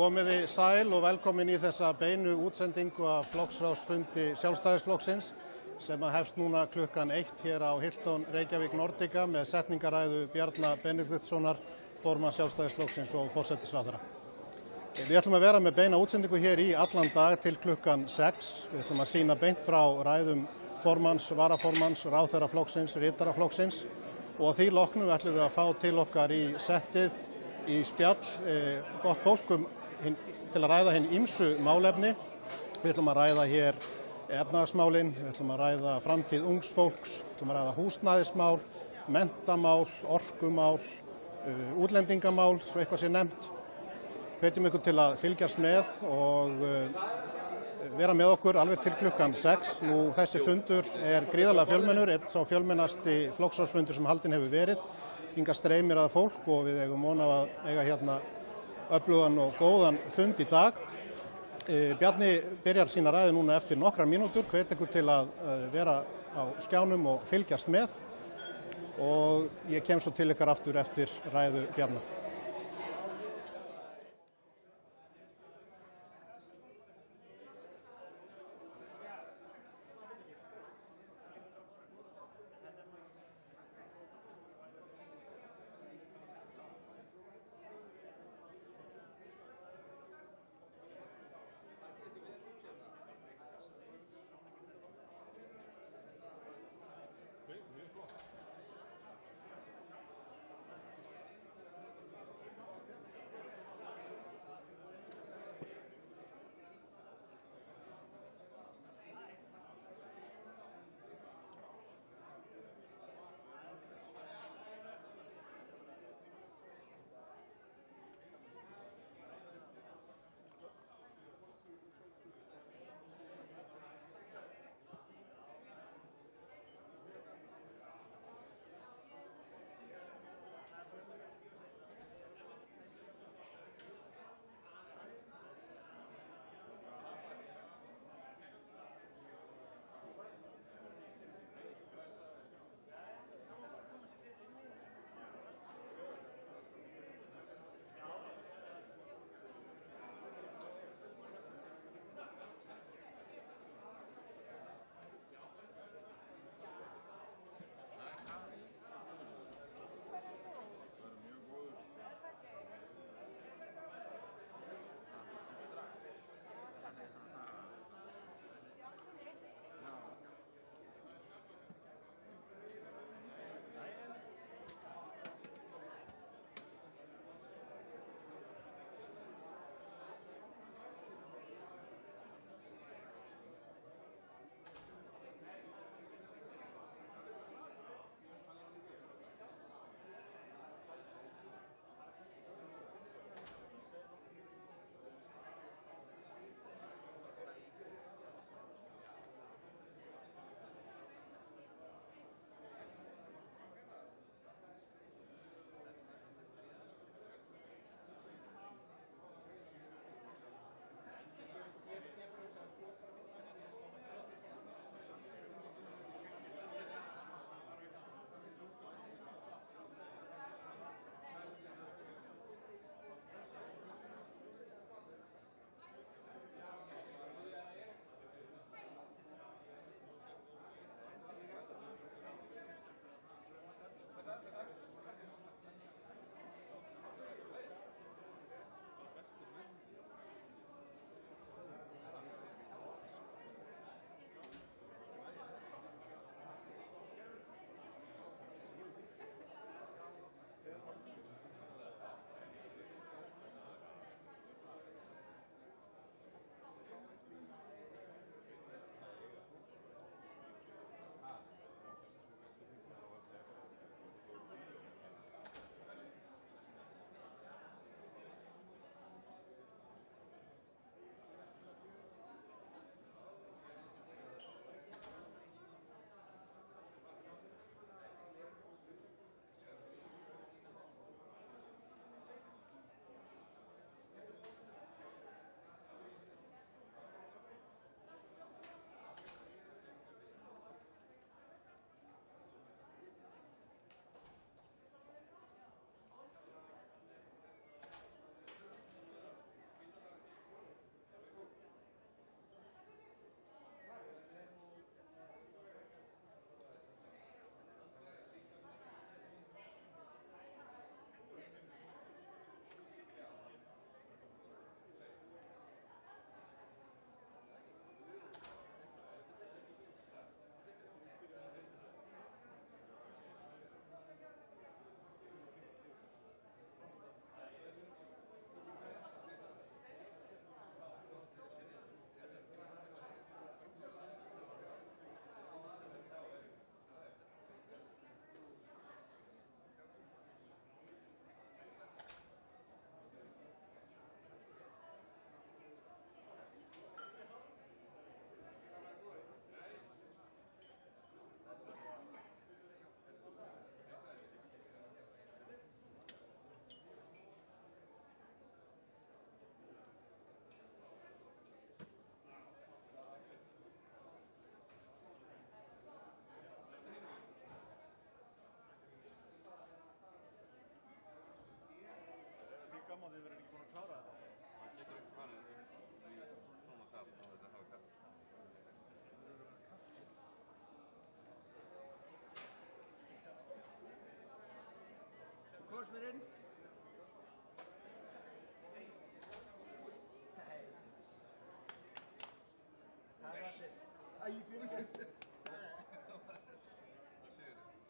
Komiði sæl og velkomin í þessa beinu útsendingu af flokksráðsfundi Sjálfstæðisflokksins sem hefst núna klukkan 1 hér á Hilton Reykjavík Nordica með setningaræðu Bjarna Benediktssonar, formanns Sjálfstæðisflokksins og forsætisráðherra. Við ætlum að vera með beina útsendingu hér í allan dag til klukkan 6. Við ætlum að sýna beint frá ræðum formanns, varaformanns, ráðherra flokksins, ritara flokksins og að því loknu ætlum við að fá til okkar í settið, í spjall, gott fólk til að ræða hinn ýmsu málefni. Við ætlum að ræða hér efnahagsmálin, við ætlum að ræða framtíð ungs fólks, við ætlum að ræða húsnæðismál, menntamál, orkumál, útlendingamál, svo eitthvað sé nefnt. Hvetjum ykkur til að fylgjast með og vera með okkur alveg til klukkan 6. Nú þessi fundur er gríðarlega fjölmennur, einn sá fjölmennasti flokksráðsfundur sem haldinn hefur verið. Hingað streymir að fólk og við eigum von á að eiga hérna öflugan og góðan fund í dag. Bjarni byrjar sína ræðu núna eftir nokkrar mínútur, hvet ykkur til að vera á skjánum og fylgjast með og ég kem svo til ykkar aftur eftir ræðu Bjarna. Æ, fyrir ekki.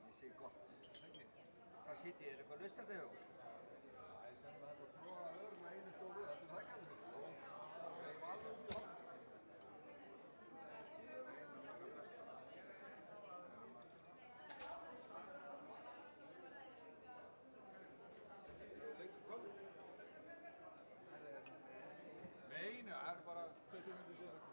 Ég sé gott. Hvað sitið þér? Eitthvað laustandi hjá okkur? Það sem það er að tróða öðrum með einu stóru, þetta er það ekki alveg. Við erum alveg út í horn. Lengi komið? Nei, það er bara 20 minnir síðan.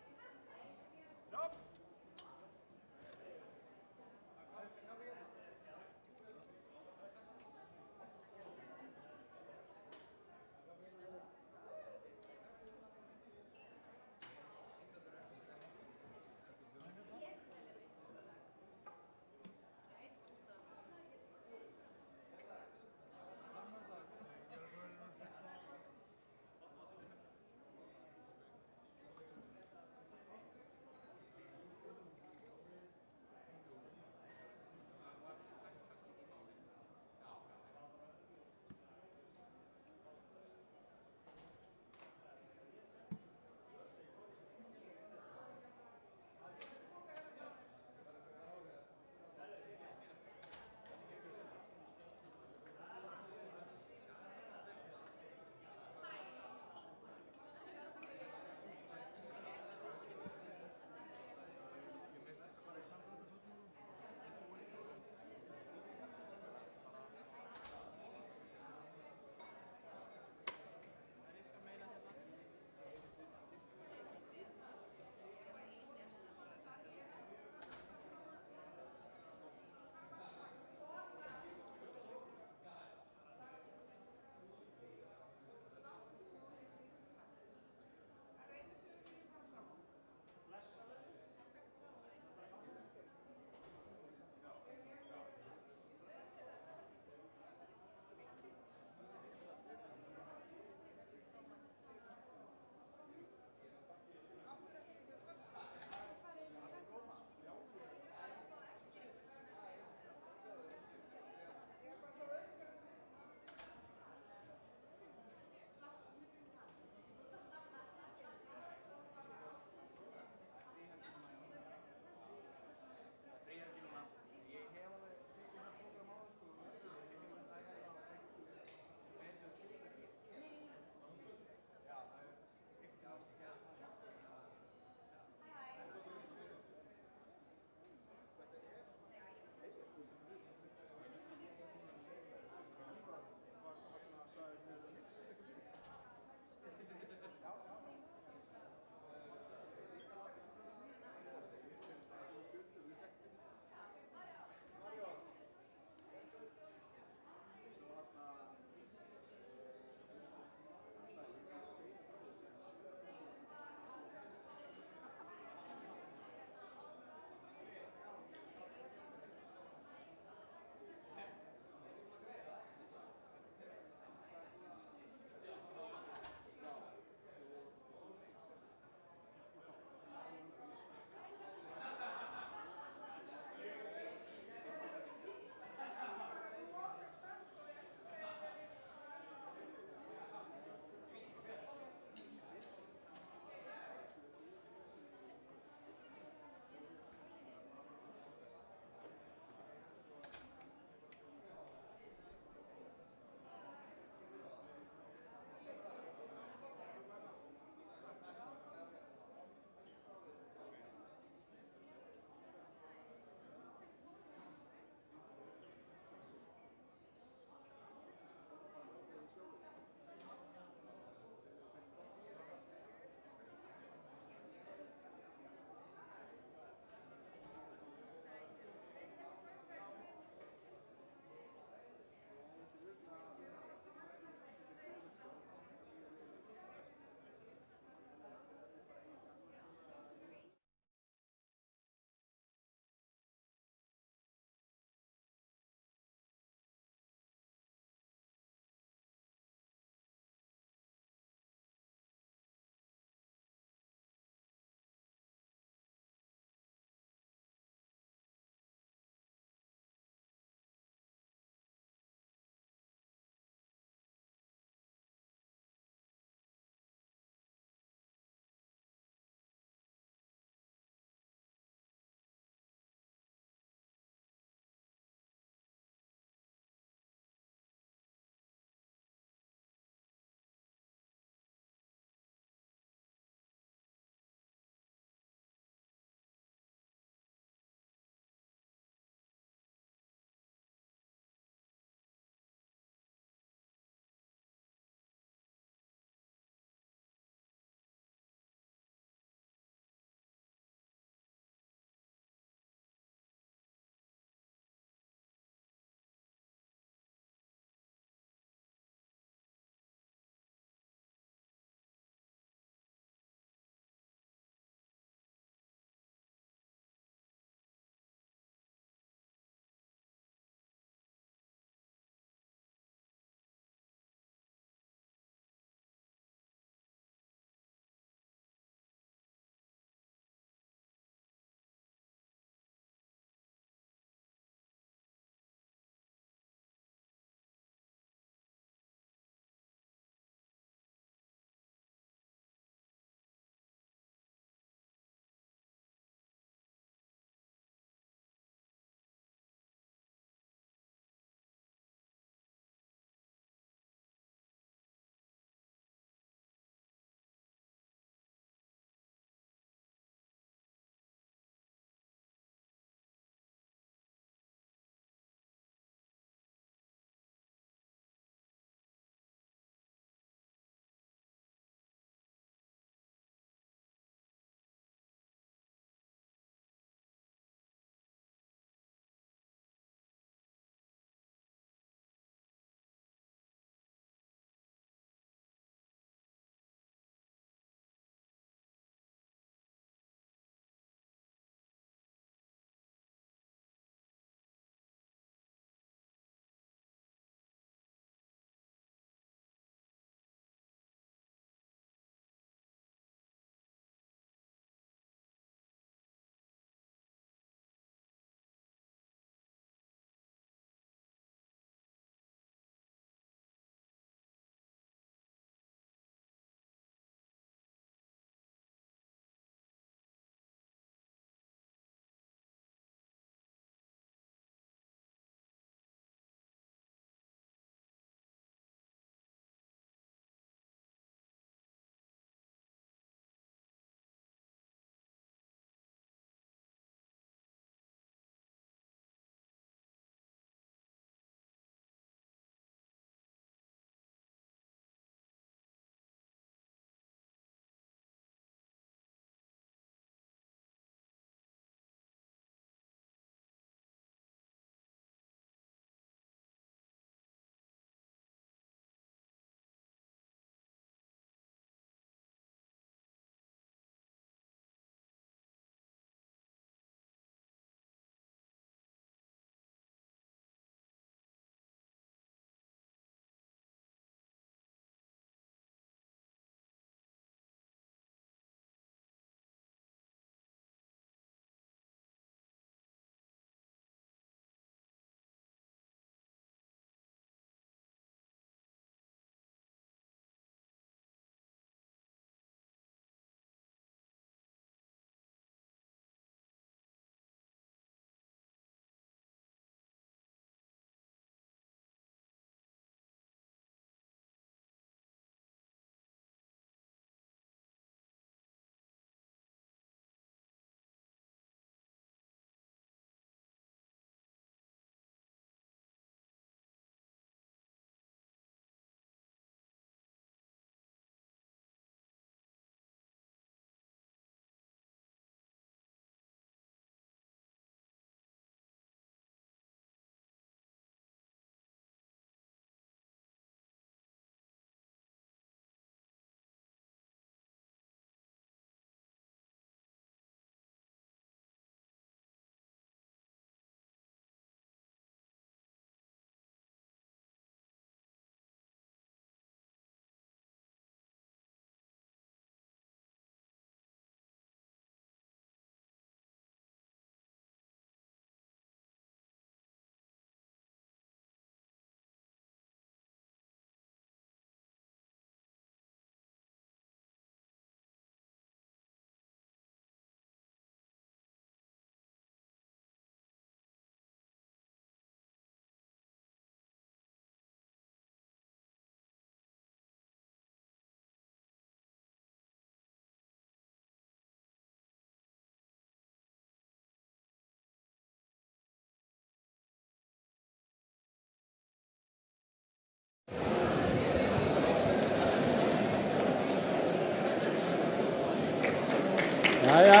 Jæja.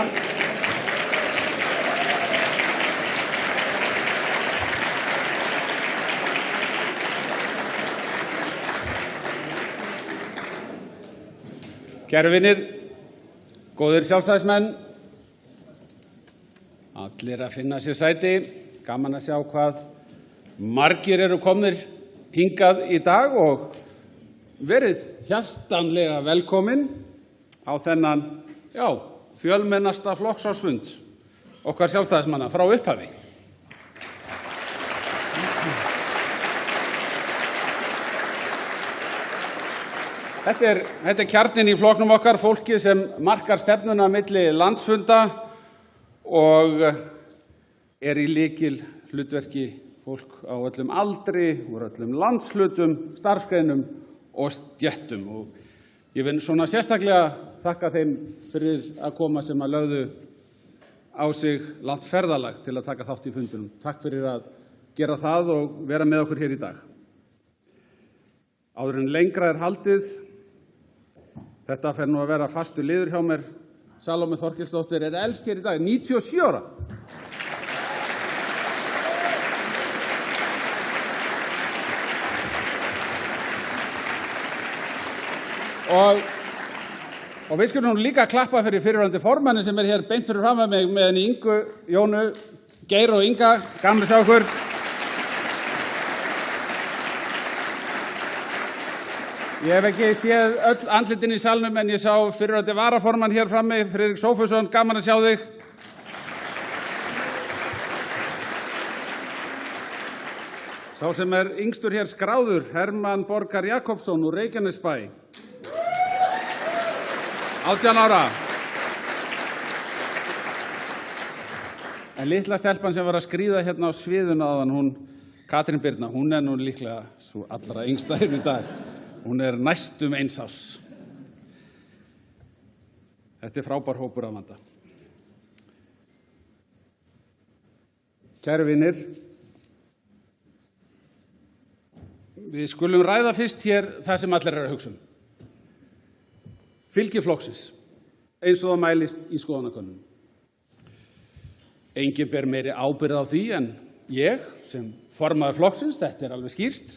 Kæru vinir, góðir sjálfstæðismenn, allir að finna sér sæti, gaman að sjá hvað margir eru komnir hingað í dag og verið hjartanlega velkomin á þennan, fjölmennasta flokksársfund okkar sjálfstæðismanna frá upphafi. Þetta er kjarninn í flokknum okkar, fólki sem markar stefnuna milli landsfunda og er í lykil hlutverki fólk á öllum aldri, úr öllum landshlutum, starfsgreinum og stéttum. Og ég vil svona sérstaklega þakka þeim fyrir að koma sem að lögðu á sig langt ferðalag til að taka þátt í fundunum. Takk fyrir að gera það og vera með okkur hér í dag. Áður en lengra er haldið, þetta fer nú að vera fastur liður hjá mér, Salóme Þorkelsdóttir er elst hér í dag, 97 ára. Og við skulum líka klappa fyrir fyrirverandi formanni sem er hér beint fyrir fram með mig með henni Ingu, Jónu, Geir og Inga, gaman að sjá okkur. Ég hef ekki séð öll andlitin í salnum en ég sá fyrirverandi varaformann hér frammi, Friðrik Sófusson, gaman að sjá þig. Sá sem er yngstur hér skráður, Hermann Borgar Jakobsson úr Reykjanesbæ. 18 ára. En litla stelpan sem var að skríða hérna á sviðuna áðan, hún, Katrín Birna, hún er nú líklega svo allra yngsta hérna í dag. Hún er næstum eins árs. Þetta er frábær hópur af vanda. Kæru vinir, við skulum ræða fyrst hér það sem allir eru að hugsa um. Fylgi flokksins, eins og það mælist í skoðanakönnunum. Enginn ber meiri ábyrgð á því en ég sem formaður flokksins, þetta er alveg skýrt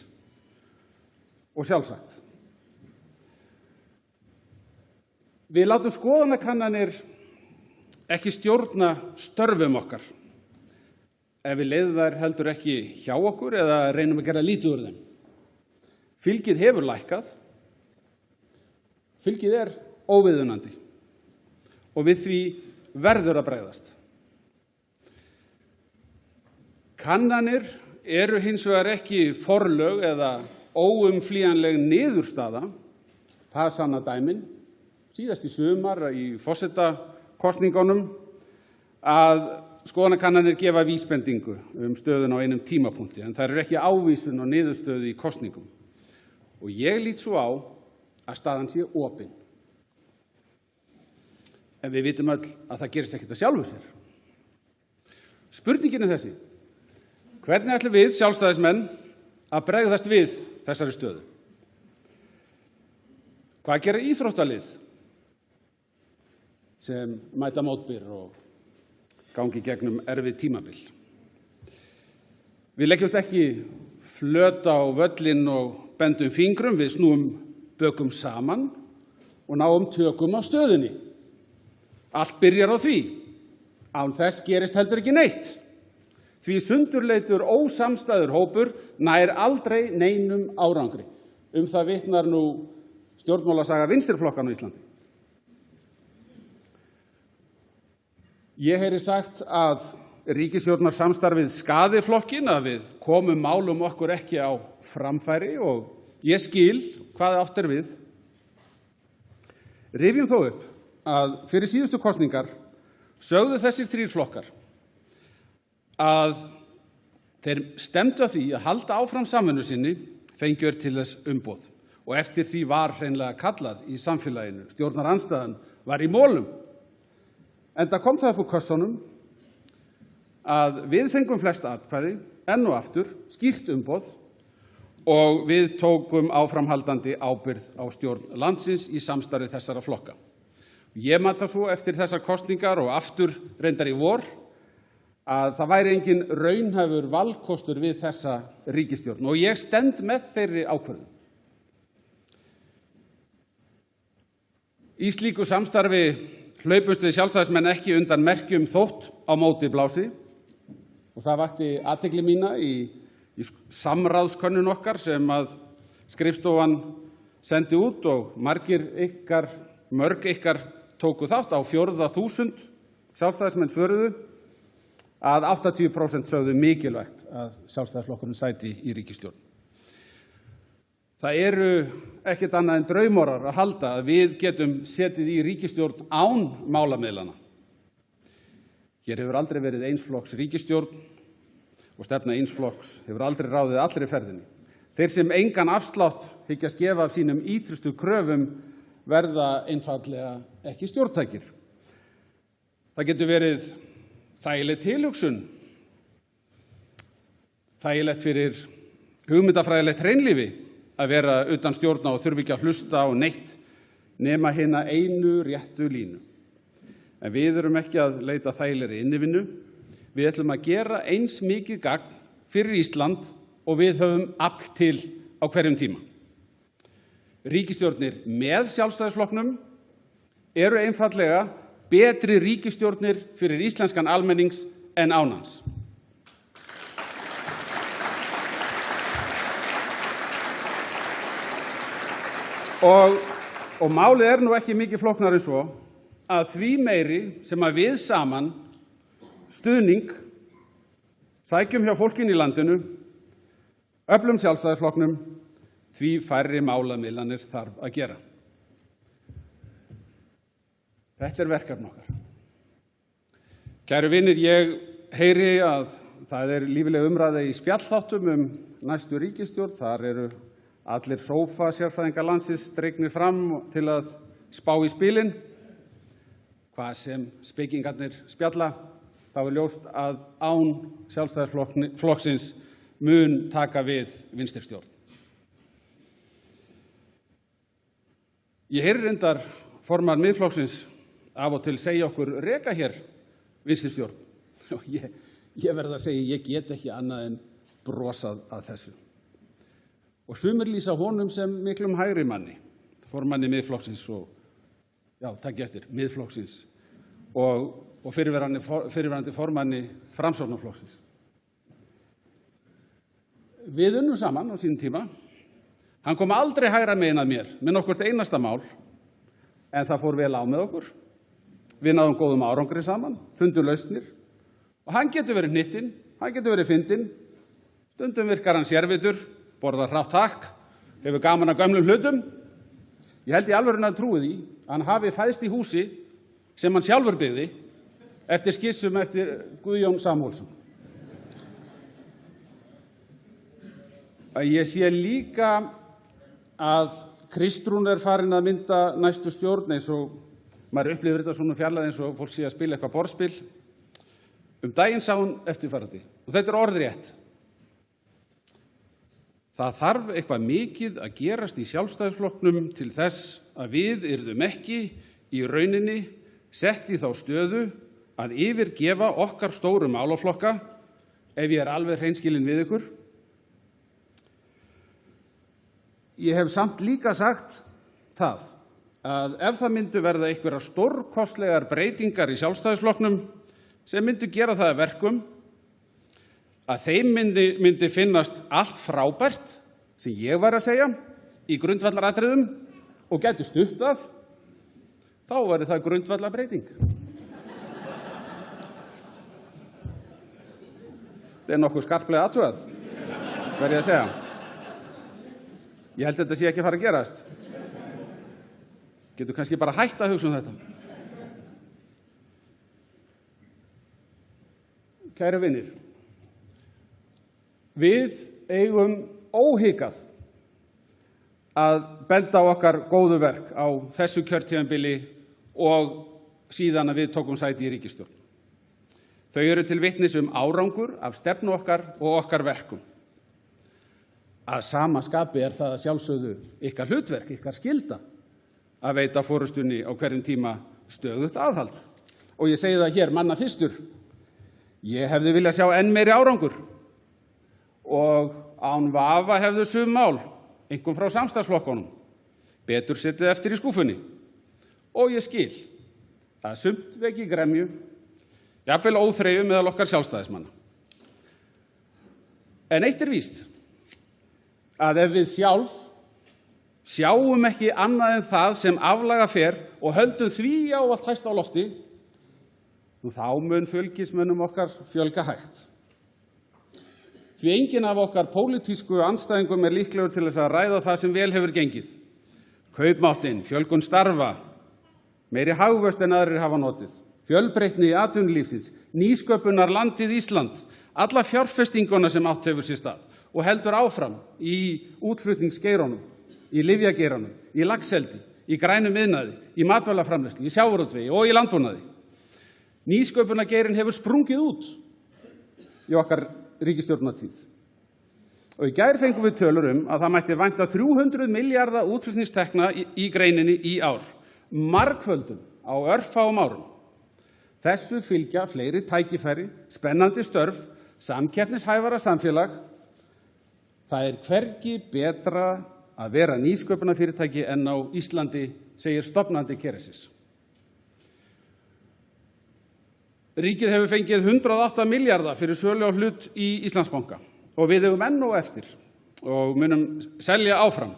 og sjálfsagt. Við látum skoðanakannanir ekki stjórna störfum okkar ef við leiðum þær heldur ekki hjá okkur eða reynum að gera lítið úr þeim. Fylgið hefur lækkað, fylgið er óviðunandi og við því verður að bregðast. Kannanir eru hins vegar ekki forlög eða óumflýjanleg niðurstaða, það sanna dæmin, síðast í sumar í forsetakosningunum, að skoðanakannanir gefa vísbendingu stöðuna á einum tímapunkti, en það eru ekki ávísun á niðurstöðu í kosningum. Og ég lít svo á að staðan sé opin. En við vitum öll að það gerist ekkert að sjálfu sér. Spurningin er þessi: hvernig ætlum við sjálfstæðismenn að bregðast við þessari stöðu? Hvað gera íþróttalið sem mæta mótbyr og gangi gegnum erfið tímabil? Við leggjumst ekki flöt á völlinn og bendum fingrum, við snúum bökum saman og náum tökum á stöðunni. Allt byrjar á því. Án þess gerist heldur ekki neitt. Því sundurleitur ósamstæður hópur nær aldrei neinum árangri. Það vitnar nú stjórnmálasaga vinstriflokkanna á Íslandi. Ég heyri sagt að ríkisstjórnarsamstarfið skaði flokkinn, að við komum málum okkur ekki á framfæri og ég skil hvað átt er við. Rifjum þó upp að fyrir síðustu kosningar sögðu þessir þrír flokkar að þeir stefndu að því að halda áfram samvinnu sinni fengjur til þess umboð og eftir því var hreinlega kallað í samfélaginu. Stjórnarandstaðan var í mólum. Enda kom það upp úr kössunum að við fengum flest atkvæði, enn og aftur, skýrt umboð og við tókum áframhaldandi ábyrgð á stjórn landsins í samstarfi þessara flokka. Ég mat það svo eftir þessar kosningar og aftur reyndar í vor að það væri engin raunhæfur valkostur við þessa ríkisstjórn og ég stend með þeirri ákvörðun. Í slíku samstarfi hlaupumst við Sjálfstæðismenn ekki undan merkjum þótt á móti blási og það vakti athygli mína í samráðskönnun okkar sem að skrifstofan sendi út og mörg ykkar tóku þátt á 4.000 Sjálfstæðismenn svöruðu að 80% sögðu mikilvægt að Sjálfstæðisflokkurinn sæti í ríkisstjórn. Það eru ekkert annað en draumórar að halda að við getum setið í ríkisstjórn án málamiðlana. Hér hefur aldrei verið einsflokks ríkisstjórn og stefna einsflokks hefur aldrei ráðið allri ferðinni. Þeir sem engan afslátt hyggjast gefa af sínum ítrustu kröfum verða einfaldlega ekki stjórntækir. Það getur verið þægileg tilhugsun, þægilegt fyrir hugmyndafræðilegt hreinlífi að vera utan stjórna og þurfi ekki að hlusta á neitt nema hina einu réttu línu. En við erum ekki að leita þægilegri innivinnu. Við ætlum að gera eins mikið gagn fyrir Ísland og við höfum afl til á hverjum tíma. Ríkisstjórnir með Sjálfstæðisflokknum eru einfaldlega betri ríkisstjórnir fyrir íslenskan almennings en án hans. Og málið nú ekki mikið flóknara en svo að því meiri sem að við saman stuðning sækjum hjá fólkinu í landinu, öflum Sjálfstæðisflokknum, því færri málamiðlanir þarf að gera. Þetta verkefni okkar. Kæru vinir, ég heyri að það lífleg umræða í spjallþáttum næstu ríkisstjórn. Þar eru allir sófasérfræðingar landsins dregnir fram til að spá í spilin. Hvað sem spekingarnir spjalla, þá ljóst að án Sjálfstæðisflokksins mun taka við vinstristjórn. Ég heyri reyndar formann Miðflokksins af og til segja okkur reka hér vinstristjórn. Ég verð að segja, ég get ekki annað en brosað að þessu. Og sumir lýsa honum sem miklum hægri manni, formanni Miðflokksins og, takk eftir, Miðflokksins og fyrirverandi formanni Framsóknarflokksins. Við unnum saman á sínum tíma. Hann kom aldrei hægra megin að mér með nokkurt einasta mál, en það fór vel á með okkur. Við náðum góðum árangri saman, fundum lausnir og hann getur verið hnittinn, hann getur verið fyndinn, stundum virkar hann sérvitur, borðar hrátt hakk, hefur gaman að gömlum hlutum. Ég held í alvörunni að trúi því að hann hafi fæðst í húsi sem hann sjálfur byggði eftir skissum eftir Guðjón Samúelsson. Ég sé líka að Kristrún farin að mynda næstu stjórn eins og maður upplifir þetta svona fjarlægt eins og fólk sé að spila eitthvað borðspil. Daginn sá hún eftirfarandi og þetta orðrétt. Það þarf eitthvað mikið að gerast í Sjálfstæðisflokknum til þess að við yrðum ekki í rauninni sett í þá stöðu að yfirgefa okkar stóru málaflokka ef ég alveg hreinskilinn við ykkur. Ég hef samt líka sagt það að ef það myndu verða einhverjar stórkostlegar breytingar í Sjálfstæðisflokknum sem myndu gera það að verkum að þeim myndi finnast allt frábært sem ég var að segja í grundvallaratriðum og gætu stutt það, þá væri það grundvallarbreyting. Það nokkuð skarplega athugað, verð ég að segja. Ég held að þetta sé ekki að fara að gerast. Getur kannski bara hætt að hugsa þetta. Kæru vinir, við eigum óhikað að benda á okkar góðu verk á þessu kjörtímabili og síðan að við tókum sæti í ríkisstjórn. Þau eru til vitnis árangur af stefnu okkar og okkar verkum. Að sama skapi það að sjálfsögðu ykkar hlutverk, ykkar skylda að veita forystunni á hverjum tíma stöðugt aðhald. Og ég segi það hér manna fyrstur, ég hefði viljað sjá enn meiri árangur og án vafa hefðu sum mál, einkum frá samstarfsflokkunum, betur setið eftir í skúfunni. Og ég skil að sumt veki gremju, jafnvel óþreyju meðal okkar sjálfstæðismanna. En eitt víst, að ef við sjálf sjáum ekki annað en það sem aflaga fer og höldum því ávallt hæst á lofti, þá mun fylgismönnum okkar fjölga hægt. Því enginn af okkar pólitísku andstæðingum líklegur til þess að ræða það sem vel hefur gengið. Kaupmáttinn, fjölgun starfa, meiri hagvöxt en aðrir hafa notið, fjölbreytni í atvinnulífsins, nýsköpunar landið Ísland, alla fjárfestinguna sem átt hefur sér stað og heldur áfram í útflutningsgeiranum, í lyfjageiranum, í laxeldi, í grænum iðnaði, í matvælaframleiðslu, í sjávarútvegi og í landbúnaði. Nýsköpunargeirinn hefur sprungið út í okkar ríkisstjórnartíð. Og í gær fengum við tölur að það mætti vænta 300 milljarða útflutningstekna í greininni í ár, margföldum á örfáum árum. Þessu fylgja fleiri tækifæri, spennandi störf, samkeppnishæfara samfélag. Það hvergi betra að vera nýsköpunarfyrirtæki en á Íslandi, segir stofnandi Kerecis. Ríkið hefur fengið 108 milljarða fyrir sölu á hlut í Íslandsbanka og við eigum enn og eftir og munum selja áfram.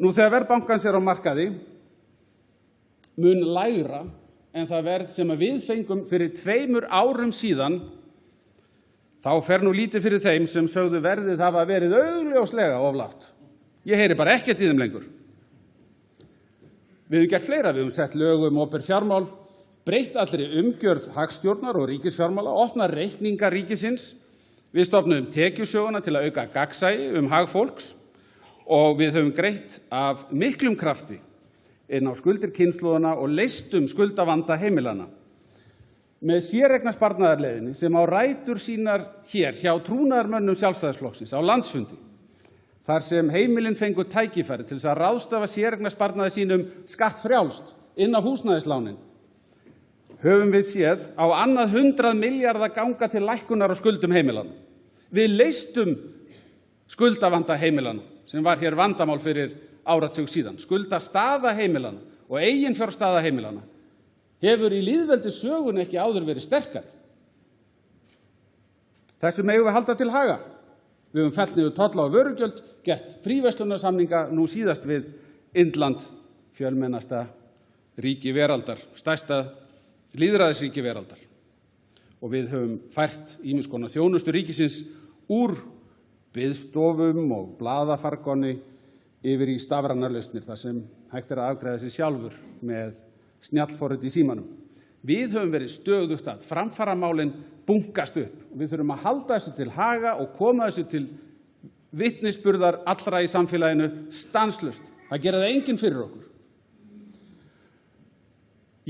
Nú þegar verð bankans á markaði mun lægra en það verð sem við fengum fyrir 2 árum síðan, þá fer nú lítið fyrir þeim sem sögðu verðið hafa verið augljóslega of lágt. Ég heyri bara ekkert í þeim lengur. Við höfum gert fleira, við höfum sett lög opinber fjármál, breytt allri umgjörð hagstjórnar og ríkisfjármála, opnað reikninga ríkisins. Við stofnuðum tekjusjóðuna til að auka gagnsæi hag fólks og við höfum greitt af miklum krafti inn á skuldir kynslóðana og leystum skuldavanda heimilana. Með séreignarsparnaðarleiðinni sem á rætur sínar hér hjá trúnaðarmönnum Sjálfstæðisflokksins á landsfundi, þar sem heimilin fengu tækifæri til þess að ráðstafa séreignarsparnaði sínum skattfrjálst inn á húsnæðislánin, höfum við séð á annað 100 milljarða ganga til lækkunar á skuldum heimilana. Við leystum skuldavanda heimilana sem var hér vandamál fyrir áratug síðan. Skuldastaða heimilana og eiginfjárstaða heimilana hefur í lýðveldissögunni ekki áður verið sterkari. Þessu megum við halda til haga. Við höfum fellt niður tolla og vörugjöld, gert fríverslunarsamninga, nú síðast við Indland, fjölmennasta ríki veraldar, stærsta lýðræðisríki veraldar. Og við höfum fært ýmiss konar þjónustu ríkisins úr biðstofum og blaðafargoni yfir í stafrænar lausnir, þar sem hægt að afgreiða sig sjálfur með snjallforrit í símanum. Við höfum verið stöðugt að framfaramálin bunkast upp og við þurfum að halda þessu til haga og koma þessu til vitnisburðar allra í samfélaginu stanslaust. Það gera það enginn fyrir okkur.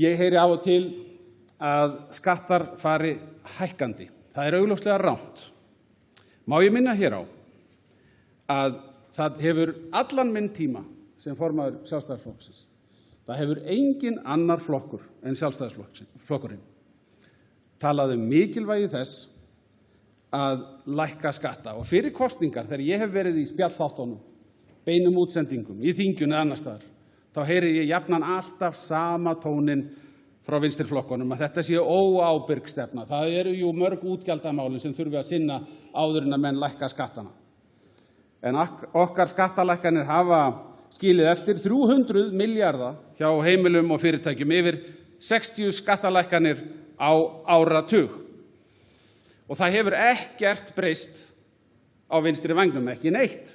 Ég heyri af og til að skattar fari hækkandi. Það augljóslega rangt. Má ég minna hér á að það hefur allan minn tíma sem formaður Sjálfstæðisflokksins. Það hefur engin annar flokkur en Sjálfstæðisflokkurinn talað mikilvægi þess að lækka skatta. Og fyrir kosningar, þegar ég hef verið í spjallþáttunum, beinum útsendingum, í þingjunni annars staðar, þá heyri ég jafnan alltaf sama tónin frá vinstri flokkunum að þetta sé óábyrg stefna. Það eru jú mörg útgjaldamálin sem þurfi að sinna áður en að menn lækka skattana. En okkar skattalækkanir hafa skilið eftir 300 milljarða hjá heimilum og fyrirtækjum, yfir 60 skattalækkanir á áratug. Og það hefur ekkert breyst á vinstri vængnum, ekki neitt.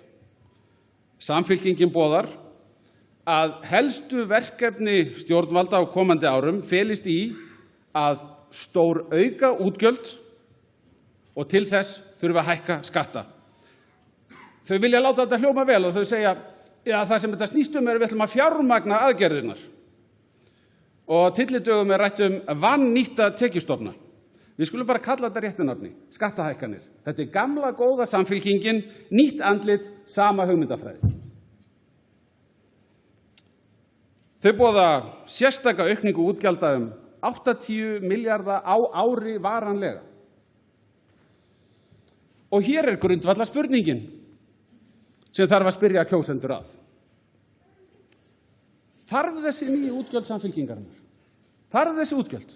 Samfylkingin boðar að helstu verkefni stjórnvalda á komandi árum felist í að stór auka útgjöld og til þess þurfa að hækka skatta. Þau vilja láta þetta hljóma vel og þau segja að það sem þetta snýst við ætlum að fjármagna aðgerðirnar. Og tyllidögum rætt vannýtta tekjustofna. Við skulum bara kalla þetta réttu nafni, skattahækkanir. Þetta gamla góða Samfylkingin, nýtt andlit, sama hugmyndafræði. Þau boða sérstaka aukningu útgjalda 80 milljarða á ári varanlega. Og hér grundvallar spurningin sem þarf að spyrja kjósendur að. Þarf þessi nýju útgjöld Samfylkingarinnar? Þarf þessi útgjöld?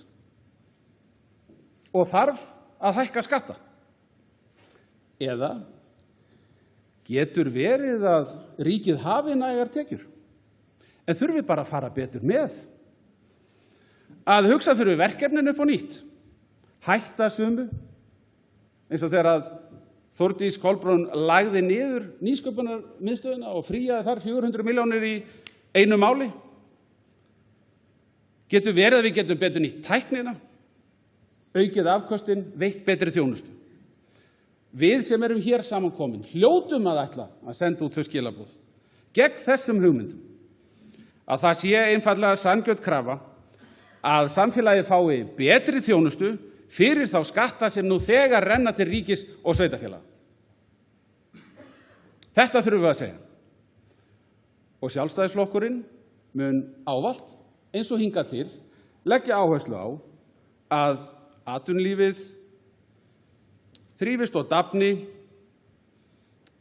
Og þarf að hækka skatta? Eða getur verið að ríkið hafi nægar tekjur, en þurfi bara að fara betur með? Að hugsa fyrir verkefnin upp á nýtt, hætta sumu, eins og þegar að Þórdís Kolbrún lagði niður nýsköpunarmiðstöðina og fríaði þar 400 milljónir í einu máli. Getur verið að við getum betur nýtt tæknina, aukið afköstin, veitt betri þjónustu. Við sem erum hér samankomin hljótum að ætla að senda út þau skilaboð gegn þessum hugmyndum, að það sé einfaldlega sanngjörn krafa að samfélagið fái betri þjónustu fyrir þá skatta sem nú þegar renna til ríkis og sveitarfélaga. Þetta þurfum við að segja. Og Sjálfstæðisflokkurinn mun ávallt, eins og hingað til, leggja áherslu á að atvinnulífið þrífist og dafni,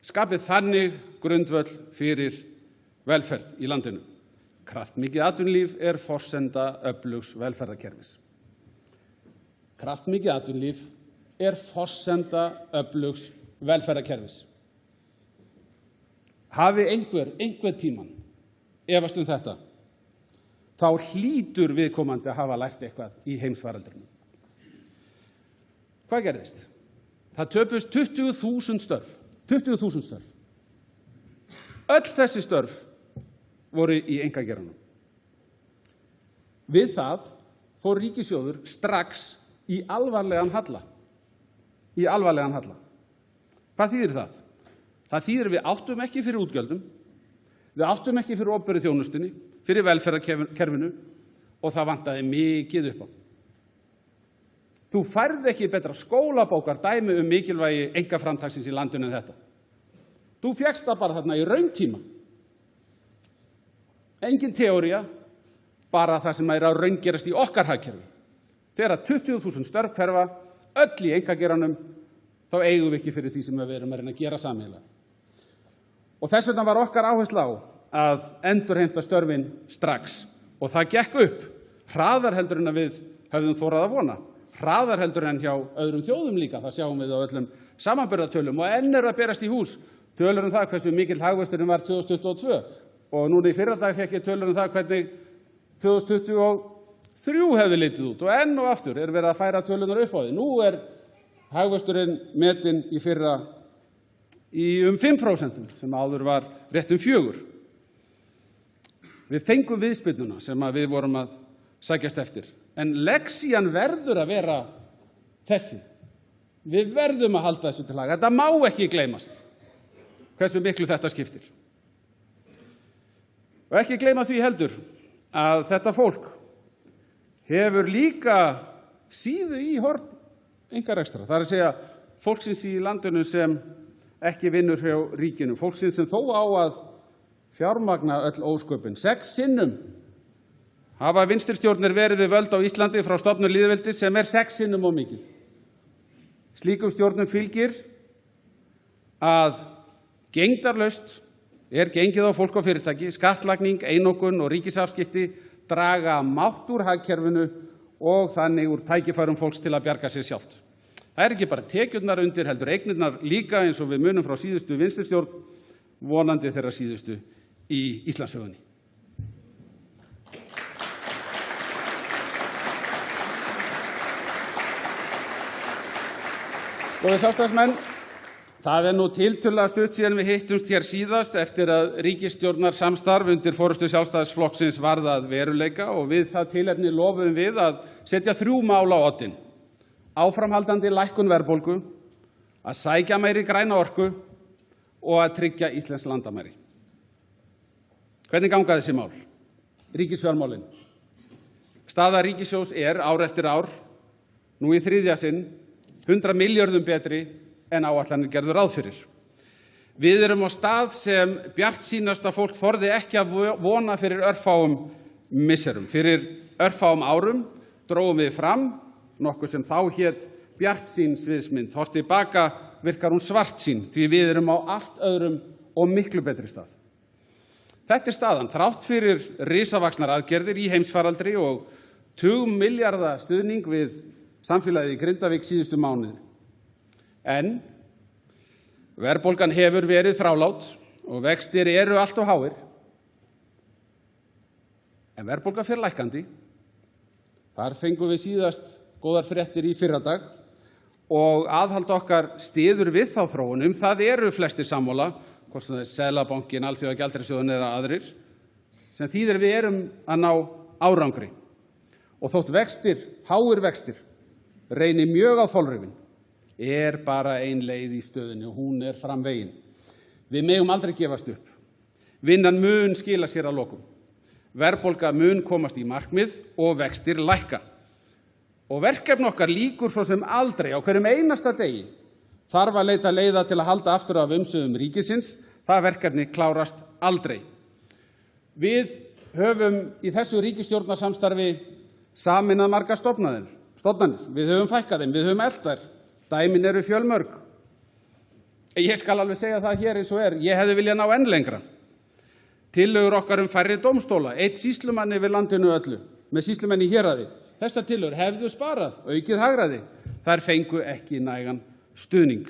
skapið þannig grundvöll fyrir velferð í landinu. Kraftmikið atvinnulíf forsenda öflugs velferðarkerfis. Kraftmikið atvinnulíf forsenda öflugs velferðarkerfis. Hafi einhver tíman efast þetta, þá hlýtur viðkomandi að hafa lært eitthvað í heimsfaraldrinum. Hvað gerðist? Það töpuðust 20.000 störf. 20.000 störf. Öll þessi störf voru í einkageiranum. Við það fór ríkissjóður strax í alvarlegan halla. Hvað þýðir það? Það þýðir við áttum ekki fyrir útgjöldum, við áttum ekki fyrir opinberri þjónustunni, fyrir velferðarkerfinu og það vantaði mikið upp á. Þú færð ekki betra skólabókar dæmi mikilvægi einkaframtaksins í landinu en þetta. Þú fékkst það bara þarna í rauntíma. Engin teóría, bara það sem að raungerast í okkar hagkerfi. Þegar 20.000 störf hverfa, öll í einkageiranum, þá eigum við ekki fyrir því sem við erum að reyna að gera sameiginlega. Og þess vegna var okkar áhersla á að endurheimta störfin strax. Og það gekk upp, hraðar heldur en að við höfðum þorað að vona. Hraðar heldur en hjá öðrum þjóðum líka, það sjáum við á öllum samanburðartölum og enn að berast í hús tölur það hversu mikill hagvöxturinn var 2022 og núna í fyrradag fékk ég tölur það hvernig 2023 hefði litið út og enn og aftur verið að færa tölunar upp á því. Nú hagvöxturinn metinn í fyrra í 5% sem áður var rétt 4%. Við fengum viðspyrnuna sem við vorum að sækjast eftir. En lexían verður að vera þessi. Við verðum að halda þessu til haga. Þetta má ekki gleymast hversu miklu þetta skiptir. Og ekki gleyma því heldur að þetta fólk hefur líka síðu í horn einkarekstra. Það að segja fólksins í landinu sem ekki vinnur hjá ríkinu. Fólksins sem þó á að fjármagna öll ósköpin. 6 sinnum hafa vinstristjórnir verið við völd á Íslandi frá stofnun lýðveldis sem 6 sinnum of mikið. Slíkum stjórnum fylgir að gegndarlaust gengið á fólk og fyrirtæki, skattlagning, einokun og ríkisafskipti draga mátt úr hagkerfinu og þannig úr tækifærum fólks til að bjarga sér sjálft. Það ekki bara tekjurnar undir heldur eignirnar líka eins og við munum frá síðustu vinstristjórn, vonandi þeirra síðustu í Íslandssögunni. Góðir Sjálfstæðismenn, það nú tiltölulega stutt síðan við hittumst hér síðast eftir að ríkisstjórnarsamstarf undir forystu Sjálfstæðisflokksins varð að veruleika og við það tilefni lofuðum við að setja 3 mál á oddinn. Áframhaldandi lækkun verðbólgu, að sækja meiri græna orku og að tryggja íslenskt landamæri. Hvernig ganga þessi mál? Ríkisfjármálin. Staða ríkissjóðs ár eftir ár, nú í 3. sinn, 100 milljörðum betri en áætlanir gerðu ráð fyrir. Við erum á stað sem bjartsýnasta fólk þorði ekki að vona fyrir örfáum misserum. Fyrir örfáum árum drógum við fram nokkuð sem þá hét bjartsýn sviðsmynd. Horft tilbaka virkar hún svartsýn því við erum á allt öðrum og miklu betri stað. Þetta staðan, þrátt fyrir risavaxnar aðgerðir í heimsfaraldri og tugmilljarða stuðning við samfélagið í Grindavík síðustu mánuði. En verðbólgan hefur verið þrálát og vextir eru allt of háir. En verðbólga fer lækkandi. Þar fengum við síðast góðar fréttir í fyrradag og aðhald okkar styður við þá þróun. Það eru flestir sammála, hvort sem það er Seðlabankinn, Alþjóðagjaldeyrissjóðurinn eða aðrir, sem þýðir við erum að ná árangri. Og þótt háir vextir, reyni mjög á þolrifin, bara ein leið í stöðunni og hún framvegin. Við megum aldrei gefast upp. Vinnan mun skila sér að lokum. Verðbólga mun komast í markmið og vextir lækka. Og verkefni okkar lýkur svo sem aldrei á hverjum einasta degi þarf að leita leiða til að halda aftur af umsvifum ríkisins. Það verkefni klárast aldrei. Við höfum í þessu ríkisstjórnarsamstarfi sameinað margar stofnanir. Við höfum fækkað þeim, við höfum eflt þær. Dæmin eru fjölmörg. Ég skal alveg segja það hér eins og ég hefði viljað ná enn lengra. Tillögur okkar færri dómstóla, 1 sýslumann yfir landinu öllu, með sýslumenn í héraði. Þessar tillögur hefðu sparað, aukið hagræði. Þær fengu ekki nægan stuðning.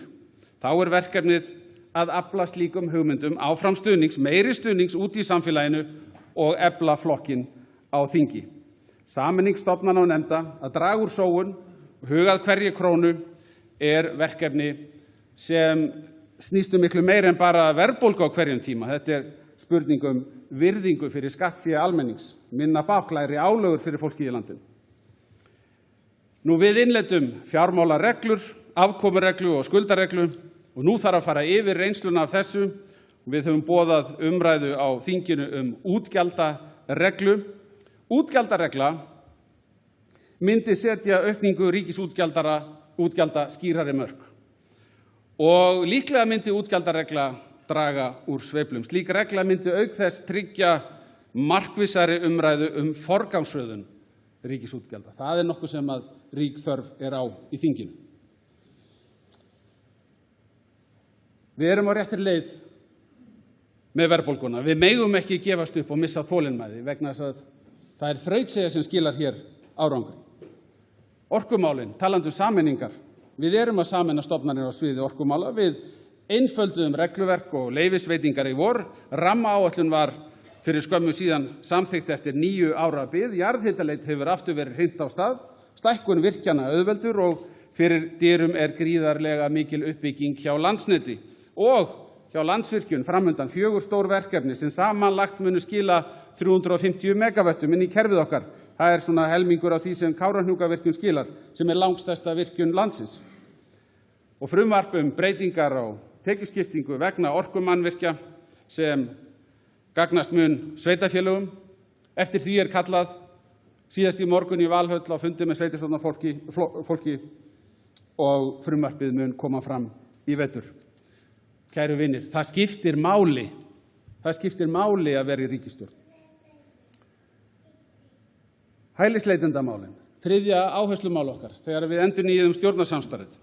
Þá verkefnið að afla slíkum hugmyndum áfram stuðnings, meiri stuðnings út í samfélaginu og efla flokkinn á þingi. Sameining stofnana og nefnda, að draga úr sóun og hugað hverju krónu verkefni sem snýst miklu meira en bara verðbólgu á hverjum tíma. Þetta spurning virðingu fyrir skattfé almennings, minna baklæri álögur fyrir fólkið í landinu. Við innleiddum fjármálareglur, afkomureglu og skuldareglu og nú þarf að fara yfir reynsluna af þessu. Við höfum boðað umræðu á þinginu útgjaldareglu. Útgjaldaregla myndi setja aukningu ríkisútgjalda skýrari mörk og líklega myndi útgjaldaregla draga úr sveiflum. Slík regla myndi auk þess tryggja markvissari umræðu forgangsröðun ríkisútgjalda. Það nokkuð sem að rík þörf á í þinginu. Við erum á réttri leið með verðbólguna. Við megum ekki gefast upp og missa þolinmæði vegna þess að það þrautseigja sem skilar hér árangri. Orkumálin, talandi sameiningar. Við erum að sameina stofnanir á sviði orkumála. Við einfölduðum regluverk og leyfisveitingar í vor. Rammaáætlun var fyrir skömmu síðan samþykkt eftir 9 ára bið. Jarðhitaleit hefur aftur verið hrint á stað. Stækkun virkjana auðveldur og fyrir dyrum gríðarlega mikil uppbygging hjá Landsneti. Og hjá Landsvirkjun framundan 4 stór verkefni sem samanlagt munu skila 350 megavöttum inn í kerfið okkar. Það svona helmingur af því sem Kárahnjúkavirkjun skilar, sem langstærsta virkjun landsins. Og frumvarp breytingar á tekjuskiptingu vegna orkumannvirkja sem gagnast mun sveitarfélögum. Eftir því kallað síðast í morgun í Valhöll á fundi með sveitarstjórnarfólki og frumvarpið mun koma fram í vetur. Kæru vinir, það skiptir máli. Það skiptir máli að vera í ríkisstjórn. Hælisleitendamálin, 3. áherslumál okkar þegar við endurnýjuðum stjórnarsamstarfið.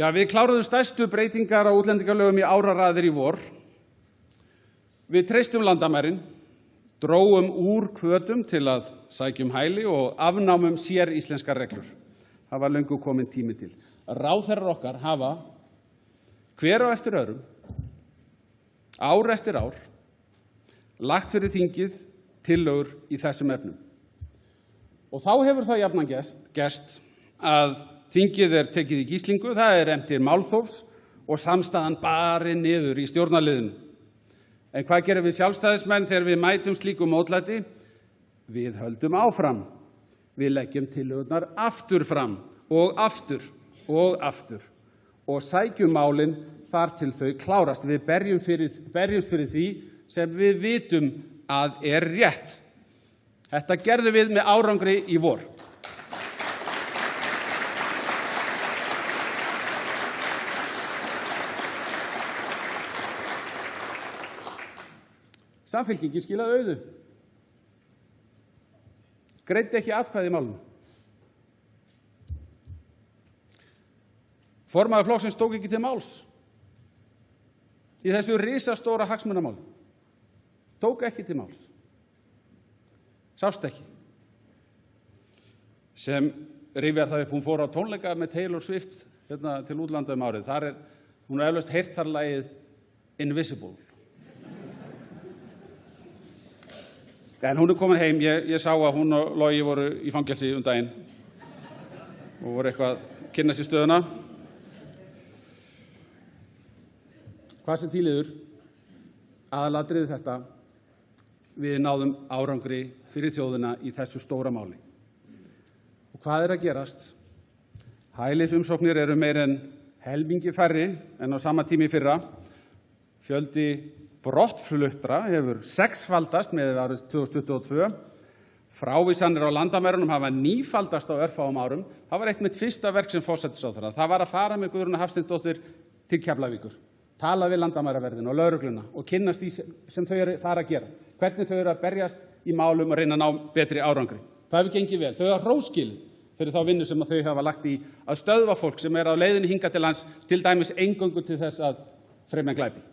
Við kláruðum stærstu breytingar á útlendingalögum í áraraðir í vor. Við treystum landamærin, drógum úr hvötum til að sækjum hæli og afnámum sér íslenskar reglur. Það var löngu komin tími til. Ráðherrar okkar hafa hver á eftir öðrum, ár eftir ár, lagt fyrir þingið tillögur í þessum efnum. Og þá hefur það jafnan gerst að þingið tekið í gíslingu, það efnt til málþófs og samstaðan barin niður í stjórnarliðinu. En hvað gerum við sjálfstæðismenn þegar við mætum slíku mótlæti? Við höldum áfram. Við leggjum tillögurnar aftur fram og aftur og aftur og sækjum málin þar til þau klárast. Við berjumst fyrir því sem við vitum að rétt. Þetta gerðum við með árangri í vor. Samfylkingin skilaði auðu. Greiddi ekki atkvæði í málinu. Formaður flokksins tók ekki til máls í þessu risastóra hagsmunamáli. Tók ekki til máls. Sást ekki. Sem rifjar það upp, hún fór á tónleika með Taylor Swift til útlanda árið. Hún eflaust heyrt þar lagið Invisible. En hún komin heim, ég sá að hún og Logi voru í fangelsi daginn og voru eitthvað að kynna sér stöðuna. Hvað sem tíliður, aðalatriði þetta, við náðum árangri fyrir þjóðina í þessu stóra máli. Og hvað að gerast? Hælisumsóknir eru meir en helmingi færri en á sama tími í fyrra. Fjöldi brottfluttra hefur sexfaldast með árið 2022. Frávísanir á landamærunum hafa nífaldast á örfáum árum. Það var eitt mitt fyrsta verk sem forsætisráðherra. Það var að fara með Guðrúnu Hafsteinsdóttur til Keflavíkur, tala við landamæraverðina og lögregluna og kynnast því sem þau eru þar að gera. Hvernig þau eru að berjast í málum og reyna að ná betri árangri. Það hefur gengið vel. Þau hafa hróskilið fyrir þá vinnu sem þau hafa lagt í að stöðva fólk sem er á leiðinni hingað til lands, til dæmis eingöngu til þess að fremja glæpi.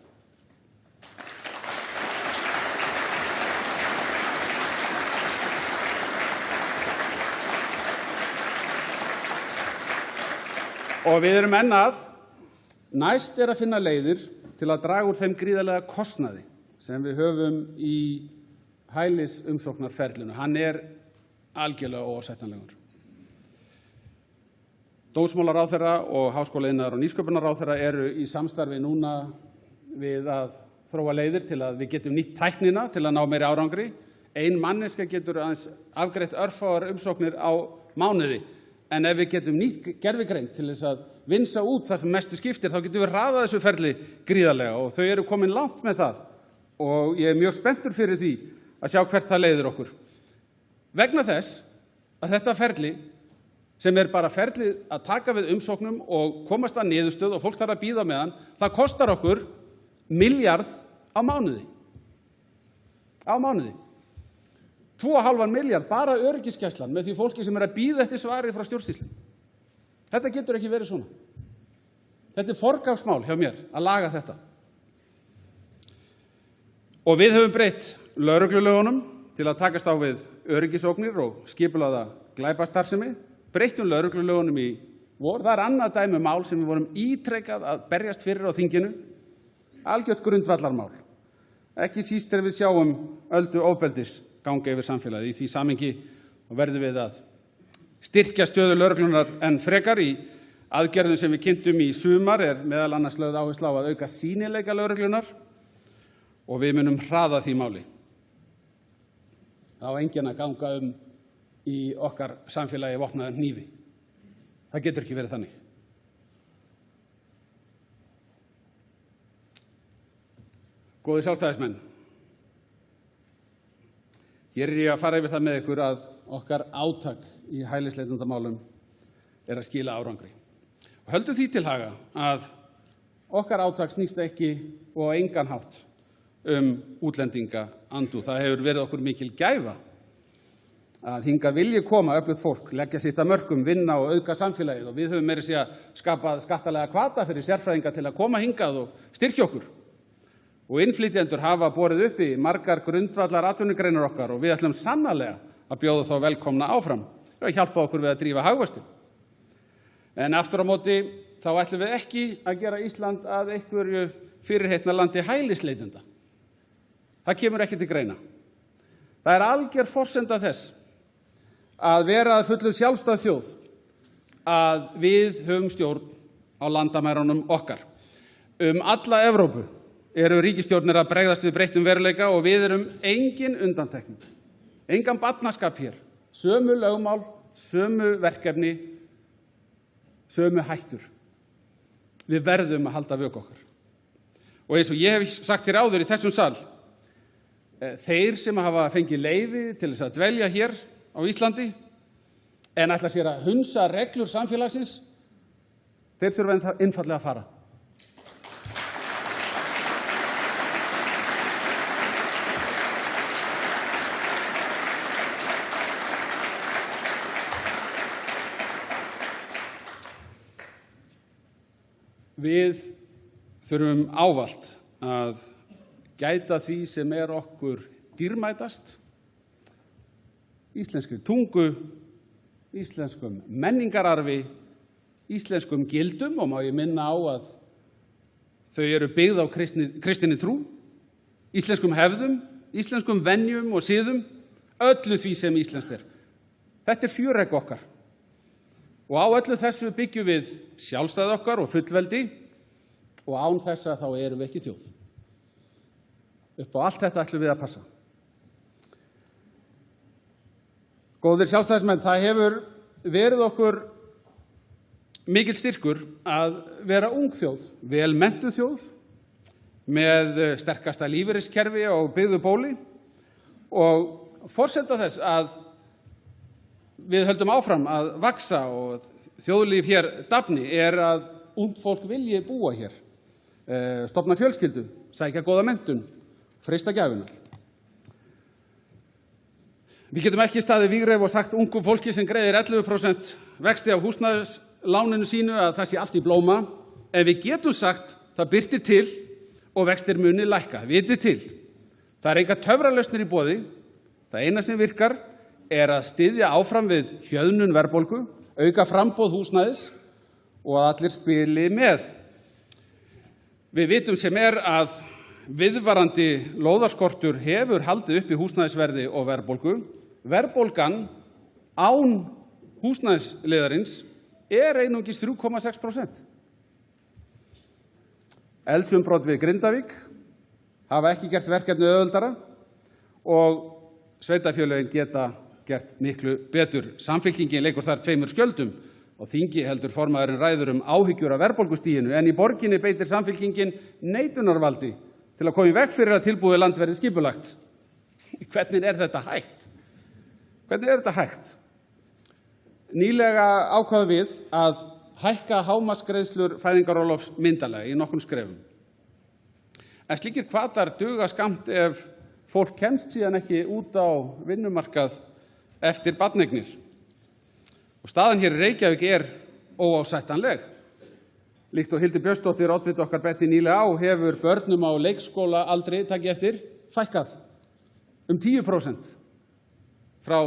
Og við erum enn að næst er að finna leiðir til að draga úr þeim gríðarlega kostnaði sem við höfum í hælisumsóknarferlinu. Hann er algjörlega óásættanlegur. Dómsmálaráðherra og háskóla-iðnaðar- og nýsköpunarráðherra eru í samstarfi núna við að þróa leiðir til að við getum nýtt tæknina til að ná meiri árangri. Ein manneskja getur aðeins afgreitt örfáar umsóknir á mánuði. En ef við getum nýtt gervigreind til þess að vinsa út það sem mestu skiptir, þá getum við hraðað þessu ferli gríðarlega og þau eru komin langt með það. Og ég er mjög spenntur fyrir því að sjá hvert það leiðir okkur. Vegna þess að þetta ferli, sem er bara ferlið að taka við umsóknum og komast að niðurstöðu og fólk þarf að bíða með hann, það kostar okkur milljarð á mánuði. Á mánuði. 2,5 milljarð bara öryggisgæslan með því fólki sem er að bíða eftir svari frá stjórnsýslu. Þetta getur ekki verið svona. Þetta er forgangsmál hjá mér að laga þetta. Og við höfum breytt lögreglulögunum til að takast á við öryggisógnir og skipulagða glæpastarfsemi. Breyttum lögreglulögunum í vor. Það er annað dæmi mál sem við vorum ítrekað að berjast fyrir á þinginu. Algjört grundvallarmál. Ekki síst þegar við sjáum öldu ofbeldis ganga yfir samfélagið. Í því samhengi verðum við að styrkja stöðu lögreglunar en frekar. Í aðgerðum sem við kynntum í sumar er meðal annars lögð áhersla á að auka sýnileika lögreglunar og við munum hraða því máli. Það á enginn að ganga í okkar samfélagi vopnaður hnífi. Það getur ekki verið þannig. Góðir sjálfstæðismenn, hér er ég að fara yfir það með ykkur að okkar átak í hælisleitendamálum er að skila árangri. Og höldum því til haga að okkar átak snýst ekki og á engan hátt útlendingaandúð. Það hefur verið okkur mikil gæfa að hingað vilji koma öflugt fólk, leggja sitt að mörkum, vinna og auka samfélagið og við höfum meira að segja skapað skattalega hvata fyrir sérfræðinga til að koma hingað og styrkja okkur. Og innflytjendur hafa borið uppi margar grundvallar atvinnugreinar okkar og við ætlum sannarlega að bjóða þá velkomna áfram og hjálpa okkur við að drífa hagvöxtinn. En aftur á móti þá ætlum við ekki að gera Ísland að einhverju fyrirheitna landi hælisleitenda. Það kemur ekki til greina. Það er alger forsenda þess að vera að fullu sjálfstæð þjóð að við höfum stjórn á landamærunum okkar. Alla Evrópu eru ríkisstjórnir að bregðast við breyttum veruleika og við erum engin undantekning. Engan barnaskap hér. Sömu lögmál, sömu verkefni, sömu hættur. Við verðum að halda vök okkar. Og eins og ég hef sagt hér áður í þessum sal, þeir sem hafa fengið leyfi til þess að dvelja hér á Íslandi en ætla sér að hunsa reglur samfélagsins, þeir þurfa einfaldlega að fara. við þurfum ávallt að gæta því sem okkur dýrmætast, íslenskri tungu, íslenskum menningararfi, íslenskum gildum, og má ég minna á að þau eru byggð á kristinni trú, íslenskum hefðum, íslenskum venjum og siðum, öllu því sem íslenskt Þetta fjöregg okkar. Og á öllu þessu byggjum við sjálfstæði okkar og fullveldi, og án þessa þá erum við ekki þjóð. Upp á allt þetta ætlum við að passa. Góðir sjálfstæðismenn, það hefur verið okkur mikill styrkur að vera ung þjóð, vel menntuð þjóð, með sterkasta lífeyriskerfi og byggðu bóli, og forsenda þess að við höldum áfram að vaxa og þjóðlíf hér dafni að ungt fólk vilji búa hér, stofna fjölskyldu, sækja góða menntun, freista gæfunnar. Við getum ekki staðið vígreif og sagt ungu fólki sem greiðir 11% vexti af húsnæðisláninu sínu að það sé allt í blóma, en við getum sagt það birtir til og vextir muni lækka. Vitið til. Það engar töfralausnir í boði. Það eina sem virkar að styðja áfram við hjöðnun verðbólgu, auka framboð húsnæðis og að allir spili með. Við vitum sem að viðvarandi lóðaskortur hefur haldið uppi húsnæðisverði og verðbólgu. Verðbólgan án húsnæðisliðarins einungis 3,6%. Eldsumbrot við Grindavík hafa ekki gert verkefnið auðveldara og sveitarfélögin geta gert miklu betur. Samfylkingin leikur þar tveimur skjöldum og þingi heldur formaðurinn ræður áhyggjur af verðbólgustiginu, en í borginni beitir Samfylkingin neitunarvaldi til að koma í veg fyrir að tilbúið land verði skipulagt. Hvernig þetta hægt? Hvernig þetta hægt? Nýlega ákváðum við að hækka hámarksgreiðslur fæðingarorlofs myndarlega í nokkrum skrefum. En slíkir hvatar duga skammt ef fólk kemst síðan ekki út á vinnumarkað eftir barneignir. Og staðan hér í Reykjavík óásættanleg. Líkt og Hildur Björnsdóttir, oddviti okkar, benti nýlega hefur börnum á leikskólaaldri, takið eftir, fækkað 10% frá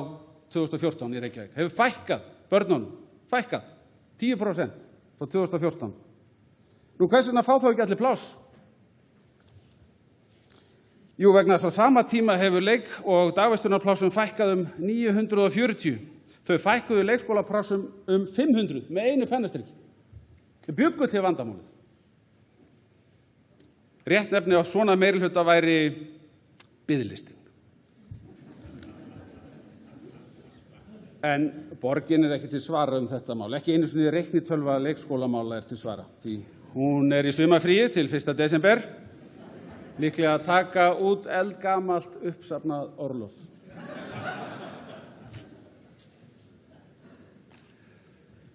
2014 í Reykjavík. Hefur fækkað börnunum, 10% frá 2014. Nú, hvers vegna fá þá ekki allir pláss? Jú, vegna þess á sama tíma hefur leik- og dagvistunarplássum fækkað 940. Þau fækkuðu leikskólaplássum 500 með einu pennastriki. Þau bjuggu til vandamálið. Rétt nefni á svona meirihluta væri biðlistin. En borgin ekki til svara þetta mál. Ekki einu sinni reiknitölva leikskólamála til svara. Því hún í sumarfríi til 1. desember. Líklega að taka út eldgamalt uppsafnað orlof.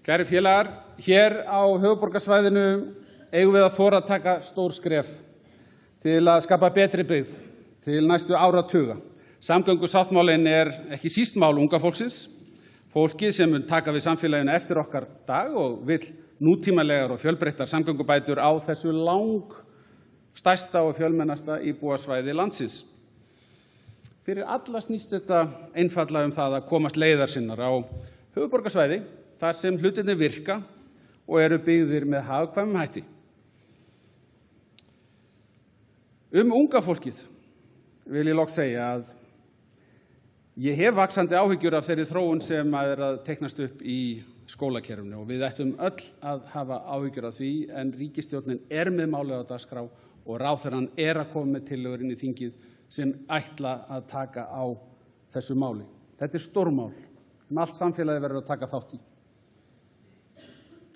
Kæri félagar, hér á höfuðborgarsvæðinu eigum við að þora að taka stór skref til að skapa betri byggð til næstu áratuga. Samgöngusáttmálinn ekki síst mál unga fólksins, fólkið sem mun taka við samfélaginu eftir okkar dag og vill nútímalegar og fjölbreyttar samgöngubætur á þessu stærsta og fjölmennasta íbúasvæði landsins. Fyrir alla snýst þetta einfaldlega það að komast leiðar sinnar á höfuðborgarsvæði, þar sem hlutirnir virka og eru byggðir með hagkvæmum hætti. Unga fólkið vil ég loks segja að ég hef vaxandi áhyggjur af þeirri þróun sem að teiknast upp í skólakerfinu og við ættum öll að hafa áhyggjur af því, en ríkisstjórnin með málið á dagskrá og ráðherrann að koma með tillögur inn í þingið sem ætla að taka á þessu máli. Þetta stórmál sem allt samfélagið verður að taka þátt í.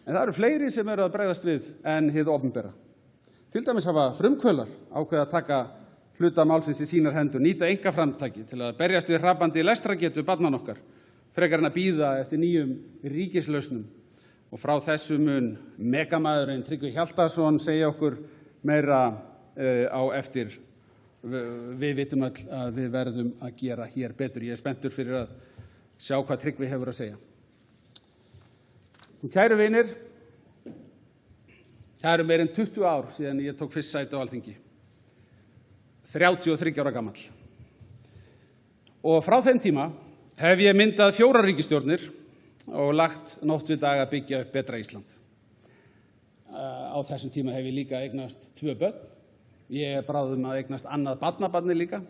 En það eru fleiri sem eru að bregðast við en hið opinbera. Til dæmis hafa frumkvöðlar ákveðið að taka hluta málsins í sínar hendur, nýta einkaframtaki til að berjast við hrapandi lestrargetu barnanna okkar, frekar en að bíða eftir nýjum ríkislausnum. Og frá þessu mun megamaðurinn Tryggvi Hjaltason segja okkur meira á eftir. Við vitum öll að við verðum að gera hér betur. Ég spenntur fyrir að sjá hvað Tryggvi hefur að segja. Kæru vinir, Það eru meira en 20 ár síðan ég tók fyrst sæti á Alþingi. 33 ára gamall. Og frá þeim tíma hef ég myndað 4 ríkisstjórnir og lagt nótt við dag að byggja upp betra Ísland. Á þessum tíma hef ég líka eignast 2 börn. Ég er bráðum að eignast annað barnabarni líka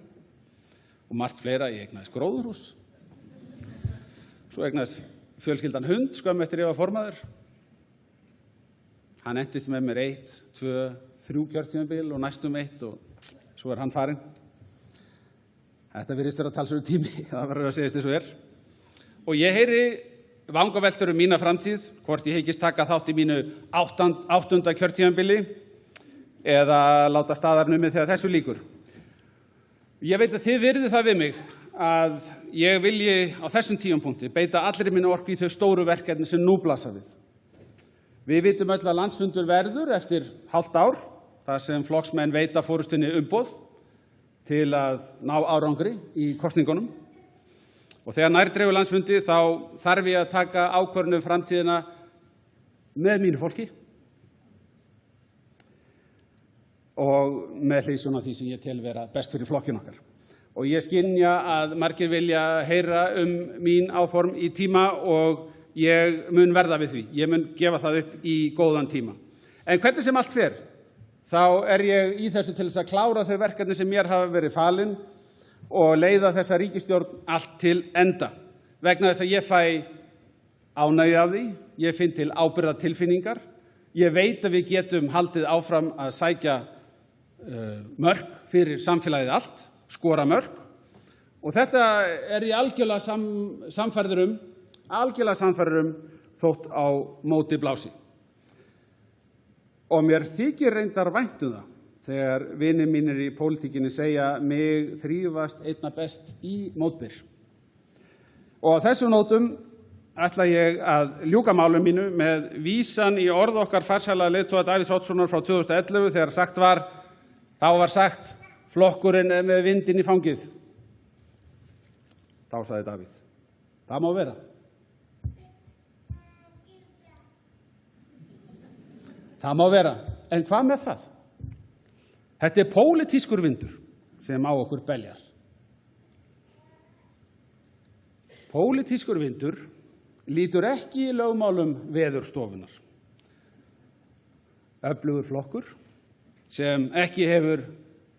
og margt fleira. Ég eignaðist gróðurhús. Svo eignaðist fjölskyldan hund skömmu eftir ég var formaður. Hann entist með mér 1, 2, 3 kjörtímabil og næstum 1 og svo er hann farinn. Þetta virðist vera talsverður tími, það verður að segjast eins og er. Og ég heyri vangaveltur um mína framtíð, hvort ég hyggist taka þátt í mínu 8. kjörtímabili eða láta staðar numið þegar þessu lýkur. Ég veit að þið virðið það við mig að ég vilji á þessum tímapunkti beita allri minni orku í þau stóru verkefni sem nú blasa við. Við vitum öll að landsfundur verður eftir hálft ár, þar sem flokksmenn veita forystunni umboð til að ná árangri í kosningunum. Og þegar nær dregur landsfundi þá þarf ég að taka ákvörðun um framtíðina með mínu fólki og með hliðsjón af því sem ég tel vera best fyrir flokkinn okkar. Og ég skynja að margir vilja heyra mín áform í tíma og ég mun verða við því. Ég mun gefa það upp í góðan tíma. En hvernig sem allt fer, þá er ég í þessu til þess að klára þau verkefni sem mér hafa verið falin og leiða þessa ríkisstjórn allt til enda. Vegna þess að ég fæ ánægju af því, ég finn til ábyrgðartilfinningar, ég veit að við getum haldið áfram að sækja mörk fyrir samfélagið allt, skora mörk, og þetta er ég algjörlega sannfærður um þótt á móti blási. Og mér þykir reyndar vænt um það þegar vinir mínir í pólitíkinni segja mig þrífast einna best í mótbyr. Og á þessum nótum ætla ég að ljúka máli mínu með vísan í orð okkar farsæla leiðtoga Davíðs Oddssonar frá 2011 þegar þá var sagt flokkurinn er með vindinn í fangið. Þá sagði Davíð, það má vera. Það má vera, en hvað með það? Þetta er pólitískur vindur sem á okkur beljar. Pólitískur vindur lítur ekki í lögmálum veðurstofunar. Öflugur flokkur sem ekki hefur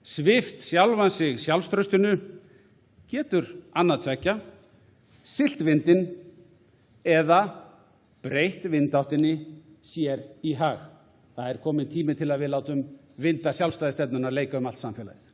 svipt sjálfan sig sjálfstraustinu getur annað tveggja, siglt vindinn eða breytt vindáttinni sér í hag. Það er kominn tími til að við látum vinda sjálfstæðisstefnuna leika allt samfélagið.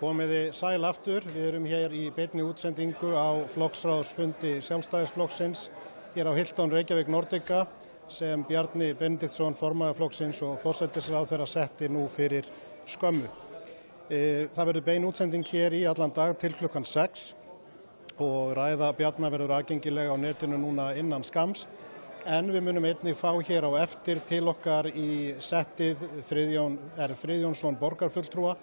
Komiði sæl aftur. Við erum hér í beinni útsendingu á flokksráðsfundi Sjálfstæðisflokksins hér á Hilton Reykjavík Nordica sem Bjarni Benediktsson, formaður flokksins og forsætisráðherra setti nú fyrir skömmu. Það verður bein útsending hér í allan dag til klukkan 6 og ræða Bjarna verður aðgengileg á netinu núna innan skamms. En við munum einnig fá hér á eftir til okkar í settið Friðjónsson borgarfulltrúa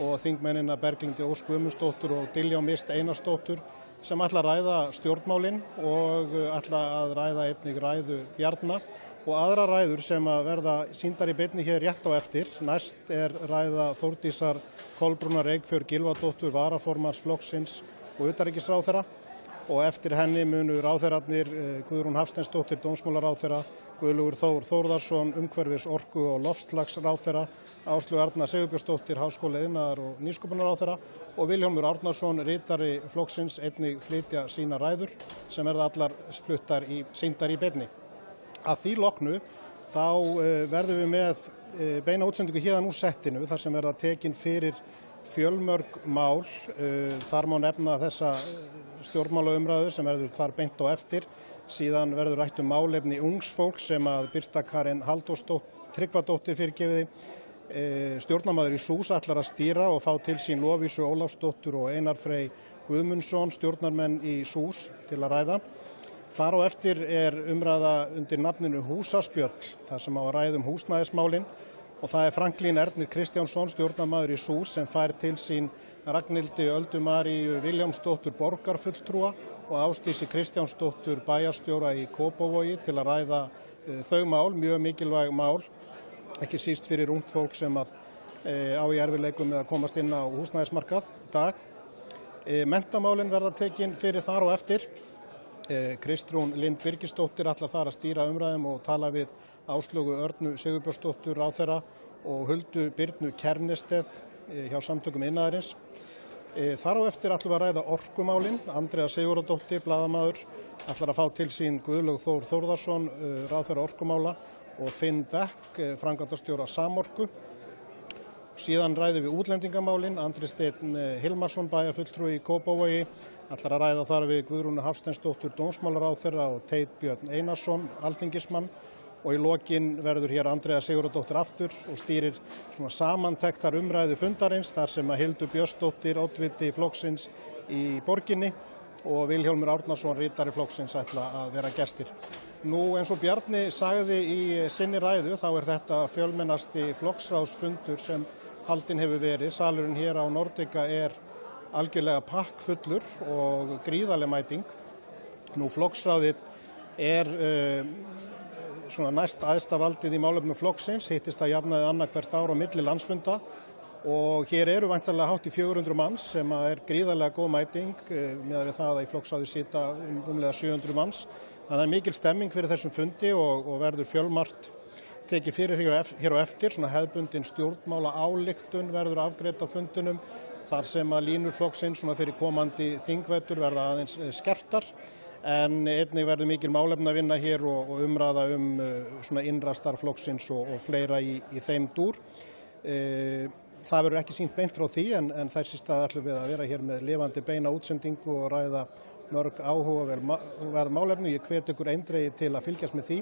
og þingmennina Berglindi Ósk Guðmundsdóttur og Diljá Mist Einarsdóttur sem ætla að ræða stjórnmálin og ætla að ræða einnig ræðu Bjarna og aðra ræður sem að verða sýndar í beinni hér rétt á eftir. Næst ræða Þórdísar Kolbrúnar Reykfjörð Gylfadóttur, varaformanns flokksins og utanríkisráðherra og eftir henni munu ráðherrarnir Guðrún Hafsteinsdóttir, dómsmálaráðherra, Guðlaugur Þór Þórðarson, umhverfis-, orku- og loftslagsráðherra, Áslaug Arna Sigurbjörnsdóttir, háskóla-, iðnaðar- og nýsköpunarráðherra og Vilhjálmur Árnason, ritari flokksins, einnig flytja sína ræður sem verða allar sýndar í beinni. Að því loknu þá verðum við með beina útsendingu héðan úr settinu þar sem verða tekin fyrir fjölmörg mál. Þar má nefna þessa stjórnmálaumræðu sem verður þar beint á eftir. Síðan verður rætt málefni ungs fólks sem að Birta Karen Tryggvadóttir stjórnarmaður í SÚS ætlar að stýra og fá til sín Lovísu Ólafsdóttur og Einar Frey Guðmundsson, stjórnarmenn í SÚS, til að ræða. Þar á eftir umræða undir nafninu Húsaspjöll, þar sem á að ræða húsnæðismálin og það Franklín Ernir Kristjánsson, stjórnarmaður í SÚS, sem fær til sín Ragnhildi Öldu Maríu Vilhjálmsdóttur borgarfulltrúa og Ásdísi Kristjánsdóttur bæjarstjóra í Kópavogi til að ræða þau mál, mjög mikilvæg mál, ekki síst fyrir ungt fólk sem á í erfiðleikum með að komast inn á húsnæðismarkað í dag. Menntamálin verða tekin fyrir þar og eftir. Kristrún Lind Birgisdóttir ætlar þar að stýra umræðum og tala við Áslaugu Örnu Sigurbjörnsdóttur ráðherra og Huldu Birnu Kernesteð hjá Samtökum iðnaðarins. Þar á eftir ætlum við að ræða orkumálin. Andrea Sigurðardóttir, blaðamaður, ætlar að fá til sín Guðlaug Þór Þórðarson, ráðherra orkumála og Finn Beck, framkvæmdastjóra Samorku. Síðan ræðum við útlendingamálin. Andri Steinn Hilmarsson, bæjarfulltrúi í Kópavogi, ætlar að ræða þar við Guðrúnu Hafsteinsdóttur, dómsmálaráðherra og Teit Björn Einarsson, alþingismann. Og í lokin verður hér Andrea Sigurðardóttir aftur og stýrir svona samantektar umræðu fundarins þar sem að Hildur Björnsdóttir, oddviti flokksins í borginni og Vilhjálmur Árnason, ritari flokksins, ætla að vera gestir. Nú eins og Bjarni sagði í sinni ræðu þá þetta fjölmennasti flokksráðsfundur sem haldinn hefur verið. Salurinn hér á Nordica algjörlega pakkfullur og gríðarleg mæting. Nú flokksráðið svona næst æðsta valdið í málefnum flokksins, hittist að jafnaði annað hvert ár á milli landsfunda og hér eru væntanlega hátt í 400 manns sem gríðarlega góð mæting miðað við það að í flokksráði sita rúmlega 700 manns. Það mikil stemming fyrir þessum fundi og verður fjölmargt tekið fyrir hér á eftir. Svona hefðbundin stjórnmála ályktun verður afgreidd á fundinum þar sem að línur flokksins svona fyrir komandi þingvetur verða aðeins skerptar. En einnig verður mikil málefni að vinna hér og umræða svona innra starf flokksins og fleira í þeim dúr. Það verður ekki sýnt beint frá því en þess í stað ætlum við að vera hér með lifandi beina útsendingu og ræða mörg áhugaverð málefni. Ég hvet ykkur eindregið til að fylgjast með því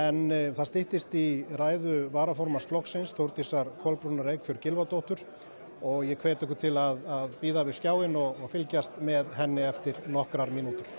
en það styttist í ræðu varaformanns flokksins, Þórdísar Kolbrúnar Reykfjörð Gylfadóttur og ég hvet ykkur til að bíða við skjáinn og fylgjast með henni eftir nokkrar mínútur.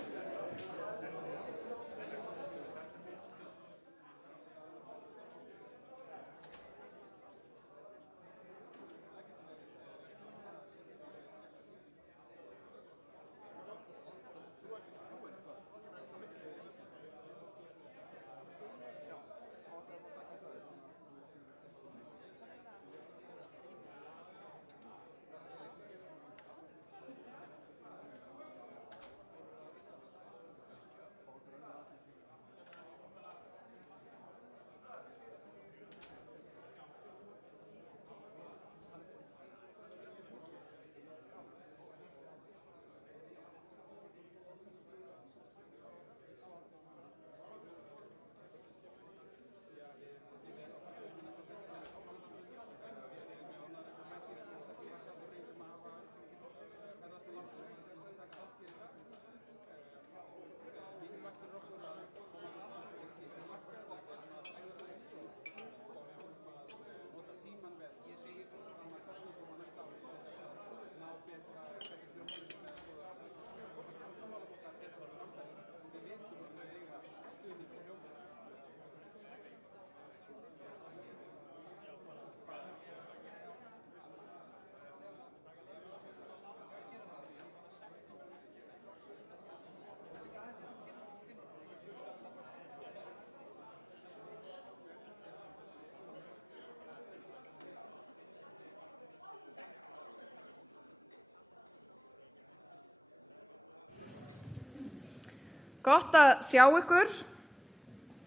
Gott að sjá ykkur.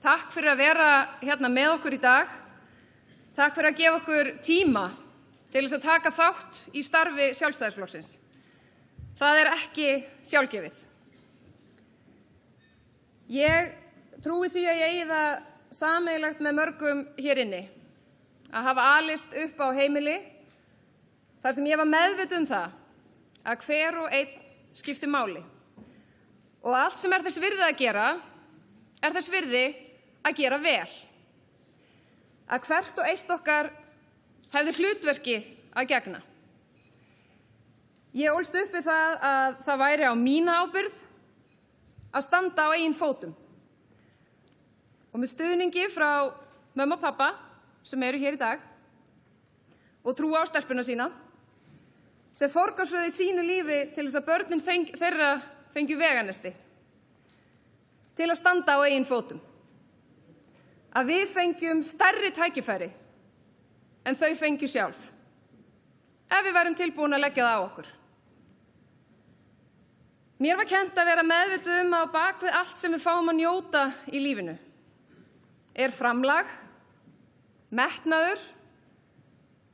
Takk fyrir að vera hérna með okkur í dag. Takk fyrir að gefa okkur tíma til þess að taka þátt í starfi Sjálfstæðisflokksins. Það er ekki sjálfgefið. Ég trúi því að ég eigi það sameiginlegt með mörgum hér inni að hafa alist upp á heimili þar sem ég var meðvituð það að hver og einn skipti máli. Og allt sem er þess virði að gera, er þess virði að gera vel. Að hvert og eitt okkar hefði hlutverki að gegna. Ég ólst upp við það að það væri á mína ábyrgð að standa á eigin fótum. Og með stuðningi frá mömmu og pappa, sem eru hér í dag, og trúa á stelpuna sína, sem forgangsröðu í sínu lífi til þess að börnin þeirra fengju veganesti, til að standa á eigin fótum. Að við fengjum stærri tækifæri en þau fengju sjálf, ef við værum tilbúin að leggja það á okkur. Mér var kennt að vera meðvituð að á bak við allt sem við fáum að njóta í lífinu er framlag, metnaður,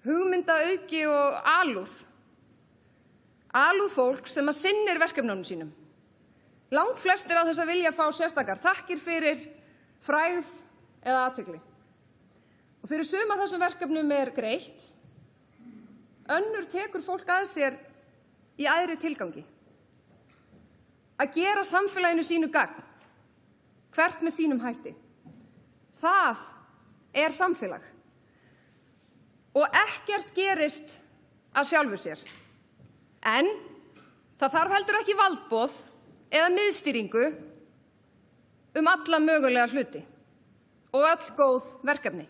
hugmyndaauki og alúð. Alúð fólk sem að sinnir verkefnunum sínum. Langflestir á þess að vilja fá sérstakar þakkir fyrir frægð eða athygli. Og fyrir suma þessum verkefnum er greitt, önnur tekur fólk að sér í æðri tilgangi. Að gera samfélaginu sínu gagn, hvert með sínum hætti. Það er samfélag. Og ekkert gerist að sjálfu sér. En það þarf heldur ekki valdboð eða miðstýringu alla mögulega hluti og öll góð verkefni.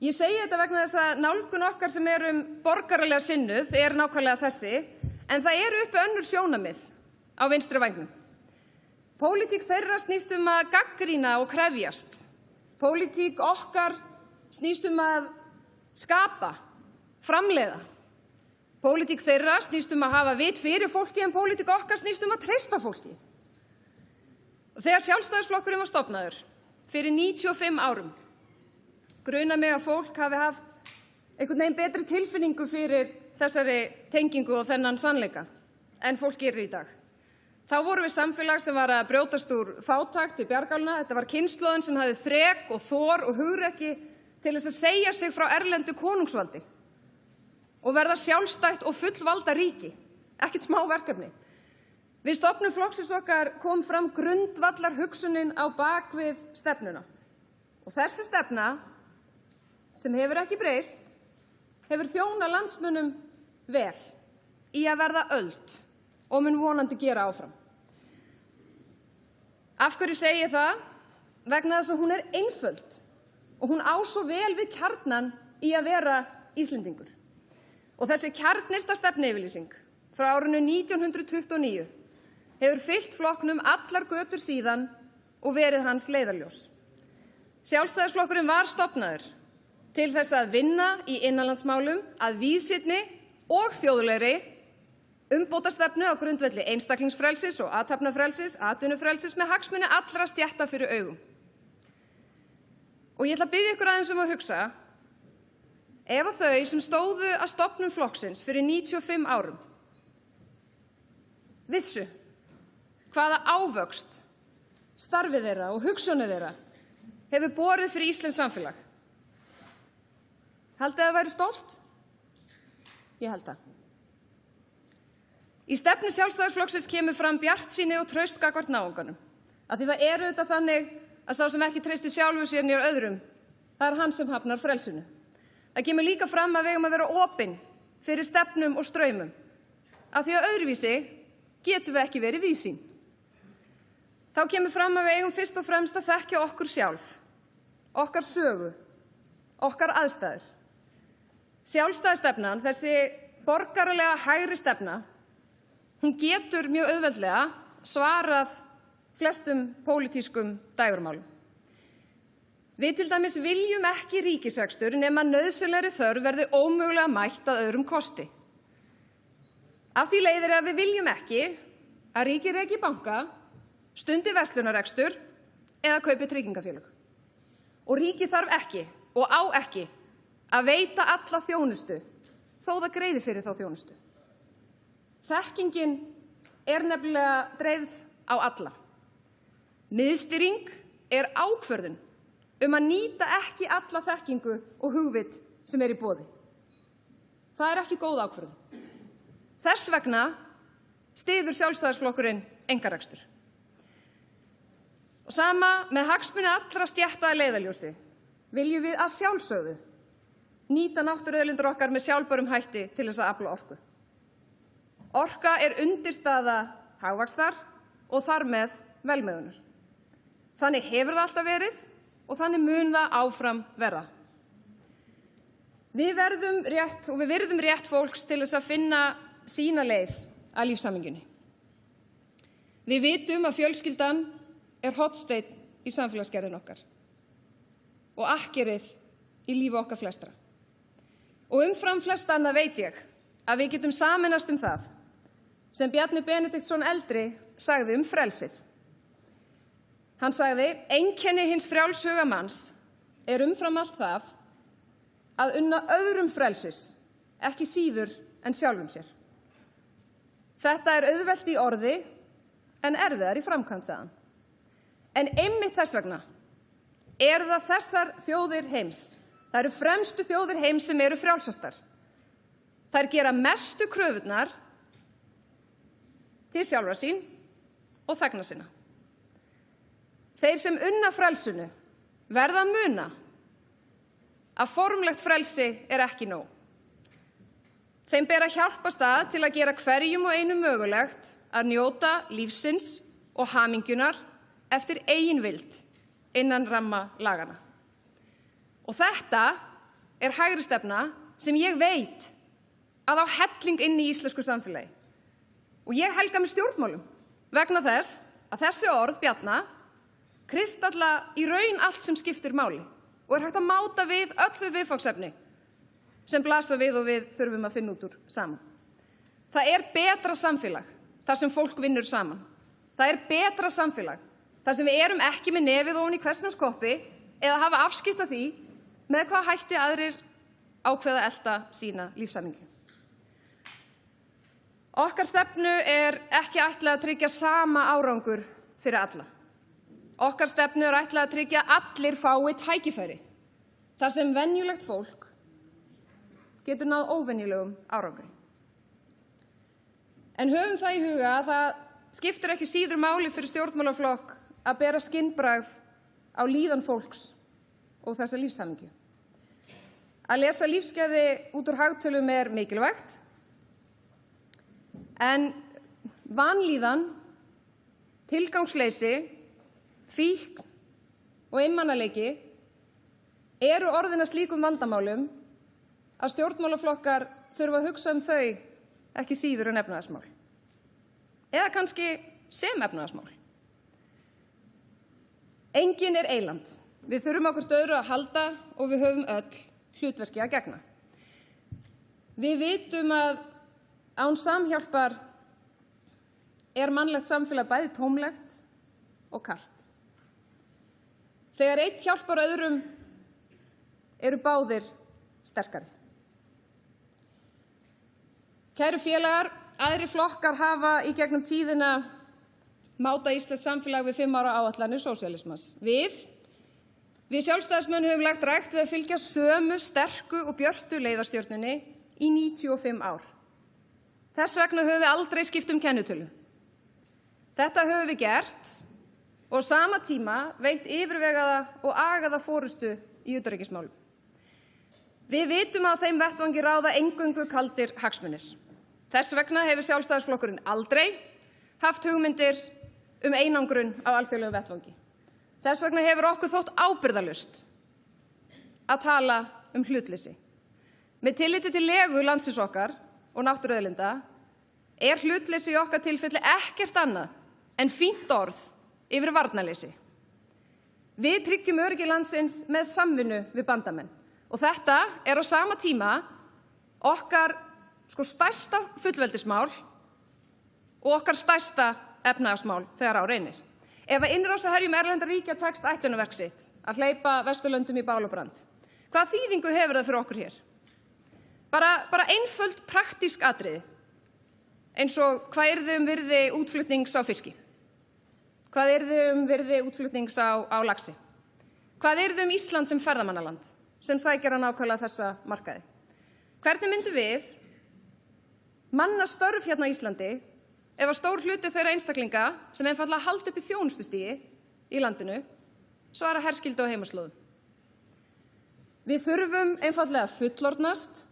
Ég segi þetta vegna þess að nálgun okkar sem erum borgaralega sinnuð er nákvæmlega þessi, en það eru uppi önnur sjónarmið á vinstri vængnum. Pólitík þeirra snýst að gagnrýna og krefjast. Pólitík okkar snýst að skapa, framleiða. Pólitík þeirra snýst að hafa vit fyrir fólki, en pólitík okkar snýst að treysta fólki. Þegar Sjálfstæðisflokkurinn var stofnaður fyrir 95 árum, grunar mig að fólk hafi haft einhvern veginn betri tilfinningu fyrir þessari tengingu og þennan sannleika en fólk gerir í dag. Þá vorum við samfélag sem var að brjótast úr fátækt til bjargálna. Þetta var kynslóðin sem hafði þrek og þor og hugrekki til þess að segja sig frá erlendu konungsvaldi og verða sjálfstætt og fullvalda ríki, ekkert smá verkefni. Við stofnun flokksins okkar kom fram grundvallar hugsunin á bak við stefnuna. Og þessi stefna, sem hefur ekki breyst, hefur þjónað landsmönnum vel í að verða öld og mun vonandi gera áfram. Af hverju segi ég það? Vegna þess að hún er einföld og hún á svo vel við kjarnan í að vera Íslendingur. Og þessi kjarnyrta stefnuyfirlýsing frá árinu 1929 hefur fylgt flokknum allar götur síðan og verið hans leiðarljós. Sjálfstæðisflokkurinn var stofnaður til þess að vinna í innanlandsmálum að víðsýnni og þjóðlegri umbótastefnu á grundvelli einstaklingsfrelsis og athafnafrelsis, atvinnufrelsis með hagsmuni allra stétta fyrir augum. Og ég ætla að biðja ykkur aðeins að hugsa, ef að þau sem stóðu að stofnun flokksins fyrir 95 árum vissu hvaða ávöxt starfið þeirra og hugsunið þeirra hefur borið fyrir íslenskt samfélag. Haldið að væri stolt? Ég held það. Í stefnu Sjálfstæðisflokksins kemur fram bjartsýni og traust gagnvart náunganum. Af því það er auðvitað þannig að sá sem ekki treystir sjálfu sér né öðrum, það er hann sem hafnar frelsinu. Það kemur líka fram að við eigum að vera opin fyrir stefnum og straumum. Af því að öðruvísi getum við ekki verið víðsýn. Þá kemur fram að við eigum fyrst og fremst að þekkja okkur sjálf, okkar sögu, okkar aðstæður. Sjálfstæðisstefnan, þessi borgaralega hægri stefna, hún getur mjög auðveldlega svarað flestum pólitískum dægurmálum. Við til dæmis viljum ekki ríkisrekstur nema nauðsynlegri þörf verði ómögulega mætt að öðrum kosti. Af því leiðir að við viljum ekki að ríkið reki banka, stundi verslunarrekstur eða kaupi tryggingafélög. Og ríkið þarf ekki og á ekki að veita alla þjónustu þó það greiði fyrir þá þjónustu. Þekkingin er nefnilega dreifð á alla. Miðstýring er ákvörðun að nýta ekki alla þekkingu og hugvit sem er í boði. Það er ekki góð ákvörðun. Þess vegna styður Sjálfstæðisflokkurinn einkarekstur. Og sama með hagsmuni allra stétta að leiðarljósi viljum við að sjálfsögðu nýta náttúruauðlindir okkar með sjálfbærum hætti til þess að afla orku. Orka er undirstaða hagvaxtar og þar með velmegunar. Þannig hefur það alltaf verið og þannig mun það áfram verða. Við virðum rétt fólks til þess að finna sína leið að lífshamingjunni. Við vitum að fjölskyldan er hornsteinn í samfélagsgerðin okkar og akkerið í lífi okkar flestra. Og umfram flest annað veit ég að við getum sameinast það sem Bjarni Benediktsson eldri sagði frelsið. Hann sagði: einkenni hins frjálshuga manns er umfram allt það að unna öðrum frelsis, ekki síður en sjálfum sér. Þetta er auðvelt í orði en erfiðar í framkvæmd, sagði hann. En einmitt þess vegna eru það þessar þjóðir heims, það eru fremstu þjóðir heims sem eru frjálsastar. Þær gera mestu kröfurnar til sjálfra sín og þegna sinna. Þeir sem unna frelsinu verða að muna að formlegt frelsi er ekki nóg. Þeim ber að hjálpast að til að gera hverjum og einum mögulegt að njóta lífsins og hamingjunar eftir eigin vild innan ramma laganna. Og þetta er hægri stefna sem ég veit að á helling inn í íslensku samfélagi. Og ég helga með stjórnmálum vegna þess að þessi orð Bjarna kristalla í raun allt sem skiptir máli og er hægt að máta við öll þau viðfangsefni sem blasa við og við þurfum að finna út úr saman. Það er betra samfélag þar sem fólk vinnur saman. Það er betra samfélag þar sem við erum ekki með nefið ofan í hvers manns koppi eða hafa afskipti af því með hvað hætti aðrir ákveða elta sína lífshamingju. Okkar stefnu er ekki ætlað að tryggja sama árangur fyrir alla. Okkar stefnu er ætlað að tryggja að allir fái tækifæri, þar sem venjulegt fólk getur náð óvenjulegum árangri. En höfum það í huga að það skiptir ekki síður máli fyrir stjórnmálaflokk að bera skynbragð á líðan fólks og þessa lífshamingju. Að lesa lífsgæði út úr hagtölum er mikilvægt, en vanlíðan, tilgangsleysi, fíkn og einmanaleiki eru orðin að slíkum vandamálum að stjórnmálaflokkar þurfa að hugsa þau ekki síður en efnahagsmál. Eða kannski sem efnahagsmál. Enginn er eyland. Við þurfum okkur öðru að halda og við höfum öll hlutverki að gegna. Við vitum að án samhjálpar er mannlegt samfélag bæði tómlegt og kalt. Þegar einn hjálpar öðrum eru báðir sterkari. Kæru félagar, aðrir flokkar hafa í gegnum tíðina máta íslenskt samfélag við 5 ára áætlanir sósíalismans. Við sjálfstæðismenn höfum lagt rækt við að fylgja sömu sterku og björtu leiðarstjörnunni í 95 ár. Þess vegna höfum við aldrei skipt kennitölu. Þetta höfum við gert og á sama tíma veitt yfirvegaða og agaða forystu í utanríkismálum. Við vitum að á þeim vettvangi ráða eingöngu kaldir hagsmunir. Þess vegna hefur Sjálfstæðisflokkurinn aldrei haft hugmyndir einangrun á alþjóðlegum vettvangi. Þess vegna hefur okkur þótt ábyrgðarlaust að tala hlutleysi. Með tilliti til legu landsins okkar og náttúruauðlinda er hlutleysi í okkar tilfelli ekkert annað en fínt orð yfir varnarleysi. Við tryggjum öryggi landsins með samvinnu við bandamenn og þetta er á sama tíma okkar stærsta fullveldismál og okkar stærsta efnahagsmál þegar á reynir. Ef að innrásarherjum erlendra ríkja tekst ætlunarverk sitt að hleypa Vesturlöndum í bál og brand, hvaða þýðingu hefur það fyrir okkur hér? Bara einföld praktísk atriði, eins og hvað yrði virði útflutnings á fiski? Hvað yrði virði útflutnings á laxi? Hvað yrði Ísland sem ferðamannaland, sem sækir á nákvæmlega þessa markaði? Hvernig myndum við manna störf hérna á Íslandi ef að stór hluti þeirra einstaklinga sem einfaldlega halda upp í þjónustustigi í landinu svara herskyldu á heimaslóðum? Við þurfum einfaldlega að fullorðnast,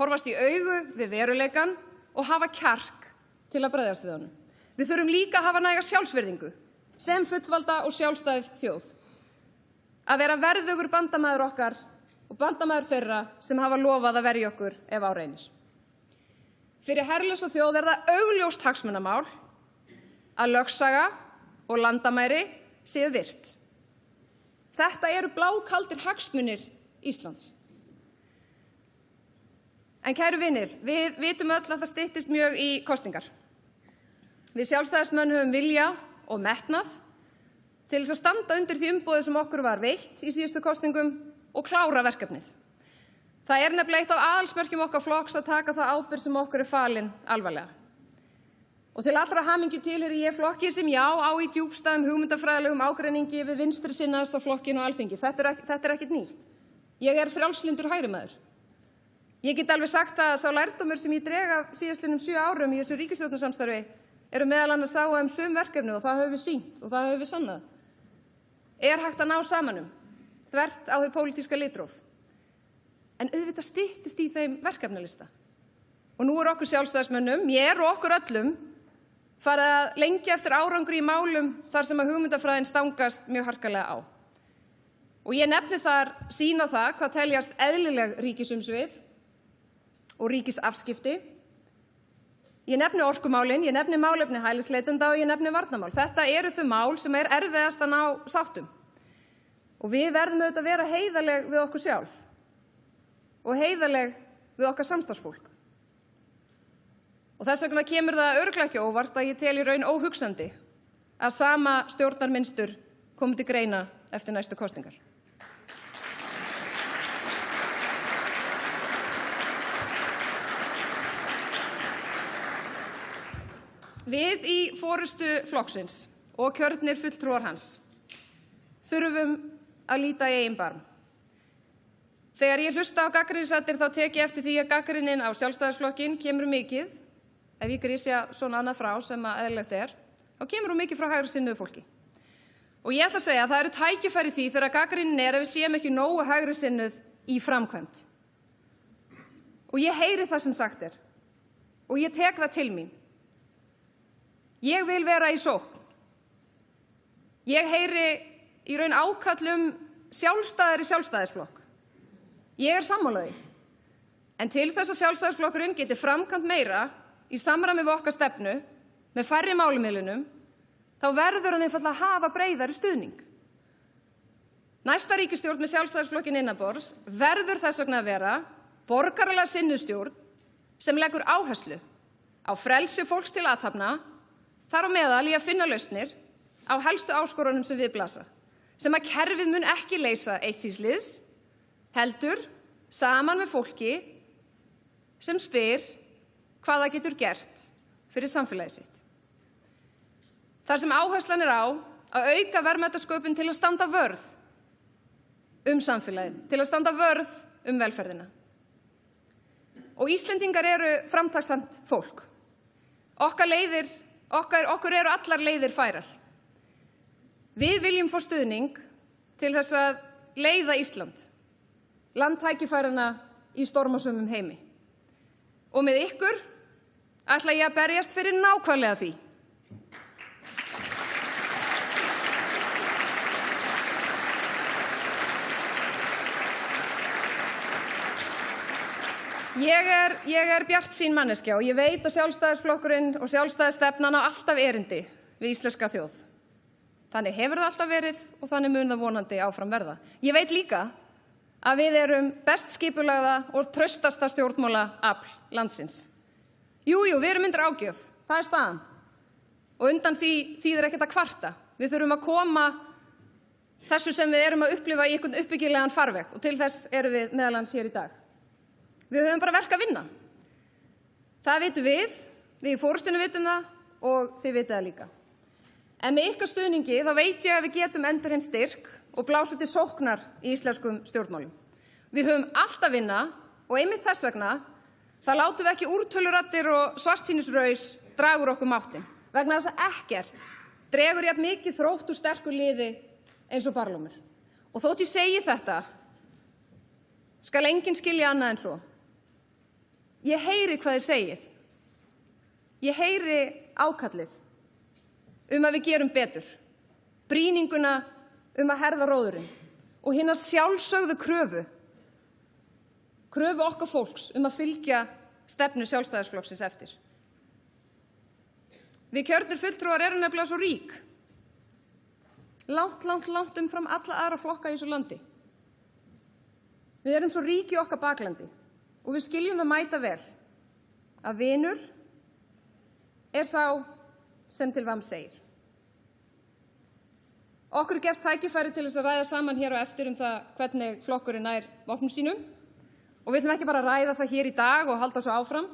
horfast í augu við veruleikann og hafa kjark til að bregðast við honum. Við þurfum líka að hafa næga sjálfsvirðingu sem fullvalda og sjálfstæð þjóð. Að vera verðugur bandamaður okkar og bandamaður þeirra sem hafa lofað að verja okkur ef á reynir. Fyrir herlausa þjóð það augljóst hagsmunamál að lögsaga og landamæri séu virt. Þetta eru blákaldir hagsmunir Íslands. En kæru vinir, við vitum öll að það styttist mjög í kosningar. Við sjálfstæðismenn höfum vilja og metnað til þess að standa undir því umboði sem okkur var veitt í síðustu kosningum og klára verkefnið. Það nefnilega eitt af aðalsmerkjum okkar flokks að taka það ábyrgð sem okkur falin alvarlega. Og til allra hamingju tilheyri ég flokki sem á í djúpstæðum hugmyndafræðilegum ágreiningi við vinstri sinnaðasta flokkinn og Alþingi. Þetta er ekkert nýtt. Ég frjálslyndur hægrimaður. Ég get alveg sagt að sá lærdómur sem ég dreg af síðastliðnum 7 árum í þessu ríkisstjórnarsamstarfi eru meðal annars sá verkefni og það höfum við sýnt og það höfum við sannað. Hægt að ná samanum, þvert á hið pólitíska litróf. En auðvitað styttist í þeim verkefnalista. Og nú okkur sjálfstæðismönnum, mér og okkur öllum, farið að lengja eftir árangri í málum þar sem að hugmyndafræðin stangast mjög harkalega á. Og ég nefni þar sýn á það hvað teljast eðlileg ríkisumsvif og ríkisafskipti. Ég nefni orkumálin, ég nefni málefni hælisleitenda og ég nefni varnarmál. Þetta eru þau mál sem erfiðast að ná sáttum. Og við verðum auðvitað að vera heiðarleg við okkur sjálf og heiðarleg við okkar samstarfsfólk. Og þess vegna kemur það örugglega ekki óvart að ég tel í raun óhugsandi að sama stjórnarmynstur komi til greina eftir næstu kosningar. Við í forystu flokksins og kjörnir fulltrúar hans þurfum að líta í eigin barm. Þegar ég hlusta á gagnrýnisraddir þá tek ég eftir því að gagnrýnin á Sjálfstæðisflokkinn kemur mikið, ef ég grísja svona annað frá sem að eðlilegt þá kemur hún mikið frá hægri sinnuðu fólki. Og ég ætla að segja að það eru tækifæri því þegar gagnrýnin ef við séum ekki nógu hægri sinnuð í framkvæmd. Og ég heyri það sem sagt og ég tek það til mín. Ég vil vera í sókn. Ég heyri í raun ákall sjálfstæðari Sjálfstæðisflokk. Ég sammála því. En til þess að Sjálfstæðisflokkurinn geti framkvæmt meira í samræmi við okkar stefnu með færri málumiðlunum, þá verður hann einfaldlega að hafa breiðari stuðning. Næsta ríkisstjórn með Sjálfstæðisflokkinn innanborðs verður þess vegna að vera borgaralega sinnuð stjórn sem leggur áherslu á frelsi fólks til athafna, þar á meðal í að finna lausnir á helstu áskorunum sem við blasa, sem að kerfið mun ekki leysa eitt síns liðs, heldur saman með fólki sem spyr hvað það getur gert fyrir samfélagið sitt. Þar sem áherslan á að auka verðmætasköpun til að standa vörð samfélagið, til að standa vörð velferðina. Og Íslendingar eru framtakssamt fólk. Okkur eru allar leiðir færar. Við viljum fá stuðning til þess að leiða Ísland, land tækifæranna í stormasömum heimi. Og með ykkur ætla ég að berjast fyrir nákvæmlega því. Ég bjartsýn manneskja og ég veit að Sjálfstæðisflokkurinn og sjálfstæðisstefnan á alltaf erindi við íslenska þjóð. Þannig hefur það alltaf verið og þannig mun það vonandi áfram verða. Ég veit líka að við erum best skipulagða og traustasta stjórnmálaafl landsins. Jú, við erum undir ágjöf, það staðan. Og undan því þýðir ekkert að kvarta. Við þurfum að koma þessu sem við erum að upplifa í einhvern uppbyggilegan farveg og til þess erum við meðal annars hér í dag. Við höfum bara verk að vinna. Það vitum við í forystunni vitum það og þið vitið það líka. En með ykkar stuðningi þá veit ég að við getum endurheimt styrk og blásið til sóknar í íslenskum stjórnmálum. Við höfum allt að vinna og einmitt þess vegna það látum við ekki úrtöluraddir og svartsýnisraus draga úr okkur máttinn. Vegna þess að ekkert dregur jafn mikið þrótt úr sterku liði eins og barlómur. Og þótt ég segi þetta, skal enginn skilja annað en svo. Ég heyri hvað þið segið. Ég heyri ákallið að við gerum betur, brýninguna að herða róðurinn og hina sjálfsögðu kröfu okkar fólks að fylgja stefnu Sjálfstæðisflokksins eftir. Við kjörnir fulltrúar erum nefnilega svo rík, langt umfram alla aðra flokka í þessu landi. Við erum svo rík í okkar baklandi og við skiljum það mæta vel að vinur sá sem til vams segir. Okkur gefst tækifæri til þess að ræða saman hér á eftir það hvernig flokkurinn nær vopnum sínum og við ætlum ekki bara að ræða það hér í dag og halda svo áfram,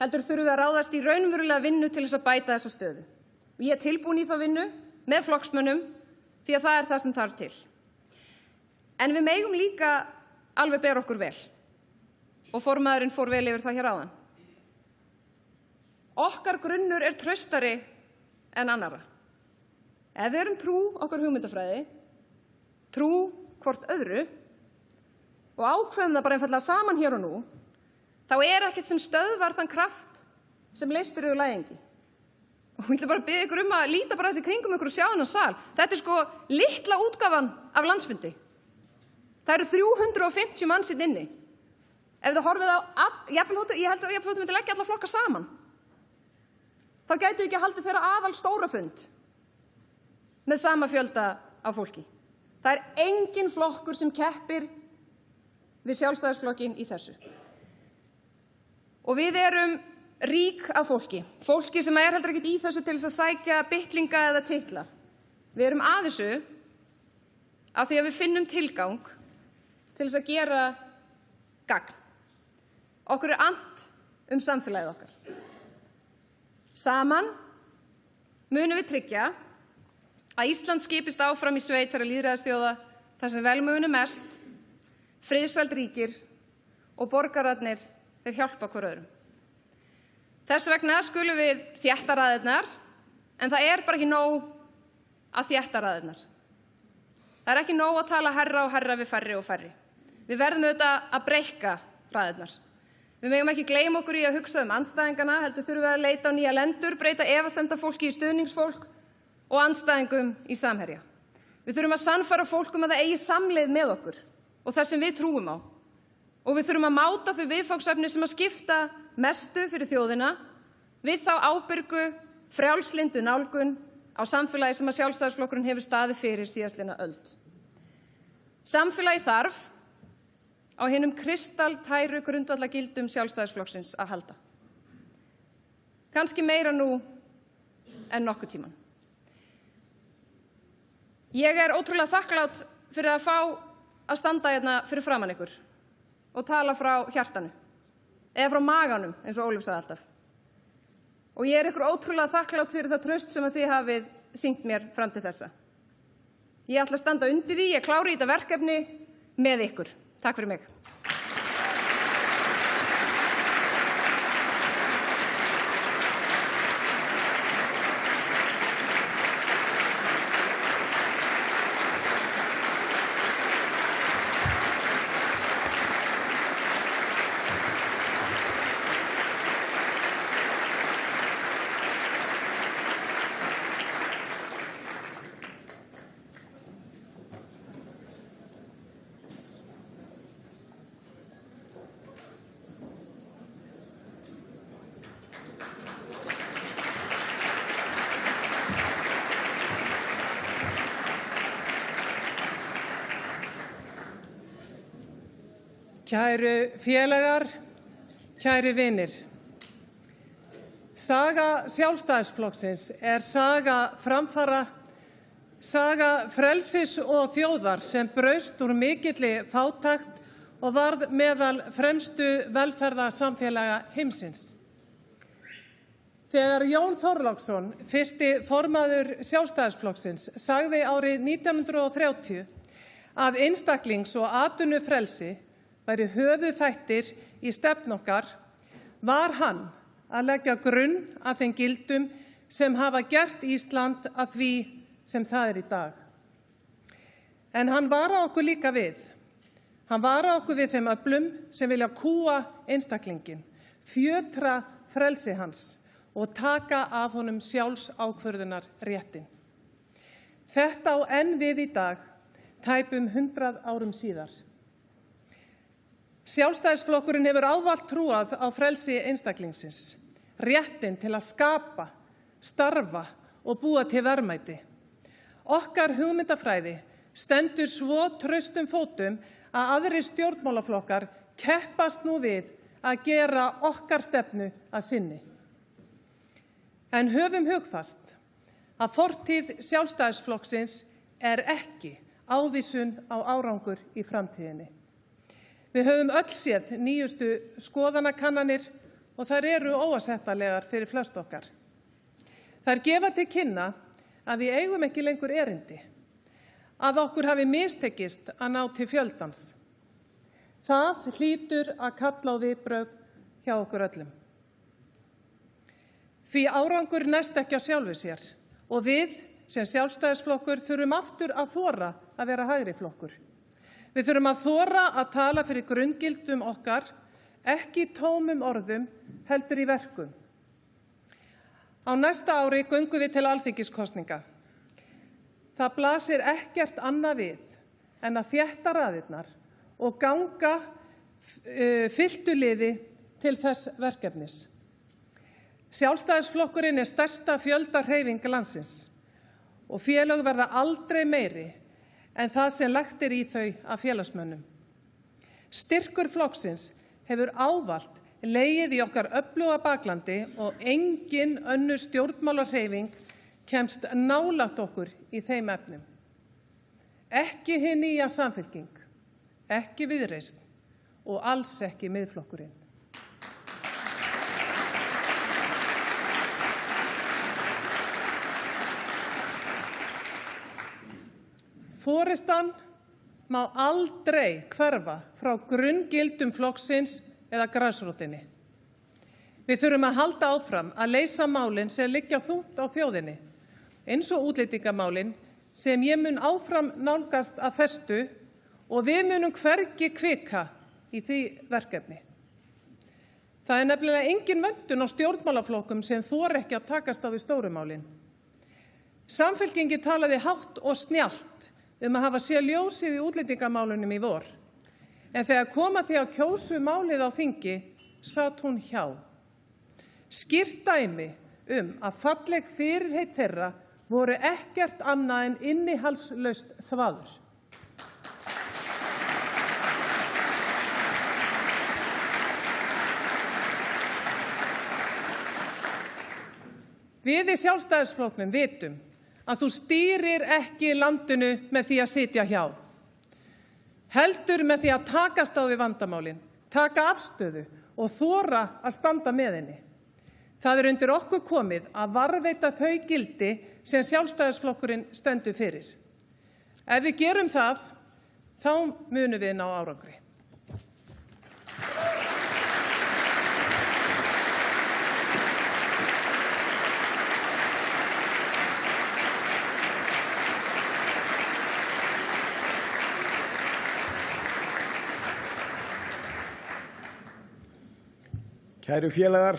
heldur þurfum við að ráðast í raunverulega vinnu til þess að bæta þessa stöðu. Og ég tilbúin í þá vinnu með flokksmönnum því að það það sem þarf til. En við megum líka alveg bera okkur vel og formaðurinn fór vel yfir það hér áðan. Okkar grunnur traustari en annarra. Ef við erum trú okkar hugmyndafræði, trú hvort öðru og ákveðum það bara einfaldlega saman hér og nú, þá ekkert sem stöðvar þann kraft sem leystur yfir læðingi. Og ég ætla bara að biðja ykkur að líta bara þessi kringum ykkur og sjá þennan sal. Þetta sko litla útgáfan af landsfundi. Það eru 350 manns inni. Ef þið horfið á, ég held að jafnvel myndi leggja alla flokka saman. Þá gætu ekki haldið þeirra aðal stóra fund með sama fjölda af fólki. Það engin flokkur sem keppir við Sjálfstæðisflokkinn í þessu. Og við erum rík af fólki sem heldur ekkert í þessu til þess að sækja bitlinga eða titla. Við erum að þessu af því að við finnum tilgang til þess að gera gagn. Okkur annt samfélagið okkar. Saman munum við tryggja að Ísland skipist áfram í sveit þeirra lýðræðisþjóða þar sem velmegun mest, friðsæld ríkir og borgararnir þeir hjálpa hver öðrum. Þess vegna skulum við þétta raðirnar, en það bara ekki nóg að þétta raðirnar. Það ekki nóg að tala herra og herra við færri og færri. Við verðum auðvitað að breikka raðirnar. Við megum ekki gleyma okkur í að hugsa andstæðingana, heldur þurfum við að leita á nýja lendur, breyta efasemdafólki í stuðningsfólk og andstæðingum í samherja. Við þurfum að sannfæra fólk að það eigi samleið með okkur og það sem við trúum á. Og við þurfum að máta þau viðfangsefni sem að skipta mestu fyrir þjóðina við þá ábyrgu, frjálslyndu nálgun á samfélagi sem að Sjálfstæðisflokkurinn hefur staðið fyrir síðastliðna öld. Samfélagi þarf á hinum kristaltæru grundvallagildum Sjálfstæðisflokksins að halda. Kannski meira nú en nokkuð tímann. Ég ótrúlega þakklát fyrir að fá að standa hérna fyrir framan ykkur og tala frá hjartanu, eða frá maganum, eins og Ólöf sagði alltaf. Og ég ykkur ótrúlega þakklát fyrir það traust sem að þið hafið sýnt mér fram til þessa. Ég ætla að standa undir því, ég klári þetta verkefni með ykkur. Takk fyrir mig. Kæru félagar, kæri vinir. Saga Sjálfstæðisflokksins saga framfara, Saga frelsis og þjóðar sem braust úr mikilli fátækt og varð meðal fremstu velferðarsamfélaga heimsins. Þegar Jón Þorláksson, fyrsti formaður Sjálfstæðisflokksins, sagði árið 1930 að einstaklings- og atvinnufrelsi væri höfuðþættir í stefnu okkar, var hann að leggja grunn að þeim gildum sem hafa gert Ísland að því sem það í dag. En hann vara okkur líka við. Hann vara okkur við þeim öflum sem vilja kúga einstaklingin, fjötra frelsi hans og taka af honum sjálfsákvörðunar réttin. Þetta á enn við í dag, tæpum 100 árum síðar. Sjálfstæðisflokkurinn hefur ávallt trúað á frelsi einstaklingsins, réttin til að skapa, starfa og búa til verðmæti. Okkar hugmyndafræði stendur svo traustum fótum að aðrir stjórnmálaflokkar keppast nú við að gera okkar stefnu að sinni. En höfum hugfast að fortíð Sjálfstæðisflokksins er ekki ávísun á árangur í framtíðinni. Við höfum öll séð nýjustu skoðanakannanir og þær eru óásættanlegar fyrir flest okkar. Þær gefa til kynna að við eigum ekki lengur erindi, að okkur hafi mistekist að ná til fjöldans. Það hlýtur að kalla á viðbrögð hjá okkur öllum. Því árangur næst ekki á sjálfu sér og við sem Sjálfstæðisflokkur þurfum aftur að þora að vera hægri flokkur. Við þurfum að þora að tala fyrir grunngildum okkar, ekki tómum orðum, heldur í verkum. Á næsta ári göngum við til alþingiskosninga. Það blasir ekkert annað við en að þétta raðirnar og ganga fylltu liði til þess verkefnis. Sjálfstæðisflokkurinn er stærsta fjöldahreyfing landsins og félög verða aldrei meiri en það sem lagt er í þau af félagsmönnum. Styrkur flokksins hefur ávallt legið í okkar öfluga baklandi og engin önnur stjórnmálahreyfing kemst nálægt okkur í þeim efnum. Ekki hin nýja Samfylking, ekki Viðreisn og alls ekki Miðflokkurinn. Forystan má aldrei hverfa frá grunngildum flokksins eða grasrótinni. Við þurfum að halda áfram að leysa málin sem liggja þungt á þjóðinni, eins og útlendingamálin sem ég mun áfram nálgast að festu og við munum hvergi hvika í því verkefni. Það er nefnilega engin vöntun á stjórnmálaflokkum sem þora ekki að takast á við stóru málin. Samfylkingin talaði hátt og snjallt að hafa séð ljósið í útlendingamálunum í vor. En þegar kom að því að kjósu málið á þingi, sat hún hjá. Skýrt dæmi að falleg fyrirheit þeirra voru ekkert annað en innihaldslaust þvaður. Við í Sjálfstæðisflokknum vitum að þú stýrir ekki landinu með því að sitja hjá. Heldur með því að takast á við vandamálin, taka afstöðu og þora að standa með henni. Það er undir okkur komið að varðveita þau gildi sem Sjálfstæðisflokkurinn stendur fyrir. Ef við gerum það, þá munum við ná árangri. Kæru félagar,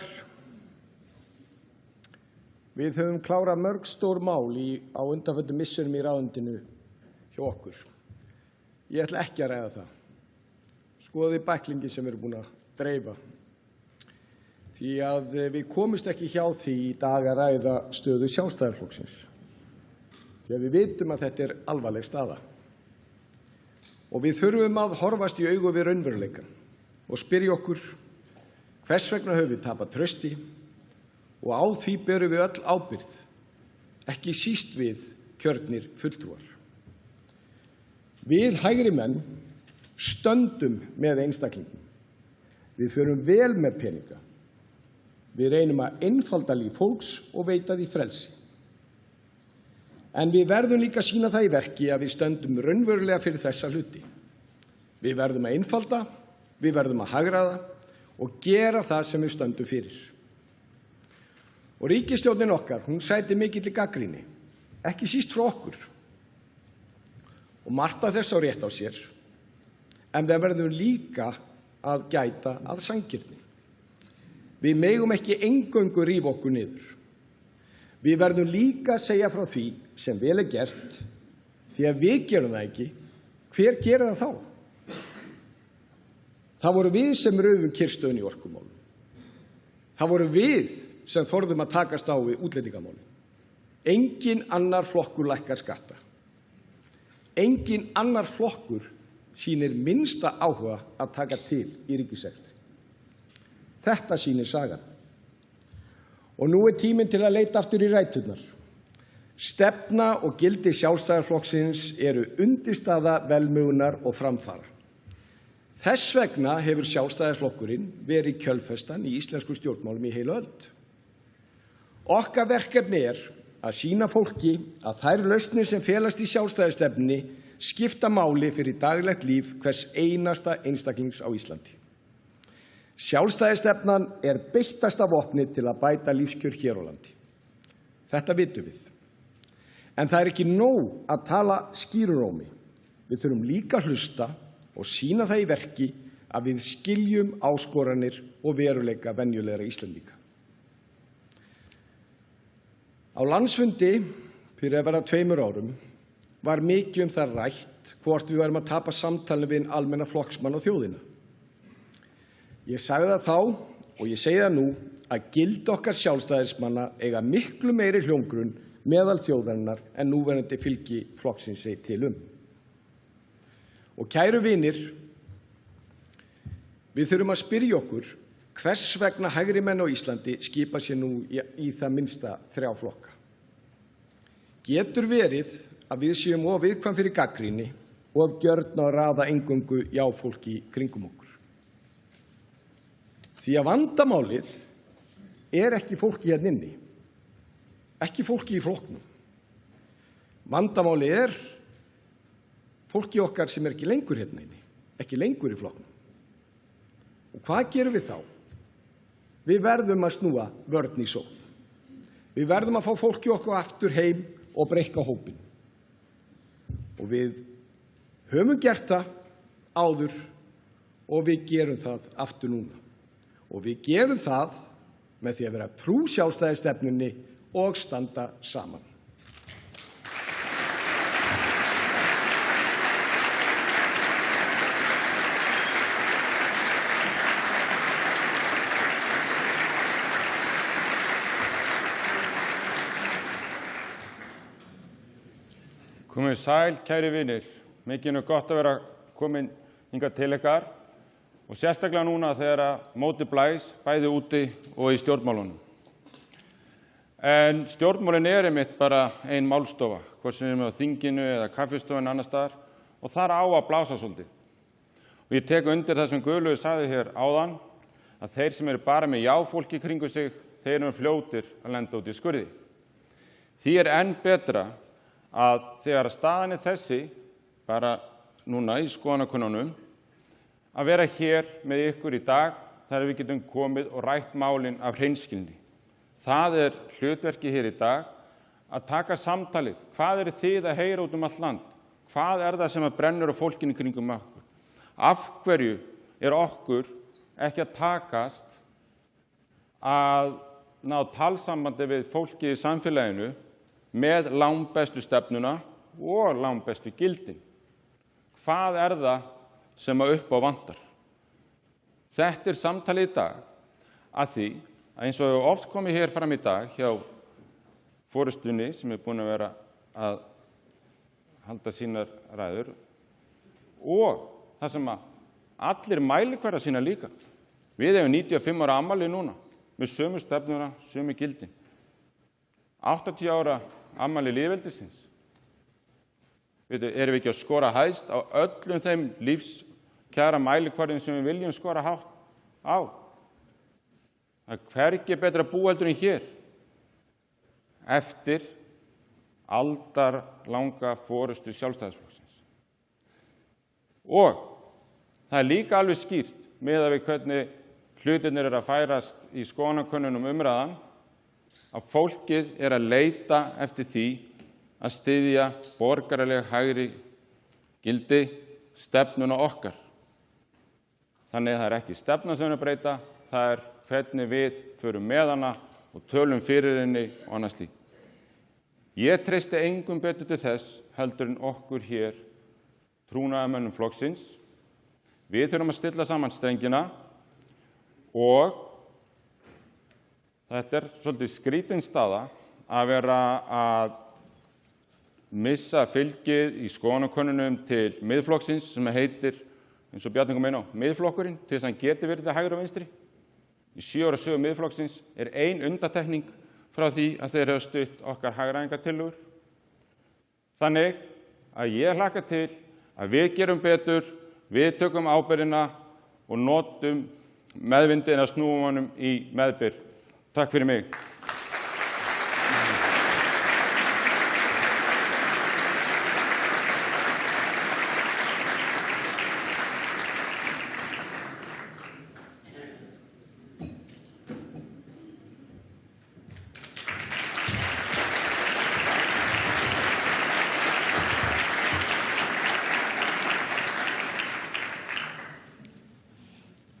við höfum klárað mörg stór mál á undanförnum misserum í ráðuneytinu hjá okkur. Ég ætla ekki að ræða það. Skoðið bæklingin sem við erum búin að dreifa. Því að við komumst ekki hjá því í dag að ræða stöðu Sjálfstæðisflokksins. Því að við vitum að þetta er alvarleg staða. Og við þurfum að horfast í augu við raunveruleikann og spyrja okkur hvers vegna höfum við tapað trausti og á því berum við öll ábyrgð, ekki síst við kjörnir fulltrúar. Við hægri menn stöndum með einstaklingum. Við förum vel með peninga. Við reynum að einfalda líf fólks og veita því frelsi. En við verðum líka að sýna það í verki að við stöndum raunverulega fyrir þessa hluti. Við verðum að einfalda, við verðum að hagræða og gera það sem við stöndum fyrir. Og ríkisstjórnin okkar, hún sætir mikilli gagnrýni, ekki síst frá okkur. Og margt af þess á rétt á sér, en við verðum líka að gæta að sanngirni. Við megum ekki eingöngu rífa okkur niður. Við verðum líka að segja frá því sem vel er gert, því að við gerum það ekki, hver gerir það þá? Það voru við sem röfum kyrrstöðunni í orkumálum. Það voru við sem þorðum að takast á við útlendingamálin. Engin annar flokkur lækkar skatta. Engin annar flokkur sýnir minnsta áhuga að taka til í ríkisrekstri. Þetta sýnir sagan. Og nú er tíminn til að leita aftur í ræturnar. Stefna og gildi Sjálfstæðisflokksins eru undirstaða velmegunar og framfara. Þess vegna hefur Sjálfstæðisflokkurinn verið kjölfestan í íslensku stjórnmálum í heila öld. Okkar verkefni er að sýna fólki að þær lausnir sem felast í sjálfstæðisstefnunni skipta máli fyrir daglegt líf hvers einasta einstaklings á Íslandi. Sjálfstæðisstefnan er beittasta vopnið til að bæta lífskjör hér á landi. Þetta vitum við. En það er ekki nóg að tala skýrurómi. Við þurfum líka að hlusta og sýna það í verki að við skiljum áskoranir og veruleika venjulegra Íslendinga. Á landsfundi fyrir að vera 2 árum var mikið það rætt hvort við værum að tapa samtalinu við almenna flokksmann og þjóðina. Ég sagði það þá og ég segi það nú að gildi okkar sjálfstæðismanna eiga miklu meiri hljómgrunn meðal þjóðarinnar en núverandi fylgi flokksins segir til um. Og kæru vinir, við þurfum að spyrja okkur hvers vegna hægri menn á Íslandi skipa sér nú í það minnsta 3 flokka. Getur verið að við séum of viðkvæm fyrir gagnrýni og of gjörn að raða eingöngu já-fólki kringum okkur. Því að vandamálið er ekki fólki hérna inni, ekki fólki í flokknum. Vandamálið er fólki okkar sem er ekki lengur hérna inni, ekki lengur í flokknum. Og hvað gerum við þá? Við verðum að snúa vörn í sókn. Við verðum að fá fólki okkar aftur heim og breikka hópinn. Og við höfum gert það áður og við gerum það aftur núna. Og við gerum það með því að vera trú sjálfstæðisstefnunni og standa saman. Komið sæl, kæri vinir. Mikið gott að vera komin hingað til ykkar og sérstaklega núna þegar að móti blæs bæði úti og í stjórnmálunum. En stjórnmálin er einmitt bara ein málstofa, hvort sem við erum á þinginu eða kaffistofun annar staðar og þar á að blása svolítið. Og ég tek undir það sem Guðlaugur sagði hér áðan að þeir sem eru bara með já-fólki kringu sig, þeir eru fljótir að lenda út í skurði. Því er enn betra að þegar staðan er þessi, bara núna í skoðanakönnunum, að vera hér með ykkur í dag þar við getum komið og rætt málin af hreinskilni. Það er hlutverki hér í dag að taka samtalið. Hvað eru þið að heyra út allt land? Hvað er það sem að brennur á fólkinu kringum okkur? Af hverju er okkur ekki að takast að ná talsambandi við fólkið í samfélaginu með langbestu stefnuna og langbestu gildin? Hvað er það sem að upp á vantar? Þetta er samtalið í dag að því að eins og oft komið hér fram í dag hjá forystunni sem er búin að vera að halda sínar ræður og það sem að allir mælikvarða sína líka. Við hefum 95 ára afmæli núna með sömu stefnuna, sömu gildin. 80 ára afmæli lýðveldisins. Erum við ekki að skora hæst á öllum þeim lífskjara mælikvarðum sem við viljum skora hátt á? Það er hvergi betra að búa heldur en hér eftir aldarlanga forystu Sjálfstæðisflokksins. Og það er líka alveg skýrt miðað við hvernig hlutirnir eru að færast í skoðanakönnunum umræðan að fólkið er að leita eftir því að styðja borgaraleg hægri gildi stefnuna okkar. Þannig að það er ekki stefna sem við að breyta, það er hvernig við förum með hana og tölum fyrir henni og annað slíkt. Ég treysti engum betur til þess heldur en okkur hér, trúnaðarmönnum flokksins. Við þurfum að stilla saman strengina og þetta er svolítið skrítin staða að vera að missa fylgið í skoðanakönnunum til Miðflokksins sem heitir, eins og Bjarni kom inn á, Miðflokkurinn, til þess að hann geti verið til hægri og vinstri. Í 7 ára sögu Miðflokksins er ein undantekning frá því að þeir hafa stutt okkar hagræðingartillögur. Þannig að ég hlakka til að við gerum betur, við tökum ábyrgðina og notum meðvindina að snúum honum í meðbyr. Takk fyrir mig.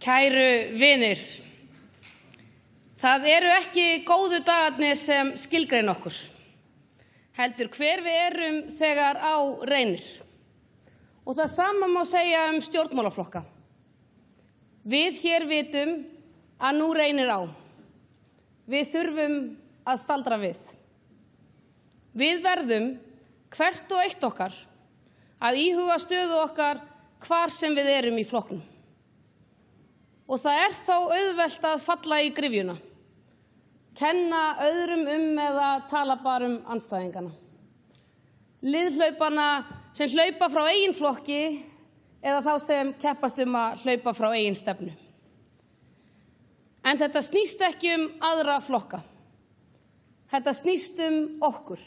Kæru vinir, það eru ekki góðu dagarnir sem skilgreina okkur, heldur hver við erum þegar á reynir. Og það sama má segja stjórnmálaflokka. Við hér vitum að nú reynir á. Við þurfum að staldra við. Við verðum, hvert og eitt okkar, að íhuga stöðu okkar hvar sem við erum í flokknum. Og það er þó auðvelt að falla í gryfjuna, kenna öðrum eða tala bara andstæðingana. Liðhlaupana sem hlaupa frá eigin flokki eða þá sem keppast að hlaupa frá eigin stefnu. En þetta snýst ekki aðra flokka. Þetta snýst okkur.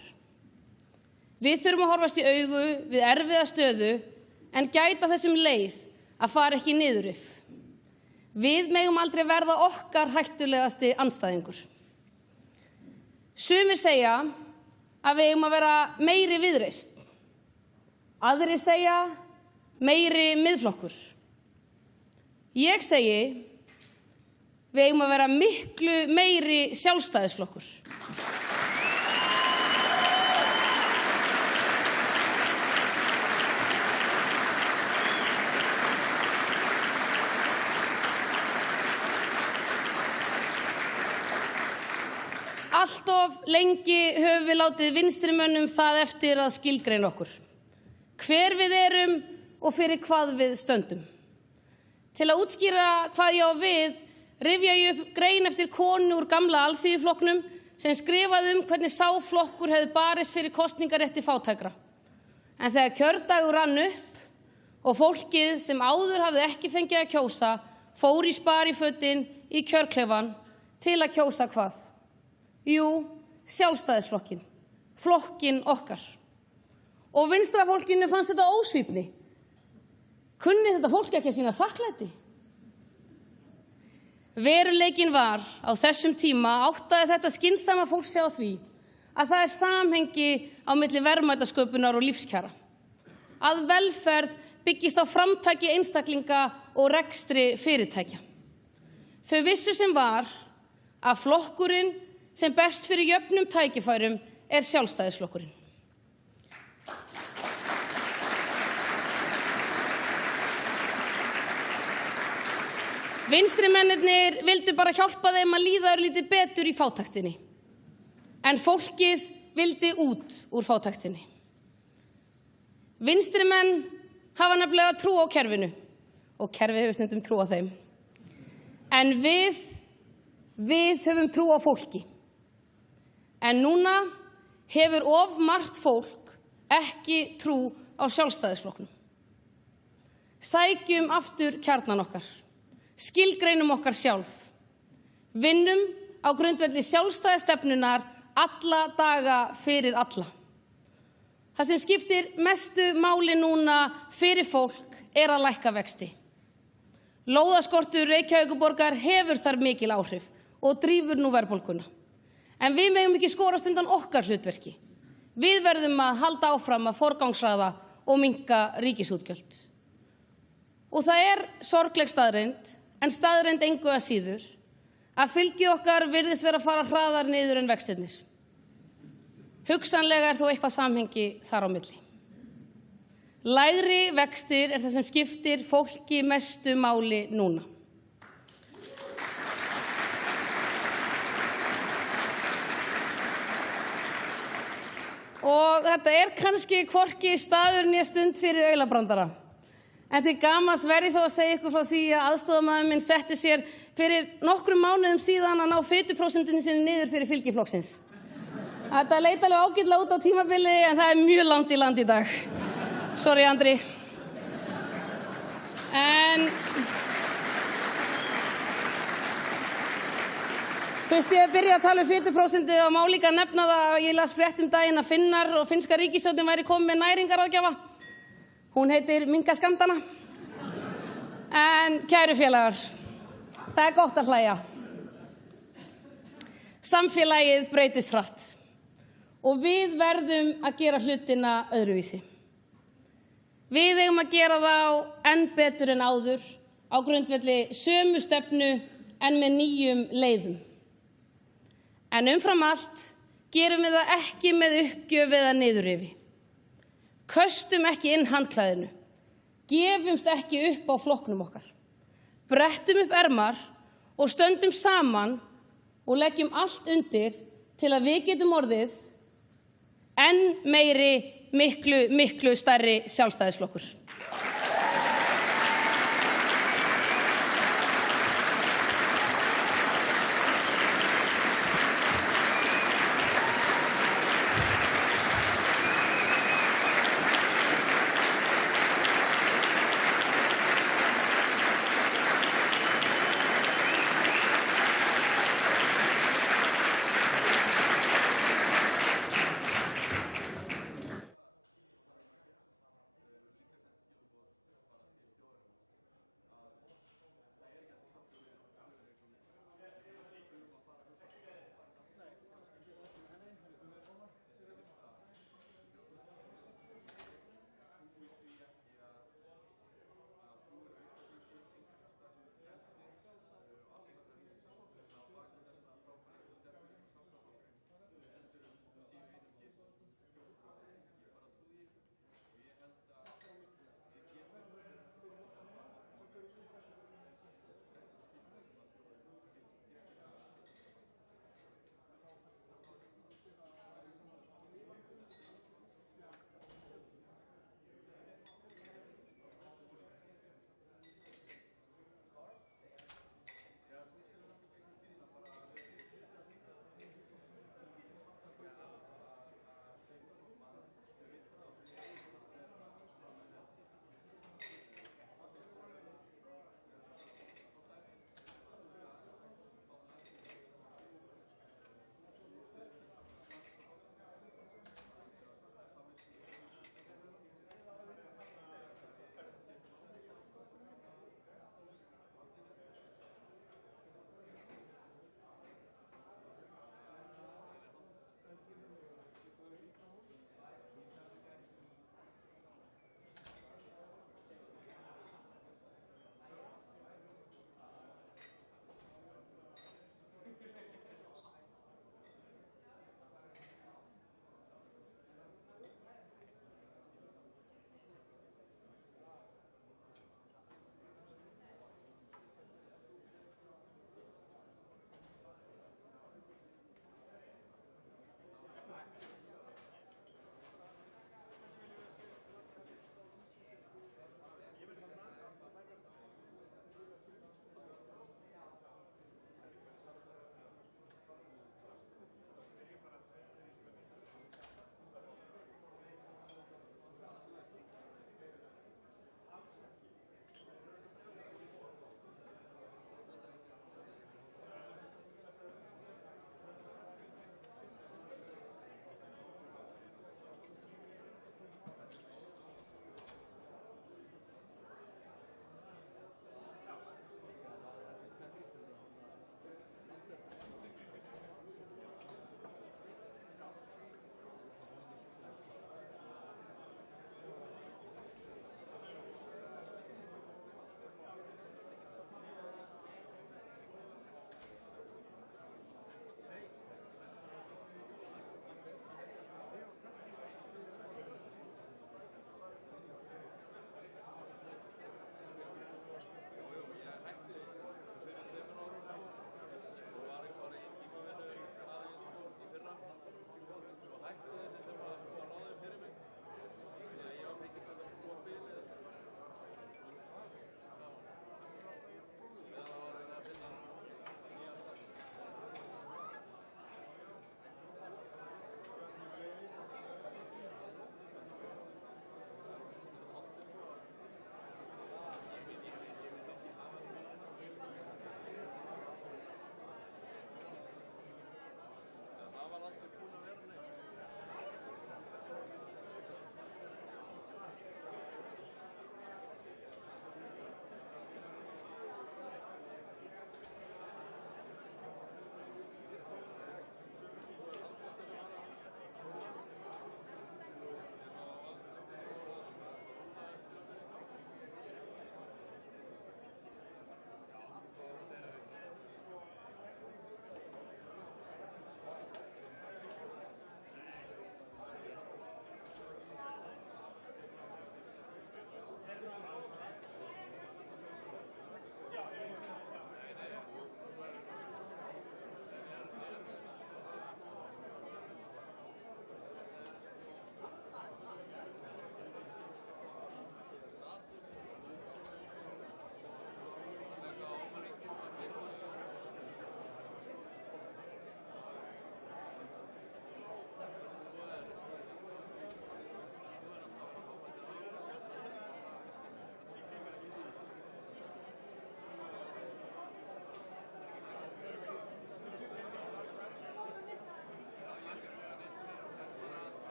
Við þurfum að horfast í augu við erfiða stöðu en gæta þessum leið að fara ekki niðurif. Við megum aldrei verða okkar hættulegasti andstæðingur. Sumir segja að við eigum að vera meiri Viðreisn. Aðrir segja meiri Miðflokkur. Ég segi við eigum að vera miklu meiri Sjálfstæðisflokkur. Allt of lengi höfum við látið vinstrimönnum það eftir að skilgreina okkur. Hver við erum og fyrir hvað við stöndum. Til að útskýra hvað ég á við, rifja ég upp grein eftir konu úr gamla Alþýðuflokknum sem skrifaði hvernig sá flokkur hefði barist fyrir kosningarétti fátækra. En þegar kjördagur rann upp og fólkið sem áður hafði ekki fengið að kjósa fór í sparifötin í kjörklefan til að kjósa hvað? Jú, Sjálfstæðisflokkin, flokkin okkar. Og vinstra fólkinu fannst þetta ósvífni. Kunni þetta fólk ekki að sýna þakklæti? Veruleikinn var á þessum tíma áttaði þetta skynsama fólk sig á því að það er samhengi á milli verðmætasköpunar og lífskjara. Að velferð byggist á framtaki einstaklinga og rekstri fyrirtækja. Þau vissu sem var að flokkurinn sem best fyrir jöfnum tækifærum er Sjálfstæðisflokkurinn. Vinstrimennirnir vildu bara hjálpa þeim að líða lítið betur í fátæktinni. En fólkið vildi út úr fátæktinni. Vinstrimenn hafa nefnilega trú á kerfinu og kerfið hefur stundum trú á þeim. En við höfum trú á fólki. En núna hefur of margt fólk ekki trú á Sjálfstæðisflokknum. Sækjum aftur kjarnan okkar, skilgreinum okkar sjálf, vinnum á grundvelli sjálfstæðisstefnunnar alla daga fyrir alla. Það sem skiptir mestu máli núna fyrir fólk að lækka vexti. Lóðaskortur Reykjavíkurborgar hefur þar mikil áhrif og drífur nú verðbólguna. En við megum ekki skorast undan okkar hlutverki. Við verðum að halda áfram að forgangsraða og minnka ríkisútgjöld. Og það sorgleg staðreynd, en staðreynd engu að síður, að fylgi okkar virðist vera að fara hraðar niður en vextirnir. Hugsanlega þó eitthvað samhengi þar á milli. Lægri vextir það sem skiptir fólki mestu máli núna. Og þetta kannski hvorki staður né stund fyrir aulabrandara. En til gamans verði þó að segja ykkur frá því að aðstofamaður minn setti sér fyrir nokkrum mánuðum síðan að ná fituprósentinu sinni niður fyrir fylgi flokksins. Þetta leit alveg ágætlega út á tímabili en það mjög langt í land í dag. Sorry, Andri. En fyrst ég byrja að tala fituprósentu og má líka nefna það að ég las frétt daginn að Finnar og finnska ríkisstjórnin væri komið með næringaráðgjafa. Hún heitir Minka skammtana. En kæru félagar, það gott að hlæja. Samfélagið breytist hratt og við verðum að gera hlutina öðruvísi. Við eigum að gera þá enn betur en áður á grundvelli sömu stefnu en með nýjum leiðum. En umfram allt gerum við það ekki með uppgjöf eða niðurrifi. Köstum ekki inn handklæðinu. Gefumst ekki upp á flokknum okkar. Brettum upp ermar og stöndum saman og leggjum allt undir til að við getum orðið enn meiri, miklu stærri sjálfstæðisflokkur.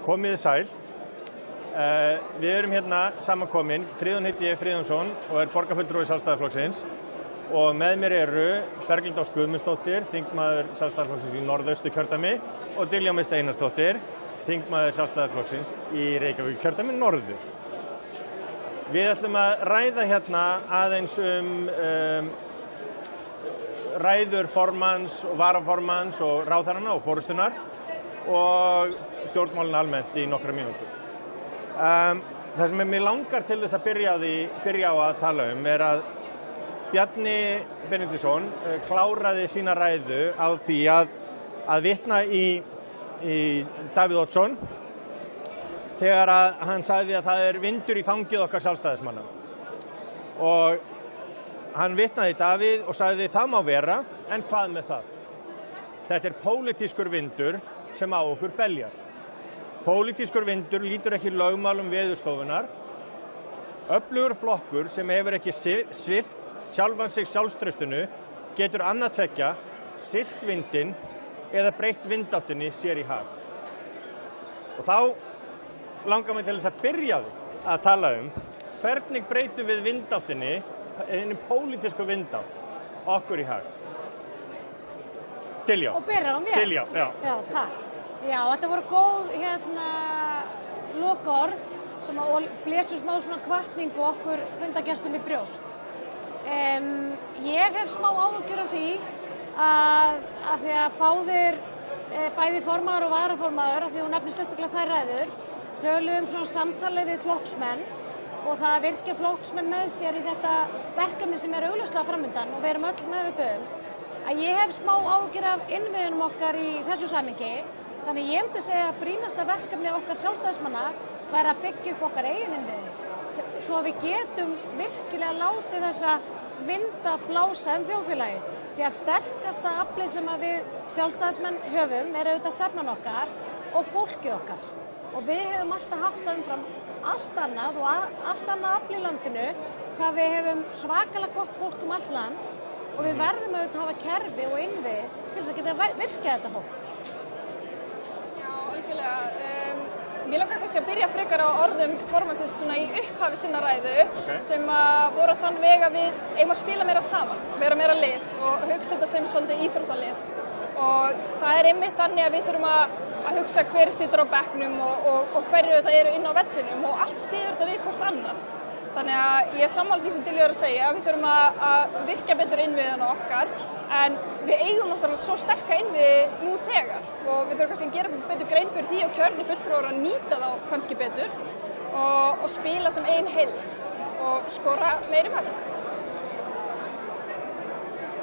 Komið þið sæl. Við erum hérna samankomin, Friðjón heiti ég Friðjónsson og borgarfulltrúi Sjálfstæðisflokksins og með mér eru Berglind Ósk Guðmundsdóttir, þingmaður Sjálfstæðisflokksins í Norðausturkjördæmi og Diljá Mist Einarsdóttir, þingmaður Sjálfstæðisflokksins í Reykjavíkurkjördæmi norður. Við ætlum að ræða hérna aðeins ræður formanns og varaformanns og ráðherranna og forystunar og stjórnmálin almennt í nokkra mínútur. Það sem mig langar til þess að byrja á að tala er að Bjarni Benediktsson kláraði sína ræðu á því að vitna í Davíð Oddsson þegar að hann sagði að það vindur í fangið okkar sjálfstæðismanna. Og hann vitnaði í Davíð og sagði það má vera, en hvað með það? Þetta pólitískur vindur sem á okkur beljar. Pólitískur vindur lítur ekki lögmálum veðurstofunar. Öflugur flokkur sem hefur ekki svipt sjálfan sig sjálfstraustinu getur annað tveggja, siglt vindinn eða breytt vindáttinni sér í hag. Og þá langar mig til þess að byrja að tala hvernig breytum við vindáttinni, einni pólitísku vindátt, okkur í hag. Diljá. Og byrjar á mér? Diljá, já. Já, takk. Já, þetta voru góð lokaorð sem blésu smá svona hvatningu okkur fundargestum í brjóst. Ég hef smá áhyggjur af því að því að bæði formaður og varaformaður, af því hún nefnir sérstaklega þær ræður, töluðum svona samtali við flokksmenn og það að virkja flokksmenn með sér í þetta verkefni sem augljóslega framundan og við erum öll meðvituð að ég hef smá áhyggjur af innviðunum okkar í þessu samhengi. Þannig ég myndi segja að brýnasta verkefni okkar sjálfstæðismanna væri að byggja upp okkar eigin innviði svo að við getum virkilega látið þessa vinda blása þjóðfélagið. Því að sterkasta aflið sem við sjálfstæðismenn höfum auðvitað stefnan okkar og fólkið okkar. Og við höfum alltaf haft það umfram allt annað og allt annað afl í landinu hvað við höfum svakalega gott fólk allt land og við verðum auðvitað að hafa kerfi og innviði til þess að geta virkað þetta fólk. Mér langar kannski að byrja frekar á orðum formannsins svona í upphafi sinna ræðu sem voru þann veg að við eigum að spila meira saman, vera meira lið og hugsa þetta sem svolítið íþróttalið. Og það einmitt þannig að við þurfum að hugsa hver situr á bekknum og hverju þetta eru inn á vellinum og allt styður þetta við hvort annað. Þannig að ég er sammála því sem Diljá er að segja að við þurfum að virkja betur innviðina okkar en við eigum náttúrulega svo sterka innviði nú þegar og við þurfum kannski að gera betur grein fyrir því og kjörnir fulltrúar að nýta þá kannski betur og spila sem ein heild og skora meiri mörk.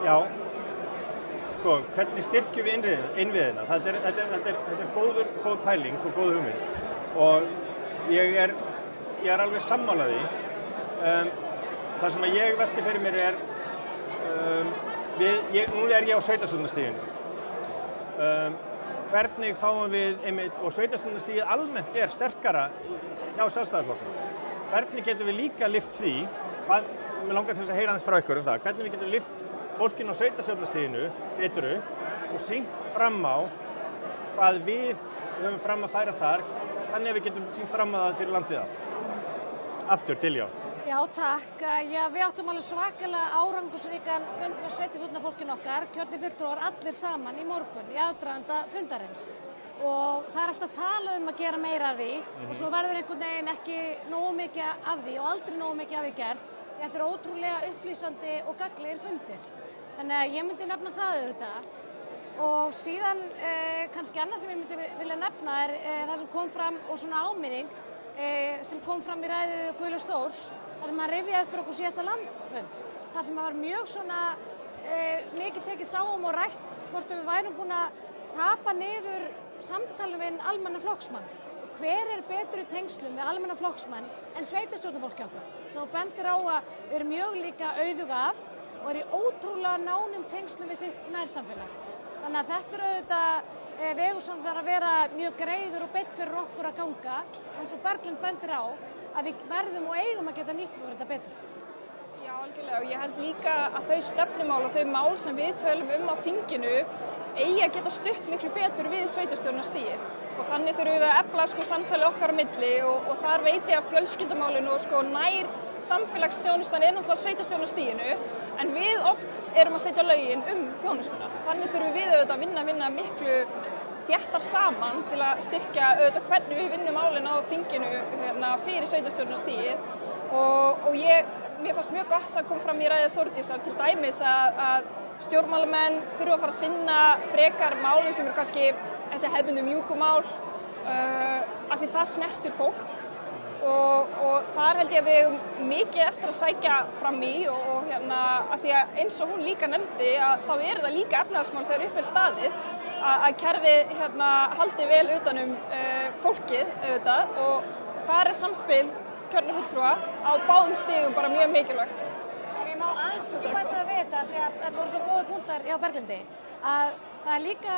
Já, sko, hvernig styrkjum við innviðina? Þetta er góð pæling og góð hugmynd og ég er alveg sammála því. Það sem ég velti fyrir mér nú er ég á sveitarstjórnarstiginu. Hvernig fáum við einmitt, og sveitarstjórnarstigið almennt sterkara hjá Sjálfstæðisflokknum. Hvernig getum við líka lyft því, mér langar til þess að heyra aðeins frá ykkur það, hvernig við getum lyft fólkinu á sveitarstjórnarstiginu betru og sýnt fram á hvað við höfum fram að færa þar, þannig að við getum sýnt fram að það fyrir landið allt. Aftur, Diljá. Já, takk. Já, við áttum alveg svakalega árangursríkan fund með sveitarstjórnarfólkinu okkar, kjörnir fulltrúar allir saman í morgun í aðdraganda fundarins. Og það alltaf tala að gera meira af því og svo verður einhvern veginn ekki nógu mikið af því og aldrei nógu mikið af því gert. Þetta er ótrúlega upplýsandi og gagnlegir fundir. Þannig að ég myndi nefna það auðvitað. Og síðan kannski annað sem ég myndi vilja nefna það sem kom fram og svona áminning sem kom fram í ræðu Guðlaugs Þórs, þar sem hann rifjaði fyrir okkur síðasta landsfund. Það sem var mjög svona mikið tekist á og rætt hvort við værum búin að tapa niður samtali við almennan flokksmann. Hver betur í tengslum við almennan flokksmann en sveitarstjórnarfólki okkar? Svo bendir á að við erum mjög líka auðug af og í ótrúlega nánum tengslum við sitt nærsamfélag. Þannig að þetta auðvitað vegur sem þarf að vera mjög greiður og beinn fyrir okkur að ganga og svo Berglind bendir á að við verðum og eigum að geta nýtt fyrir þetta betur. Já, algjörlega og ég held líka að þau stefnumál og þau mál sem við tölum á þinginu eigi að geta stutt miklu betur við sveitarstjórnarstigið. og þannig þurfum við að efla samtali okkar á milli og þar veit ég að fjölskyldumálinu og nær samfélagsþjónustan náttúrulega sveitarstjórnarstiginu en við oft erum að setja lögin þjónustuna. Þannig þurfum við auðvitað að vinna miklu þéttar saman til að styrkja auðvitað hvernig við vinnum málin á þinginu fyrir sveitarstjórnarstigið og mér fannst mjög gott að kom fram í ræðu Þórdísar til dæmis að stjórnmálamenn þurfa að fara að sinna frekar málum sem eru kannski þessi hefðbundnu mjúkumál af því það snertir fólk og þar held ég að við höfum mikið eftir að sækja fram í og af því að eins og hún líka nefndi að þá eru það líka efnahagsmál þegar upp staðið að kerfið haldi vel utan fólkið auðvitað og þar samspil kjörna fulltrúa á báðum stigum bara mjög mikilvægt. Ef ég má aðeins bæta við þetta, því að þetta voru svo góði punktar hjá Berglindi, að það líka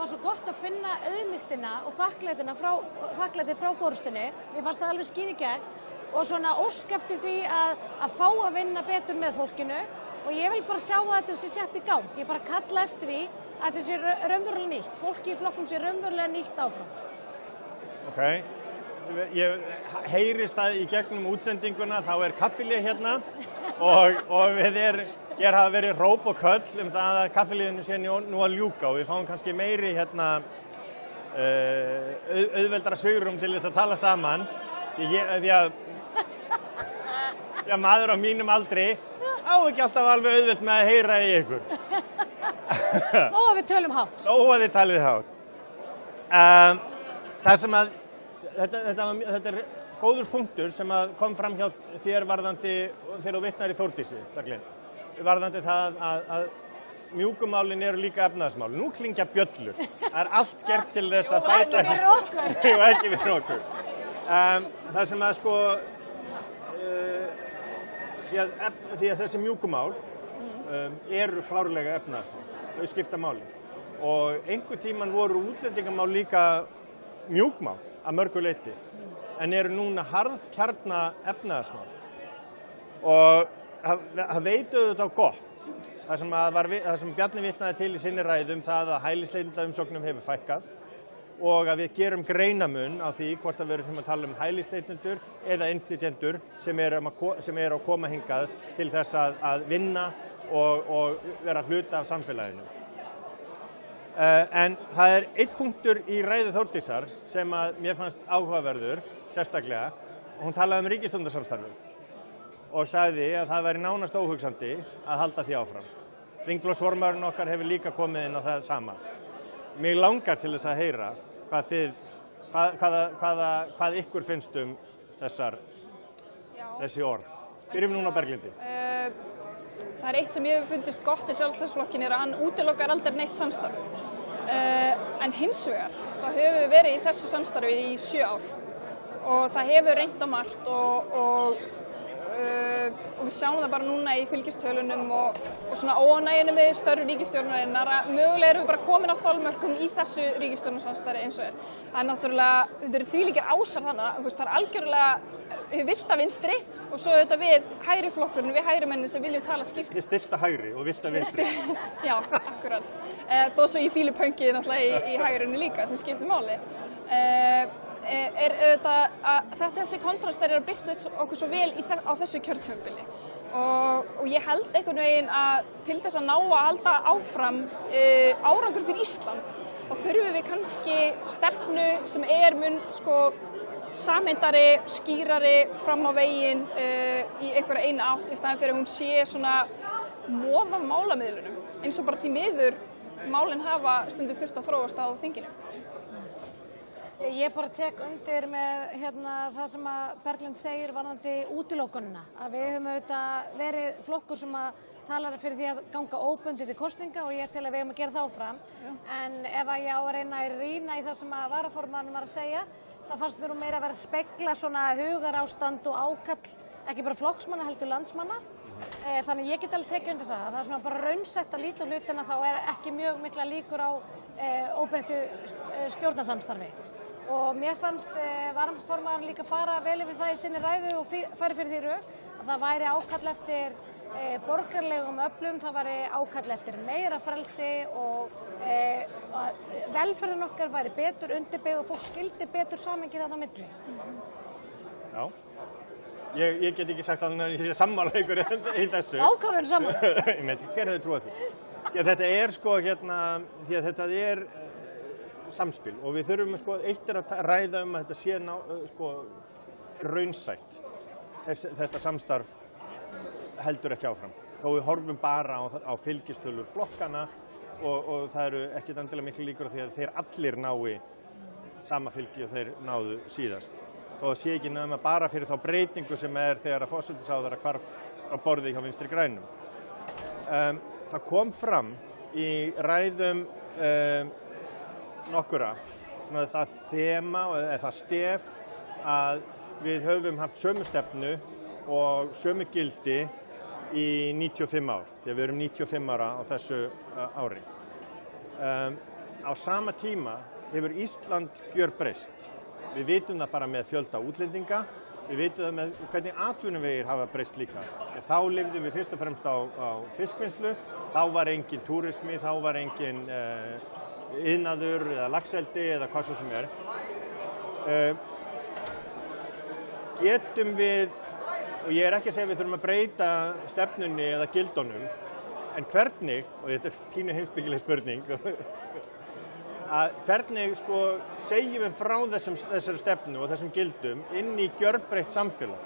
var svo gott að finna auðmýktina og þakklæti frá forystunni. Mér fannst það alveg skín í gegn og svona ósk eftir því að fá að vinna betur með fólkinu og ég vil bara sjá að þetta sé sett í gang. Ég bara kalla eftir því að þetta sé raunverulega nýtt. Fólki í flokkum sé raunverulega nýtt áfram. Ok. Ég heyrist það í gegnum útsendinguna, þá kaffilið hérna og hér hafa verið hróp og köll það að kaffiliðinu sé nú að ljúka og við fáum kannski meiri auðveldara svigrúm til þess að tala saman því að maður á mínum aldri á ekki alltaf alveg auðvelt með að heyra í ykkur. Þó að við tölum hátt. Þó að þið talið hátt. Það sem að Þetta góður punktur sem kom fram hjá þér varðandi þegar þú vitnar í Þórdísi, varðandi það að mjúkumálin eru líka efnahagsmál. Nú klingja bjöllur. Það allt gert til þess að bæta ekki við okkur. Það sem að því að þessi mjúkumál eru klárlega efnahagsmál. Þau skipta máli. Og einhver tíman voru útlendingamál líka mjúkmál að mörgu leyti, en eru núna harðkjarna efnahagsmál. Og það veit auðvitað gott, það sem Bjarni vitnaði til í sinni ræðum það að hælisleitendaumsóknum hefur fækkað og að við gerum greinamun á því hvort að við erum að tala hælisleitendur eða innflytjendur sem eru að koma hingað til þess að vinna og vera hluta af samfélaginu. En það einn punktur í ræðu Þórdísar sem að mér fannst áhugaverður, sérstaklega, og hún talaði ríkisstjórnarsamstarfið og sagði að það væri nánast óhugsandi að halda því áfram. Þingflokksformaðurinn okkar hefur líka komið inn á það sama. Mig langar til þess að heyra hvað ykkur finnst þessi orð. Byrjum núna á Berglindi. Það eitt sem ég hefur fundist gott í Sjálfstæðisflokkinn að hann útilokar aldrei neitt samstarf. En hins vegar, þá höfum við verið í þessu samstarfi í 7 ár og það hefur reynt á margt og við sjáum það bara núna í fylgistölunum og svona óánægjunni með störf ríkisstjórnarinnar að mögulega erum við bara komin á þolmörkum í þessu ríkisstjórnarsamstarfi eins og Það er náttúrulega, þetta eru þvílíkir ásar þannig, það er algjörlega villta vinstri og svo auðvitað við hægri flokkurinn, við hægri mennin sem viljum tala skýrt. Stilta hægri og villta vinstri. Já, akkurat. Þó svo ég fíli pönkið náttúrulega í hægrinu líka sem skiptir máli. Þessi kontrastar eru að birta okkur svo vel á þessu kjörtímabili og ég held einhvern veginn að til þess að ná að halda áfram árangur fyrir Ísland þá þurfum við kannski stefnu sem mun samheitari, skýrari fram á veginn í einhverja eina átt í staðinn fyrir að hún sé svona mofa málamiðlunum eins og bara því miður málin hafa stundum þurft að þróast á þinginu. Ég bara tek undir með það sem að Berglind segir varðandi útilokunina. Að við höfum auðvitað verið flokkur sem að talar fyrir því að ganga óbundið til kosninga og ég tel að við höfum að gera það áfram. En ef að ég á að reyna að rýna í það sem að varaformaðurinn var að segja, þá fannst mér meira að vera að spegla svona hugarástand og ákall, ekki bara flokksmanna heldur landsmanna. Þannig ég get alveg tekið undir það. Það er svona bara raunsætt að líta hlutina þá ekki mjög mikla líkur á óbreyttu stjórnarsamstarfi. Og mér fannst varaformaðurinn líka fara vel yfir það í sinni ræðu og færi fyrir því rök að það væri ákall eftir borgarlegum öflum, það væri ákall eftir meira frelsi og velferðin okkar væri betur undirbyggð og fólk skildi betur samhengi þarna á milli. Já, ég get ekki sagt að ég sé sammála ykkur í þessu. Ákafur sammála. Ég veit ekki, hver hefur trúið því? Því að þetta er sko því að þetta er samspil og við þurfum sko eitt að ræða að þetta sé sko raunsætt. Þetta samstarf heldur ekki áfram. Þó við horfum bara á fylgistölur flokkana og það eru ekkert endilega miklu líkur á því að þeir allir nái sama fylgi og þeir náðu síðast. Þó það sé ekki nema bara fyrir þá breytingu sem þegar að forsætisráðherra hvarf á borði hjá Vinstri grænum. Það kom fram í ræðum nokkura það þema eða það stef að við höfum haft sömu stefnu og sömu gildi í 95 ár, því að við erum 95 ára á þessu ári. Á sama tíma hefur Ísland gjörbreyst. Við vitum það bara með fjölda útlendinga, við vitum það með hvernig atvinnuvegir hafa breyst líka. Þá lifðum við fyrst og fremst á fiskvinnslu, þá var engin túrismi, þá var engin iðnaður eða laxeldi eða hvað svo sem Getum við, og ég er ekki að segja að við þurfum að breyta stefnunni eða gildunum, en hvernig, og þetta er pínu heimspekileg spurning, að hvernig sko segjum við frá þessari stefnu og þessum gildum inn í gjörbreytt samfélag?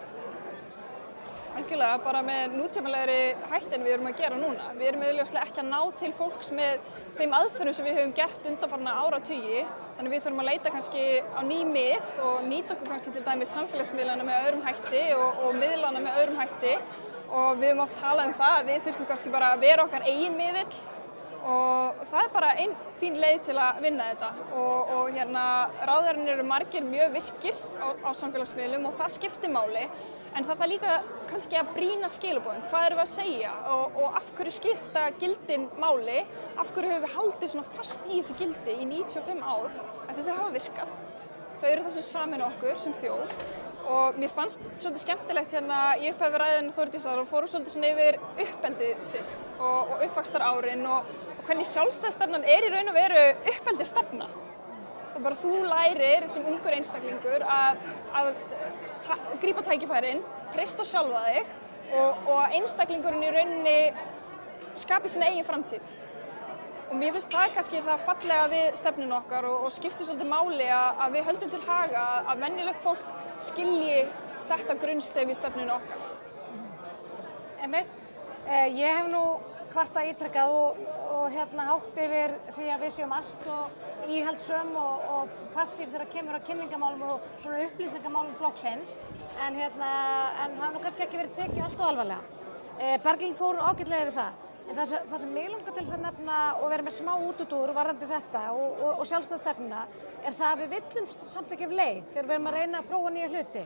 Algjörlega, bara með nútímalegri hætti en við erum að gera núna. Við erum auðvitað ekki að ná til fólks með þeim aðferðum sem við höfum gert undanfarna áratugi. Þannig við þurfum að leita kannski á ný mið og nýta okkur kannski til dæmis samfélagsmiðlana með öðrum hætti og miðlana með öðrum hætti. Og við höfum oft talað um það að við þurftum kannski bara að vera okkar eigin miðill. Og það er bara ein fín leið til að vinna þetta og ráðherrarnir eru margir mjög virkir á samfélagsmiðlum og það skiptir máli en það þarf líka kannski að brýna skilaboðin, hvað erum við að segja og af hverju skipta gildin máli, af hverju höfum við haldið svona fast í þessi gildi í 95 ár af því þau hafa virkað, þau eru þessu samin okkur sem þjóð og mér fannst svolítið skemmtilegt í upphafi ræðunni Þórdísar og fóru svolítið svona yfir uppeldið sitt og uppvaxtarárin og hvernig sjálfstæðisstefnan í raun og veru uppeldisstefna. Það er bara þú lærir sem ungur einstaklingur að grípa tækifærin, treysta á sjálfa þig og einstaklingurinn í rauninni skapi sína eigin framtíð. Og mér finnst það kannski það fallega við stefnun okkar og skiptir svolítið máli að við höldum til haga að venjulegt fólk skilji þetta grunnstef í stefnun okkar. Ég hef nú kvartað ítrekkað og hátt yfir því að við séum allt og íhaldssöm og passív þegar kemur á kynningamálum og svona upplýsingamálum flokksins en það nú kannski ekki verið tekið allt og alvarlega. Berglind fór ágætlega yfir það. En það sem mig langar til þess að nefna og vera með smá útúrdúr varðandi þetta og sjálfstæðisstefnuna er það að við villumst samt ekki af leið þegar við erum að reyna að prófa nýja hluti.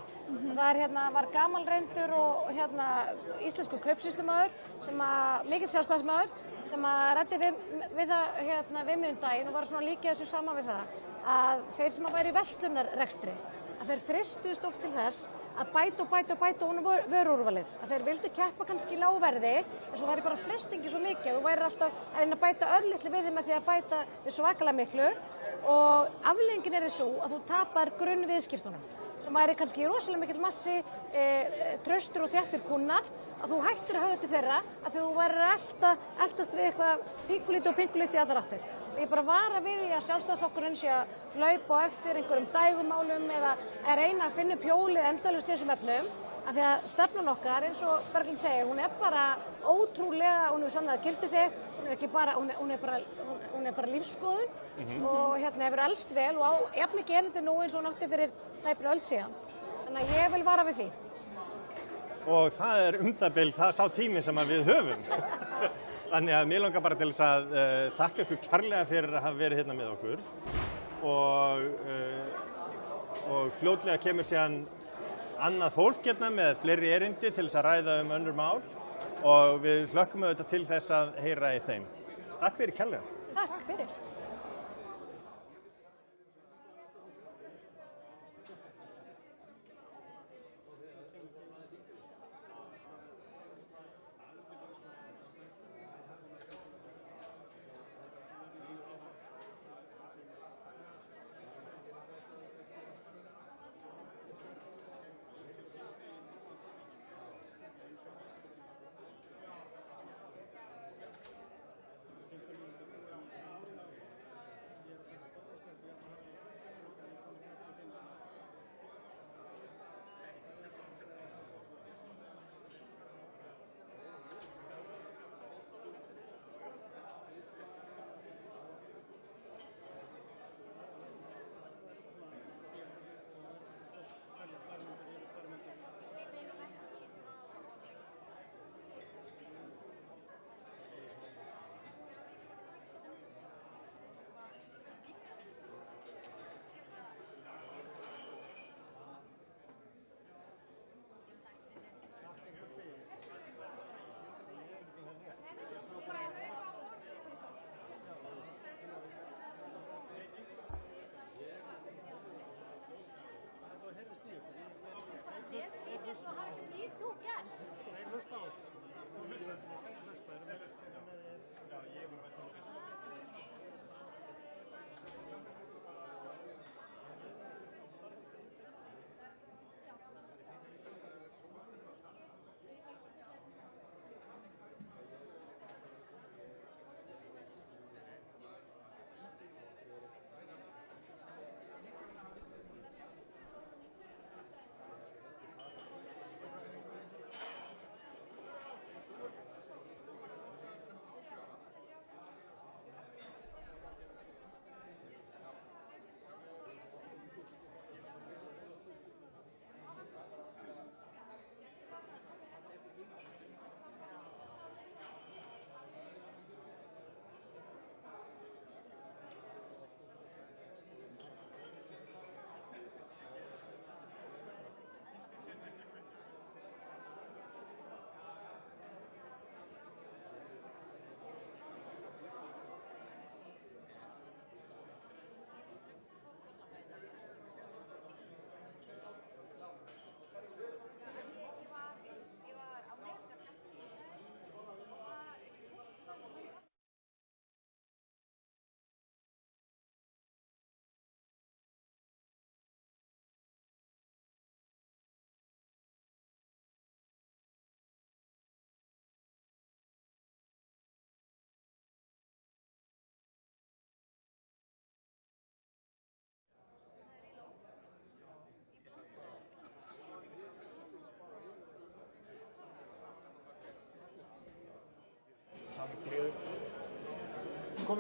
Það var gamalreyndur og íslenskur kaupsýslumaður, mikill sjálfstæðismaður, sem að ræddi við mig daginn og var svona líkið þessu saman við það að þeir sem að væri í verslunarrekstri, að þeir fristuðust oft til þess að bæta honum vöruúrvalið. Að þeir vildu keppa kannski í lágu verði en svo væri bara frestingi svo mikið og þú værir alltaf að reyna að bæta örlitlu við þig með því að bæta við svakalega miklu og afleiðingin er þessu að þú tapar grunnviðskiptunum sem væri kannski rosalega mikill massi traustur og þéttir kúnnar að þú hættir að hafa til þeirra að þú værir eldast við eitthvað pingulíti í allar áttir. Ég bara vara við því að sjálfstæðisflokkurinn sé að hlaupa á eftir einhverjum dægumálum eða að reyna að finna hjólið endalaust í þessum efnum af því að stefnan okkar, eins og Berglind segir, hún er bara ótrúlega, hún hefur sannað gildi sitt, hún er bara lífsskoðun og hefur elst vel og á jafn mikið erindi nú eins og hún átti fyrir tæpri öld síðan. Þannig að ég vil vara við því. Og það er það bil sá tími sem við höfum. Þannig að mér langar bara til þess að þakka ykkur kærlega fyrir að hafa verið hérna með okkur og fljótlega kemur síðan annað fólk hérna með fleiri erindi til þess að ræða önnur mál og við hlökkum auðvitað til þess að heyra í þeim. Takk fyrir kærlega. Takk fyrir.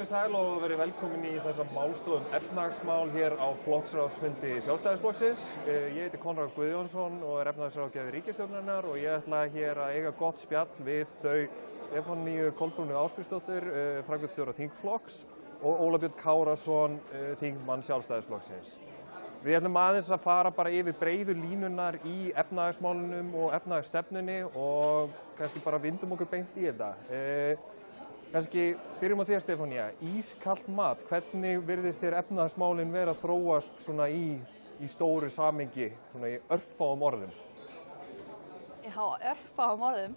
Komið sæl og verið velkomin í þessa málstofum efnahagsmál hér á flokksráðsfundi Sjálfstæðisflokksins. Ég heiti Konráð Guðjónsson og efnahagsráðgjafi ríkisstjórnarinnar og ég ætla hér að eiga gott spjall við þau Stefaníu Kolbrúnu Ásbjörnsdóttur, framkvæmdastjóra þingflokks og Óla Björn Kárason, þingmann Sjálfstæðisflokksins. Við ætlum aðeins að fara bara yfir breiðu línunar í efnahagsmálunum og efnahagsstefnunni og kannski bara vindum okkur beint í þetta. Kannski byrjum á þér, Stefanía. Ískalt mat, hvernig virðist þér efnahagsmálin vera að þróast svona í stóru samhengi, svona í örfáum orðum? Já, örfáum orðum.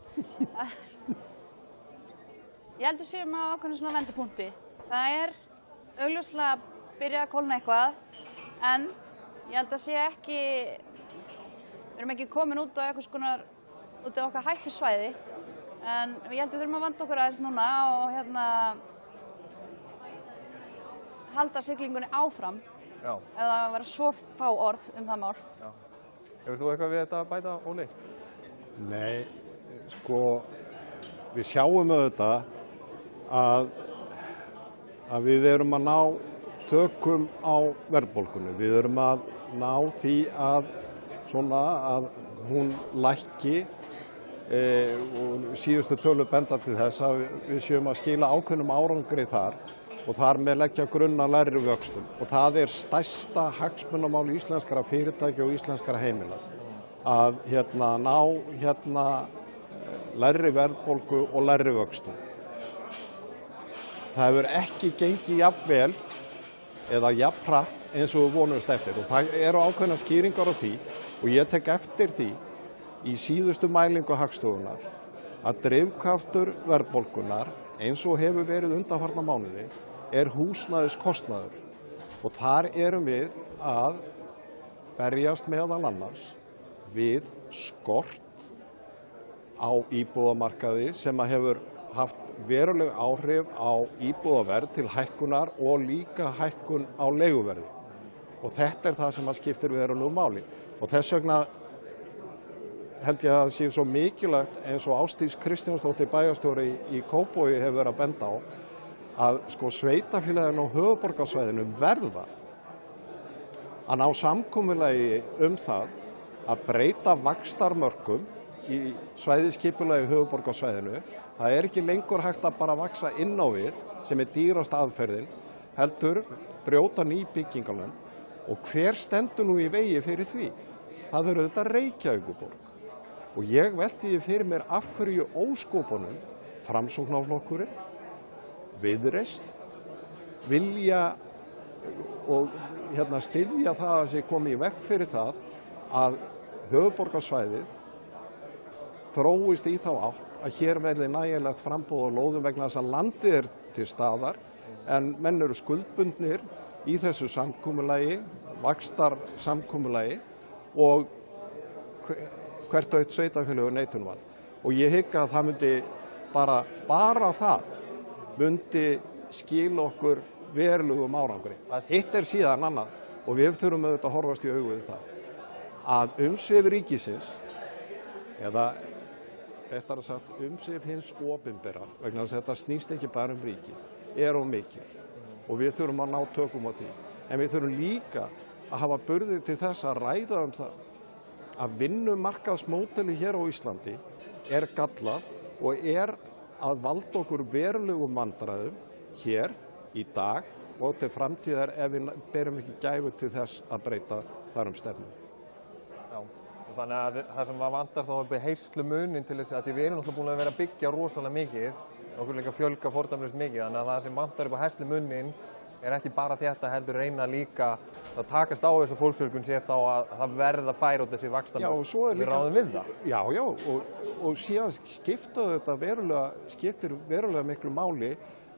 Ég held við séum á ákveðnum svona vendipunkti. Það augljóslega byrjað að kólna eitthvað, en ég held að sé ekki, við erum ekki komin út á eitthvað skonar, út á okkar hættusvæði, en ég held við þurfum að vanda okkur aðeins núna og halda siglingunni áfram. Já. Ef það vera svo fá orð það mál. Já. Hefur þú eitthvað við þetta að bæta, Óli? Nei, sko, við sjáum auðvitað að við erum að ná tökum á verðbólgunni. Við erum að ná því að hún lækki og síðustu tölur benda til þess að við séum að skila ákveðnum árangri þar og þar með leggja grunn að lægri vöxtum. Og það stærsta hagsmunamál íslenskra fyrirtækja og íslenskra heimila að ná lægri verðbólgu og lægri vöxtum. Það hefur ekki gengið jafn vel eða jafn hratt eins og við vonumst eftir og það eru ákveðnar skýringar á því og ég tek eftir því í síðustu mælingu Hagstofunnar að drifkraftur verðbólgunnar eins og hefur verið undanfarna mánuði húsnæðiskostnaður og þar erum við að berjast meðal annars við skort á íbúðamarkaði sem hefur haft veruleg áhrif á íbúðaverð til hækkunar og líka hækkun á leiguverði. Og þetta það sem skiptir verulegu máli. Og þess vegna held ég að það sé svo mikilvægt eins og Ásdís Kristjánsdóttir bæjarstjóri í Kópavogi hefur verið að benda á að sveitarfélögin á höfuðborgarsvæðinu verða að ná samkomulagi það að breyta vaxtarmörkum í svæðisskipulagi höfuðborgarsvæðinu. Það ekki lengur hægt að bara vaxa inn á við sem dýrasta aðferðin, heldur brjóta ný byggingalönd og hver stendur nú í vegi fyrir því? Það auðvitað Reykjavíkurborg. Og ég velti því fyrir mér af hverju óskopunum Framsóknarflokkurinn, Viðreisn, vilja og styðja það að sé komið í veg fyrir það að höfuðborgarsvæðið þróist í þá átt að hér verði nægilegt framboð á lóðum vegna þess að landið til staðar en menn eru skuldbundnir í þessu samkomulagi, vaxtarsamkomulagi og hvert og eitt sveitarfélag neitunarval. Og ég hygg að það myndi bara það myndi skila okkur verulegum árangri. Hitt síðan annað og við þurfum auðvitað að horfast í augu við það að umsvif ríkisins eða réttar að sagt umsvif hins opinbera vegna þess að þetta snýst ekki bara ríki of mikil og við þurfum að ná tökum á því. En við þurfum líka að hafa burði til þess að ræða það að vinnumarkaðsmódeli hér á Íslandi gallað og að valda okkur verulegum vandræðum hér í dag og til framtíðar ef við berum ekki gæfu til þess að breyta þar stefnu. Þannig að það sem vantar þá heyrslumunin til þess að við erum náttúrulega búin að vera að byggja rosalega mikið, okkur líka fjölga fordæmalaust mikið, þannig að það sem vantar upp á heyrslumunin ekki bara þetta heldur reyna líka að takast á þessu fólksfjölgun sér þá að það verða færa út þessi vaxtamörk og við ráðum við það. Já, og síðan skiptir verulega miklu máli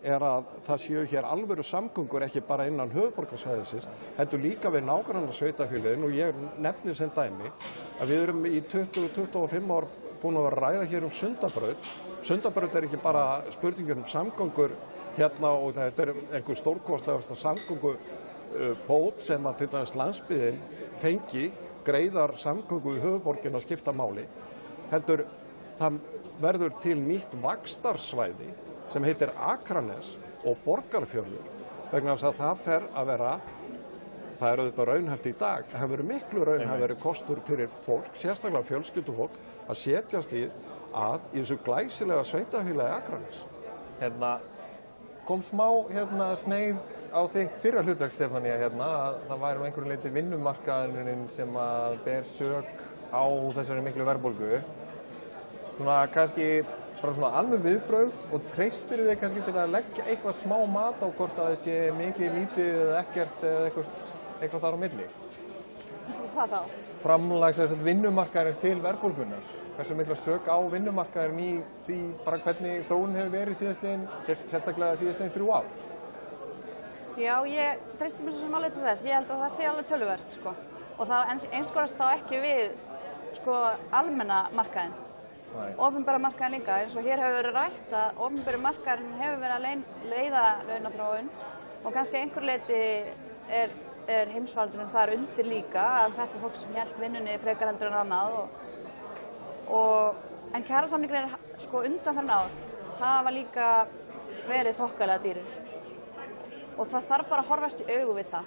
að það séu hér alvöru samgöngur ekki bara innan höfuðborgarsvæðisins, heldur líka við nágrannasveitarfélögin og ég nefni sem dæmi að við erum í 20-25 ár búin að vera að ræða hér Sundabraut. Sundabraut ekki bara spurningur samgöngur hérna og þetta einhver stórkostlegasta samgöngubót sem að til dæmis landsbyggðin fengi greiðar samgöngu í höfuðborgin að skipta máli, heldur það verður til nýtt vaxtarsvæði sem heitir Akranes og Borgarfjörður, vegna þess að það fer að vera, það er auðvitað raunhæft í dag, það hefur verið miklu raunhæfari kostur fyrir fólk, sérstaklega fjölskyldufólk, að setjast í þessu glæsilega sveitafélagi Akranes. Kom smá sneið á þitt fyrra hlutverk, Stefanía, að það væri einhverju leyti vinnumarkaðurinn sem að ber sök á þessari miklu verðbólgu. Svona kannski bara svona alveg viðbrögð og treystir þið kannski til að leggja eitthvað smá mat á hvort að það sé mikið, lítið eða ekkert eða eitthvað þar á milli? Hvað þá? Framlag vinnumarkaðarins til verðbólgunnar. Hversu mikla sök á vinnumarkaðurinn í því bara hvernig þróunin hefur verið sérstaklega síðastliðin 3 ár? Já, ég treysti mér svo sem alveg til þess. Ég held að það sé alveg töluvert, sko. Og það einskorðast þá ekki við, sko, almenna markaðinn. Opinbera markaðinn líka, eins og hér hefur verið rætt að opinberi markaðurinn hefur verið að leiða launaþróun og kannski einhver leyti er heimsfaraldurinn þar undir líka, að þetta er fólk sem hélt vinnunni frekar heldur en annað en kjarasamningar sko undanfarin ár hafa líka verið þokkalega dýrir og það þarf bara að horfast í augu við það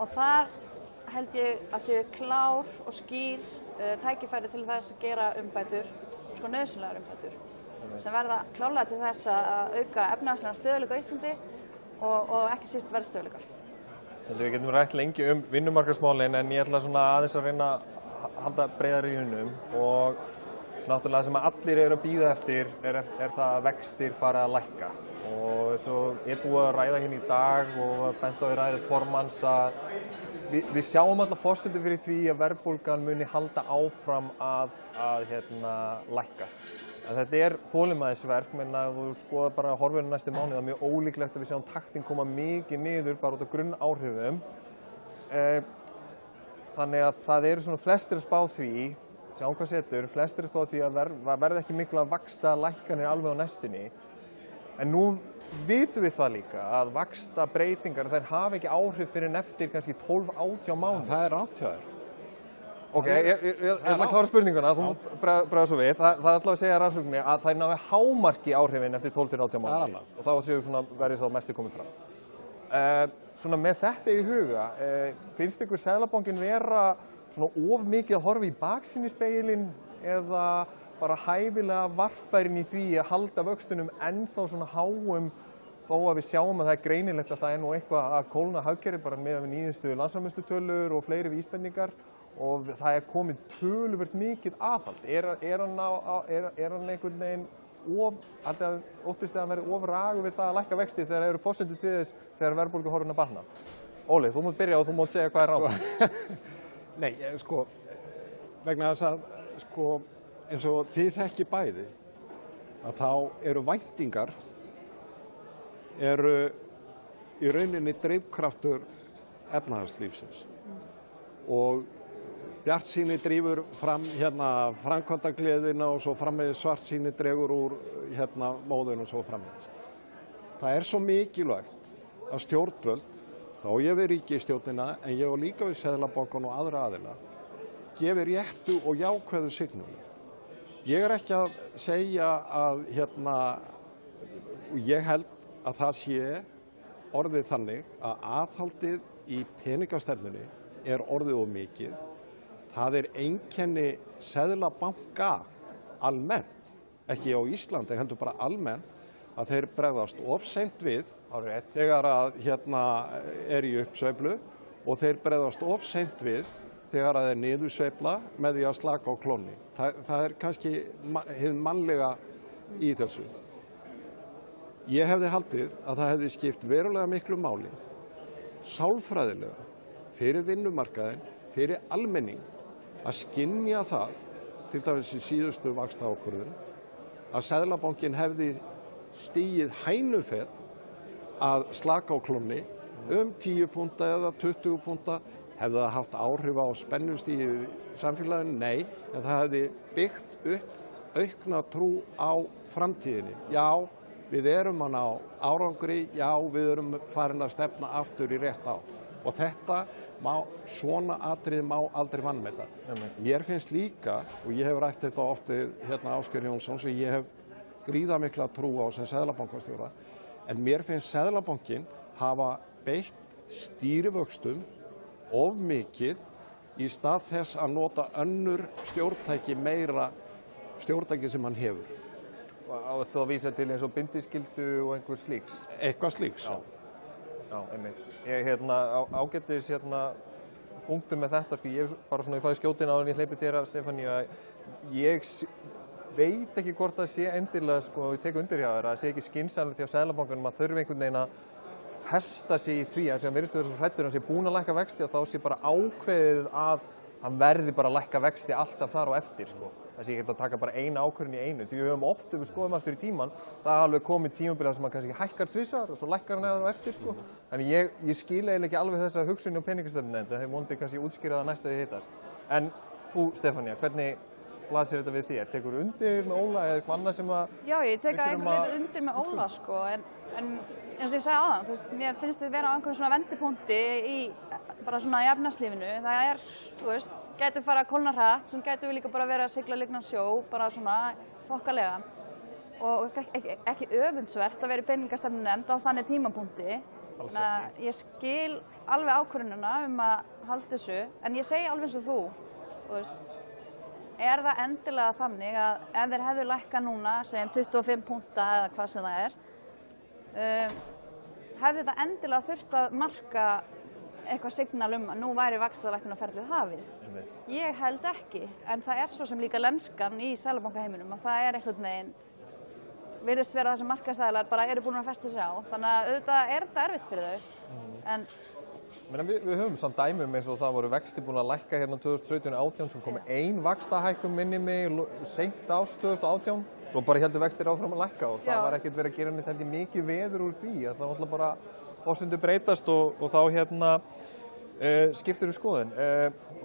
og þar held ég að séu klár og skýr tækifæri til þess að gera umbætur, sko nauðsynlegar umbætur sem verða klárlega til þess að auka efnahagslegan stöðugleika á Íslandi og ekki síst verðstöðugleika. Við getum rætt lengi vinnumarkaðsmálin en ég ætla svona aðeins að reyna að halda breiðari í húnum og náttúrulega sem allir eru að bíða eftir er það að vextir fara að lækka og svo er búið að ræða hérna í dag og bent á í ræðu formanns að við sjáum alltaf forsendur fyrir því að verðbólgan muni halda áfram að lækka. En þetta er þolinmæðisverk, menn að þú skoðar bara horfinu næstu mánuð, það er mjög ólíklegt að við sjáum taktin koma mikið niður bara út af grunnáhrifum. Þannig að það eru svona flestir að spá því, sjáum hvað setur, flestir að spá því að verði ekki mikla vaxta lækkanir alveg á næstunni. En nú vitum við það líka að vaxta breytingar, þær hafa ekki áhrif fyrir en eftir kannski 12-18 mánuð. Það er rangt hjá þér. Ok, ég ætla að klára spurninguna, þú mátt bregða svo við. Það er alltaf að segja rannsókninni að þær nái hámarki áhrifin eftir 12-18 mánuði. Og þá verður það mest komið fram. Svona með þetta í huga, finnst ykkur Seðlabankinn vera svona of mikið að horfa í baksýnisspegilinn eða bara hæfilega varfærin í því að halda vöxtunum ennþá svona háum þó að við sjáum að það er greinilegt að það er nú eitthvað að kólna hagkerfið bara með nýjustu landsframleiðslutölur og fleiri vísbendingar og það er komið töluvert mikið aðhald. Er hann einhvern veginn óttist að hann verði of ragur við það að lækka vexti þegar það eru forsendur til þess þegar verðbólguhorfurnar batna? Óli, þú mátt byrja og þú mátt segja hvað er rangt. Nei, sko, vegna þess að, sko, eins og þið þekki bæði, að þá eru væntingar, eru í rauninni drifkraftur efnahagslífsins og bjartsýni drífur fram framkvæmdagleðina og svo framvegis svartsýni dregur úr móðun og svo framvegis. Það er svo mikilvægt að stjórnvöld, þá ég við ríkisstjórnina en ég og líka við Seðlabankann og aðra aðila, gefi réttu og jákvæðu signali. Ég er ekki að segja að ég held að það sé orðið þannig að aðhaldið í peningastefnunni er orðið of mikið. Það er einkenni Seðlabanka almennt, ekki á Íslandi, heldur bara almennt, að þeir bregðast of seint við þegar að er í uppsveiflu og þeir bregðast of seint við þegar að þeir niðursveifla með því að slaka á klónni. Það er kannski hið mannlega í þessu. Ég hefði haldið að það hefði skipt verulega miklu máli, sálfræðilega, fyrir vinnumarkaðinn, fyrir almenning, að skynja það, til dæmis í síðustu vaxtaákvörðun, að Seðlabankinn hefði stigið hænufet að slaka á klónni 10 púnta eða 20 púnta. Hefði það haft áhrif á spennustigið í samfélaginu? Nei, en það hefði byggt upp aukna trú á framtíðinni. Já, við erum að ná árangri, já, við erum farin að stefna aftur í rétt átt. Og þetta svona atriði má aldrei vanmeta. Mér finnst líka, og ég hef rætt þetta oft við Ásgeir Jónsson, sem ég hef gríðarmikla trú á sem seðlabankastjóra, en mér finnst Seðlabankinn hafa beitt stýrivöxtum of mikið í stað þess að nota önnur stjórntæki meira stjórntæki sem hann hefur. Áttu að vísa til eins og bindiskyldu og einhver slíks? Eitthvað slíks, já. Já, einmitt. Ég ágætis punktur með þetta, sko, ég bara svona, ég fæði skjótin áður en ég hleypi þér að Stefanía, ég veit ekki hvort það sé endilega, sko, ég tek undir hjá þér, að það sé ekki skynsamlegt hjá Seðlabankanum að þurfi einhvern veginn að festa sig í því að sem virðist vera svo hræddur hann sé búinn að lækka vexti og þá sé bara ákveðið að hann verði bara að lækka vexti alltaf þar á eftir, sko. Það sé ekki að taka bara eina ákvörðun í einu, því við höfum oft, ef við skoðum aftur í tíman, það er alveg komið tímabil sem hann kannski hækkar tvisvar og svo lækkar hann eða á eftir, sko. Þannig ég skil eiginlega ekki alveg þessa hugsun hjá peningastefnunefnd, það hefur vonandi kannski útskýrað að næsta því hittast. En þú, Stefanía, hvernig blasir þetta við þér? Tekur undir með Óla eða eitthvað annað sem að... Já, ég tek að einhvern veginn undir með Óla, sko, en eins og ég sagði áðan, þú veist, mér finnst við vera á einhverjum svona vendipunkti í bara svona í efnahagslífinu. Það þú veist, gætu fara að kólna hratt, sem gætu við líka bara vera að sigla lignan sjó, bara svona þokkalegan. Og ekki öfundsvert að vera í peningastefnunefnd á þannig tímapunkti. Þannig að ég skil alveg ákvörðunina að halda þessu, en ég segi alveg eins og þú veist, er það endilega þannig að ef þeir hefðu lækkað núna, segjum 25 punkta eða hvað sem það hefði þetta endilega þurft að marka eitthvað signal að nú væri vaxtalækkunarferlið hafið. Ég held ekki, en það svo sem líka lenskan í seðlabankaheiminum að það einhvern veginn virðist vera það sem markaðsaðilar bara eru búin að festa sig á, þannig að auðvitað þetta erfitt fyrir þau. En við höfum samt dæmum eins og það voru vexti búin að lækka hérna 2017-18 sem komi ein vaxtahækkun minni mig seint árs 2018, svo bara heldur vextir áfram að lækka og það var ekkert verið að gera neitt heldur mikið veður úr því að það náttúrulega bara forsendur breytast og þá skiptir við skoðun.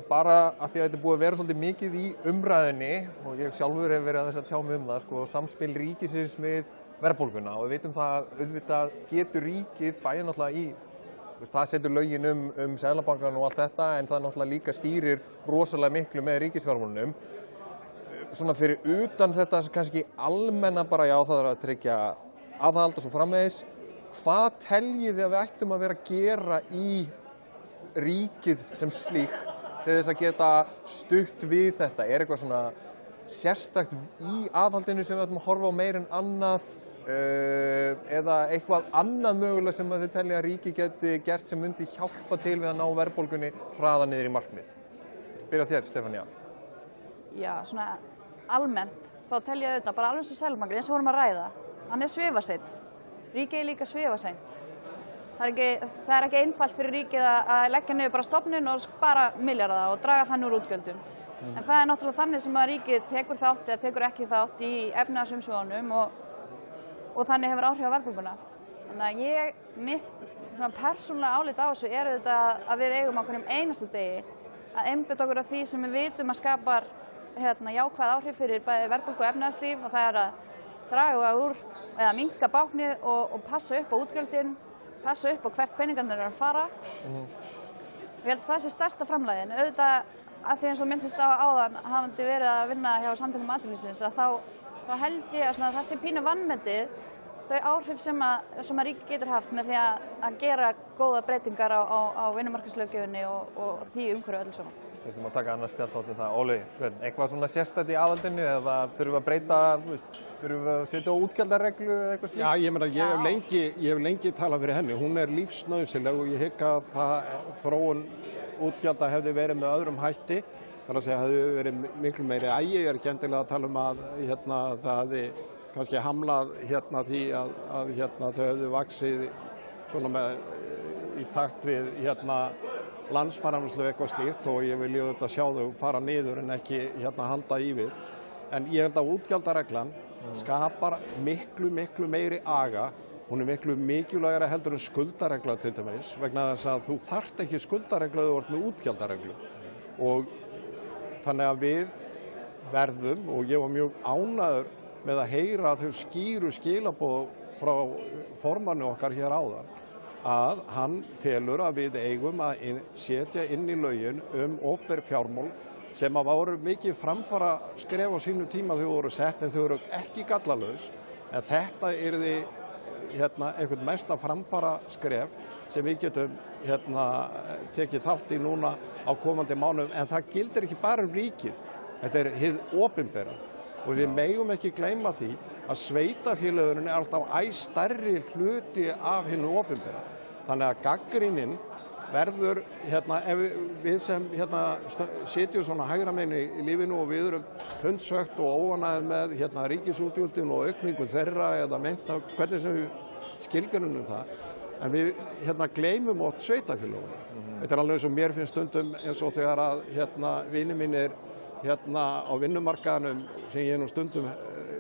Bara af því að þetta búið að vera svolítið mikið í umræðinni og ég sjálfur hef verið að þess að tjá mig það, sko, samspil ríkisins með verðbólguna og við vitum það auðvitað getur ríkið bæði náttúrulega í það setur lögin Seðlabankann og allt þetta en það náttúrulega líka stýrir rosalega miklu með ríkisfjármálunum. Svona fyrir utan þetta kannski almenna bara já það að tryggja aðhald og svo framvegis, hvað teljið þið að við ættum að vera að gera í ríkið sem slíkt til þess að geta stutt við þetta? Eitthvað svona sérstakt í aðhaldinu sem við ættum að horfa á meir en annað? Eða eitthvað annað mögulega sem þið telja að ríki geti gert sem myndi hjálpa til við að ná verðbólgunni hraða niður í markmið? Byrja þér, Stefanía. Já, svona almennt þá telja ég þetta bara alveg sem Seðlabankinn eins og vorum að ræða. Hann svifaseinn. Ríkið líka svifaseint. Það er ekki einfalt fyrir ríkið að leggja niður bara stofnun og spara milljarða og draga þannig úr útgjöldum. En það náttúrulega þannig sem að ríkið tekur þátt eða tekur ekki þátt í efnahagsumsvifunum og þannig hefur áhrif á verðbólguna. Þannig að mitt persónulega álit á þessu þetta að við eigum á hverjum einasta degi að einbeita okkur af því sem við vitum að skapar jákvæð áhrif fyrir bæði verðbólgu og efnahagslíf og það að draga úr eða minnka báknið og passa upp á útgjöldin, passa upp á hvert peningarnir að fara. Ég held að það sé stærsta framlagin. Auðvitað að því eins og myndist á áðan hafandi verið að vinna hjá Samtökum atvinnulífsins að þá held ég að það sé pínu vanmetið þau áhrif sem að ríkið getur haft með því að gera góða breytingar á vinnumarkaðslöggjöfinni og því umhverju öllu saman. Við ætlum að taka annars spjall til það. Óli, eitthvað svona sérstætt í aðhaldinu eða þurfum við að breyta, þurfum við að setja á útgjaldareglu eða eitthvað slíkt? Já, ég meina, ég hef lengi talað fyrir henni. Hún lífsnauðsynleg og ég hygg að þróun útgjalda hefði verið með öðrum hætti. Þar að segja, hefði verið miklu meiri ægi. Ég er ekki endilega að tala að það hefði kannski hamlað því að þau hefðu vaxið svona í takt við landsframleiðslu eitthvað slíkt og ég vil auðvitað sjá þau fara niður en ekki halda yfir. En ég held að útgjaldareglan skapar miklu meiri aga. Hún er miklu mikilvægari heldur en skuldaregla til dæmis vegna þess að þú þarft ekki skuldareglu eða þú ert með útgjaldareglu. Og þannig að við verðum, og ég var mjög ánægður með að heyra þau skýru skilaboð frá formanni okkar hér áðan, að hann telur að við eigum að setja inn í lögin opinber fjármál sem að voru mikið framfara skref á sínu tíma þau voru sett en þau eru ekki gallalaus En þetta yrði einhvern mesta framfara skref sem við getum tekið þátt í núna á komandi mánuðum. En það gildir ekki bara ríkið, þetta hið opinbera. Og við megum ekki gleyma því að sveitarfélögin alltaf æ stærri hluti af hinu opinbera. Þannig að gagnrýnin verður, ef við sem sitjum svona hægra megin í lífinu og við erum hundsvögt og óánægð með ríkisútgjöldin og aukningu þeirra eða meinta hvernig sem við skilgreinum það, en við gleymum oft sveitarfélögunum. Þetta alveg eins og mér finnst stundum eins og þegar að vinir mínir á vinnumarkaðnum sem ég nú stundum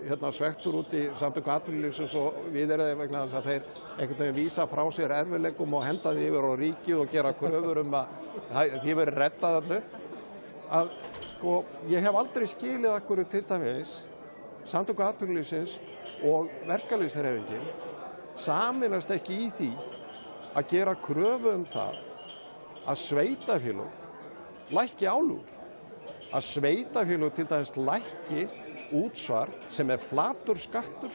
svektur út í Samtök atvinnulífsins og við vegna þess að þeir einhvern veginn vísa frá sér erfiðleikum og henda því yfir á ríkið og gera kröfur að því verið reddað öllu. Að ég hef aldrei skilið okkur til dæmis Samtök atvinnulífsins og verkalýðshreyfingin sameinast ekki í því að gera kröfu það að sveitarfélög lækki álögur. Að sveitarfélög til dæmis lækki útsvar sem flatur skattur,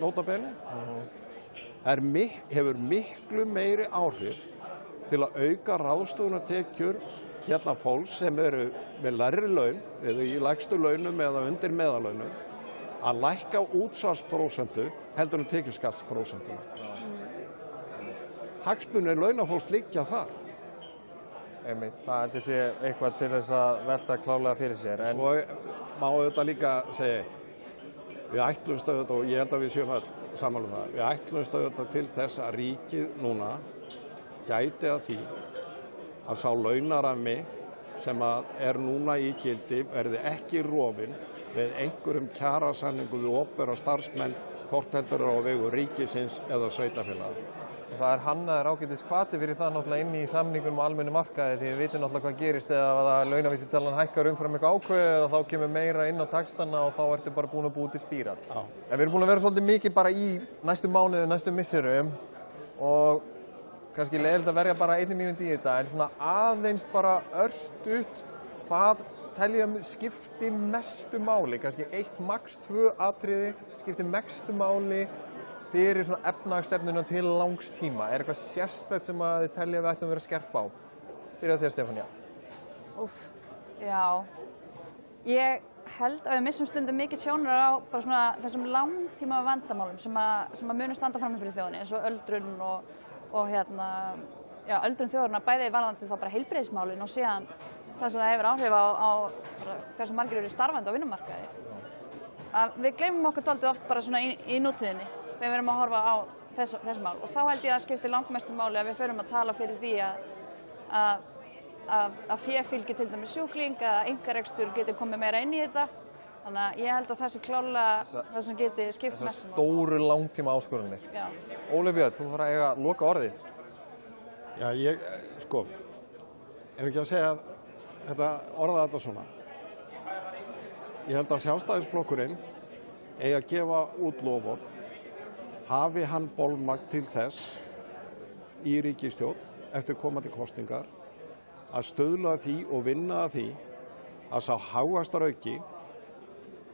nota bene, hefur miklu meiri áhrif til að auka ráðstöfunartekjur fólks sem eru með lægri laun, eða í lægstu launum eða undir meðallaunum, að lækka útsvarsprósentu heldur tekjuskattsprósentu. Hagsmunir launafólks liggja þar. Það heldur sé eitthvað til þess að velta klárlega fyrir sér. Svo má auðvitað líka segja, við ætlumst auðvitað, og ég held að við séum öll sammála það, við ætlumst auðvitað til þess að ríkið núna gæti að því að sá launarammi sem núna í gildi verði ekki rofinn með einhverjum kjarasamningum við opinbera starfsmenn, hvort heldur á vegu ríkisins eða sveitarfélaga. Það hannaður ágætis hvati fyrir það náttúrulega inn í samningunum á almennu markaði því við vitum náttúrulega hvað gerist eða launavísitalan hækkar umfram eitthvað ákveðið eða þá kemur meira inn á taxtana og þá ertu bara búin að búa til spíral. En við erum búin að vera svolítið mikið bara í næstu mánuði, næstu misserum og kannski leiðilegt að verja bara 1 mínútu í þetta en svona aðeins bara örstutt hvað teljum skipti mestu máli, kannski 1, max 2 atriði skipti mestu máli fyrir svona efnahagsstefnuna til langs tíma? Eitthvað sérstakt sem að þið telja við ættum að vera skerp á? Byrjaðu þér, Stefanía. Já. Ég held að við missum stundum mikið sjónar á bara svona þessum langtíma vandamálum sem að munu standa frammi fyrir þjóðinni eins og öldrun og öldrun þjóðarinnar bæði varðandi þá bara heilbrigðismálin og síðan þess að það hefur áhrif á hversu margir eru starfandi á vinnumarkaði. Við gleymum okkur dálítið oft bara svona í nútíðinni þegar við erum að horfa á þessu mál og þá held ég að skipti langmestu máli að við förum að tala fyrir því að fé fylgi til dæmis sjúkling að einkarekstur geti komið meira inn í þetta. Þannig að ég held að það sé klárlega það sem geti skipt mestu máli. Stóru langtíma áskorunir. Já. Óli Björn, þú þarf að eiga loka orðið. Já, ég ekki að segja orða þetta svona. Ég held að Sjálfstæðisflokkurinn eigi að gefa út loforð hafi hann bolmagn til þess í ríkisstjórn eftir komandi kosningar að stuðla að því og vinna að því að sá hagvaxtarauki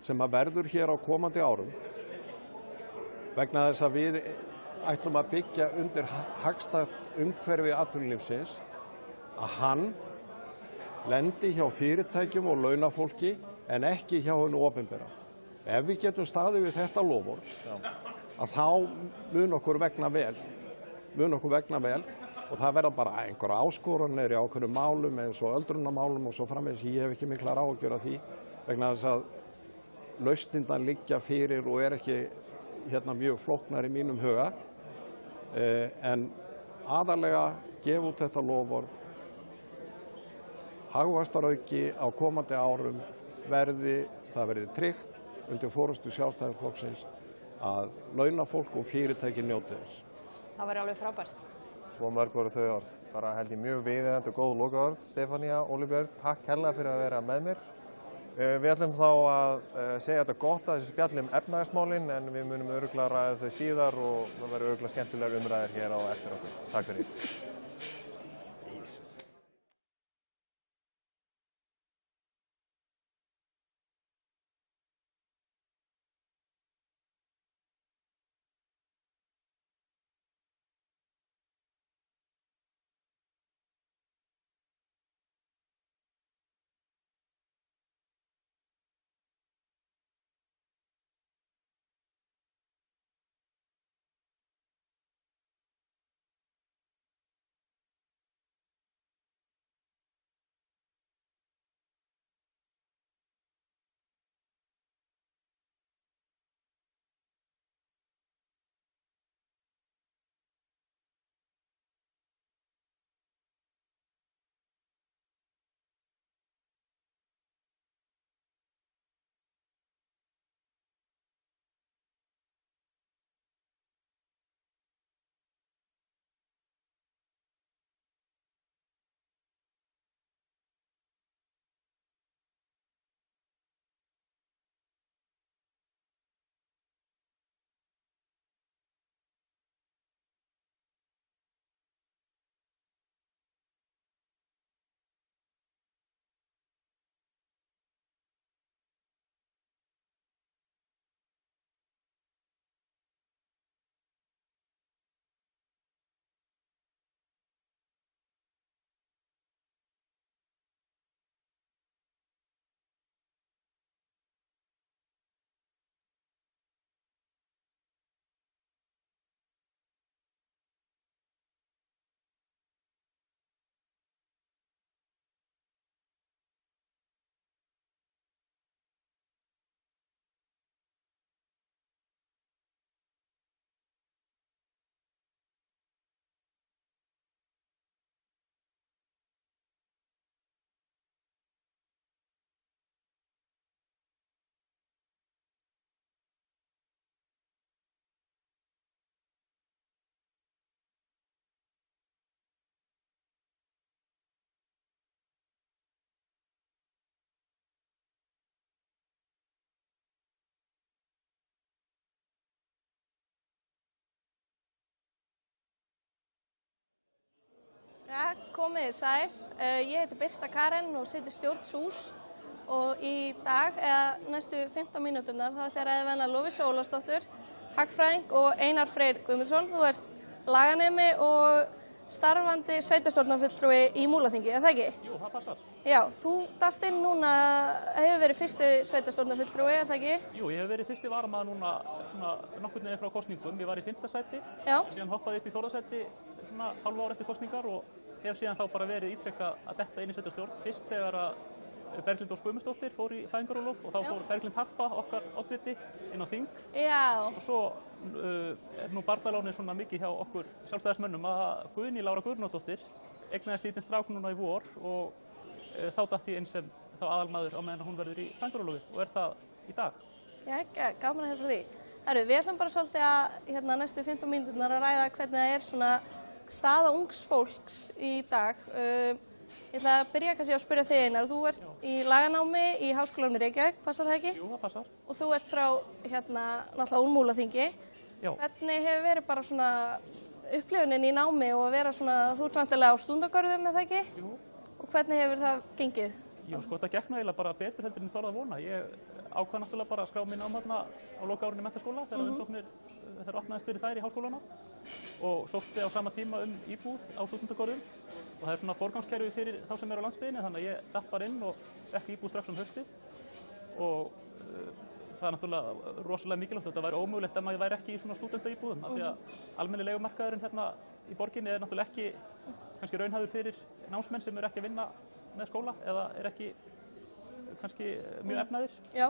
sem að verður hér á komandi árum vegna þess að við ætlum að byggja undir hagstætt umhverfi atvinnulífsins að hann lendi hjá fyrirtækjum og launafólki en ekki hjá hinu opinbera. Ef við getum staðið við þetta loforð að þá mun okkur vegna vel og það verða bara einhverja áskoranir í ákveðnum málum eins og öldrunarmálum og svo framvegis. Ég hef ekki miklar áhyggjur af því vegna þess að lausnirnar liggja fyrir og ekki mjög flóknar í mínum huga en aðallega gefa út þetta loforð hagvaxtarauki á komandi árum það verði tryggt undir forystu Sjálfstæðisflokksins að launafólk og fyrirtæki njóti þess. Það verður alveg frábært. Svo mörg voru þau orð. Bara held ég mjög viðeigandi og góð lokaorð. Stefanía, Óli Björn, takk kærlega fyrir að vera með mér. Við ætlum þá að segja þetta gott að þessu spjalli efnahagsmálin en við munum örugglega ræða þau síðar og það verður örugglega skemmtilegar umræður hér á eftir okkur. Takk fyrir. Ja, komið sæl. Ég heiti Birta Karen og sit í stjórn SÚS og í dag, eða næstu 15 mínúturnar, þá ætla ég að ræða við hana Lovísu Ólafsdóttur, hagfræðing og Einar Freyr Guðmundsson. Þú ert laganemi og starfandi sveitarstjórnarfulltrúi í Múlaþingi, er það ekki? Jú, það passar. Já, þú dast inn núna, hefur verið fyrsti sveitarstjórnarfulltrúi, er það ekki? Jú, ég hef verið fyrsti varamaður núna svona nokkurn veginn frá kosningum. Ég var í 5. sæti, síðan hoppaði upp í 4. sæti svona hálfu ár eftir kosningar og hef síðan þá bara verið ítrekkað að detta inn í sveitarstjórn. Fyrst þegar að Berglind Guðmundsdóttir fór í fæðingarorlof og þá fór Berglind Harpa, okkar oddviti, inn á þing. Já. Og svo er nú barndalánið svona mikið hjá okkur sjálfstæðismönnum að Guðný Lára Guðnadóttir eignaðist lítinn strák núna í vor og þá datt ég inn sem þá aðalmaður á meðan hún verður í fæðingarorlofi og er það í dag. Já, gaman að heyra frá því. Herru, við ætlum bara svolítið að næstu 15 mínúturnar að ræða hvernig það er svona staða ungs fólks í dag. Ég ætla að byrja kannski að spyrja þig Einar. Þú ert í laganámi í Háskólanum í Reykjavík, passar það ekki? Jú, það passar. Og þú ert frá náttúrulega úr Múlaþingi. Já. Hvernig hefur verið bara svona upplifunin í námi og að vera svona, þú ert vantilega á stúndagörðum, er það ekki? Jú. Og hvernig hefur það gengið? Já, sko, þetta gekk eiginlega bara betur heldur en þorði að vona. Ég ákvað náttúrulega bara að skrá mig nám þarna á lokaárinu í menntaskóla þegar umsóknir þegar opnaðist fyrir þær í háskólana og sótti á sama tíma íbúð á stúdentagörðum og það er svona forgangskerfi fyrir þá sem eru á landsbyggðinni þannig að ég datt bara inn og fékk íbúð strax haustið og það er náttúrulega rosalega mikilvægt. Þetta væri ómögulegt ef maður væri ekki í svona stúdentaíbúðum af því að almenni leigumarkaðurinn hérna í borginni er náttúrulega ekki kannski raunhæfur fyrir námsmenn sem eru ekki að vinna með skóla eða er ekki kannski mjög efnaðir. Já,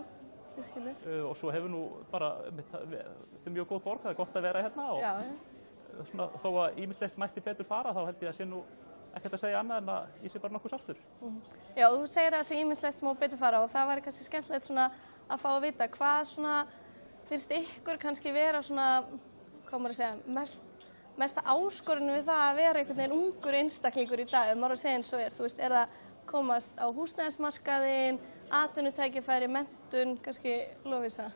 ég skil þig. Og svo hefur nú bara, þetta er mjög góð borg, það er gott að vera hérna og svona, þó að ýmislegt mætti betur fara þá held ég að sé nú ekkert að segja annað en að ég sé bara nokkuð sáttur. Já, þú segir að það sé ýmislegt sem má betur fara og það væri kannski skemmtilegt svona að fá að vita hvað svona finnst ykkur kannski vera svona, hvað maður að segja, mesta áskorunum við það að vera einhvern veginn ungur einstaklingur í dag, ef maður að segja eins og er. Þú veist, er að komast á húsnæðismarkaðinn, atvinnutækifæri, menntun, kannski Lovísa?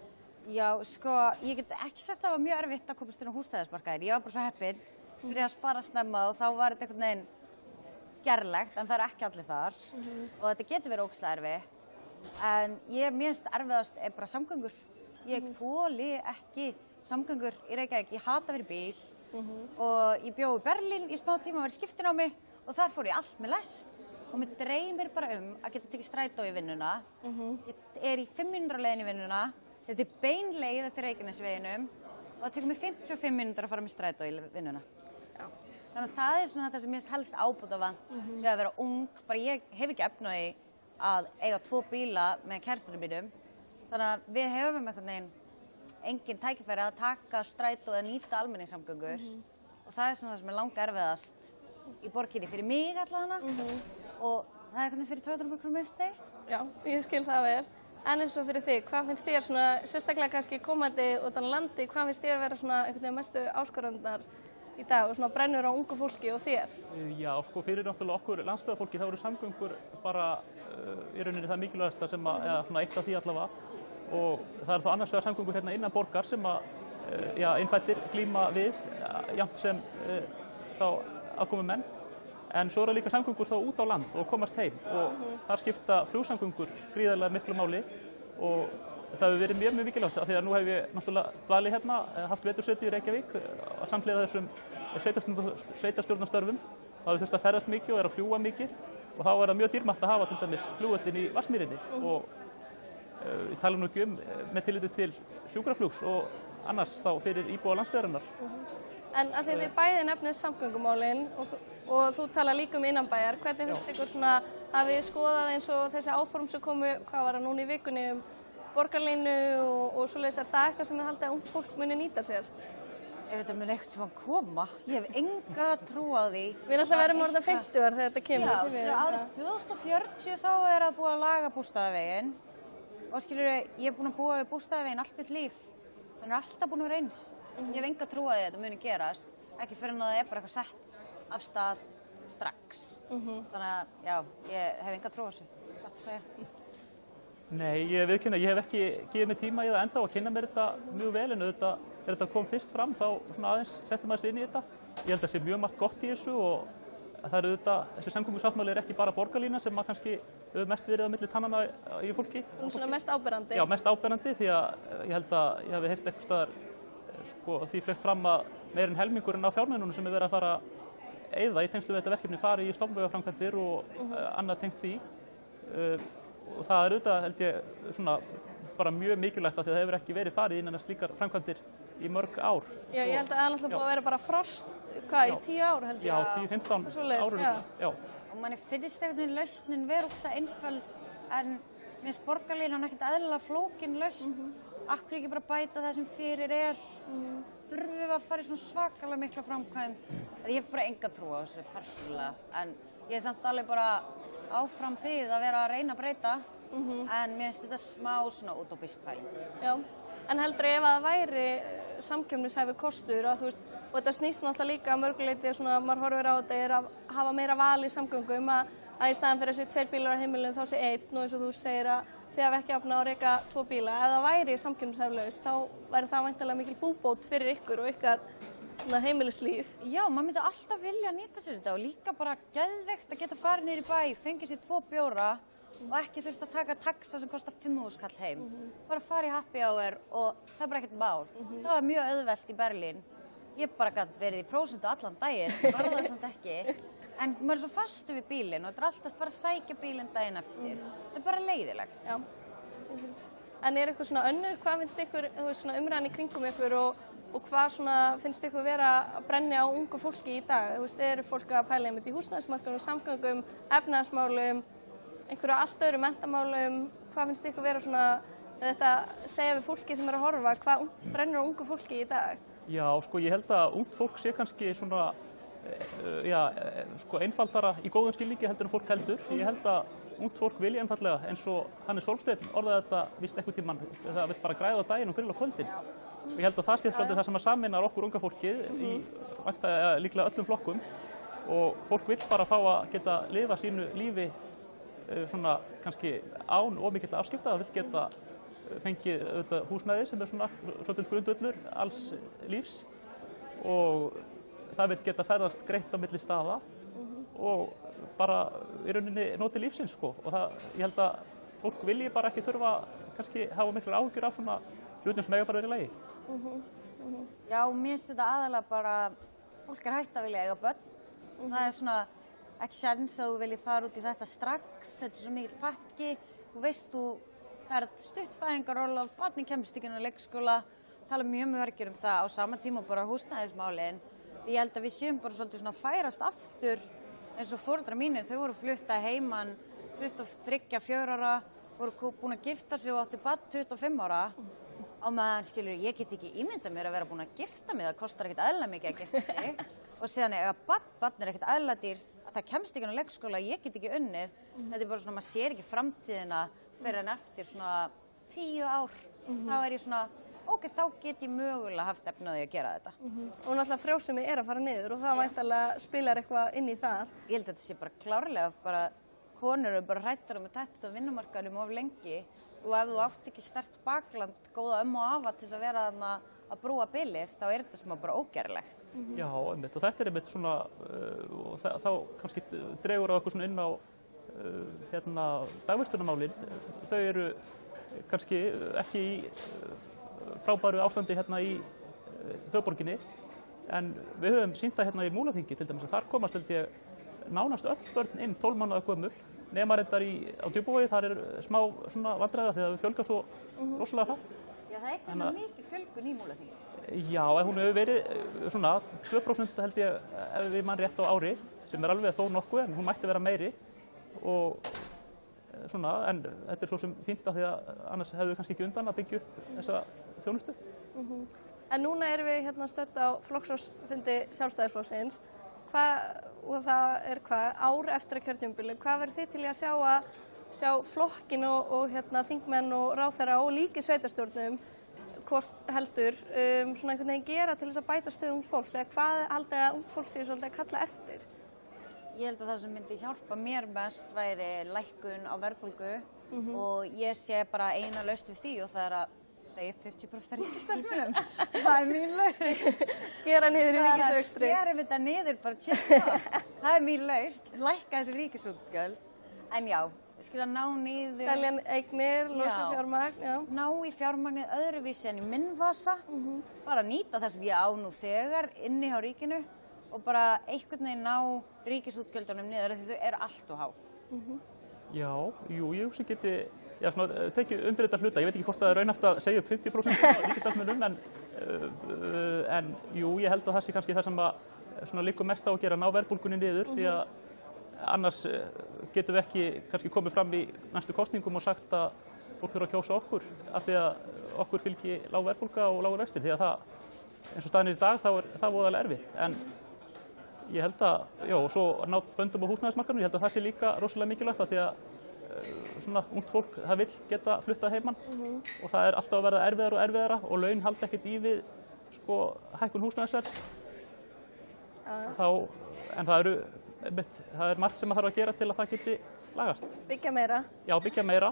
Já, sko, ég get ekki sagt að það var mjög erfitt að komast inn á húsnæðismarkaðinn. Ég var bara svo heppin fyrir að spara snemma og þá var þetta einhvern veginn gerlegt, en það eru ekki allir þar og þetta getur verið ógeðslega erfitt. En mér finnst erfiðast er bara samgöngur. Ég þoli ekki samgöngur í Reykjavík. Ég hata að vera í bíl og ég bjó í Berlín í smá tíma, var í skiptinámi og þar fór ég allt með lest. Og mér dreymir bara að geta tekið strætó í vinnuna. Ég er í 5 mínútur á leiðin í vinnuna. Þetta er bein leið eftir Reykjanesveginum og það tekur mig 55 mínútur að fara með strætó í vinnuna. Þannig að það er svona þetta sem mér finnst helst ábótavant við að vera ung. Bara ég hef ekki efni á því að eiga 2 bíla með kærastunum mínum. Þannig að við höfum einhvern veginn engin tækifæri að taka strætó eða nýta almenningssamgöngur og það er svona það sem er langerfiðast í borginni fyrir mig allavega. Og það er hvernig fyrir 200 kr. Mesti. Já, ég skil það vel. En eins og fyrir þig, hvað finnst þér svona, sérstaklega kannski komandi utan landi, hvað finnst þér vera svona einhvern veginn mestu áskorundar í dag og svona brennur á ungu fólki og þér? Já, sko fyrir náttúrulega okkur landsbyggðarfólki þá eru samgöngur bara í rauninni það mikilvægasta sem eða svona eitt af því allavega og það er þá annars vegar samgöngur hérna innan borgar sem innfæddir glíma við, jafnt sem þá aðkomumenn. En svo eru líka samgöngur þá út á land og komast heim og þar skipta flugsamgöngur gríðarlega miklu máli og það hefur verið mjög mikilvægt af því að nú hef ég náttúrulega dvalið hérna, haft vetursetu í Reykjavík samhliða þessum sveitarstjórnarstörfum. Það hefur þurft að ferðast mikið og er að fljúga mikið og þá er það mjög dýrmætt að hafa til dæmis flugvöllinn í Vatnsmýrinni og ég tala nú ekki með tilliti til sjúkraflugs og annars þá fyrir íbúa landsbyggðarinnar. En að þið bæði nefnið samgöngumálin og þú tala líka innanbæjar, hvernig finnst ykkur svona að við skoðað eins og þessi áform sem komu, hvað var það núna í vikunni borgarlínu og svoleiðis, er það eitthvað sem þið haldið að ungt fólk muni nýta sér? Ef þetta mun eitthvað sem að koma, ég hef enga trú á því. Við náttúrulega verðum orðið 50 þegar þetta kemur. Já, skilur, árið 2040 þá er að búið að laga Bústaðaveginn og skilur, ég er búin að búa við Bústaðaveginn allt mitt líf. Hann er alltaf búin að vera eins. Ég hef enga trú á því að þetta muni gerast, ekki fyrir en að það er bara eitthvað sett af stað strax. Þannig að, já, ég hef enga trú á þessu, satt að segja. Nei, ég viðurkenni, ég hef ekki gefið mig tíma í það ennþá að kynna mér þetta mjög vel en auðvitað þegar þetta kom fyrst fram þá svona aðeins settum maður sig inn í þetta. Ég held að það sé mjög margt gott í þessu og það eru auðvitað, þessi samgöngusáttmáli ekki bara borgarlínan sem kannski hefur mest verið á milli tannanna í fólki. Svona mest áberandi? Já, mest áberandi því að ég held að ég hafi heyrt eitthvað staðar því fleygt fram að meir en helmingurinn á fjármunum sem verið að fara eyða í tengslu við þetta verkefni fari í stofnvegaframkvæmdir og annað tengt því. Og það er auðvitað, held ég, svona bara mjög mikilvægt af því að það hefur ekki verið farið innan slíkar framkvæmdir í mörg ár. Já, ég held að það er náttúrulega búið að vera bara frost, í 10 ár held ég? Já, 10-15 árum. Já. Og manni finnst einhvern lausnin vera ógeðslega einföld en mér finnst borgarlínan ekkert eðlilega flókin lausn. Akkur ekki bara bæta það sem fyrir þurfum við að fara í svona svakalega mikla framkvæmd. Ég hef bara enga trú á þessu persónulega en ég er samt alveg bara áfram því að vera að reyna að breyta en mér finnst þetta smá svona útópísk pæling. Já, en heldur ef að það væri samkeppnishæfur kostur og þetta snýst náttúrulega líka að mörguleiti svona maður horfir á þetta er að hafa meira val í samgöngum að í staðan fyrir þessi 2 bílar á heimilinu þá sé 1 og eins og þú segir að þið hafa ekki opnað að reka 2 bíla. Ef það væri samkeppnishæflaust þá væri það væntanlega mikil búbót fyrir ykkur og ykkar heimilislíf. Já, maður myndi alltaf vilja nýta sér þetta og líka bara geðveikt að geta farið niður í bæ, fengið sér 2 bjóra og ekki þurft að taka taxa sem kostar 5.000 kall heim. Bara fara í happy hour og það er bara ekkert mál. Það var mjög auðvelt í Berlín. Ég bara gæti verið í prósentu allan daginn, var það samt ekki. En maður er svo fastu við bílinn og þetta er alltaf bara að sækja bílinn daginn eftir. Það er bara leiðilegt. Já. En er eitthvað svona önnur, hvað finnst ykkur umræðan í kringum ykkur og hvað finnst ykkur vera að brenna á ungu fólki í dag? Eru fólk að pæla einmitt í húsnæðismarkaðnum, samgöngum, efnahagsmálum, einhverju allt öðru menntamálum? Hvað finnst ykkur vera svona, þetta segja við fólki sem er að horfa, hvað brennur á ungu fólki í dag? Já, ég held að ungt fólk sé kannski svona, einfaldara í góðum skilningi heldur en fólk heldur. Ég held að ungt fólk vilja einfallega eins og Hannes Hólmsteinn orðaði þetta víst einhvern tímann, það vill bara græða á daginn og grilla á kvöldin. Ég held að það sé svolítið það sem sameinar okkur unga fólkið í líklega öllum flokkum og fólk vill bara fá að geta lifa sínu lífi svona kannski án og mikill afskipta. Það vill geta fengið húsnæði sem er svona svolítið grundvöllur alls lífs og það vill geta ferðast greitt á milli staða og bara í rauninni notið lífsins og ég held að fólk vilji bara ekki þurfa kannski hafa miklar áhyggjur af svona hlutum sem eiga bara verið í lagi. Já, mér finnst þetta aðalega bara fólk er hætt að vilja eiga börn. Það er svona ekki séns að þú vilji fara út í þetta strax, þetta er svo mikill pakki. Þú veist, þú ferð stuttfæðingarorlof, barnið kemst ekki inn á leikskóla, tala mjög margir það á sama tíma bara húsnæðismálin. Ég held að við séum bara svolítið svona færast aftur eins og foreldrar mínir, þau voru flutta heiman 23-24 ára, voru búin að gifta sig og áttu barn 25 ára. Á meðan ég get ekki ímyndað mér að vera búin að gifta mig, það kostar ekkert eðlilega mikið að gifta sig. Og síðan barn er ekkert eðlilega dýrt, að það kemst ekki inn á leikskóla, ég get ekki unnið. Þetta er bara svona, maður sér ekki framtíðina fyrir en eftir svona 10 ár. Þá er ég svona, ok, þá get ég mögulega haft efnaði að gera þetta. Og náttúrulega frjósemi er að fara niður og það væntanlega spilar eitthvað inn í það. Ég held að þetta sé bara klárlega, bara konur eru bara hrættar með tættut á vinnumarkaðnum of lengi og ef þú átt ekki sterkt bakland, góða og afa til að vera þarna að brúa bilið, þá er þetta smá bara ógerlegt. Já, einmitt, og þetta er einmitt svona, og þá kannski dregur á okkur svona inn á dagvistunarmálin. Þau eru kannski ekki í frábæru ástandi í höfuðborginni, en við höfum sýnt það í Múlaþingi til dæmis að þar komast held ég nánast öll börn inn 12 mánaða gömul, nema reyndar á Djúpavogi, þar er smá svona vandræða því að við fjölga svo rosalega hratt. Já, það er eitthvað mikið fjölgun í Múlaþingi. Já, hún hefur verið svona 2% held ég ef við mann rétt á ári, sem er alveg þó nokkuð, en hún mætti vera meiri og svona, en þetta er svo sem fínt af því að annars hefðu kannski ekki undan að byggja upp þessa þjónustu. En núna erum við stödd á flokksráðsfundi Sjálfstæðisflokksins og það er ár eftir að kjörtímabili. Hvað verður þið til í að sjá flokkin og þingmenn og ráðherra og líka sveitarstjórnum hvort heldur svona einhvern veginn gera til þess að bæta stöðu ungs fólks eða hvað haldið að ungt fólk sé svolítið að kalla eftir? Ég held að það sem myndi hjálpa mér mest væri lækkun á verðbólgu og ég sé bara eina lausn við því og það er að Segja 50% ríkisstarfsmönnum. Það mín lausn. Skera niður í ríkisrekstri. Bara skerum þetta niður, bara tjekka. Það mín lausn. Lækka þessi ríkisútgjöld. En já, við skulum ná niður. Selja eignir, losa fjármagn, já. Ná í fjármagnið öðruvísi en í minn vasa. Bara nýta það sem ég á nú þegar inni hjá ríkinu og bara einhvern veginn ná ríkisútgjöldunum niður því þau eru allt og há. Já, jú, ég hugsa geti tekið undir þetta hluta. Ég veit ekki hvort það er raunhæft að segja upp 50% af ríkisstarfsmönnum en jú, ég held að það sé kannski það sem liggur mest á að gera, ná verðbólgunni niður því að annars getum við ekki kannski komið fram í næstu kosningum og sagt að fólk þurfa að kjósa okkur af því að okkur fylgi lág verðbólga og lágur vextir því að það, eins og staðan er í dag, þá er það voðalega erfitt. En ég held að, já, og svo ná böndum á húsnæðismarkaðnum, ég held að það sé líka rosalega mikilvægt af því að svona ungt fólk, það vill geta fluttað heimann og það er alltaf að verða erfiðara og erfiðara og laun halda ekkert í við hækkun húsnæðisverðs. En það er margt sem það þarf að gera til að það geti lagast. Byggja meira. Já, byggja meira.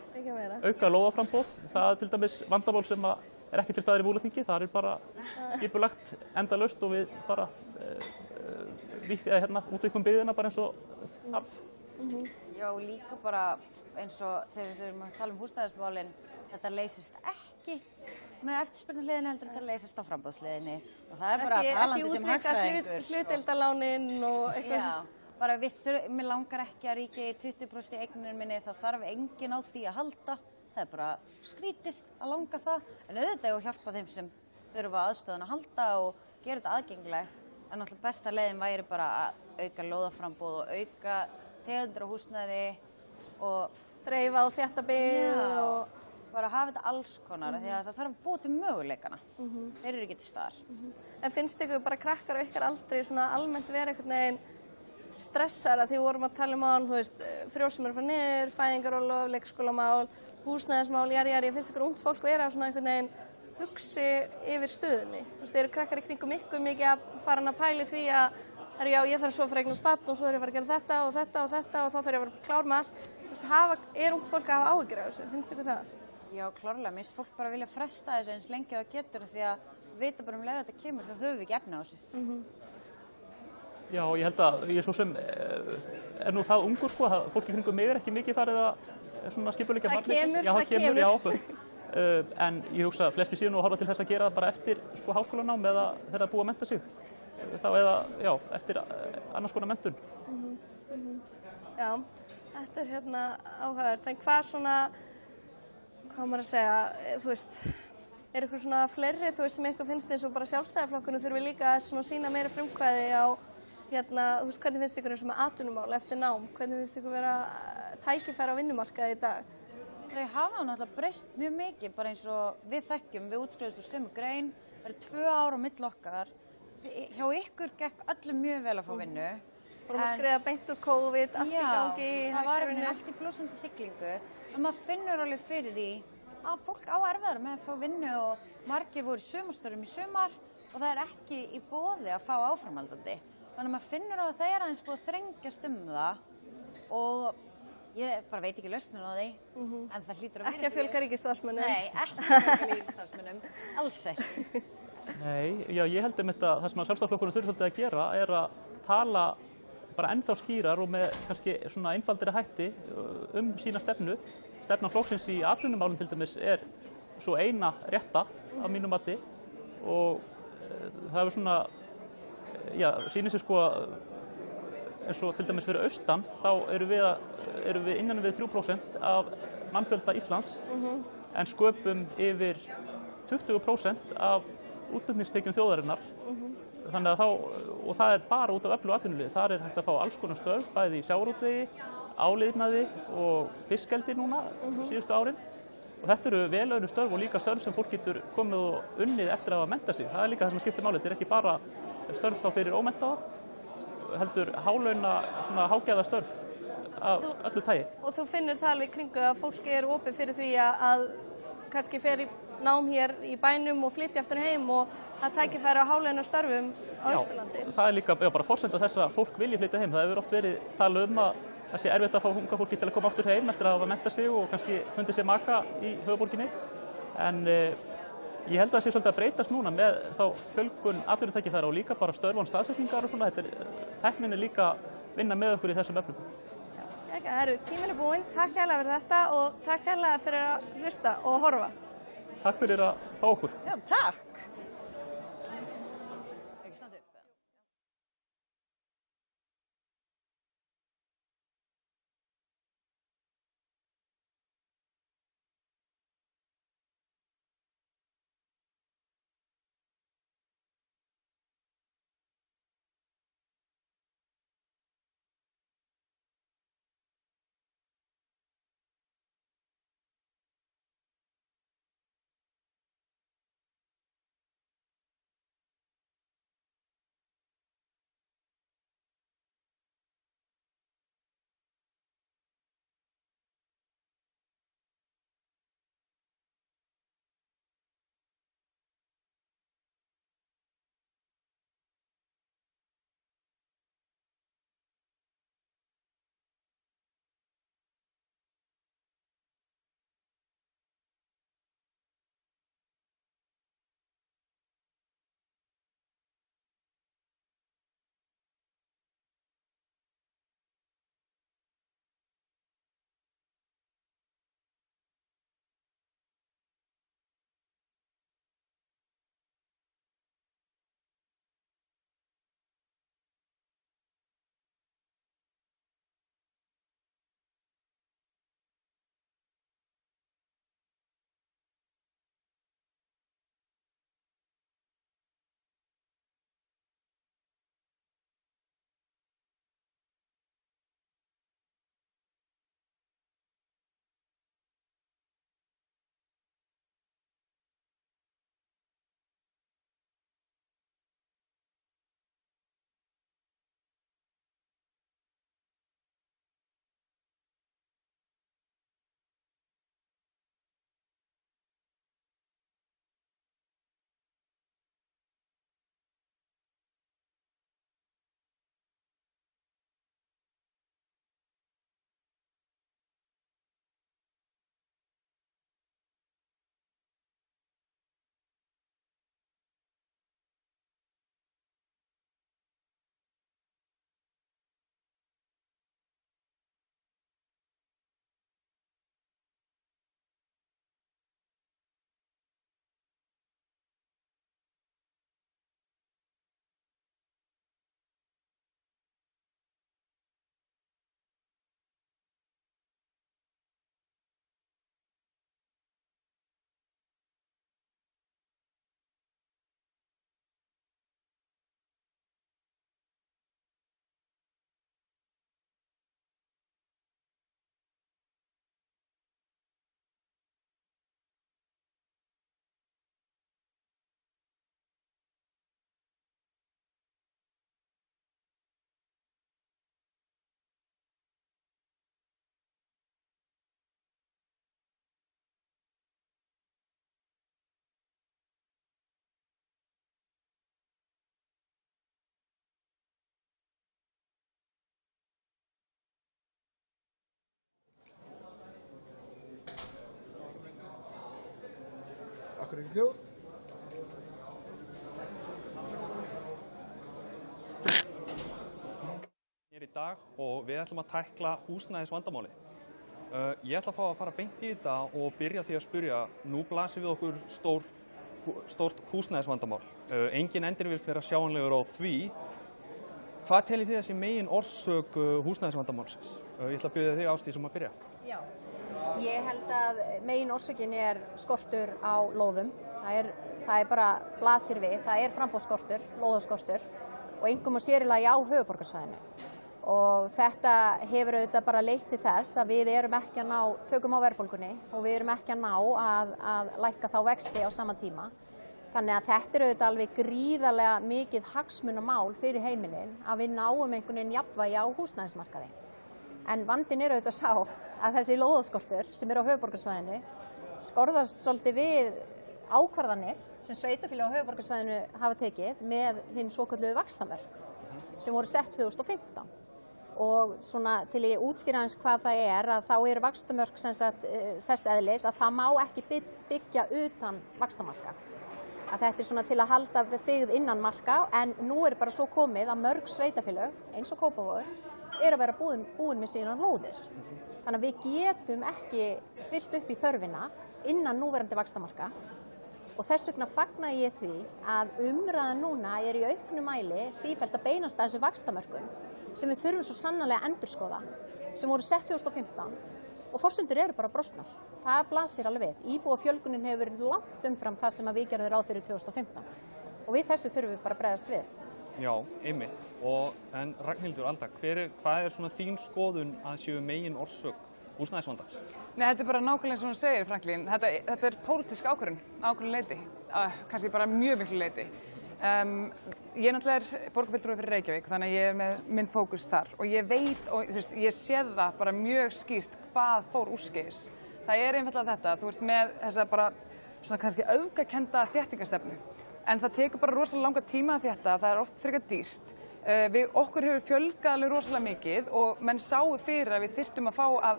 Auka lóðaframboð. Það er til dæmis vandamál sem er ekki til staðar í Múlaþingi. Það er bara skipulagt endalaust og við bara útvíkkum byggðina bara eins og þarf. Já, líka bara eins og þegar við þurfum að tala húsnæðismálin, þetta leysist ekki með eftirspurnarhliðinni heldur þetta leysist á framboðsliðinni og það er bara talandi sem hagfræðingur. Ekki útvíkka hlutdeildarlánin og eitthvað. Já, bara mér langar ekki að ríkja í 20% í eigninu minni, það þarf enginn á því að halda. Það er bara skrítið að langa það, en auðvitað að hjálpa þeim sem þurfa aðstöðun að halda og gera þetta aðgengilegt. En náttúrulega besta leiðin væri bara að auka lóðaframboð og auka tegundir á húsnæði og dreifa og þétta byggð og bara hafa þetta alls konar því að það þarf að búa til möguleikana. Þeir eru ekki til staðar. En finnst ykkur bara krakkar á ykkar aldrei svona almennt vera einhvern veginn stressara því við vorum að tala um á hann, þú veist, frjósumur frá niður, fæðingarólof, leikskólamál, húsnæðismál, jari, finnst ykkur ungt fólk vera svona einhvern veginn hugsi yfir stöðunni. Þú veist, þeir eru krakkar í kringum ykkur mikið að fara að pæli því að já, ég þarf svo að fara að eignast barn og svo þarf ég að fara að gera þetta og þetta og þetta og þá þarf ég að vera klár með allt. Þú veist, er ungt fólk að hafa áhyggjur af þessu? Finnst ykkur það? Já, klárlega. Mér finnst fólk bara vilja fresta þessu eins lengi að það getur því að við vita bara leið þetta kemur, þá höfum við ekki efni á þessu. Já, ég held að ég svo sem nú það ungur að fólk í kringum mig ekki mikið farið að skipuleggja barneignir. Það kemur. Já, okkur. En ég hugsa að flestir séu nú að horfa til þess að gera það bara eftir háskólanám eða þegar það búið að mennta sig. Þá eða, já, eftir annars konar menntun. Já, þetta er áhugavert. En hvað hvað maður að segja, þú veist, er ykkur svona fleiri, þú veist, sem ykkur finnst eins og bara Sjálfstæðisflokkurinn þurfi líka að sýna meira frumkvæði á, þú veist, hvernig finnst ykkur eins og með atvinnumál eftir nám? Hvernig finnst ykkur vera tækifæri á vinnumarkaði í dag? Þau hafa náttúrulega breyst mjög mikið, bara eins og við þekkjum, við útskrifuðumst úr sömu grein, það eru 2 ár á milli okkar. Hjá ykkur gekk öllum mjög vel að fá vinnu. Vorum að skriða beint úr COVID, allt í gangi í það var allt í blúsandi siglingu. En maður finnur alveg fyrir því að fólk á erfiðara með að fá vinnu og margir voru í sumarstörfum í sumar og það er ekki í boði að fá áframhaldandi. Þannig að maður finnur að það er aðeins búið að þrengjast það og ég bara veit ekki lausnum á því, en það hlýtur að vera. Ekki að fjölga ríkisstarfsmönnum? Nei, ekki að fjölga ríkisstarfsmönnum, alls ekki. Nei, já, ég held það sem að Sjálfstæðisflokkurinn þurfi svolítið að gera er að tala bara ennþá skýrar og með kannski svona einfaldari hætti sína stefnu. Stefnan flokksins í atvinnumálum til dæmis er svo eina rétta að mínu mati og það er svona, já, sýnir sig eins og til dæmis fyrir austan, þá erum við innan við 3% af mannfjölda Íslands en sköpum yfir 20% af útflutningstekjum þjóðarinnar. Þannig að og það er bara út af öflugu atvinnulífi. Þar er hægt að fá alls konar störf, bæði í sjávarútvegi, áliðnaði og fiskeldi núna síðustu árin. Og þetta eru vel launuð störf og líka störf sem fólk getur komið og unnið eftir að hafa menntað sig. Það er líka það sem skiptir máli. Þetta er ekki bara störf þá fyrir ómenntaða, heldur hálauna, svona hágæða störf af öllu tagi. Og þú finnur það alveg kringu að fólki eru opið fyrir því að kannski fer í nám hér í bænum og flytja aftur heim og að tækifæri á hálauna störfum á Austurlandi. Já, það er líka bara forsenda þess að fólk vilji flytja heim. Það hefur oft verið talað að það sé erfitt að fá unga fólki til að koma aftur heim eftir að hafa menntað sig og kannski fundið sér maka í höfuðborginni. En Ég held að það sé svolítið að breytast núna með þá fjölgun atvinnutækifæra og líka bara störf án staðsetningar og svona. Tæknin líka vinna með okkur í þessum efnum. Tíminn búinn. Takk hérlega fyrir þetta og takk hérlega fyrir að hlusta og horfa. Takk fyrir að fá okkur. Já, takk. Akkur ekki hljóð? Hér í dag og við ætlum að tækla húsnæðisvandamáli. Ég ætla að fá að fara beint í þetta og byrja því að spyrja, nú blasir við okkur stórt húsnæðisvandamál. Engin endir vilt vera sjáanlegur á því. Hvað telið þið þessi megin orsök húsnæðisvandamálsins? Ég ætla að byrja þig Ásdís að byrja. Já, ég held að megin orsökin skortur á lóðum. Það bara blasir við, það framboðsskortur, lóðaskortur og einkum og sérilagi á höfuðborgarsvæðinu. Og þetta hefur auðvitað bara leitt til þess að við erum ekki að ná tökum á verðbólgunni og við erum ekki að ná að lækka þá vexti á sama tíma. Þannig að þetta auðvitað alveg gríðarlega mikið hagsmunamál fyrir heimilin að við náum einhvern veginn jafnvægi á húsnæðismarkaði. En vandinn auðvitað sá að þessi lóðaskortur sem á höfuðborgarsvæðinu skorðast svolítið við ákvarðanir sem sveitarfélög á höfuðborgarsvæðinu hafa tekið með hin svokölluðu vaxtamörk sem voru sett 2015. Og svona til ég útskýra aðeins hvað það að þá vaxtamörk þess eðlis að það má ekki byggja utan vaxtamarka. að þetta svona til að halda byggð innan marka, en nú bara svo komið að mörg sveitafélög, eins og Kópavogur, að vera búin með sínar lóðir. Þannig að við getum ekki fyllt upp í þörfina innan núverandi vaxtamarka og þess vegna fagna ég því að umræðan núna í auknum mæli sífellt að beinast að þessu vaxtamörkum sem við þurfum svo sannarlega að endurskoða, sem voru sett 2015 og forsendur eru bara brostnar. Það blasir alveg við. Íbúafjölgunin hefur verið langt umfram það sem við gerðum ráð fyrir 2015 og við þessu þurfum við bara að bregðast við. Já, einmitt. En Ragnhildur, Alda, hvað svona þín skoðun að séu megin orsök húsnæðisvandans? Nei, þetta bara nákvæmlega eins og hún segir, Franklín. Þetta pólitísk ákvörðun á ákveðnu leyti, kannski bara mjög miklu leyti. Ég náttúrulega borgarfulltrúi fyrir Reykjavík, þannig að ég með minn fókus þar og ég veit og ég sé það bara mjög skýrt hvað fór úrskeiðis. Það einfaldlega þetta, þú ert með þessa bara svona kannski öfgakennda þéttingarstefnu, en það tekur bara rosalega langa tíma að þétta, það oft frekar dýrt. Okkur hefur fjölgað alveg rosalega mikið og menn sáu fyrir að við þyrftum að fá að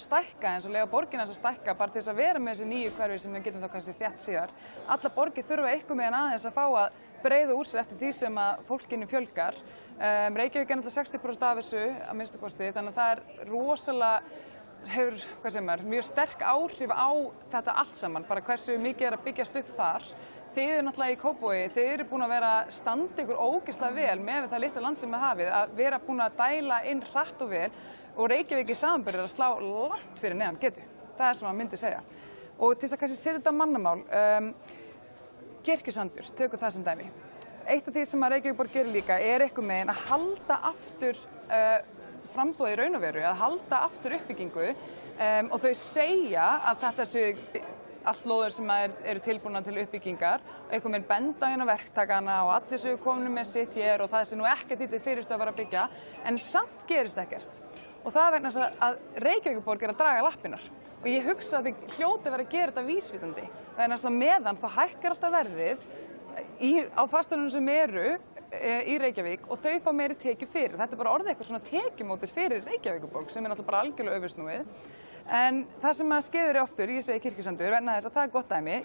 stækka eins og leyfa borgina að stækka bara til þess að vera með þessi nýju hverfi sem við getum þá kannski þétt síðar. Alla borgir þurfa einhver meginn aðeins að fá að breiða úr sér eftir því sem að fólkinu fjölgar. Reykjavík náttúrulega 60% af þessu að minnsta kosti, þannig að það rosalega hefur, mjög sterk áhrif á þetta allt saman, bara hversu mikið að byggjast upp þar. Þið náttúrulega í Kópavogi, þið búin að vera standa ykkur ógeðslega vel með það litla land sem við hafið, að vera búin að dæla inn hratt og vel og Reykjavík í samanburði að slá langt fyrir neðan getu. Það sem maður myndi segja. Og til þess að kannski setja þetta mannamál, Kirkjusandur, tökum það sem dæmi. Eitt af því sem að Reykjavíkborg gerir líka eitthvað megin að halda aftur framboði í raun og veru, að halda aftur uppbyggingu og þau segja að þetta séu allt lóður sem eru tilbúna til uppbyggingar og eitthvað með benda hérna verktakana og allir séu komin með sitt hér og það sé nú ekkert lítið fyrirstu að vera að byggja, en samt gerist ekkert. Og það vegna að Reykjavíkurborg að draga lappirnar og ég hugsa að þið hljóti verið að gera þetta vísvitandi, vegna að meðan það hækkar alltaf verðið á fasteigum sem eru í Reykjavík og þau fá meiri tekju fyrir. Þetta bara orðið eitthvað svona tekjumótir fyrir Reykjavíkurborg sem náttúrulega bara algjörlega öfugsnúið. En það sem að skeður oftur, ég segi Kirkjusandur, vegna þess að það gott dæmi.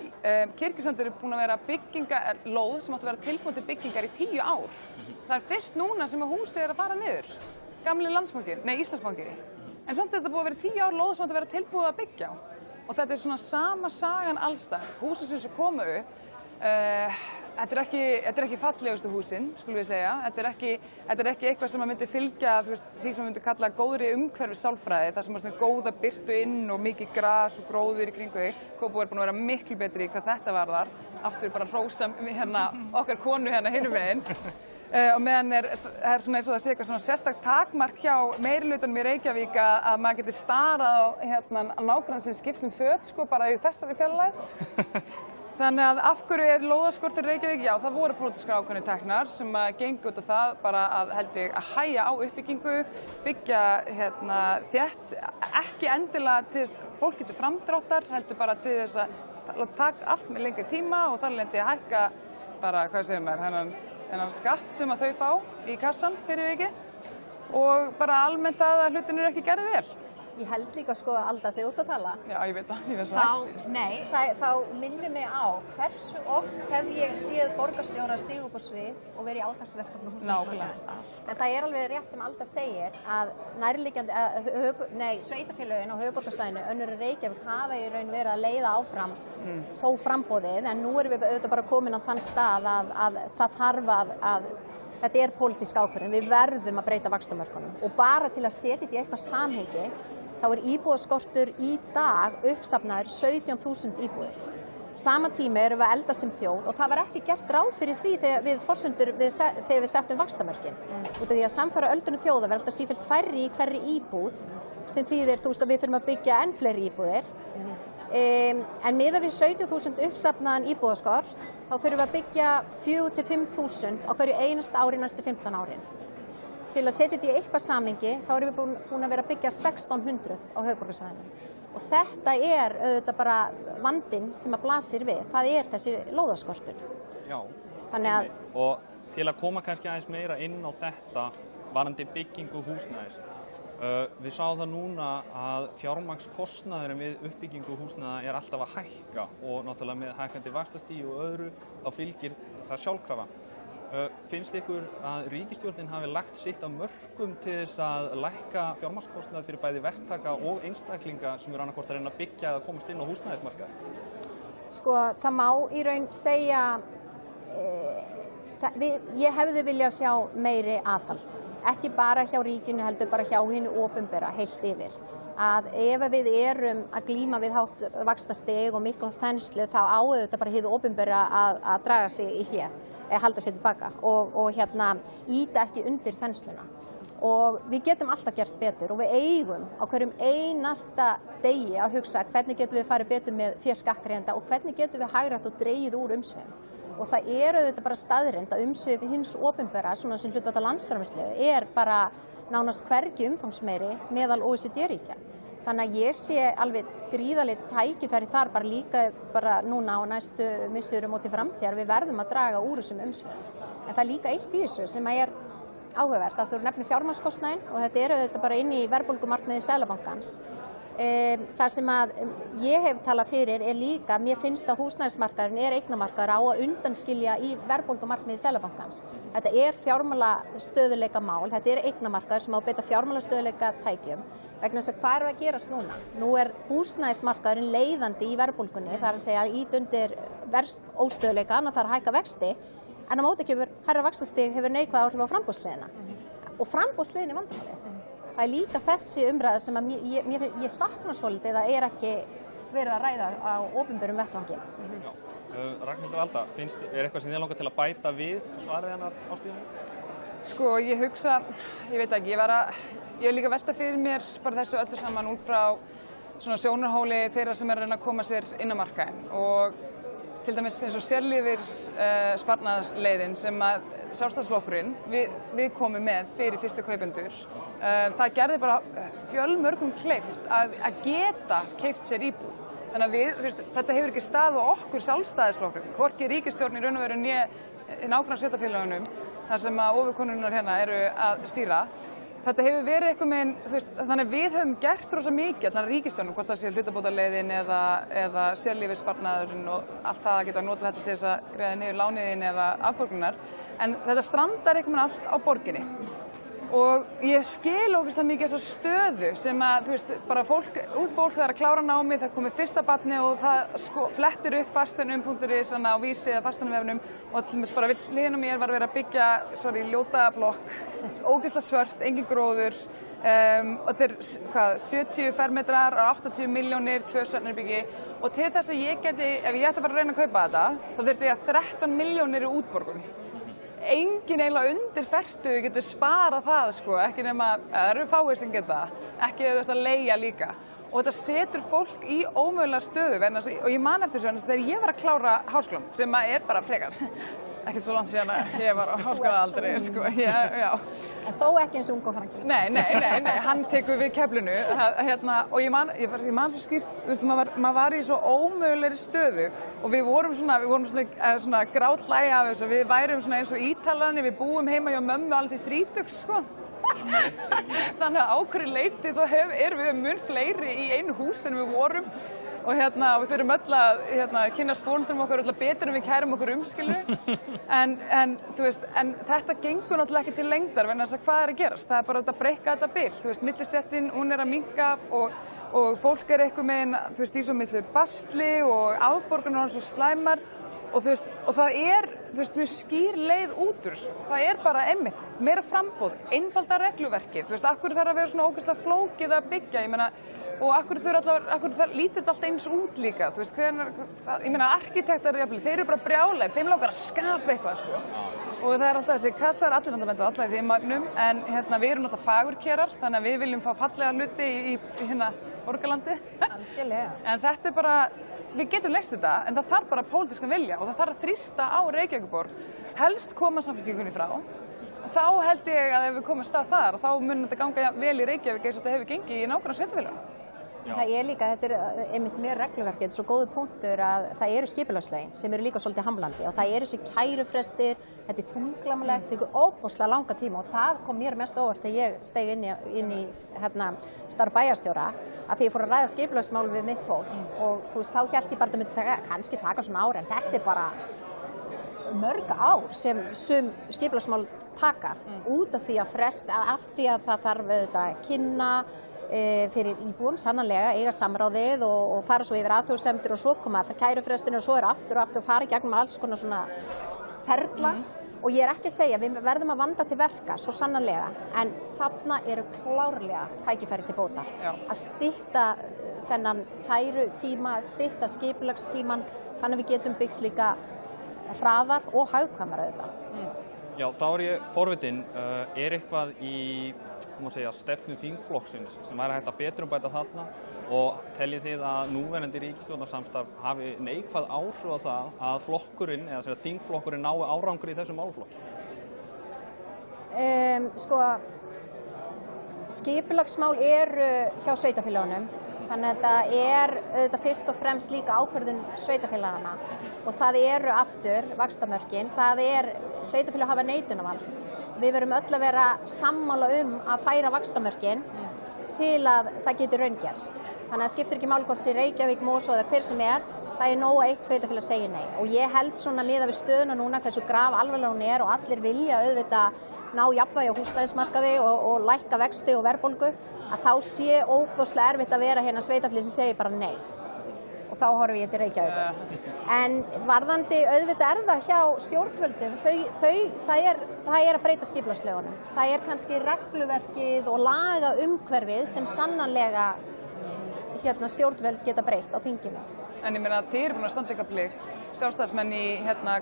Kirkjusandur búin að vera byggingalóð sem átti að vera tilbúin til byggingar í 10 ár. Það fyrst núna sem að húsið að fara niður. Gamli Íslandsbankinn. En samt þetta búið að vera 10 ár lóð sem átti að vera tilbúið að byggja á. Og þetta svona sama sagan allstar. Húsið sem komu upp, þetta ekki fallegustu húsin, skulum við segja. Þetta er ekki eitthvað sem að myndi fylgja því sem við myndum kalla góðri umhverfis sálfræði, þar sem er góða birtu inn og mikið gras og gróður í kringu þig. Kópavogur búin að vera miklu betri í hvað þetta varðar. Aftur bara hrósa okkar konu hinum megin. Og meðan er svona eins og það sé eitthvað svona sérstakt takmark hjá meirihlutanum í Reykjavík að maður geti starað á nágrannsins skiptum föt bara í þessari fjarlægð. Þannig að af hverju lóðaskortur í Reykjavík? Já, það voru pólitískar ákveðnir teknar sem gengu út af það bara að hægja á uppbyggingu, byggja þétt, ekki endilega til þess fólk getur framdráttar, heldur bara til þess að taka allt með lengri tíma og þar lendi að hækka bara, hvað segir maður, þennan skatt sem að þau fá í kassan fyrir vikið og bara almennt að hlutin eru ekki gerðir vel. Ég held líka Alda þegar þú ert að tala. Já, ég veit það, ég veit það. Þá minnir mig á hversu oft hef ég séð borgarstjóra stíga upp á svið og verið í átaksverkefnum húsnæðismarkaði. En það alveg rétt sem Alda segir að sveitafélögin á höfuðborgarsvæðinu, önnur en Reykjavík, hafa í raun verið að leiða áfram þó framboðið, en nú erum við auðvitað bara komin á þann stað að það þarf að þetta pólitísk ákvörðun, við verðum að breyta vaxtamörkunum og bara til að setja þetta í eitthvað samhengi þá íbúðaskortur í dag uppsafnaður 17.000 íbúðir. Sama tími erum við að eldast sem þjóð og það var ekki gert ráð fyrir því þegar við settum vaxtamörkin. Út af því að samfara öldrun þjóða verður alltaf sífellt færri í hverri íbúð sem þýðir að við þurfum að byggja enn fleiri íbúðir. En miðað við 17.000 uppsafnaðan íbúðaskort þá þurfum við að byggja 4.000 til 5.000 á hverju einasta ári næstu 15 árin. Til að setja þetta í eitthvað samhengi þá erum við búin að vera að byggja 1600 á höfuðborgarsvæðinu. Og þetta auðvitað bara vandinn sem að blasir við, það þessi lóðaskortur. Já, og til að koma kannski aðeins meira inn á þetta varðandi byggingu húsnæðis. Við sáum það núna að fjármagnskostnaðurinn við uppbyggingu húsnæða alltaf að hækka og náttúrulega með hækkandi vaxtastig og öðru þá fylgir það sjálfkrafa. Finnst ykkur að ríkisstjórnin hafi lagt sitt af mörkum til þess að lækka fjármagnskostnað fyrir bæði verktaka og einstaklinga sem annarkvort að reyna að byggja eða komast inn á húsnæðismarkaði? Sko, það má í raun segja, ég hefði viljað sjá meiri aðhald. Ekki bara hjá ríkinu, heldur bara hjá hinu opinbera heilt yfir. Að ef við erum að glíma við hátt vaxtastig og mikla þenslu þá á þetta bara hið opinbera að draga sig í hlé, halda sig tilbaka og ýta ekki undir þensluna. Og við getum alltaf gert betur og við eigum á hverjum einasta degi að hugsa hvernig getum við farið betur með fé skattgreiðenda og hvernig getum við hagrætt og dregið úr umsvifum. Og það auðvitað bara staðreynd að umsvif hins opinbera, svona sem hlutfall af landsframleiðslu, bara nánast hvergi umfangsmeiri meðal OECD-ríkja. Þannig að ég sé alveg gríðarlegt tækifæri þar bara líka bara núna á næstu misserum og til framtíðar. Við verðum að draga úr þessum umsvifum. En það líka eitt í þessu sem áhugavert að þú nefnir fjármagnskostnaðinn og þetta auðvitað bara inn í verðbólgumarkmiði Seðlabankans. Það sem að ég hef talað fyrir líka, mér finnst að húsnæðismarkaðurinn eignamarkaður á að undanskilja í verðbólgumarkmiði Seðlabankans. Þetta fjármálastöðugleika mál, þetta eignamarkaður sem á að beita fjármálastöðugleika tækjum. Vegna þess að hvað að gerast núna? Nú húsnæðismarkaðurinn leiðandi í verðbólgunni, það að segja að ít undir óstöðugleika, annað þarf að hækka vexti, en á móti kemur hærra vaxtastig hefur neikvæð áhrif á framboðshliðina. Og framboðshliðin vandamálið. Það líka þessi umræða sem að ég sakna svolítið að ekki verið að ræða á opinberum vettvangi. Ragnhildur Alda, eitthvað sem þið langar til að bæta við svarið hennar Ástíðunni? Sko, ég hugsa, ég veit ekki, ég líka velta fyrir mér bara þessu öllu saman út frá svona sjónarhóli þeirra sem að reyna að koma sér inn á markaðinn og til dæmis eins og sérlífeyrissparnaðarleiðin sem að Sjálfstæðisflokkurinn við komum með fyrir fyrstu kaupendur. Það gerði bara fjölmörgum kleift að geta keypt sér íbúð. Þannig að þetta hefur ekki stað á okkur Sjálfstæðisflokkurinn, hvorki ríkisstjórn í raun og veru né nágranna sveitarfélögunum þar sem að ofurkonurnar hérna eru að stýra. Þetta hefur verið eitthvað með, þannig að við höfum gert rosa mikið, allan ríkisstjórnum, hvort það sé hlutabótaleiðin eða sérlífeyrissparnaðurinn og allt það að geta notað þetta til þess að greiða niður lániðin eða afborgunar. En þetta strandar eitthvað með allt á borginni. Og ég skil ógeðslega mikið þessa stöðu sem að, bara fólk það er að klára námið, það komið fyrsta barni og það flettir upp fasteign.is á Vísi eða fasteignavefinum og til dæmis bara við hliðina á mér var verið að byggja, ljóta blokk, ógeðslega svört, engin gróður, og þetta 70 fermetrar á 80 milljónir, 2 svefnherbyggi og til þess að ég geti, ef ég ætti bara að reyna að kaupa þetta, þá þyrfti ég að 13 milljónir í útborgun. Engin eiginlega undir fertugu getur sparað það, ekki nema, það eru fáir sem geta, ekki ef þú ert að leigja líka. Og þetta setur fólk í ómögulega stöðu, og ég man eftir þessu þegar ég var að klára háskólann, sem bara frekar, ekkert svo langt síðan að ég var á háskólaaldri, já. En þó ekki eins og unga Franklín. Nei, hann tekur við keflinu, og ég man svo skýrt, maður var í svo ómögulegri stöðu og við vorum svona grátlæja af þessu, við værum svona eins og Ítalarnir, við búum heima hjá mömmu alveg til 30, Þannig að ákveðri leyti þá erum við mun fleiri í einu hús en við vorum og við þurfum öll að kynnast fóreldurum okkar öll betur en við kærum okkur skilurðu. En þetta gengur náttúrulega ekki til lengdar vegna þess að hvað er að gerast? Það er bara að breikka þetta bil. Millistéttin, hún er að minnka og fólk er eitthvað meginn í svo miklu basli og afborganir svo slæmar. Og það er mjög skýr leið út úr. Það er bara einmitt, meira frambóð, einfalda regluverkið. Akkur þarf að vera svona ógeðslega flókið að byggja, og akkur lítur þetta alltaf eins út líka. Arkitektar, þeir eru bara brjálægir, þeim langar að skapa eitthvað, Og það er alltaf þessi kassar, allir náttúrulega benda allar í þeim magnum, en við erum náttúrulega fagurkerar, þannig að við viljum fá fallega hluti í Borgarlandi. En þetta er bara, við getum leyst þetta, en það þarf bara pólitískan vilja og það þarf að þrýsta á Reykjavíkurborg, helst koma Samfylkingunni frá. Þá held ég að ef við komumst að þar, þá mun þetta ganga vel í Reykjavík eins og þetta hefur gengið í nágranna sveitarfélögunum. Það líka, þetta einmitt með regluverkið, þetta svo góður punktur að það eru skipulagslögin sem eru líka svolítið hamlandi og það þessi kærufrestir, þetta þunglamlegt, þetta óbúslega langa tíma og það kom mér mest óvart þegar ég steig inn í starf bæjarstjóra að því ég fór að ræða skipulagsmál við mitt fólk og þú veist, þá hélt ég bara að myndi kannski taka svona ári en þetta bara mörg ár sem sum skipulagsmál taka út af því að það þarf auðvitað að kynna fyrir íbúum, sannanlega, eiga samráðið og fara svo yfir athugasemdir og svo koma kærufrestinu og svo aftur og fara í gegnum alls konar svona ferla og ég ekki að segja, við verðum að vanda til verka, svo sannanlega, en þarna eru klárlega tækifæri til bóta. Að stytta þennan kærutíma, stytta skipulagstíman, þannig við getum byggt líka hraðar og hagkvæmar auðvitað. Já, þá ég forvitin, eitthvað í stefnu þingflokksins sem væri hægt að betrumbæta þarna og teljið þið að núverandi ríkisstjórnarsamstarf hafi neikvæð áhrif á það að flokkurinn, eða þingflokkurinn nái árangri í þessum málaflokki? Skipulagsmál eru hjá sveitarfélögunum, þannig að þetta auðvitað fyrst og fremst líka ákvörðun sveitarfélagana og það eru aftur vaxtamörkin, sveitarfélög hafa neitunarvald. Við verum öll að vera sammála að færa vaxtamörkin til að það geti raungerst. Þannig að það skiptir ekki máli hvort sé Reykjavík, Mosó eða hver sem það nóg að eitt sveitarfélag segir nei. Og ég held svona miðað við stöðuna núna hversu grafalvarleg hún og allir vilja auðvitað ná jafnvægi á húsnæðismarkaði og lækka vexti og verðbólgu, að þá sé óbúslega erfitt að vera hérna sveitarfélag sem segir bara nei. Og þá horfi ég til Reykjavíkur. En varðandi auðvitað það hjá stjórnvöldum, það að breyta skipulagslögunum. Það kannski regluverkið og laga umhverfið sem sannanlega stjórnvöld geta breytt á þinginu. En ég meina þið eru búin að standa ykkar plikt, sjálfstæðismenn í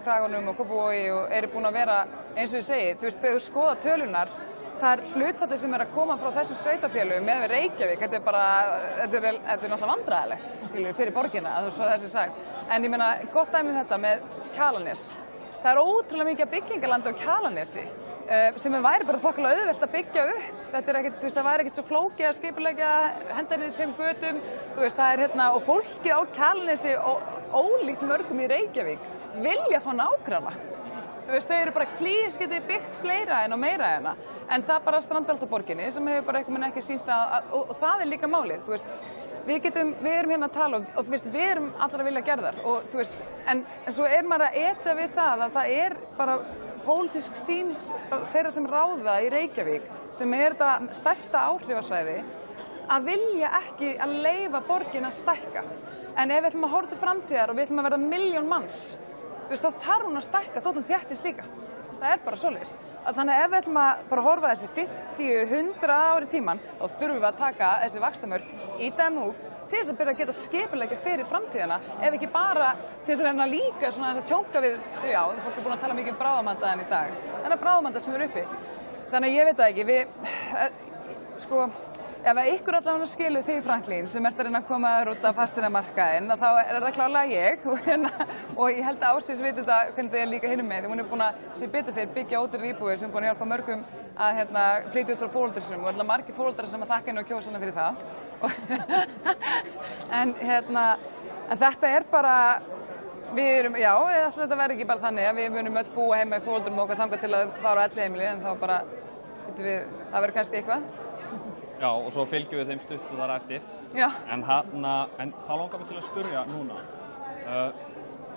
Kraganum og Kópavogi og eru búin að vera, eins og ég segi, þú veist, þegar þú skoða tölunar, það hlutfallið sem að koma frá þessum sveitarfélögum með Reykjavík, þetta er náttúrulega vandræðilegt, fyrir borgina, svo þessi sagt. En ég meina, gott dæmi þetta með Kjalarnes. Það ótrúlega mikið byggingarlandi á Kjalarnesi sem væri bara þokkalega auðvelt að byggja upp. Þetta það væri ekkert svo flókið að skipuleggja hendarnir í tveim götum, og fólkið á Kjalarnesi ólíkt mörgum í Reykjavík vilja fá nágranna. Þau eru bara getið byggt fleira og meira en það bara strandar allt á borginni sem hefur bara ekki sýnt og það líka málið. Við erum hérna að tala og við erum allar að vilja gerðar en svo maður að etja við það að það bara pólitísk sýn þeirra sem ráða í Reykjavík sem þetta stærsta áhrifasvæði að vilja ekki að leyfa borgin að stækka. En ef við ætlum að horfa til framtíðar og við ætlum að verða 1.000.000 manns, þá þarf hún að stækka þótt hún þéttist líka. Það bara svoleiðis. Þannig að ef við ætlum að bara horfa þessi 50-100 ári tíman, þá þurfum við að taka þessi vaxtamörk í demúk til þess að byrja að geta skipuleggja fyrir framtíðina, ef ekki bara til þess að líka svona að tjónka við, fólk búin að tala mikið bráðamandaðan í dag. Þannig að bráðamanda sem uppi. Þannig að ég veit það ekki, ef ykkur allavega skilur þig, Franklín, sem að reyna að koma út af fasteignamarkaðinn, þá það klárlega ég og ég held að Ásdís veit þetta hvernig það líka hinum með því hún búin að sem betur fyrir byggja ódýrar íbúðir sem búin að hjálpa mörgum að flytja út frá foreldrum sínum og alltaf margir foreldrar sem að þakka henni og kjósa hana fyrir það. En þetta bara þetta verður ekki bara þannig að við munum öll búa heima í foreldrum okkar þangað til að fara á elliheimili en þá bara það verður kannski eitthvað. Já, og svo fylgjum við þeim stutt þar eftir. Já. En þá langar við til að spyrja núna.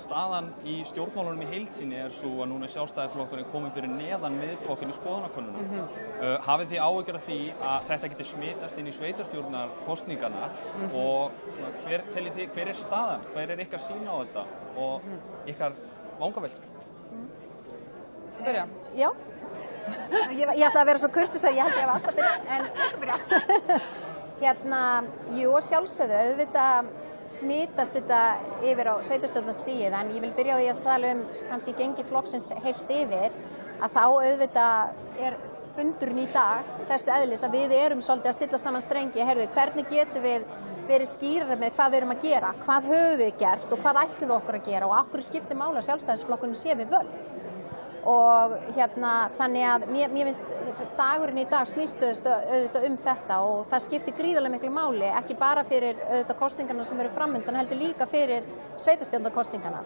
Staðan í stjórnmálunum í heild sinni svo að núna Sjálfstæðisflokkurinn kominn fyrir neðan miðflokkinn í skoðanakönnunum. Hafið þið áhyggjur af því að þetta geti smitast inn í sveitarstjórnarkosningarna og teljið þið hver staðan? Hver ykkar sýn á þetta og ykkar vangaveltur? Byrja. Já. Ég ætla að vera svo kurteis að ég held ég hef alltaf byrjað, en ég skal byrja. Jú, sjálfsögðu, auðvitað smitast þetta yfir á sveitarstjórnarstigið, en ég vil byrja á því að tala kannski gengi flokksins heilt yfir, að þá auðvitað fundurinn í dag þess eðlis að við erum svolítið að stilla saman strengi, hvernig getum við verið skýrari með hvað við erum að gera, hvað höfum við gert og hvað ættum við okkur að gera og af hverju skiptir máli að Sjálfstæðisflokkurinn sé við völd. Og þannig að mér finnst dagurinn í dag snýst auðvitað þetta og það skiptir gríðarlega miklu máli, ekki bara fyrir auðvitað kosningarna sem eru framundan, heldur líka fyrir sveitarstjórnarkosningarna.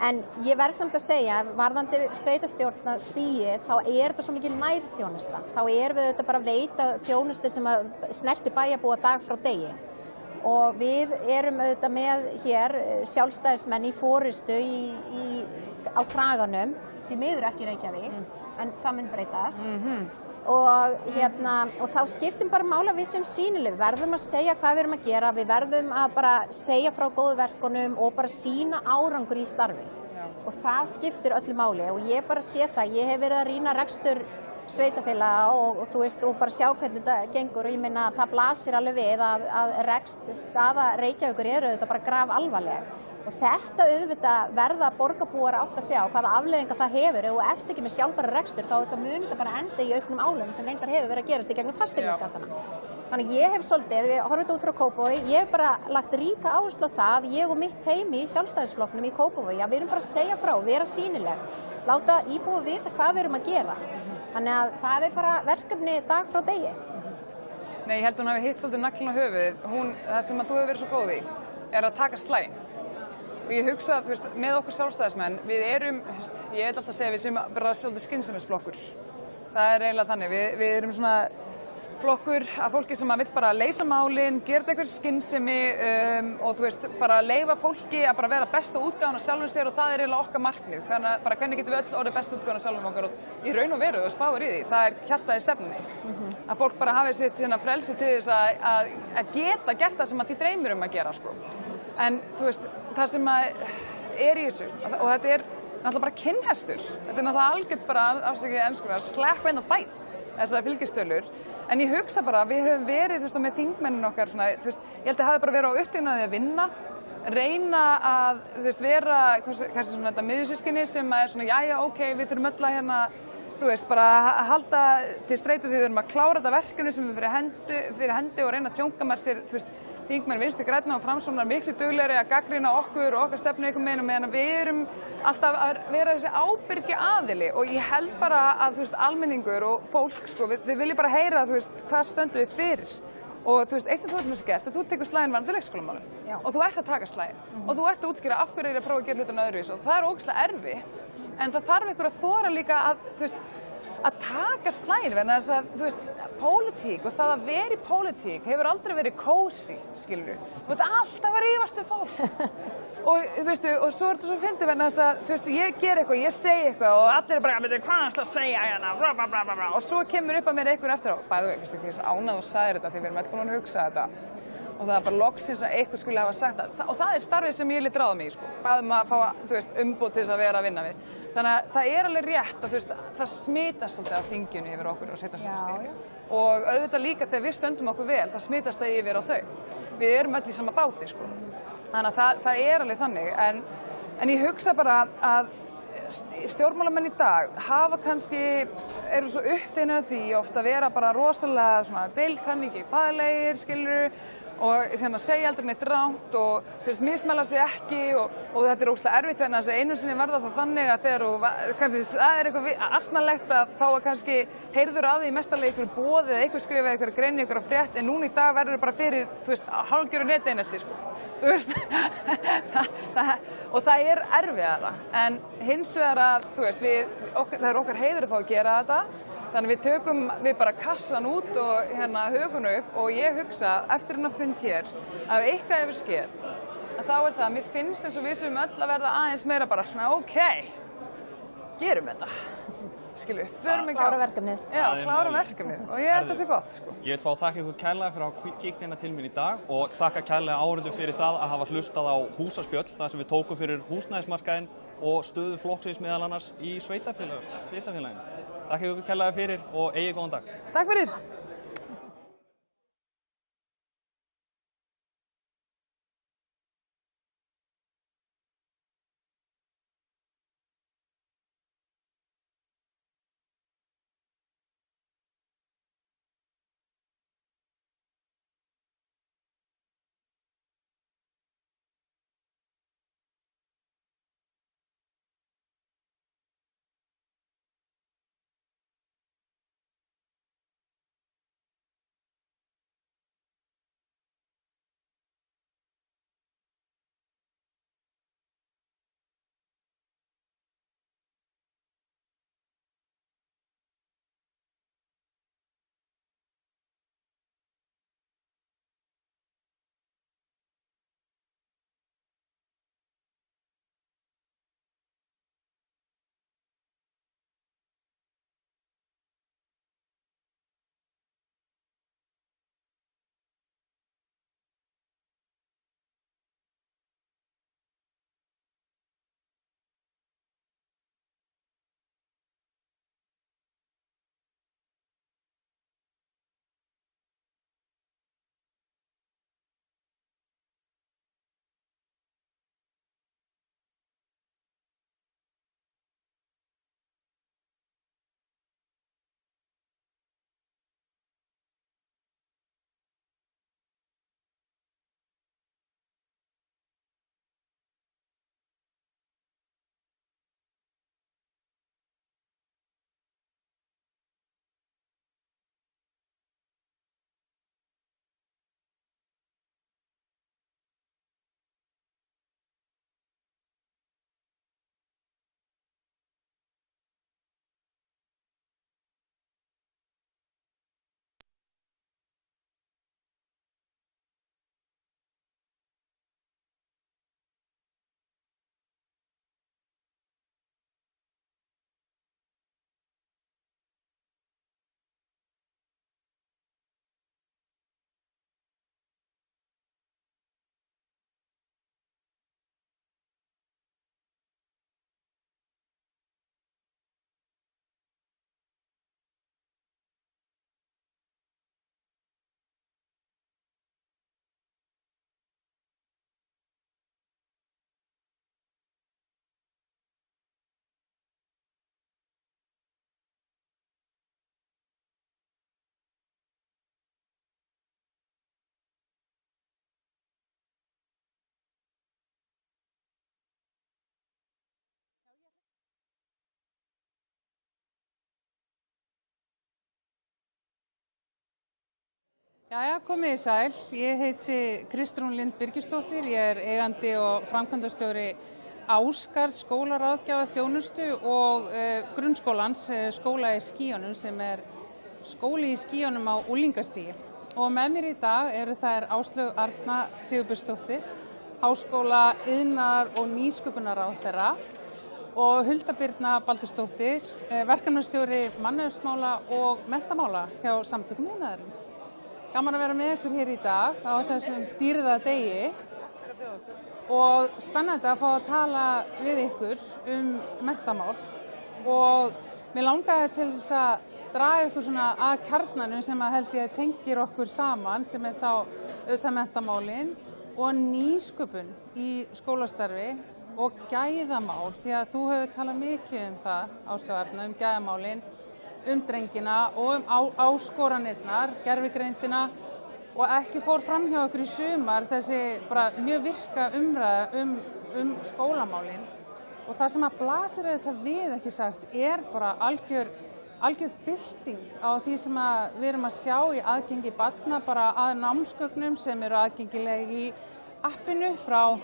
En ég verð samt að segja, varðandi sveitarstjórnarstigið, þá þetta svo mikil nærþjónusta. Þá við auðvitað bara að veita þjónustu sem snerti bæjarbúa dag frá degi. Og við auðvitað með hér sjálfstæðismenn í forystu á Kraganum, því miður ekki í Reykjavík, en það mun breytast. Og þá skiptir bara máli að við séum sýnileg. Við verðum að segja hvað við erum að gera, við verðum að bara segja frá góðu verkunum og bara sýna árangur í starfi. Og það skiptir öllu máli og ég bara sé það, ég hef verið að rýna rekstur sveitarfélaga og bara sjá hvernig þetta gengur og ég meina að það blasir alveg við að staða Reykjavíkur auðvitað bara grafalvarleg. Og þetta auðvitað verða borgarbúar átt að sjá hvaða afleiðingar það hefur. Ef þú ert ekki með sjálfbæra rekstur þá mun þetta bara enda í auknum álögum sem reyndar hefur verið að gerast í gegnum fasteignaskattana. Þannig ég hef svolítið, við horfum þetta út frá Kópavogi, ég hef bara lagt ríka áherslu á það, ég og mitt teymi í sjálfstæðisflokknum í Kópavogi, að við erum bara að segja frá, vera sýnileg, láta íbúa vita hvað við erum að gera. Þannig að það bara verkefni dag frá degi. Nei, ég held hún hafi hitt svolítið naglinn á höfuðið. Það sem þú hefur verið svo góð í að taka slaginn. Og ég hugsa að með okkur sjálfstæðismenn, við erum, ég vil alltaf segja við sem bara svolítið skynsemisflokkur. Það eiginlega þannig, við erum svona flokkur af fólki sem vill bara leysa málin, gera þetta einhver skynsemi og bara leyfa fólki að bara vera besta útgáfan af sjálfum sér og það eiginlega okkar markmið. Þannig að bara hvernig getum við öll orðið besta útgáfan af sjálfum okkar og í raun og veru og spáir í því. Það hjartað í stefnunni. Að fólk bara hafi sitt frelsi til þess að geta gert það sem því dreymir að gera, sko. En það sem í þessu, og þetta náttúrulega bara kynhestur, þetta náttúrulega algjört bara, afsakið enskulega, slap in the face, þessar fylgistölur. En ég hugsa bara, við höfum verið með þingmennin okkar, ég held að það hafi bara verið á uppteknaði að vinna, reyna að vera kannski svona þetta miðjusystkini sem svona, jæja, ok, við þurfum öll að bara að halda til streitu því við þurfum að klára þetta verkefni sem við fyrir hendi og reyna að tjónka með sér, þingmenn Vinstri grænna og Framsóknar miklu duglegri að gagnrýna okkur og okkar stefnu einhvern veginn og meðan við erum alltaf að vera þessi ábyrgi aðili og ég held bara að almenningur og fólk, þið viljið bara heyra hvað stöndum við fyrir og eitt sem þú ert gert, þú tekur slaginn varðandi leikskólamálin og þú ert að taka slaginn og þú ert að útskýra af hverju að prófa að gera hlutina öðruvísi og það ógeðslega erfitt en það þarf einhver að þora líka að taka slaginn vegna þess að pólitík og það að vera í pólitík hefur aldrei verið kósí, skilur við. Þú ert alltaf að rífast við fólk. Og svo er þetta svo fyndið vegna þess að, ég ger eitthvað, ég segi eitthvað og allir bara, hvað er það að segja hérna, bla bla bla bla og svo kemur upp að mér einhver eftir á, bæðu, ég er ánægð og sagðir þetta því við erum öll búin að hugsa þetta. Og það bara loksins að eitthvað skulle hafa sagt það. Og það starfið sem ég lít ráða mig í, Bæðum að fá, umboð til þess að vera að vinna við. Þannig að það alveg rétt að, það smitast svolítið af þinginu yfir okkur og sveitarstjórnarstiginu. Og auðvitað líka þegar við stöndum okkur vel, það smitast það yfir á þau. Við erum öll í sama báti, Þannig að það alveg þannig. En ég hugsa bara að stjórnmálamenn í dag hafa kannski, eru svo uppteknir af því oft að vera bara rosalega svona deilkanningi, faglegir, skilurðu, og segja aldrei neitt rangt og mismæla sig ekki og þetta er ógeðslega erfitt vegna þess að einu sinni verða það þannig að þegar kannski það eitthvað asnalegt að þá kannski heyrður að því mestarlega einhverju boði eða einhver skrifa einhverju grein einhverju frétt en núna í dag verður það bara fyrir hálfgerðu neteinelti og það er erfiðara en hins vegar að það er okkar heiður að fá að gera þetta. Þannig við bara kassan út og högun upp og ég hugsa eftir hennar fund hér að ef eitthvað hefur skeð að þá er það að mér finnst eins og við sem öll að verða aðeins meira bara ok, gerum þetta. Skilu, förum ekki á. Klára verkefnið. Já, klára verkefnið og ég held það sé gott. Ég vil fá að þakka ykkur kærlega fyrir að kíkja hérna til mín í dag og þakka kærlega áhorfendum fyrir það að hafa hlustað á húsaspjöll þar sem við tókum fyrir húsnæðismarkaðinn og stöðu flokksins meðal annars í sveitarfélaginu. Takk ykkur kærlega fyrir og eigið góðan dag. Takk fyrir. Jæja, komið í sæl. Ég heiti Kristrún Lind Birgisdóttir. Ég eigandi og framkvæmdastjóri Ásgarðs skólaráðgjafa þjónustu og grunnskólans, skóla í skíunum, sem skóli í skíunum á unglingastigi. Og með mér í dag eru þær Áslaug Arna Sigurbjörnsdóttir, háskóla, iðnaðar og nýsköpunarráðherra, og Hulda Birna Baldursdóttir, verkefnastjóri mannauðsmála og menntamála hjá Samtökum iðnaðarins. Gaman að vera með ykkur hér í dag á þessum dýrðardegi og spennandi að fá að tala við ykkur menntamál, og mér langaði til þess að draga ykkur svona að kjarnanum sem að held ég tengir okkur saman, sem þá auðvitað menntamálin og nýsköpun í skólastarfi og gæðamál, því að þú hefur talað mikið það, Áslaug Arna, gæðamálin, drengina og áskoranirnar, gervigreindina, og ekki fór fram hjá okkur í sumar þessi bara mjög virka umræða skólamálin. Og það sem að blasir auðvitað við, ekki sagt, bara algjör bylting á því sem við erum að sjá í aðgengi barna bara að námsgögnum sem eru aðgengileg í appinu frá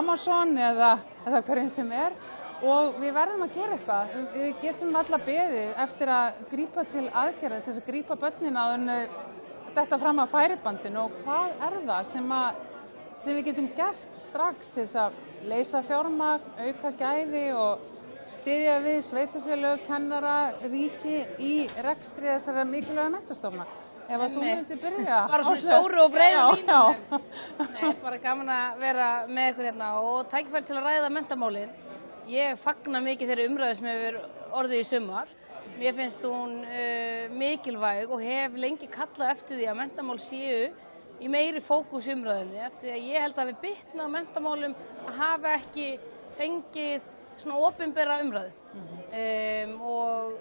Amazon eða hverjum sem og við verðum að gera eitthvað. Við getum alla beðið eftir að grípa til aðgerða, til þess að grípa börnin á þetta fram að færibandinu, og hvað það sem við getum gert strax til þess að leysa fjármagn, auka gæði og styðja við sveitarfélög, kennara, ríki í rekstri þessara mikilvægu menntastofna. Ef að þú myndir byrja. Bara svona stóru og breiðu línu. Nei, bara gaman að vera með ykkur hérna og tækifæri til að ræða menntamálin. Ég fagna mikið þeirri umræðu sem hefur orðið í sumar. Mér finnst hún mikilvæg og hef lengi kallað eftir því að menntamál séu í meiri fókus í umræðunni, eftir því að ég held að við bitna á menntamálum að hafa ekki fengið svona opinbera umræðu. Og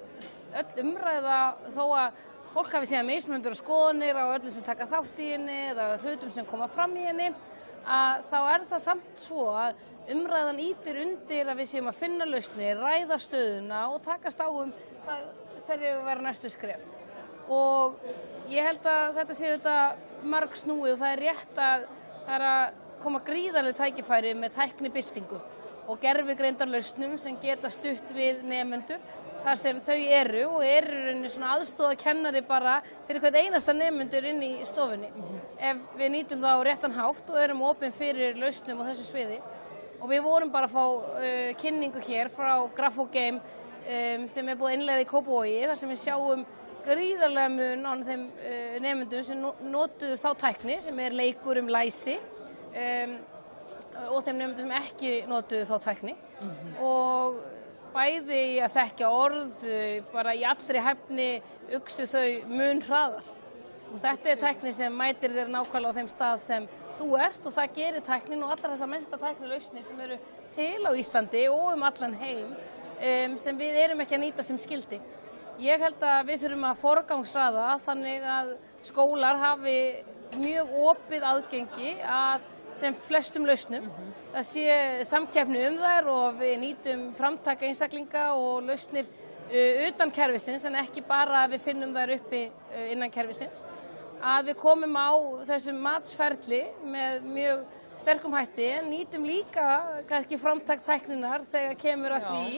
öll umræða, þó að fólk hafi síðan mismunandi skoðanir á öllum sem taka þátt í henni eða hlutum sem koma fram í henni, þá það samt svo að umræðan ýtir undir að við séum að finna lausnir, ræða stöðuna og takast á hverju verða næstu skref. Og ég held að þetta sé marg snúið, og það rétt að það að koma gríðarleg tækifæri með tæknibyltingu og gervigreindar lausnum sem geta stutt við nemendur þar sem þau og eru svona aðstoðarkennari bara fyrir hvern einasta nemendur inn í stofunni. Ef við nýtum það á réttan hátt og erum opin fyrir lausnum á þessu sviði. Og við vorum bara að fá kynningu hér frá Grafogame sem búið að innleiða í Kópavogi, þar sem við sjáum gríðarlega mun á þeim nemendum sem notuðu þá tækni, sem leikur læsi, og þeim nemendum sem ekki notuðu þá tækni. Og bæði að þekkja orð, bara í allri hæfni uxu þau mun hraðar. Og þetta tækni sem mætir þér nákvæmlega á þeim stað sem þú ert, og það gerir tæknin og allar þessar menntatæknilausnir sem eru til á Íslandi og allan heim, sem við erum ekki að nýta sem skyldi. Ég held að við þurfum að forgangsraða þannig að skólar hafi mjög opið aðgengi að sem flestum lausnum. Það sé samkeppni þær og við nýtum framtaka einstaklinga og lausnir utan kerfisins, en ekki bara að við finnum þær uppi innan kerfisins. Að við komum á þessum matsferli með mjög sterkum hætti, en nýtum líka kannski framtak tækninar þegar kemur að því,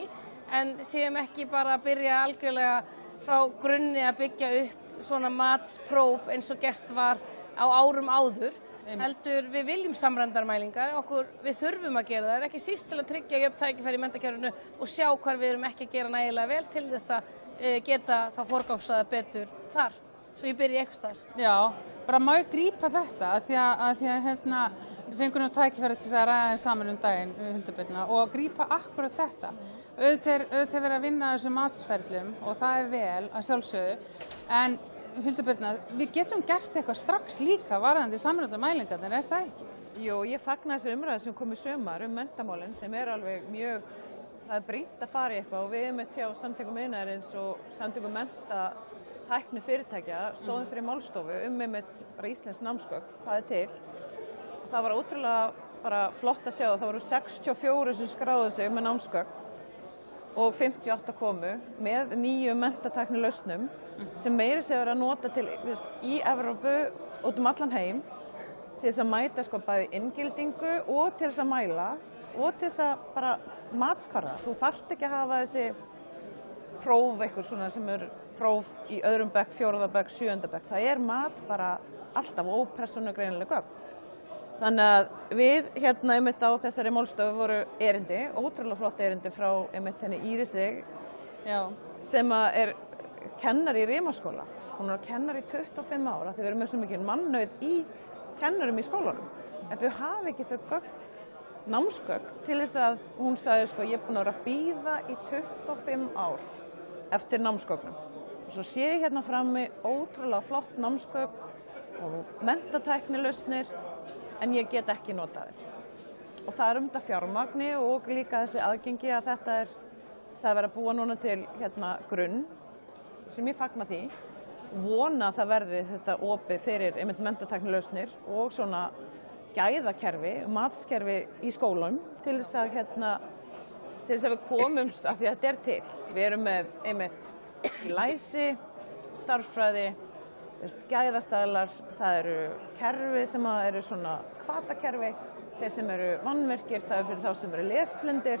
en séum ekki bara að byrja algjörlega frá grunni að byggja upp svona matspróf eins og gert var á árum áður. Heldur við viljum samræmdarmælingar, við þurfum að gera það, ekki síst til að tryggja jöfn tækifæri í menntakerfinu og sjá hvar við erum ekki að gera nægilega vel til þess að geta þá forgangsraða betur þar. Svo ég byrji einhvers þar. Já, bara má ég grípa þetta, af því að við fengum nú tækifæri til að ræða saman daginn, Hulda Birna, og grípa akkurat þetta. Auðvitað verið að vinna þessum matsferlum og það vel að sjálfsögðu, en Hulda Birna, við getum gert eitthvað strax líka varðandi samræmdarmælingarnar, það ekki? Jú, ég fagna þessi umræðu sem kom í sumar menntamálin, sem alveg mjög, það brýnt að fara í eitthvað, og við hjá Samtökum iðnaðarins og Samtökum menntatækni fyrirtækja stóðum fyrir málstofu bara íslensk námsgögn, hvað til. Og það var ótrúlega bara flott að sjá, það voru 64 sem skráðu sig með námsgögn. og 58 komu með nýjum menntatæknilausnum sem meira segja verið að nota til í Evrópu út allan heim til þess að mæta sko bæði inngildingu og til þess að mæla og til þess að bara matskvarða. Þú þarft ekki að hafa þessi próf eitthvað svona sem próf í öðrum bekk, 4. bekk, 7. bekk. Það mat bara alltaf ópersónugreinileg gögn. Þannig að við hérna einmitt á þessari málstofu voru erindi, ótrúlega flott erindi frá einmitt henni Írisi sem kennari í Rimaskóla. Hún að kennari í 25 ára því við erum með svo mikið mannauð í kennurum í skólanum. En þau hafa ekki þau gögn, námsgögn til þess að hún sagði sko ég búin að vera að bíða í 25 ár eftir námsgögnum. Og svo sé ég hérna frammi ótrúlega flott námsgögn og menntatæknilausnir en ég get ekki notað þér. Og það þetta fjármagni og líka þessi aðgengi að það verið að búa núna til hérna grunn sem ég fagna því. Vona að það verði þetta opið fyrir einmitt menntatæknilausnir og svona gæðakerfi, matskerfi í skólum til þess að við komumst af því að þetta til. Við erum með einmitt læsi, starffræði, gæðastaðlar, það eru kerfi sem eru svona hvatakerfi, þeir sem eru vannvirkir, það fyrir þá sem eru lesblindir,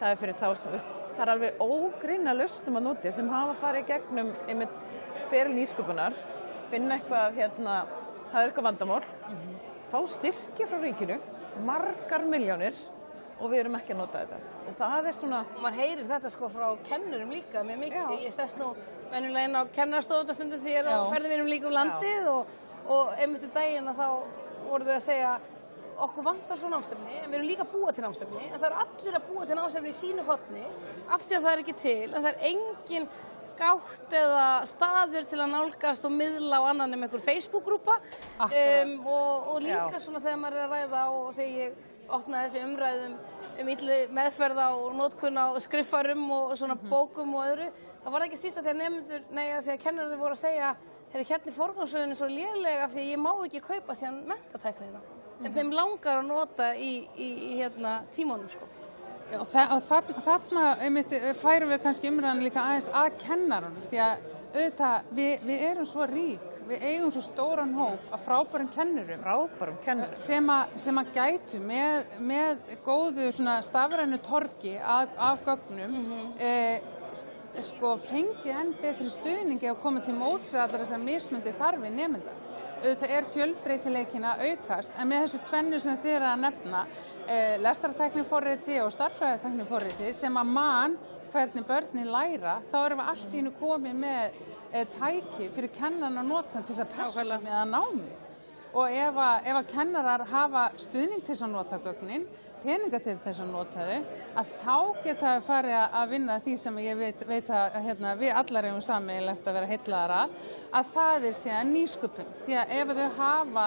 það fyrir þá sem, það alveg ógrýna lausnum að núti sem hafa farið gegnum einmitt feril nýsköpunar, finna eitthvað það eitthvað vandamál, fá styrki frá ríkinu, margar milljónir og við erum ekki að nota þetta. Og það svona... Maður heyrir þetta sko frá kennurum líka mjög mikið. Ég sest nú venjulega inn á kennarastofundastundum því ég á ferðum mínum líka landið og einmitt í daginn að þá voru þau að segja okkur vantar svo námsefni, en við erum líka að búa til námsefni, en það eru allir að búa til námsefni í sínu horni, af því að það ekki til, en það engin gátt eða staður til að nálgast og miðla á annan einhver Facebook-grúpa og líka svona þegar maður að ræða og þegar ég opnaði þessi umræðum illi meðferða og notkun á skriffarum og svona bókum og öðru, þá var það ekki síst að þegar kennararnir voru að segja hérna forgangsröðin svo léleg af því ég má ekki kaupa síðan menntatæknina sem þeim langar að nota í tímanum sko. Og þarna færum við kannski umræðan líka aðeins að kennarunum því að auðvitað við erum svo rík, við eigum svo stóran hóp af frábærum kennurum sem að gætu með góðu svona stafrænu torgi af gögnum sko fengið enn betri stuðningi að koma til móts við allar þessar mismunandi þarfir nemenda. Auðvitað fjölbreytileikinn að aukast, en með þessu tvennu sem þið að nefna, lestrartækniforriti og stærðfræðitækniforriti sem að hvernig börnin læra, þá erum við allt í einu komið með tæki fyrir kennarann að nota til þess að persónumiða námi. Og ef að kennarar hafa stuðning til þess að nota gögnin, peninga til þess að nota þau, að þá geta við farið að vinna því sem ég veit að við allar eigum sameiginlegt að vera heillaðar að það síðan nýsköpun. Því að ef þau hafa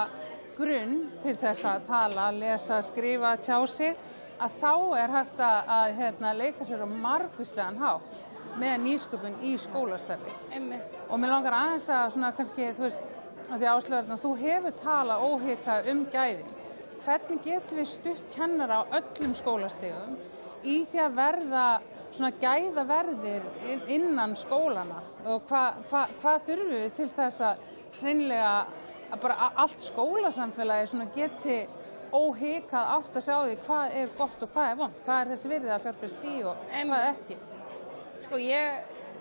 grunn til þess að tala, lesa, skrifa, tjá sig, að þá hægt að leika sér á margvíslegan hátt með nýsköpun í skólastarfi. Einmitt. Og mér langar aðeins að svona kannski, þú veist, að því Áslaug, þú hefur talað óhikað gæðin. Hvernig getum við stutt kennara á öllum skólastigum í því að verða svona gæðaverðir innan skólana og hvað þurfum við til þess að hreinlega að bara allt skólasamfélagi svona geti óhikað átt að sjá því hvað gott og hvað vont, hvað þessi virðið að fjárfesta í og hvað ekki. Sko ég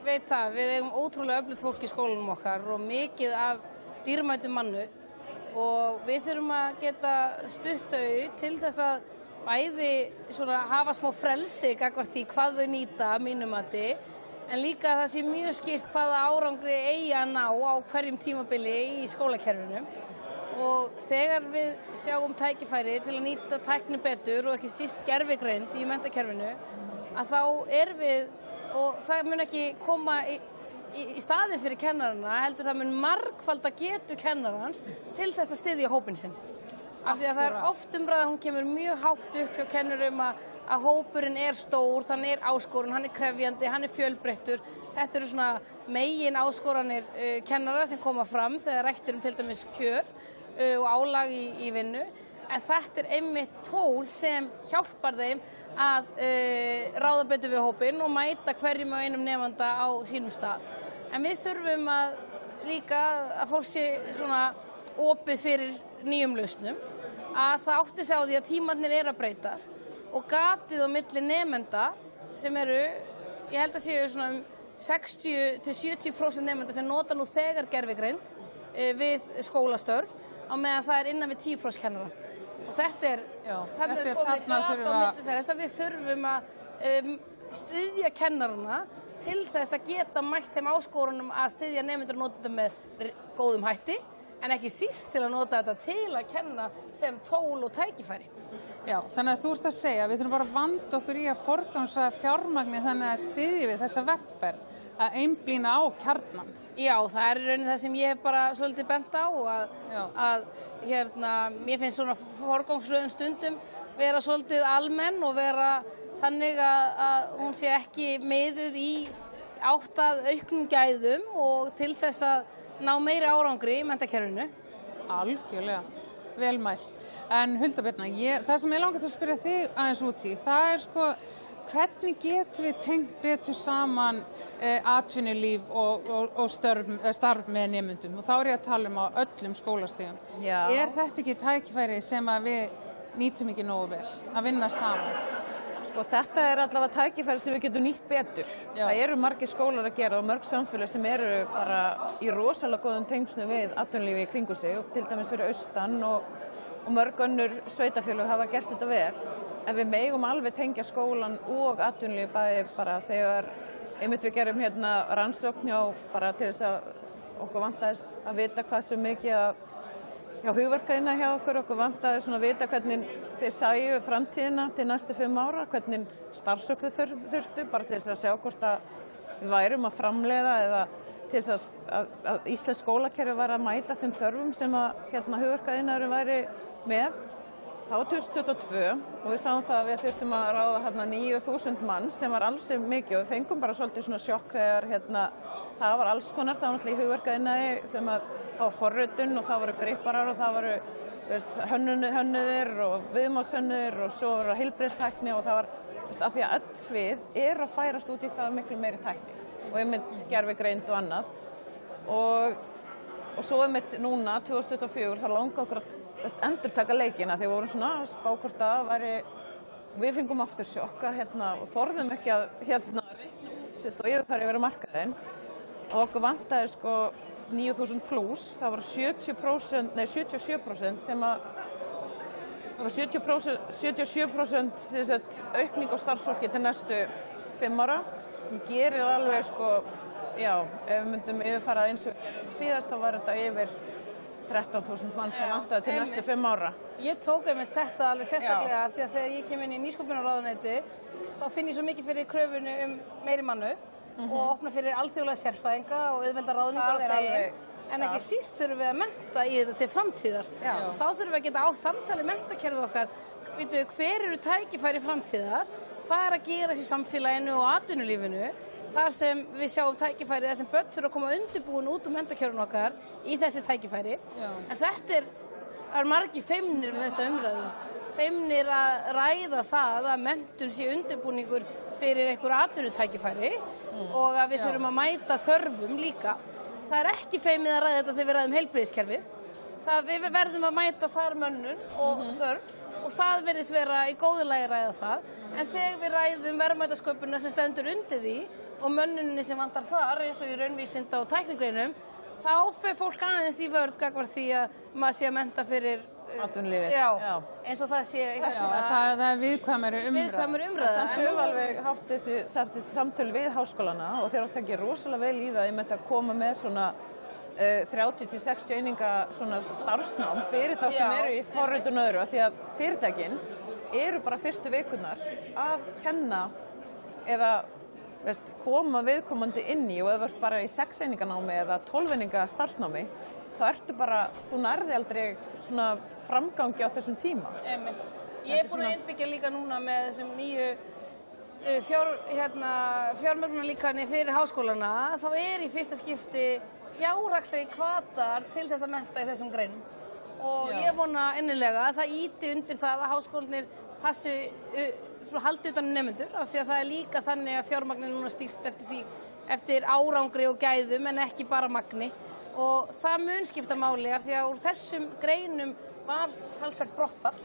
veit það, við eigum ótrúlega öflugt fólk í skólanum okkar og mikið af dýrmætum mannauð og við þurfum að geta stutt þau til þess að bæði svona hafa smá frelsi gagnvart því hvað þau nýta að mínu mati, en líka það sé mjög skýrt hvaða árangri eigi að ná á hverjum tímabili í skólakerfinu. Og þegar við sjáum tækifæri til að nýta tækni betur og ekki síst gervigreind í menntakerfinu, að þá við, og það mun ekki koma í staðinn fyrir kennarana, heldur það mun margfalda getu kennarans til þess að styðja hópinn sinn. Af því að það oft umræða, hún kemur mjög hátt upp hjá kennurum að hópurinn stór, þannig áskorun, hann krefjandi, hann fjölbreyttur. Þetta eru svona megin áskoranir kennara sem koma fram þegar rætt til dæmis kjör og álag í vinnu. en þetta einmitt tól sem hjálpar þeim að ráða betur við hópinn og mæta hverjum og einum nemanda á sínum stað. En við þurfum líka að fólk sé svona opið fyrir nýjum lausnum, að það átti sig á því að tímarnir eru að breytast og gatið á milli nemenda sem eru, ég held að séu svona 60–70% nemenda sem nota nú þegar gervigreind við skólastörf á meðan það innan við 10% kennara. Og þetta er komið gat á milli þess að við þurfum að styðja kennarana til þess að geta mætt þeim áskorunum að styðja nemendur og nota þetta með góðum hætti, en ekki síst til að nota þetta til að kenna sem tól og tækifæri. Já, þannig að þú ert að segja, við þurfum bara að vanda okkur í að forgangsraða fjármagni þannig að styðja við þessa vegferð, að einblína á kjarnan. Já, það er í rauninni það sem ég hef bara svolítið bent á, að mér finnst svona forgangsröðun stundum vera svolítið almenn og vera þannig að hún sé ekki miðuð í átt að auknum gæðum og til þess að ná meiri árangri í menntakerfinu. Algjörlega, vel mælt. En Hulda Birna, það sem ég langar til að spyrja þig aðeins út í, það er sko, hvernig getum við tengt betur saman atvinnulíf og starf með nemendum? Og þá er ég að tala á öllum skólastigum. Já. Er þetta ekki tækifæri sem að við nýtum ekki nógu vel, að vinna saman? Sko, þetta er allavega tækifæri sem við getum nýtt betur. Já. Það eru margir skólar að gera og mörg samfélag sem eru bara í rosalega góðum tengslum við atvinnulífi í kringu sig, og til dæmis fyrir austan og mörg önnur sveitafélög hafa gert þetta vel. En við megum alveg tengja skólan og atvinnulífi bæði bara þegar einmitt við gerum rannsókn bara til þess að okkur vantaðist að vita hvað svo mikið hjá hugverkaiðina hjá okkur vantaði svona að vita hvernig þeir sæju framtíðina til næstu 5 ára, hvernig starfsöktu þurftu, bara til þess að sjá hvort að við værum að framleiða eða til þess að íslensk skólakerfi væri að mæta þeim þörfum sem að hugverkaiðnaðurinn væri með. Það var 2022 og við sáum það að við þurftum að ráða 9.000 mann sem var alls mikið og við fengum bara svolítið svona sjokk þegar það var alls konar, það var náttúrulega í hugverkaiðnaði sem að það var forritun og það voru gripparar og það voru hönnuðir og viðmálshönnuðir og svo voru heilbrigðistækni og það var af því að öll svið að færast út í það miklu meiri tækni og einmitt gervigreind og annað og svo einmitt núna 2024 þá langaði okkur að endurtaka leikina því við vorum svona að spá hvort að við fengum aftur sjokk og þorðum ekki að og yfirfæri yfir markaðinn og okkur vantaði sko 9.000 pluss, það var 77% sem að það var 77% aukning á starfsfólki til næstu 5 ára. Það gerir alveg sko, ef við myndum yfirfara eins og síðast þá var þetta yfir 13.000 mann sem vantaði til næstu 5 ára. Ég tók einmitt þetta alveg sérstaklega því að þegar ég kem inn í nýsköpunarráðuneyti þá finn ég svo mikið fyrir kröfunni meiri mannauð og opna fyrir alþjóðlega sérfræðinga og auðvelda ráðningar á þeim. En ekki síst þurfum við að mennta í þetta til framtíðar. Og þá þurfum við að geta á samtali menntakerfið okkar. Hver eru tækifæri framtíðar? Hvað er að gerast í samfélaginu og atvinnulífinu? Þar sem við sjáum tækifæri, þar sem börn þurfa að koma undirbúin út menntakerfinu okkar í þessi tækifæri. En þetta er margir feimnir við þessa umræðu. Feimnir að ræða það að menntun sé undirbúningur fyrir einhver atvinnutækifæri og að við þurfum að mæta þörfum líka. Það er ekki feimið að ræða þetta þegar við ræðum heilbrigðiskerfið. Við verðum að mæta þar mönnun og þörf og það verðist vera í góðu lagi að ræða það. En þegar við ræðum verðmætasköpunina sem stendur undir því og mönnuninni sem vantar þar eins og í raunvísinda og tæknigreinum, þá fer fólk aðeins í vörð gagnvart því að maður sé að mennta fyrir atvinnulífið. Já, eins og það sé það er viðkvæmari umræða. Samt höfum alveg haft þessi samtöl við háskólana og þeir átt ekki rosalega vel í það að koma með svona 30–60 eininga svona starfsnám fyrir þá sem eru í forritun og öðru, af því að fyrirtækin eru bara fyrstu vikurnar að kenna eða koma viðkomandi inn í og ef þú ert bara í 6 eininganámi eða 12 eininga starfsnámi þá ertu bara, þú nærði aldrei svona framgangi á þessum tíma. Ég er búin að innbyggja líka núna með þessum nýju fjármögnunarlíkani fyrir háskólana, þá í fyrsta skipti fjárhagslegir hvatar til þess að mennta í þessum greinum. og ég vona innilega að það ýti undir það að háskólarnir passi haldi utan nemendur af því að það líka þannig að fjármagnið núna stýrt eftir árangri og gæðum en ekki bara magni og það mun skipta máli af því að úr þessum greinum var talsvert brottfall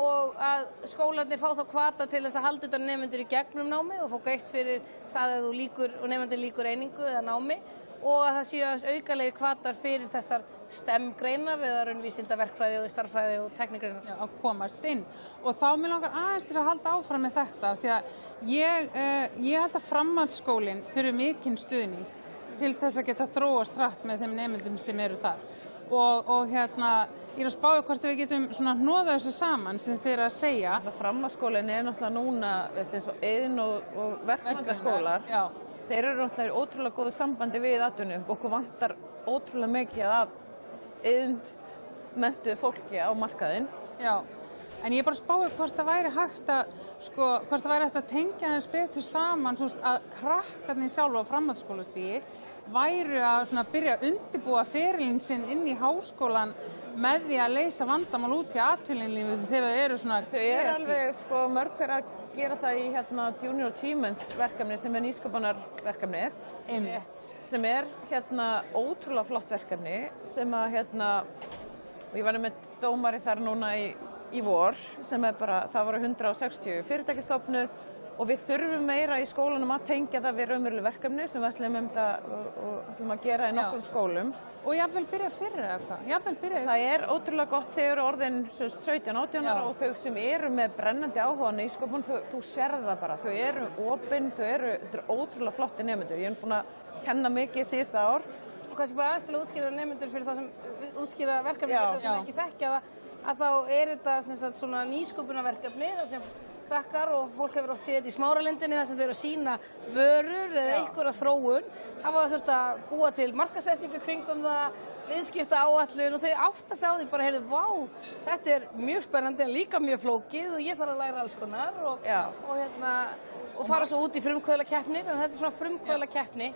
og að skólarnir fá þá hvata til þess að halda utan nemendur í gegnum námi og fá greitt fyrir það að þú líkur og nemandinn líkur einingu eða námi og að það séu aukalegir hvatar fyrir þessar STEM-greinar eða raunvísindaverkfræði og starffræði og teknikgreinar. Já, að komast inn. Og þá mér langar aðeins til að halda áfram með þetta því að ég held að framhaldsskólinn þurfi mikinn stuðning til þess að geta þróast hratt með þeim nemendum sem eru þar. Og ég er að spája hvort við getum svona hnoða þessu saman sem þið eru að segja. Framhaldsskólinn er náttúrulega núna eins og iðn- og verkmenntaskólar. Þeir eru náttúrulega í ótrúlega góðu sambandi við atvinnu. Okkur vantar ótrúlega mikið af iðnmenntuðu fólki á markaðinn. Já, en ég er bara að spája hvort það væri hægt að, hvort það væri hægt að tengja þess betur saman, að krakkarnir sjálfa á framhaldsskólastigi væru að byrja að undirbúa ferilinn sinn inn í háskólan með því að leysa vandamál út í atvinnulífinu þegar það eru svona Þau eru alveg mörg hver að gera það í Junior Achievements verkefni sem er nýsköpunarverkefnið. Sem er ótrúlega flott verkefni sem að ég var með dómari þar núna í vor sem er bara, það voru 160 fyrirtæki stofnuð og við þurfum meira í skólanum að tengja það við raunveruleg verkefni sem við ætlum að gera í nokkrum skólum. Og jafnvel byrja fyrir eitthvað? Það er ótrúlega gott þegar eru orðin 17-18 ára og þau sem eru með brennandi áhuga á nýsköpun, þú sérð það bara. Þau eru opin, þetta eru ótrúlega flotti nemendur. Ég er búin að kenna mikið síðasta ár. Og kannski bara aðeins til að útskýra nemendur fyrir það sem útskýra verkefni fyrir það sem ekki þekkja að þá er þetta svona nýsköpunarverkefni þar sem krakkar og fólk hefur oft séð þetta í Smáralindinni þar sem þau eru að sýna vörur eða einhverja þróun. Hafa þurft að búa til markaðssetningu kringum það, viðskiptaáætlun og þau átta sig á því bara, heyrðu, vá, þetta er mjög spennandi en líka mjög flókið og ég þarf að læra alls konar og fara svo út í frumkvöðlakeppni, en þetta er svona frumkvöðlakeppni.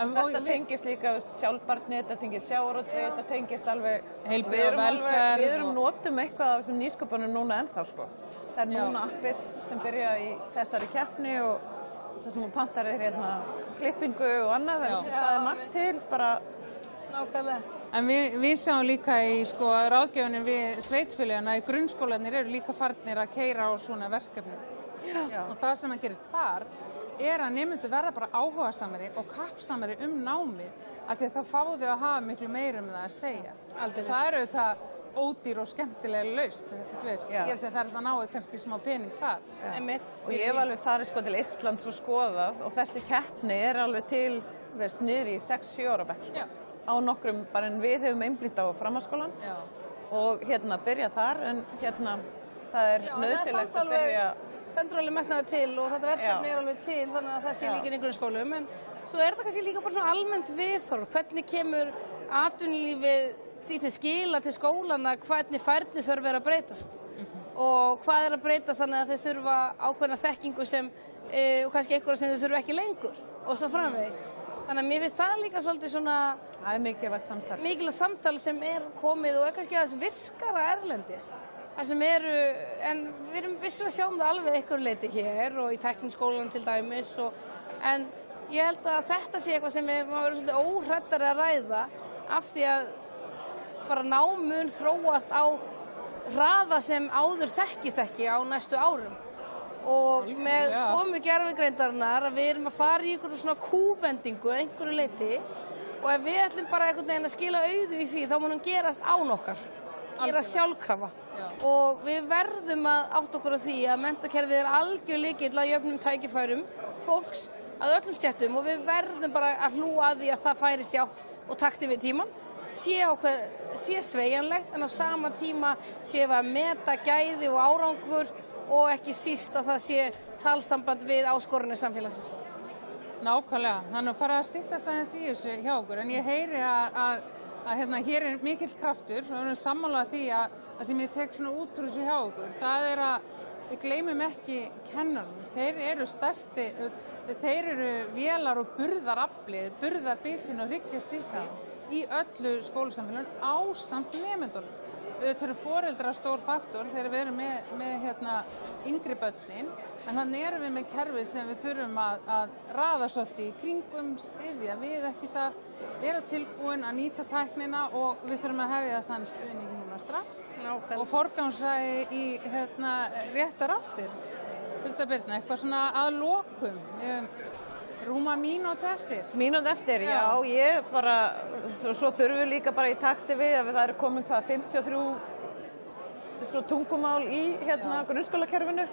Þetta tengist líka sjálfbærni, þetta tengist sjávarútvegi, þetta tengist alveg heilbrigði og velferð. Við notum eitthvað af þessum nýsköpunum núna ennþá Það er núna appið sem byrja í þessari keppni og það sem pantar klippingu og annað, það er margt til bara. Nákvæmlega. En við sjáum líka í ráðgjöfinni við sveitarfélögin að í grunnskólanir eru líka farnir að keyra á svona verkefni. Og það sem að gerist þar er að nemendur verða bara áhugasamari og kappsamari námið af því að þá fá þau að hafa miklu meira það að segja. Það er auðvitað ódýr og skemmtilega lausn, ég er að segja það er að náðu kannski smá pening þar. Og ég hef alveg farið til Íslands og skoðað og þessi keppni er alveg til niður í 6-7 ára bekk á nokkrum, bara en við hefum einblínt á framhaldsskólann og byrja þar en það er nauðsynlegt að byrja. Stendur alveg metnaður til og þetta verkefni er alveg til þannig að það sé líka í einhverjum skólum en svo er það kannski líka bara svona almennt viðhorf, hvernig kemur atvinnulífið því til skila til skólana hvernig færni þörf er að breytast og hvað er að breytast þannig að þau þurfa ákveðna þekkingu sem og kannski einhverja sem þau þurfa ekki lengur og svo framvegis. Þannig að mér finnst það líka svolítið svona mikilvægt samtal sem er komið og er kannski aðeins virkara erlendis. Það sem eru, en við erum vissulega sjáum það alveg einhverju leyti hér og í tækniskólanum til dæmis en ég held að þetta sé eitthvað sem við má vera svolítið óhræddari að ræða af því að bara námun þróast á hraða sem áður þekkist ekki á næstu árum og með komu gervigreindarinnar að við erum að fara í einhverju svona kúvendingu einhverju leyti og ef við ætlum bara einhvern veginn að skila auðu í því þá munum gerast án okkar, gera sjálfkrafa og við verðum að átta okkur á því að menntakerfið er algjör lykill að jöfnum tækifærum fólks að öllum stéttum og við verðum bara að hlúa að því að það færist í átt og takti við tíman sé sveigjanlegt en á sama tíma sé við að meta gæði og árangur og ekki síst að það sé talsamband við áskoranir samfélagsins. Nákvæmlega, þannig að fara að styttast aðeins í þessu hjá okkur en ég heyri að hér er mikill kraftur og við erum sammála því að sem ég tek svona út úr þessu hjá okkur það er að við gleymum ekki kennarunum, þeir eru stærsti, þeir eru vélar og burðaraflið, burðarbitin og hryggjastykki í öllu skólasamfélaginu ásamt nemendunum. Auðvitað eru foreldrar stór faktor þegar við erum með yngri börnin, en þannig erum við með kerfi sem við þurfum að raða svolítið í kringum, styðja við ekki satt, vera tilbúin að nýta tæknina og við þurfum að hefja þann stuðning núna strax og forgangsraði í réttar áttir. Hulda Birna, eitthvað svona að lokum, rúma mínútu eftir? Mínútu eftir, já, ég bara, svo þurfum við líka bara í takti við að það eru komin 53 tungumál í grunnskólakerfinu.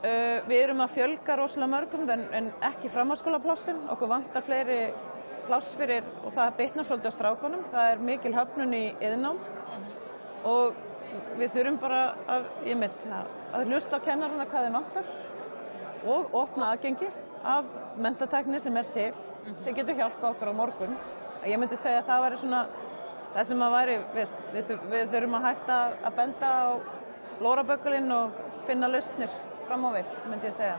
Við erum að fjölga rosalega mörgum en ekki framhaldsskólaplássin. Okkur vantar fleiri pláss fyrir og það bitnar svolítið á strákunum. Það er mikil höfnun í iðnnám og við þurfum bara að hlusta á kennarana hvað þeim vantar og opna aðgengi af mentatækni sem til, sem getur hjálpað okkur á morgun. Ég myndi segja að það væri svona það sem að væri, við þurfum að hætta að benda á lóraböggulinn og finna lausnir fram á við, myndi ég segja.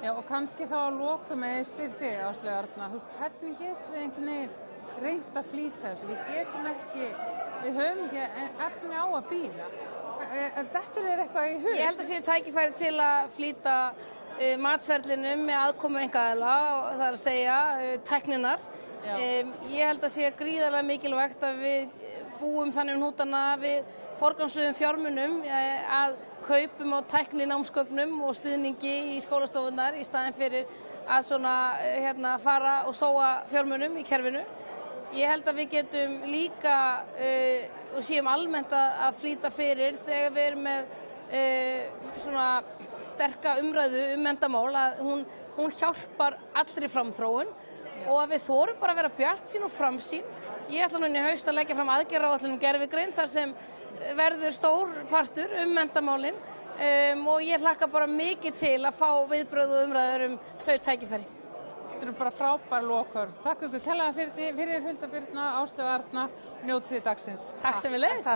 Já, og kannski þá að lokum ég spyr þig, Áslaug Arna, hvernig getum við einhvern veginn reynt að flýta þessu? Við höfum ekki efni á að bíða. Dettur þér eitthvað í hug? Ég held að séu tækifæri til að flýta matsferlinum með aðkomu einkaaðila, það er að segja tækninar. Ég held að sé gríðarlega mikilvægt að við búum þannig hnútana við forgangsröðum fjármunum að kaupum á tækninámsgögnum og stuðningi í skólastofunar í staðinn fyrir að fara og sóa fjármunum í kerfinu. Ég held að við getum líka og séum almennt að flýta fyrir þegar við erum með sterka umræðu menntamál að hún hjálpar allri framþróun og að við þorum bara að vera bjartsýn og framsýn. Ég ætla núna í haust að leggja fram aðgerðaáætlun um gervigreind þar sem verður stór partur menntamálin og ég hlakka bara mikið til að fá viðbrögð og umræður þau tækifæri. Þetta eru bara frábær lokaorð. Takk ykkur kærlega fyrir Hulda Birna, Áslaug Arna, njótið þið dagsins. Takk sem við leiðis.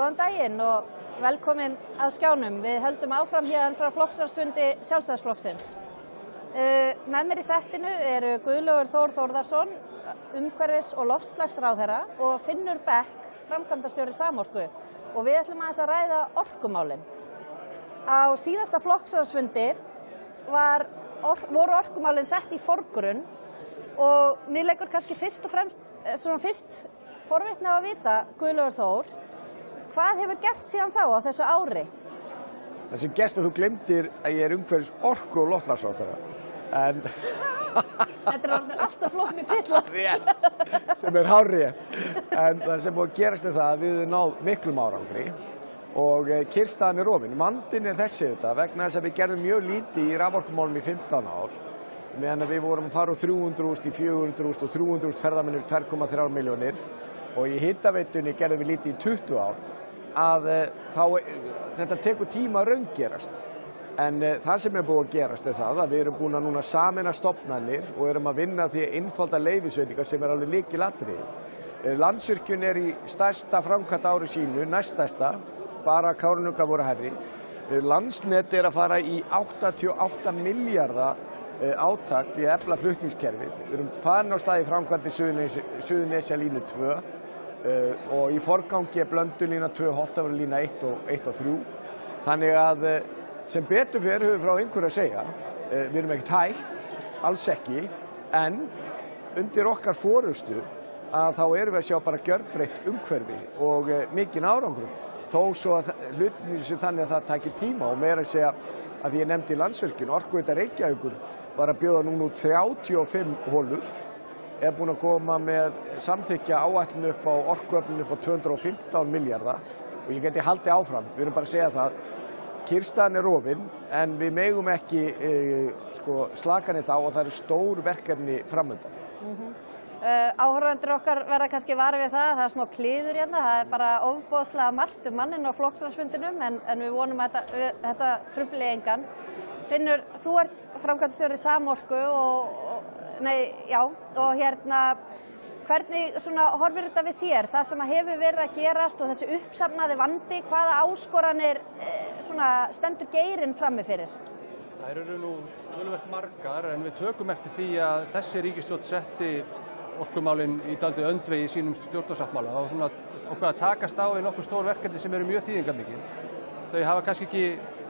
Góðan daginn og velkomin að skjánum. Við höldum áfram hérna frá flokksráðsfundi Sjálfstæðisflokksins. Með mér í settinu eru Guðlaugur Þór Þórðarson, umhverfis- og loftslagsráðherra og Finnur Beck, framkvæmdastjóri Samorku. Og við ætlum aðeins að ræða orkumálin. Á síðasta flokksráðsfundi voru orkumálin sett í forgrunn og mér leggur kannski fyrst og fremst, fyrst forvitni á að vita, Guðlaugur Þór, hvað hefur gerst síðan þá á þessu ári? Það sem gerst að þú glemdir að ég umhverfis orku- og loftslagsráðherra. En Þetta er orðin alltaf flóknir titlar. sem hárrétt. En það sem búið að gerast það að við höfum náð miklum árangri og kyrrstaðan rofin. Vandinn þessi þetta vegna þess að við gerðum mjög lítið í raforkumálum í 15 ár meðan við vorum að fara úr 300.000 í 400.000 og 300.000 ferðamenn yfir 2,3 milljónir og í hitaveitunni gerðum við lítið í 20 ár að þetta tekur tíma að raungerast. En það sem búið að gerast það að við erum búin að núna sameina stofnanir og erum að vinna því að einfalda leyfisveitingar sem alveg lykilatriði. Landsvirkjun í stærsta framkvæmt ári sínu, næststærsta, bara Kárahnjúkar voru hærri. Landsnet að fara í 88 milljarða átak í að efla flutningskerfið. Við erum farin á stað í framkvæmdi Suðurnesjalínu 2 og í forgangi Blöndulína 2, Holtavörðulína 1 og 3. Þannig að sem betur fyrir höfum við frá einhverju að segja. Við erum ekkert hægt, alls ekki, en undir okkar forystu að þá erum við að sjá bara gjörbreytt umhverfi og mikinn árangur. Þó svo að hlutinni sem þannig að það tækir tíma og meira að segja að ég nefndi Landsvirkjun, Orkuveita Reykjavíkur var að bjóða núna út 35 holur, er búin að koma með samþykkja áætlun upp á orkuöflun upp á 215 milljarða og ég geti haldið áfram. Við erum bara að segja það, kyrrstaðan rofin en við megum ekki slaka neitt á og það eru stór verkefni framöndan. Áhorfendur okkar verða kannski varið við það er smá kliður hérna, það er bara ofboðslega margt manninn á flokksráðsfundinum en við vonum að þetta trufli engan. Finnur, þú ert framkvæmdastjóri Samorku og hérna, hvernig horfir þetta við þér? Það sem hefur verið að gerast og þessi uppsafnaði vandi, hvaða áskoranir stendur geirinn frammi fyrir? Það eru nú töluvert margar en við tökum eftir því að þessi ríkisstjórn setti orkumálin í dálítið öndvegi í sínum stjórnarsáttmála. Það var okkur að takast á í nokkuð stór verkefni sem eru mjög þýðingarmikil. Þau hafa kannski ekki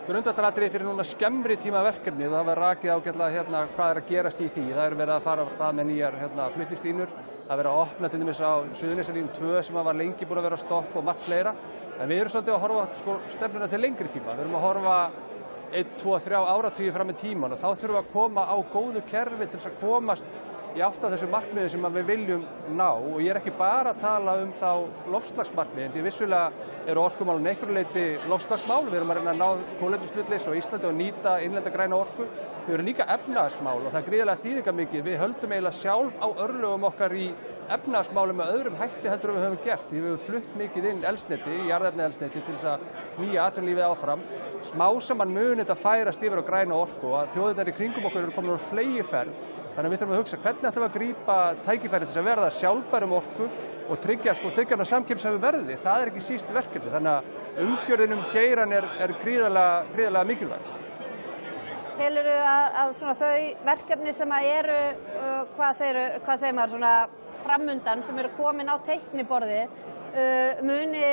grundvallaratriði fyrir núna skemmri tíma verkefni. Það var rakið ágætlega hvað er að gerast í því. Það er verið að fara af stað með nýjar flutningslínur. Það er verið að opna til dæmis á Suðurnesjalínu 2 sem var lengi búin að vera stopp og margt fleira. En við erum svolítið að horfa stefnuna til lengri tíma. Við erum að horfa 1, 2, 3 áratugi fram með tíman og þá þurfum við að koma á góðu kerfi til þess að komast í átt að þessu markmiði sem við viljum ná og ég er ekki bara að tala þá loftslagsmarkmiðin, því vissulega eru orkumálin einhverju leyti loftslagsmál, við erum að reyna að ná kolefnishlutleysi á Íslandi og nýta innlenda græna orku, þau eru líka efnahagsmál og það er gríðarlega þýðingarmikið, við höldum eiginlega sjálf á örlögum okkar í efnahagsmálum með öðrum hætti heldur við höfum gert, því við höfum flutt mikið inn eldsneyti, jarðefnaeldsneyti til þess að knýja atvinnulífið áfram, smá saman mun þetta færast yfir á græna orku og þjóðirnar í kringum okkur eru komin úr fleygiferð. Þannig að við þurfum að hugsa hvernig ætlum við að grípa tækifæri til þess að verða sjálfbærum orku og tryggja hana samkeppnishæfu verði. Það er ekki síst verkefni, þannig að umgjörðin geirann er gríðarlega mikilvæg. Telurðu að þau verkefni sem eru, hvað segir maður, framundan sem eru komin á teikniborði muni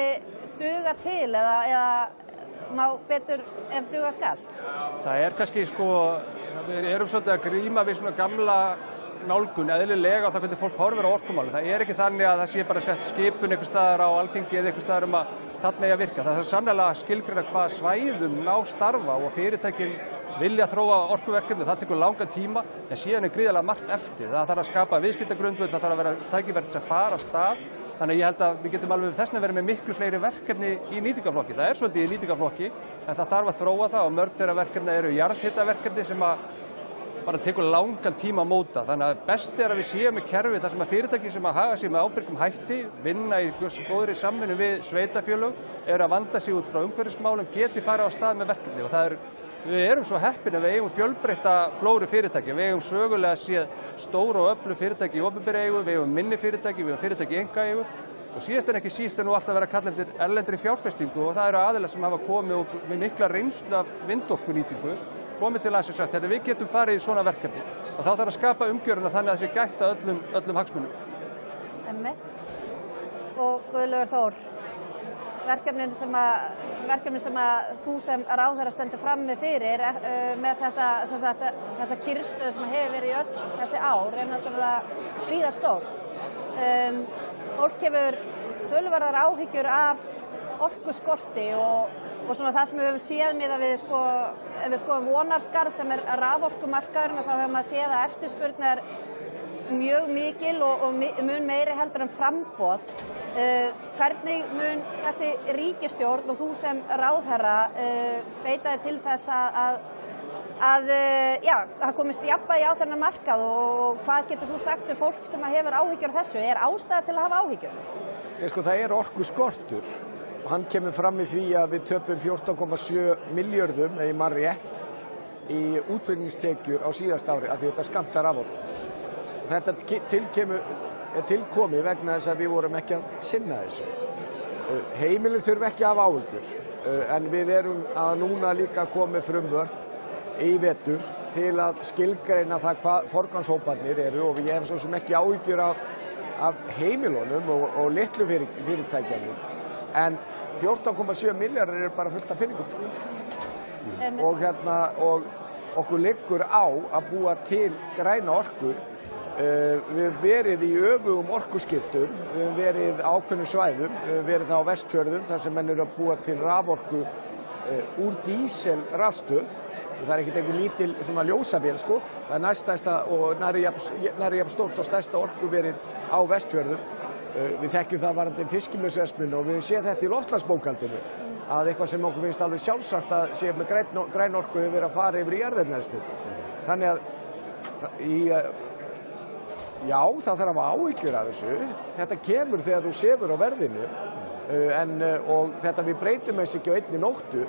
duga til eða má betur ef duga skal? Það er kannski við erum svolítið að gríma við svona gamla nálgun eðlilega á það hvernig fólk horfir á orkumálin. Það er ekki þannig að það sé bara sett skipun einhvers staðar á Alþingi eða einhvers staðar að þarna eigi að virka. Það er sannlega að skilgreina hvað svæðum ná starfa og fyrirtækin vilja þróa orkuverkefni, það tekur langan tíma en síðan er gríðarlega margt eftir. Það þarf að skapa viðskiptagrundvöll, það þarf að vera tækifæri til að fara af stað. Þannig að ég held að við getum alveg þess vegna verið með miklu fleiri verkefni í nýtingarflokki. Það er svolítið í nýtingarflokki en það þarf að þróa það og mörg þeirra verkefni eru jarðhitaverkefni sem bara tekur langan tíma að móta. Þannig að best að við séum með kerfi þar sem að fyrirtæki sem að haga sig með ábyrgum hætti, vinna í góðri samvinnu við sveitarfélög, að vanda sig út frá umhverfismálum, geti farið á stað með verkefni. Og við erum svo heppin að við eigum fjölbreytta flóru fyrirtæki. Við eigum sögulega séð stór og öflug fyrirtæki í opinberri eigu, við eigum minni fyrirtæki, við eigum fyrirtæki í einkaeigu. Og síðast en ekki síst nú alltaf verið að kalla eftir erlendri fjárfestingu og það eru aðilar sem hafa komið með mikla reynslu af vindorkunýtingu, komið til landsins og sagt, við getum farið í svona verkefni. Og þá þarf að skapa umgjöruna þannig að það sé gætt að öllum hagsmunum. Einmitt. Og Guðlaugur Þór, verkefni sem að þú sem ráðherra stendur frammi fyrir með þessa kyrrstöðu sem hefur verið í öll þessi ár náttúrulega gríðarstórt. Fólk hefur töluverðar áhyggjur af orkuskorti og svona það sem við höfum séð miðað við ef við skoðum Vonarskarð sem raforkumarkaðurinn og þá hefur maður séð að eftirspurn mjög mikil og mun meiri heldur en framboð. Hvernig mun þessi ríkisstjórn og þú sem ráðherra beita þér til þess að komist jafnvægi á þennan markað og hvað getur þú sagt við fólk sem hefur áhyggjur af þessu? Ástæða til að hafa áhyggjur? Það orkuskortur og hann kemur fram í því að við töpum 14,7 milljörðum, ef ég man rétt, í útflutningstekjur á síðasta ári af því þetta skammtar raforku. Þetta tilkomi vegna þess að við vorum ekki að sinna þessu. Heimilin þurfa ekki að hafa áhyggjur en við erum að núna líka komið frumvörp í vetur til að skilgreina það hvað forgangshóparnir eru og ég hef svo sem ekki áhyggjur af heimilunum og litlu fyrirtækjanum en 14,7 milljarðar eru bara fullt af peningum. Og okkur liggur á að búa til græna orku. Við höfum verið í öfugum orkuskiptum, við höfum verið á ákveðnum svæðum, við höfum verið á Vestfjörðum þar sem menn eru að búa til raforku úr díselrafstöð. Það ekkert einhver lítil svona ljósavél það næststærsta og nærri jafn stórt og stærsta orkuverið á Vestfjörðum. Við þekkjum það varðandi fiskimjölsverksmiðjuna og við höfum séð þetta í loftslagsbókhaldinu að eitthvað sem okkur finnst alveg sjálfsagt að sé með græn orku hefur verið að fara yfir í jarðefnaeldsneyti. Þannig að það þarf að hafa áhyggjur af þessu. Þetta kemur þegar þú sefur á verðinu og þetta við breytum þessu ekki á einni nóttu.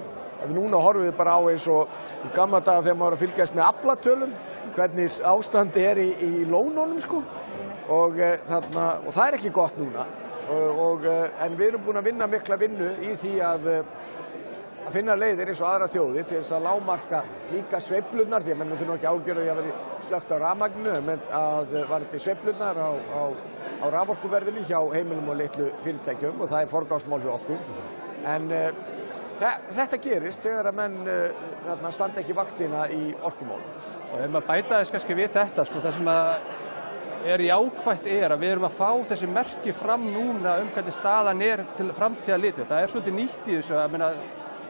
Núna horfum við bara á eins og í gamla daga þegar maður var að fylgjast með aflatölum, hvernig ástandi í lónunum og það ekki gott núna. En við erum búin að vinna mikla vinnu í því að finna leiðir eins og aðra þjóðir til þess að lágmarka líka sveiflurnar, því að menn þurfa ekki ágjörðu að vera slökkt á rafmagninu, en að varðandi sveiflurnar á raforkuverðinu hjá heimilum og litlu fyrirtækjum og það forgangsmál hjá okkur. En þetta gerist þegar að menn standa ekki vaktina í orkumálum. Og ef maður bæta þess kannski við þetta, það sem jákvætt að við erum að fá þessi merki fram núna hvernig staðan til framtíðar litið. Það svolítið nýtt í þessu,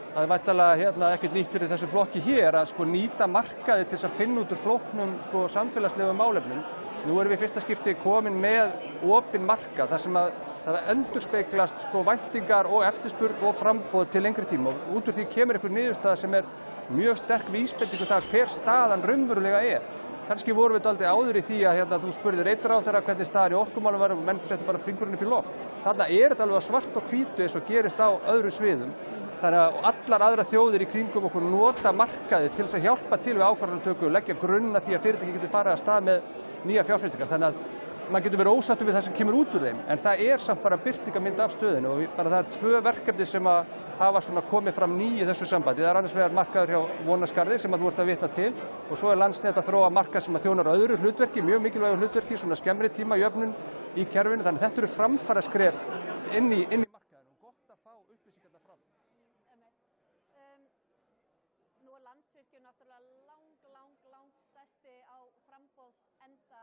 það er væntanlega ekkert nýtt fyrir þessu flokki hér að nýta markaði til þess að finna út úr flóknum samfélagslegum málefnum. Nú erum við í fyrsta skipti komin með opinn markað þar sem það endurspeglast væntingar og eftirspurn og framboð til lengri tíma og út úr því kemur einhver niðurstaða sem mjög sterk vísbending um það hver staðan raunverulega Kannski vorum við dálítið áður í því að þú spurðir einn ráðherra hvernig staðan í orkumálum var og menn settu bara fingurinn upp í loft. Þarna þetta alveg svart og hvítu eins og gerist á öðrum sviðum. Þannig að allar aðra þjóðir í kringum okkur nota markaði til þess að hjálpa til við ákvarðanatöku og leggja grunna því að fyrirtæki getur farið af stað með nýja fjárfestingar. Þannig að maður getur verið ósáttur við það sem kemur út úr þeim, en það samt bara birtingarmynd af stöðinu og það tvö verkefni sem hafa komið fram ný í þessu sambandi. Það annars vegar markaður hjá Vonarskarði sem þú ert að vitna til og svo Landsnet að þróa markað sem þjónar öðru hlutverki, mjög mikilvægu hlutverki, svona skemmri tíma jöfnun í kerfinu, þannig að þetta eru framfaraskref inn í markaðinu. Gott að fá upplýsingarnar fram. Nú Landsvirkjun náttúrulega lang stærsti á framboðsenda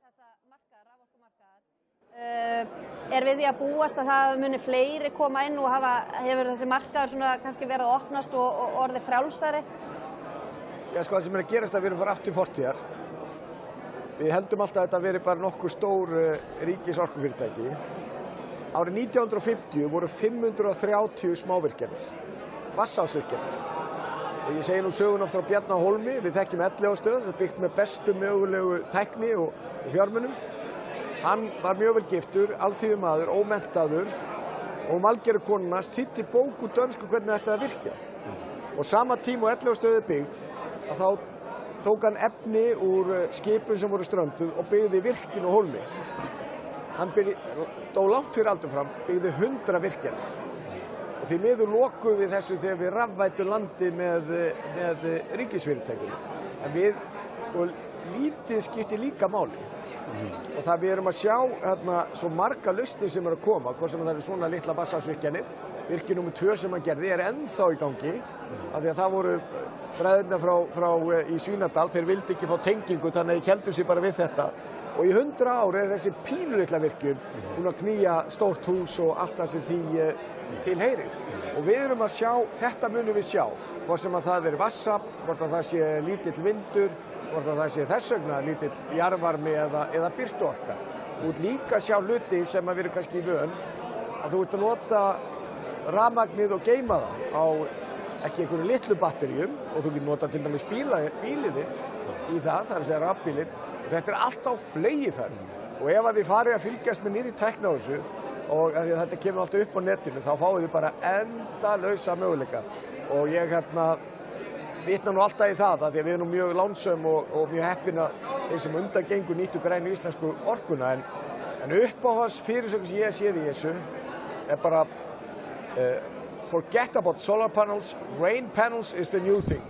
þessa markaðar, raforkumarkaðar. Við því að búast að það muni fleiri koma inn og hefur þessi markaður kannski verið að opnast og orðið frjálsari? Það sem að gerast að við erum fara aftur fortíðar. Við heldum alltaf að þetta veri bara nokkuð stór ríkisorkufyrirtæki. Árið 1950 voru 530 smávirkjanir, vatnsaflsvirkjanir. Og ég segi nú sögun oft frá Bjarna Hólmi, við þekkjum Elliðaárstöð, það er byggt með bestu mögulegu tækni og fjármunum. Hann var mjög vel giftur, alþýðumaður, ómenntaður og Valgerður konan hans þýddi bók úr dönsku hvernig þetta að virkja. Og sama tíma og Elliðaárstöð er byggð, að þá tók hann efni úr skipum sem voru strönduð og byggði virkjun á Hólmi. Hann dó langt fyrir aldur fram, byggði 100 virkjanir. Og því miður lokuðum við þessu þegar við rafvættum landið með ríkisfyrirtækjum. En við, sko, lítið skiptir líka máli. Og það við erum að sjá hérna svo marga lausnir sem eru að koma, hvort sem það eru svona litla vatnsaflsvirkjanir. Virkjun nr. 2 sem hann gerði er ennþá í gangi, af því að það voru bræðurnar í Svínadal, þeir vildi ekki fá tengingu þannig að þeir héldu sig bara við þetta. Og í 100 ár er þessi pínulitla virkjun búin að knýja stórt hús og allt það sem því tilheyrir. Og við erum að sjá, þetta munum við sjá, hvort sem að það er vatnsafl, hvort að það sé lítill vindur, hvort að það sé þess vegna lítill jarðvarmi eða birtuorka. Þú ert líka að sjá hluti sem að við erum kannski vön, að þú ert að nota rafmagnið og geyma það á ekki einhverju litlu batteríum og þú getur notað til dæmis bíliði í það er að segja rafbílinn. Þetta er allt á fleygiferð og ef að þið farið að fylgjast með nýrri tækni á þessu og þetta kemur alltaf upp á netinu þá fáið þið bara endalausa möguleika og ég vitna nú alltaf í það að því að við erum mjög lánsöm og mjög heppin að þeir sem undangengur nýttu grænu íslensku orkuna en uppáhalds fyrirsögn sem ég séð í þessu er bara forget about solar panels, rain panels is the new thing.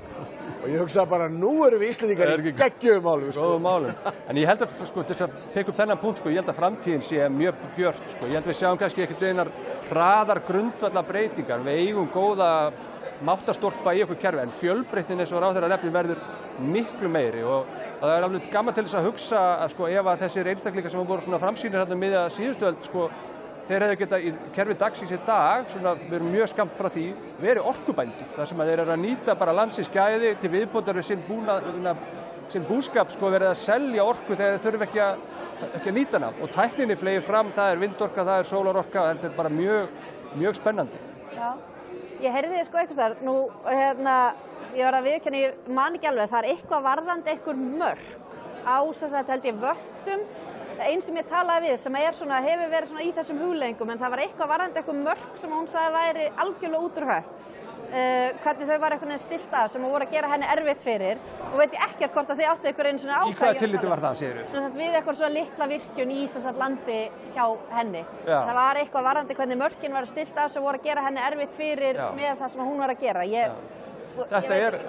Og ég hugsa bara, nú erum við Íslendingar í geggjum málum. Góðum málum. En ég held að, til þess að peka upp þennan punkt, ég held að framtíðin sé mjög björt. Ég held að við sjáum kannski ekkert einar hraðar grundvallar breytingar. Við eigum góða máttarstólpa í okkur kerfi, en fjölbreytnin eins og ráðherra nefnir verður miklu meiri. Og það er alveg gaman til þess að hugsa að ef að þessir einstaklingar sem voru svona framsýnir hérna miðja síðustu öld, þeir hefðu getað í kerfi dagsins í dag, við erum mjög skammt frá því, verið orkubændur. Það sem að þeir eru að nýta bara landsins gæði til viðbótar við sinn búskap, verið að selja orku þegar þeir þurfi ekki að nýta hana. Og tækninni fleygir fram, það er vindorka, það er sólarorka, þetta er bara mjög spennandi. Já, ég heyrði þið eitthvað staðar, nú ég var að viðurkenna, ég man ekki alveg, það er eitthvað varðandi einhver mörk á held ég vöttum. Einn sem ég talaði við sem hefur verið í þessum hugleiðingum en það var eitthvað varðandi eitthvað mörk sem hún sagði væri algjörlega útrúhött. Hvernig þau var eitthvað stillt af sem voru að gera henni erfitt fyrir og veit ég ekkert hvort að þið áttu eitthvað einu svona ákvæði. Í hvaða tilliti var það, segirðu? Við eitthvað svona litla virkjun í landi hjá henni. Já. Það var eitthvað varðandi hvernig mörkin var stillt af sem voru að gera henni erfitt fyrir með það sem hún var að gera. Ég veit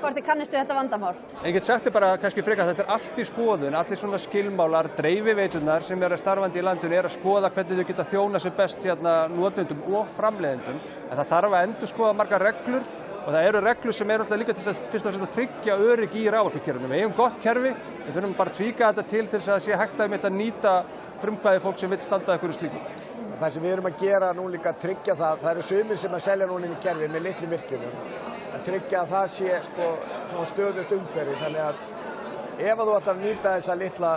hvort þið kannist við þetta vandamál. Ég get sagt þér bara kannski frekar að þetta er allt í skoðun, allir svona skilmálar, dreifiveiturnar sem eru starfandi í landinu er að skoða hvernig þau geta þjóna sem best notendum og framleiðendum. En það þarf að endurskoða margar reglur og það eru reglur sem eru alltaf líka til fyrst og fremst að tryggja öryggi í raforkukerfinu. Við eigum gott kerfi, við þurfum bara að tvíka þetta til þess að sé hægt að nýta frumkvæði fólk sem vill standa einhverju slíku. Það sem við erum að gera nú líka að tryggja það eru sumir sem að selja núna inn í kerfið með litlum virkjunum. Að tryggja að það sé svona stöðugt umhverfi, þannig að ef þú ætlar að nýta þessa litla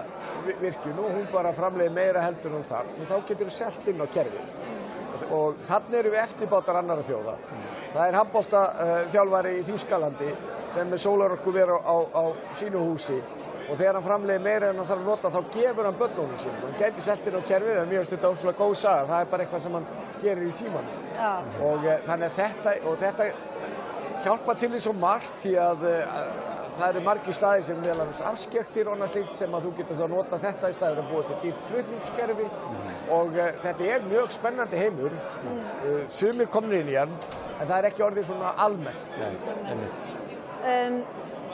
virkjun og hún bara framleiðir meira heldur en hún þarf, þá getur þú selt inn á kerfið. Og þannig eru við eftirbátar annarra þjóða. Það er handboltaþjálfari í Þýskalandi sem með sólarorku ver á sínu húsi og þegar hann framleiðir meira en hann þarf að nota þá gefur hann börnunum sínum. Hann gæti selt inn á kerfið en mér finnst þetta óslega góð saga. Það er bara eitthvað sem hann gerir í símanum. Og þannig að þetta hjálpa til því svo margt því að það eru margir staðir sem meðal annars afskektir og annað slíkt sem að þú getur þá nota þetta í staðir að búa til dýrt flutningskerfi og þetta er mjög spennandi heimur. Sumir komnir inn í hann en það er ekki orðið svona almennt.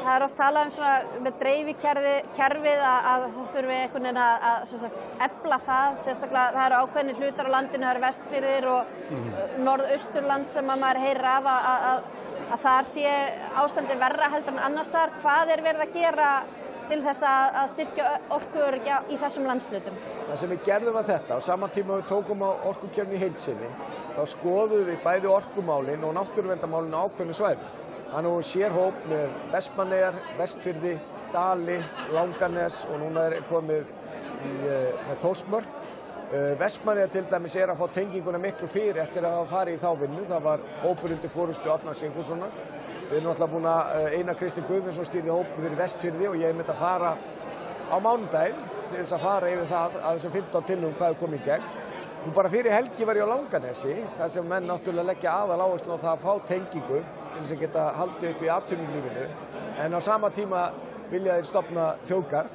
Það er oft talað með dreifikerfið að það þurfi einhvern veginn að efla það, sérstaklega það eru ákveðnir hlutar á landinu, það eru Vestfirðir og Norðausturland sem að maður heyrir af að þar sé ástandi verra heldur en annars staðar. Hvað er verið að gera til þess að styrkja orkuöryggi í þessum landshlutum? Það sem við gerðum var þetta, á sama tíma við tókum á orkukerfinu í heild sinni, þá skoðum við bæði orkumálin og náttúruverndarmálin á ákveðnu svæðum. Þannig að sér hóp með Vestmannaeyjar, Vestfirði, Dali, Langanes og núna er komið með Þórsmörk Vestmannaeyjar til dæmis að fá tenginguna miklu fyrir eftir að hafa farið í þá vinnu. Það var hópur undir forystu Árna Sigfússonar. Við erum náttúrulega búin að Einar Kristinn Guðmundsson stýrði hópur fyrir Vestfirði og ég myndi að fara á mánudaginn til þess að fara yfir það að þessum 15 tillögum hvað er komið í gegn. Nú bara fyrir helgi var ég á Langanesi, þar sem menn náttúrulega leggja aðaláherslu á það að fá tengingu til þess að geta haldið upp í atvinnulífinu. En á sama tíma vilja þeir stofna þjóðgarð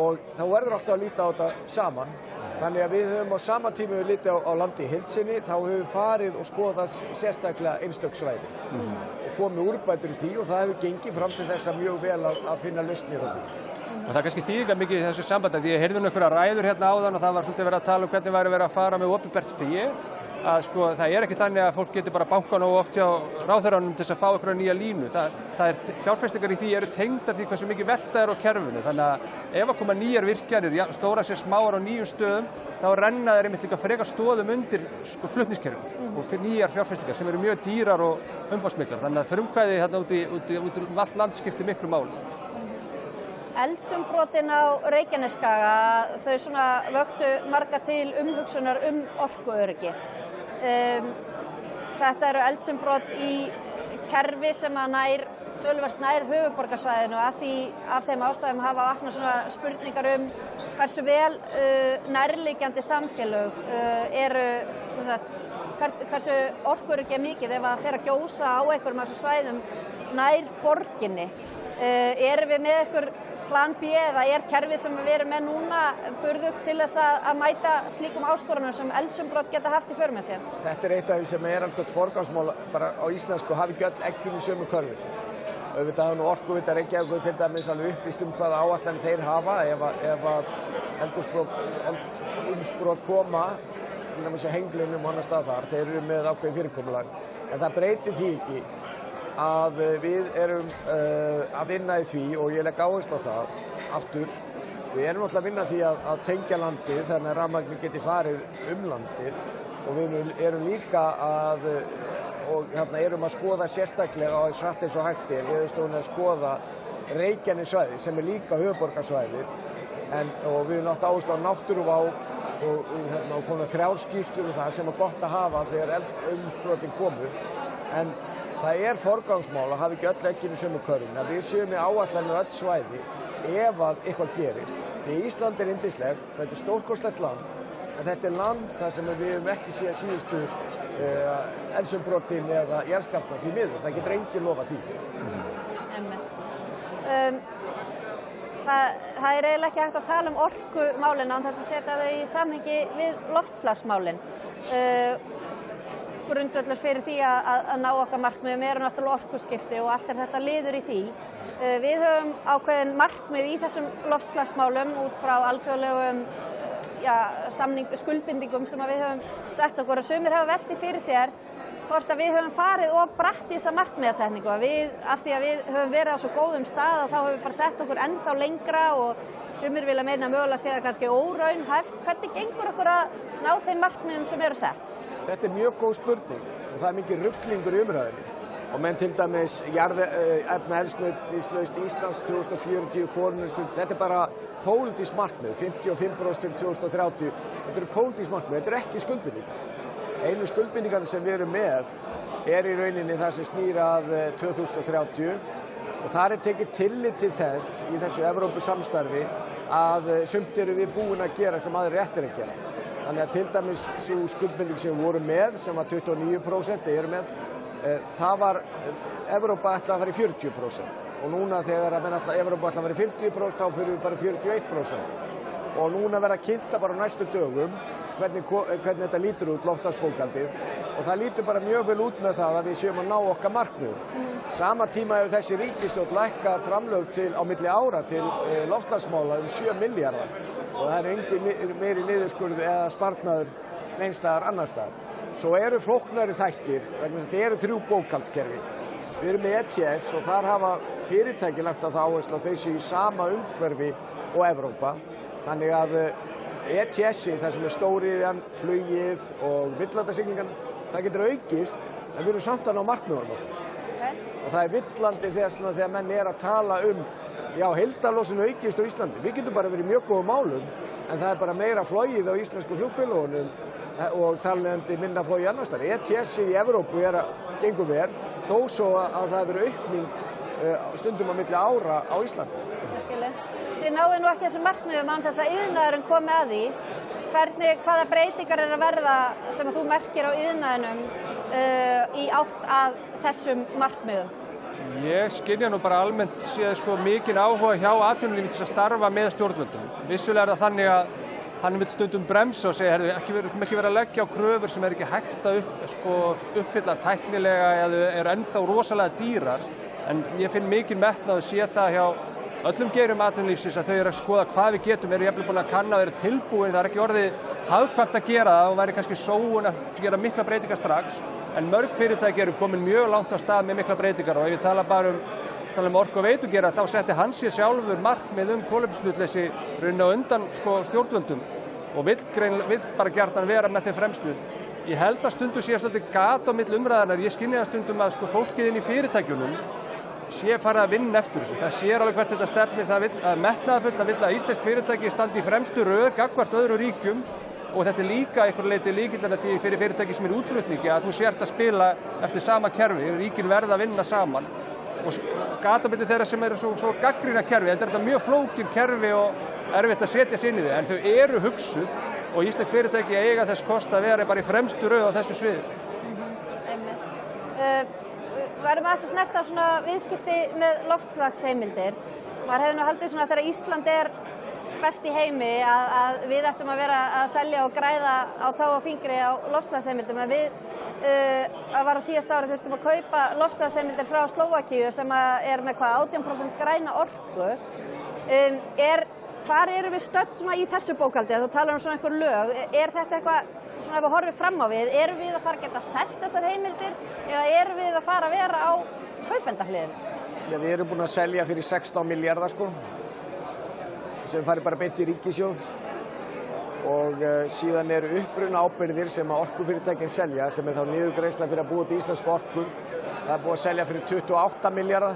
og þá verður alltaf að líta á þetta saman. Þannig að við höfum á sama tíma við litið á landi í heild sinni, þá höfum við farið og skoðað sérstaklega einstök svæði og komið úrbætur í því og það hefur gengið fram til þess að mjög vel að finna lausnir á því. Og það er kannski þýðingar mikið í þessu sambandi, því ég heyrði einhverja ræður hérna áðan og það var svolítið verið að tala um hvernig væri verið að fara með opinbert fé. Að sko, það er ekki þannig að fólk getur bara bankað nógu oft hjá ráðherranum til þess að fá einhverja nýja línu. Fjárfestingar í því eru tengdar því hversu mikið velta er á kerfinu. Þannig að ef að koma nýjar virkjanir, stórar sem smáar á nýjum stöðum, þá renna þeir einmitt líka frekar stoðum undir flutningskerfinu og fyrir nýjar fjárfestingar sem eru mjög dýrar og umfangsmiklar. Þannig að frumkvæði hérna út allt land skiptir miklu máli. Eldsumbrotin á Reykjanesskaga, þau svona vöktu marga til umhugsunar orkuöryggi. Þetta eru eldsumbrot í kerfi sem að töluvert nær höfuðborgarsvæðinu af þeim ástæðum hafa vaknað svona spurningar hversu vel nærliggjandi samfélög eru, hversu orkuöryggi mikið ef það fer að gjósa á einhverjum af þessum svæðum nær borginni. Erum við með einhver plan B eða kerfið sem við erum með núna burðugt til þess að mæta slíkum áskorunum sem eldsumbrot geta haft í för með sér? Þetta er eitt af því sem algjört forgangsmál bara á íslensku, hafi ekki öll eggin í sömu körfu. Auðvitað hefur nú Orkuveita Reykjavíkur til dæmis alveg upplýst hvaða áætlanir þeir hafa ef eldsumbrot koma til dæmis á Henglinum og annar stað þar, þeir eru með ákveðin fyrirkomulag. En það breytir því ekki að við erum að vinna í því og ég legg áherslu á það aftur. Við erum náttúrulega að vinna því að tengja landið þannig að rafmagnið geti farið landið og við erum líka erum að skoða sérstaklega á satt eins og hægt Veðurstofan að skoða Reykjanessvæðið sem er líka höfuðborgarsvæðið og við erum náttúrulega áherslu á náttúruvá og komið 3 skýrslur það sem er gott að hafa þegar eldsumbrotin komu. En það er forgangsmál að hafa ekki öll eggin í sömu körfuna, að við séum með áætlanir öll svæði ef að eitthvað gerist. Því Ísland er yndislegt, þetta er stórkostlegt land, en þetta er land þar sem við höfum ekki séð síðustu eldsumbrotin eða jarðskjálfta því miður. Það getur enginn lofað því. Það er eiginlega ekki hægt að tala um orkumálin án þess að setja þau í samhengi við loftslagsmálin. Grundvöllur fyrir því að ná okkar markmiðum eru náttúrulega orkuskipti og allt er þetta liður í því. Við höfum ákveðin markmið í þessum loftslagsmálum út frá alþjóðlegum skuldbindingum sem við höfum sett okkur og sumir hafa velt því fyrir sér hvort að við höfum farið of bratt í þessa markmiðasetningu. Af því að við höfum verið á svo góðum stað og þá höfum við bara sett okkur ennþá lengra og sumir vilja meina mögulega sé það kannski óraunhæft. Hvernig gengur okkur að ná þeim markmiðum sem eru sett? Þetta er mjög góð spurning og það er mikið ruglingur í umræðinni. Og menn til dæmis efnaeldsneytislaust Íslands 2040 kolefnishlutfall, þetta er bara pólitískt markmið, 55% til 2030. Þetta eru pólitískt markmið, þetta eru ekki skuldbindingar. Einu skuldbindingarnir sem við erum með í rauninni það sem snýr að 2030 og þar er tekið tillit til þess í þessu Evrópusamstarfi að sumt eru við búin að gera sem aðrir eftir að gera. Þannig að til dæmis sú skuldbinding sem við vorum með, sem var 29% það var Evrópa ætla að fara í 40%. Og núna þegar Evrópa ætla að fara í 50% þá fyrir við bara 41%. Og núna verða kynnta bara á næstu dögum hvernig þetta lítur út loftslagsbókhaldið og það lítur bara mjög vel út með það að við séum að ná okkar markmiðum. Sama tíma hefur þessi ríkisstjórn lækkað framlög á milli ára til loftslagsmála 7 milljarðar og það er engin meiri niðurskurð eða sparnaður neins staðar annars staðar. Svo eru flóknari þættir vegna þess að þetta eru 3 bókhaldskerfi. Við erum með ETS og þar hafa fyrirtæki lagt á það áherslu að þau séu í sama umhverfi og Evrópa. Þannig að ETS-ið, það sem er stóriðjan, flugið og millilandasiglingan, það getur aukist en við erum samt að ná markmiðunum okkur. Og það er villandi þegar menn að tala heildarlosun aukist á Íslandi. Við getum bara verið í mjög góðum málum en það bara meira flogið á íslensku flugfélögunum og þar leiðandi minna flogið annars staðar. ETS-ið í Evrópu gengur vel, þó svo að það verður aukning stundum á milli ára á Íslandi. Þið náðu nú ekki þessum markmiðum án þess að iðnaðurinn komi að því. Hvaða breytingar að verða sem að þú merkir á iðnaðinum í átt að þessum markmiðum? Ég skynja nú bara almennt séð mikinn áhuga hjá atvinnulífi til að starfa með stjórnvöldum. Vissulega það þannig að hann vill stundum bremsa og segja, ekki vera að leggja á kröfur sem ekki hægt að uppfylla tæknilega eða eru ennþá rosalega dýrar. En ég finn mikinn metnað að sé það hjá öllum geirum atvinnulífsins að þau eru að skoða hvað við getum, eru jafnvel búin að kanna, eru tilbúin, það ekki orðið hagkvæmt að gera það og væri kannski sóun að gera mikla breytingar strax, en mörg fyrirtæki eru komin mjög langt á stað með mikla breytingar og ef ég tala bara um Orku og Veitugera þá setti hann sér sjálfur markmið kolefnishlutleysi runna undan stjórnvöldum og vill bara gjarnan vera með þeim fremstu. Ég held að stundum sé svolítið gat á milli umræðarinnar, ég skynja það stundum að fólkið inn í fyrirtækjunum sé farið að vinna eftir þessu. Það sér alveg hvert þetta stefnir, það vill að metnaðarfullt að vill að íslensk fyrirtæki standi í fremstu röð gagnvart öðrum ríkjum og þetta er líka einhverju leyti lykillinn fyrir fyrirtæki sem er útflutningi að þú sért að spila eftir sama kerfi, ríkin verða að vinna saman og gata milli þeirra sem eru svo gagnrýna kerfi, þetta er þetta mjög flókin kerfi og erfitt að setja sig inn í þau, en þau eru hugsuð og íslensk fyrirtæki eiga þess kost að vera bara í fremstu röð á þessu sviði. Varum að snerta á svona viðskipti með loftslagsheimildir. Maður hefði nú haldið svona þegar Ísland er best í heimi að við ættum að vera að selja og græða á tá og fingri á loftslagsheimildum. En við var á síðasta ári þurftum að kaupa loftslagsheimildir frá Slóvakíu sem er með 18% græna orku. Hvar erum við stödd svona í þessu bókhaldi? Þú talar svona einhver lög. Er þetta eitthvað svona ef við horfum fram á við? Erum við að fara að geta selt þessar heimildir eða erum við að fara að vera á kaupendahliðinu? Já, við erum búin að selja fyrir 16 milljarðar sem fari bara beint í ríkissjóð og síðan eru uppruna ábyrgðir sem að orkufyrirtækin selja sem þá niðurgreiðsla fyrir að búa til íslensku orku. Það búið að selja fyrir 28 milljarða.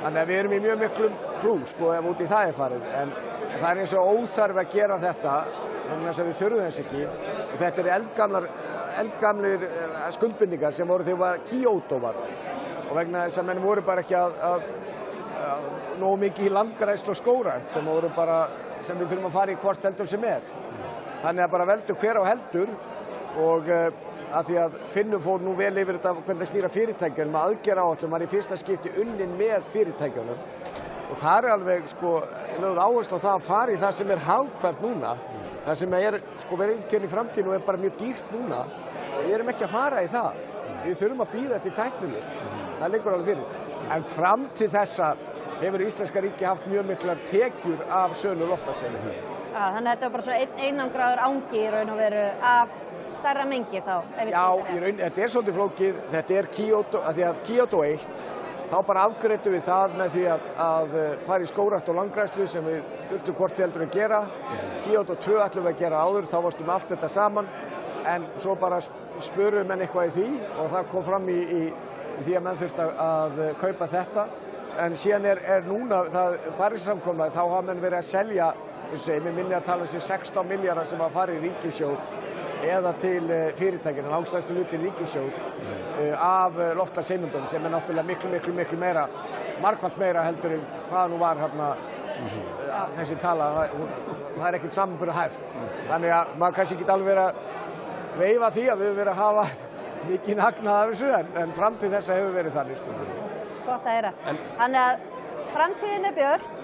Þannig að við erum í mjög miklum plús ef út í það farið. En það er eins og óþarfi að gera þetta þannig að við þurfum þess ekki. Og þetta eru eldgamlir skuldbindingar sem voru þegar Kyoto var. Og vegna þess að menn voru bara ekki nógu mikið í landgræðslu og skógrækt sem við þurfum að fara í hvort heldur sem er. Þannig að bara veldur hver á heldur og af því að Finnur fór nú vel yfir þetta hvernig að snýra fyrirtækjunum að aðgerðaáætlun var í fyrsta skipti unnin með fyrirtækjunum og það er alveg lögð áherslu á það að fara í það sem er hagkvæmt núna. Það sem er verið í framtíðinu og er bara mjög dýrt núna og við erum ekki að fara í það. Við þurfum að bíða eftir tækninni. Það liggur alveg fyrir. En fram til þessa hefur íslenska ríki haft mjög miklar tekjur af sölu loftslagsheimilda. Þannig að þetta er bara svo einangraður angi í raun og veru af stærra mengi þá, ef við skilum það. Já, þetta er svolítið flókið. Þetta er Kyoto, af því að Kyoto 1, þá bara afgreiddum við það með því að fara í skógrækt og landgræðslu sem við þurftum hvort heldur að gera. Kyoto 2 ætlum við að gera áður, þá varstum allt þetta saman. En svo bara spöruðum menn eitthvað í því og það kom fram í því að menn þurfti að kaupa þetta. En síðan er núna, Parísarsamkomulagið, þá hafa menn verið að selja, mér minni að tala sér 16 milljarðar sem að fara í ríkissjóð eða til fyrirtækina, langstærstu hluti ríkissjóð af loftslagsheimildum sem er náttúrulega miklu meira, margfalt meira heldur en hvað nú var þessi tala, það er ekkert samanburðarhæft. Þannig að maður kannski ekki alveg verið að veifa því að við höfum verið að hafa mikinn hagnað af þessu en fram til þessa hefur verið þannig. Gott að heyra. Þannig að framtíðin er björt,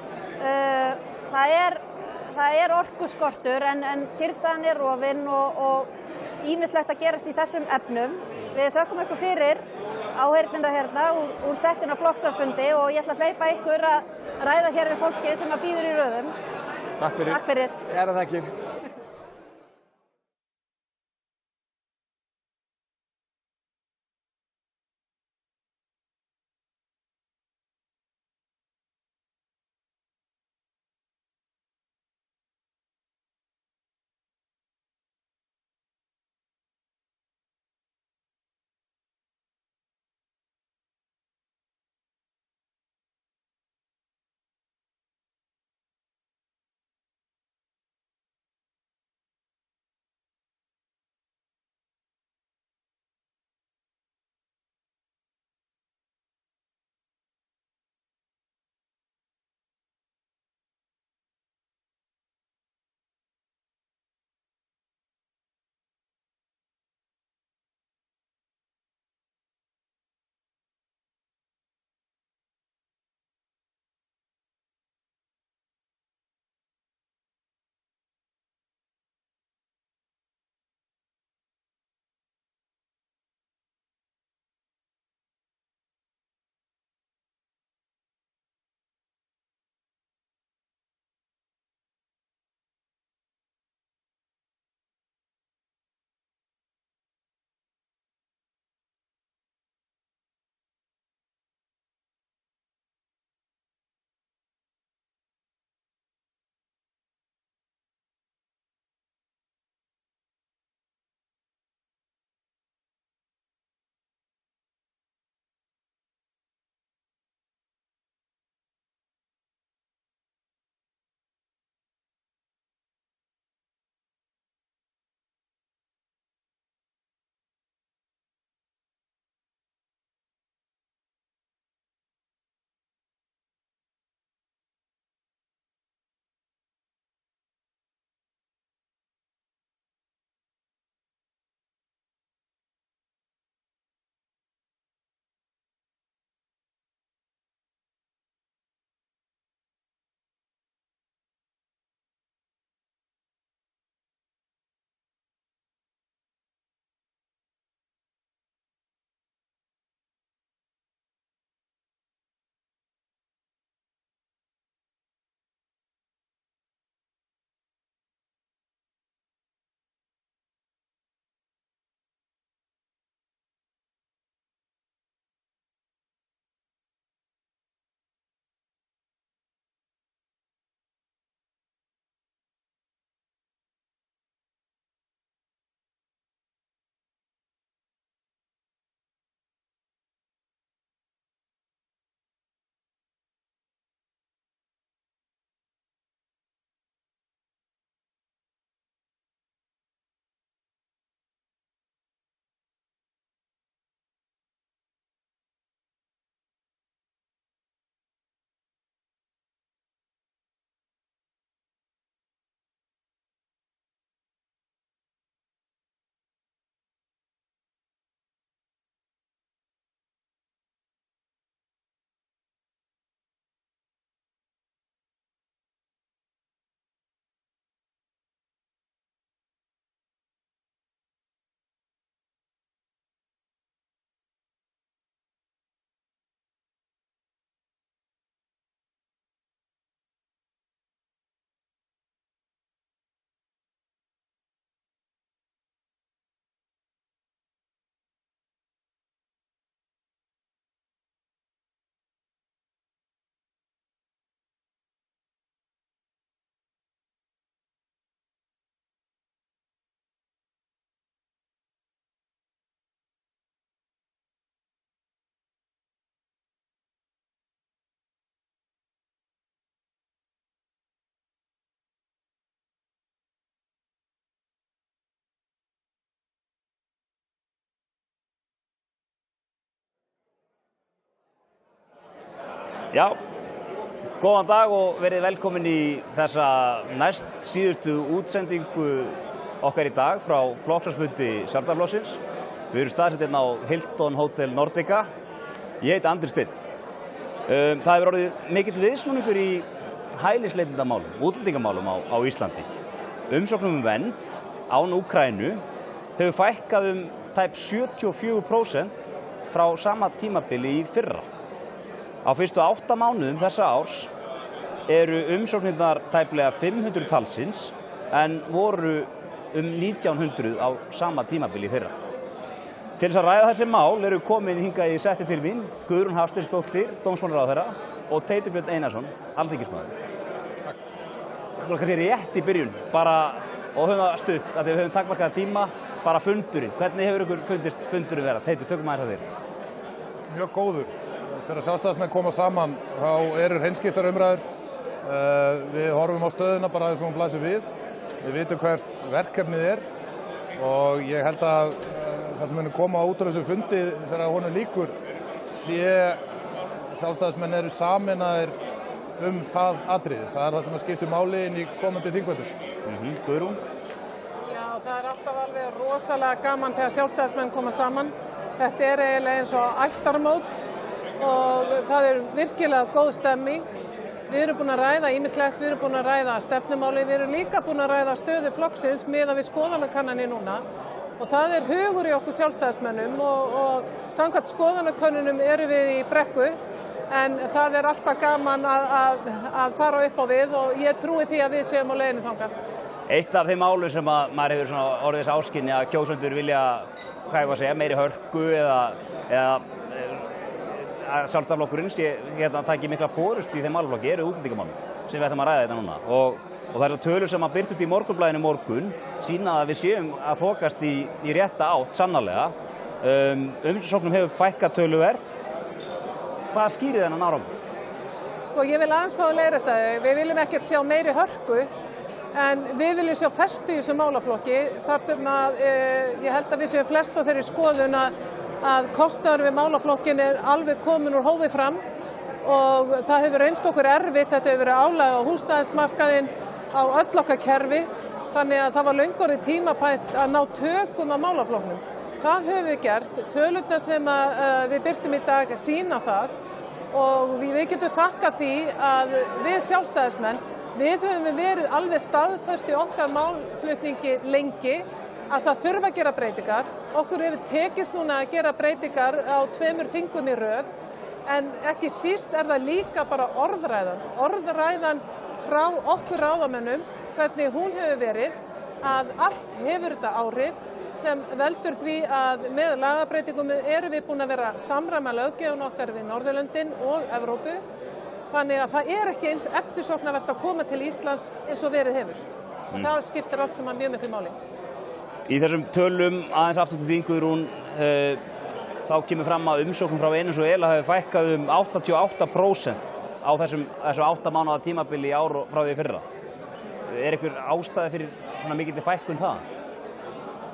það er orkuskortur en kyrrstaðan er rofin og ýmislegt að gerast í þessum efnum. Við þökkum ykkur fyrir áheyrnina hérna úr settinu á flokksársfundi og ég ætla að hleypa ykkur að ræða hér við fólkið sem bíður í röðum. Takk fyrir. Takk fyrir. Kærar þakkir. Já, góðan dag og verið velkomin í þessa næst síðustu útsendingu okkar í dag frá flokksráðsfundi Sjálfstæðisflokksins. Við erum staðsett hérna á Hilton Hotel Nordica. Ég heiti Andri Steinn. Það hefur orðið mikill viðsnúningur í hælisleitendamálum, útlendingamálum á Íslandi. Umsóknum vernd án Úkraínu hefur fækkað tæp 74% frá sama tímabili í fyrra. Á fyrstu 8 mánuðum þessa árs eru umsóknirnar tæplega 500 talsins en voru 1900 á sama tímabili í fyrra. Til þess að ræða þessi mál eru komin hingað í setti til mín Guðrún Hafsteinsdóttir, dómsmálaráðherra og Teitur Björn Einarsson, alþingismaður. Takk. Það er kannski rétt í byrjun, og höfum það stutt, að við höfum takmarkaða tíma, bara fundurinn. Hvernig hefur ykkur fundist fundurinn vera? Teitur, tökum aðeins að þér. Mjög góður. Þegar sjálfstæðismenn koma saman, þá eru hreinskiptar umræður. Við horfum á stöðuna bara eins og hún blasir við. Við vitum hvert verkefnið er og ég held að það sem koma út úr þessu fundi þegar honum líkur sjálfstæðismenn eru sameinaðir það atriði. Það er það sem skiptir máli inn í komandi þingvetur. Guðrún? Já, það er alltaf alveg rosalega gaman þegar sjálfstæðismenn koma saman. Þetta er eiginlega eins og ættarmót og það er virkilega góð stemming. Við erum búin að ræða ýmislegt, við erum búin að ræða stefnumáli, við erum líka búin að ræða stöðu flokksins miðað við skoðanakannanir núna. Og það er hugur í okkur sjálfstæðismönnum og samkvæmt skoðanakönnunum erum við í brekku en það er alltaf gaman að fara upp á við og ég trúi því að við séum á leiðinni þangað. Eitt af þeim málum sem maður hefur orðið þess áskynja að kjósendur vilja, meiri hörku eða að Sjálfstæðisflokkurinn taki mikla fórust í þeim málaflokki eru útlendingamálum sem við ætlum að ræða þetta núna. Og þessar tölur sem birtust í Morgunblaðinu morgun sýna að við séum að þokast í rétta átt, sannarlega. Umsóknum hefur fækkað töluvert. Hvað skýrir þennan árangur? Sko, ég vil aðeins fá að leiðrétta þau. Við viljum ekkert sjá meiri hörku, en við viljum sjá festu í þessu málaflokki, þar sem ég held að við séum flest á þeirri skoðun að kostnaður við málaflokkin er alveg komin úr hófi fram og það hefur reynst okkur erfitt, þetta hefur verið álag á húsnæðismarkaðinn á öll okkar kerfi, þannig að það var löngu orðið tímabært að ná tökum á málaflokknum. Það höfum við gert, tölurnar sem við birtum í dag sýna það og við getum þakkað því að við sjálfstæðismenn, við höfum verið alveg staðföst í okkar málflutningi lengi að það þurfa að gera breytingar. Okkur hefur tekist núna að gera breytingar á 2 þingum í röð en ekki síst er það líka bara orðræðan frá okkur ráðamönnum, hvernig hún hefur verið að allt hefur þetta áhrif sem veldur því að með lagabreytingum erum við búin að vera samræma löggjöfun okkar við Norðurlöndin og Evrópu. Þannig að það er ekki eins eftirsóknarvert að koma til Íslands eins og verið hefur. Það skiptir allt saman mjög miklu máli. Í þessum tölum aðeins aftur til þín, Guðrún, þá kemur fram að umsóknum frá Venesúela hefur fækkað 88% á þessu 8 mánaða tímabili í ár frá því fyrra. Er einhver ástæða fyrir svona mikilli fækkun það?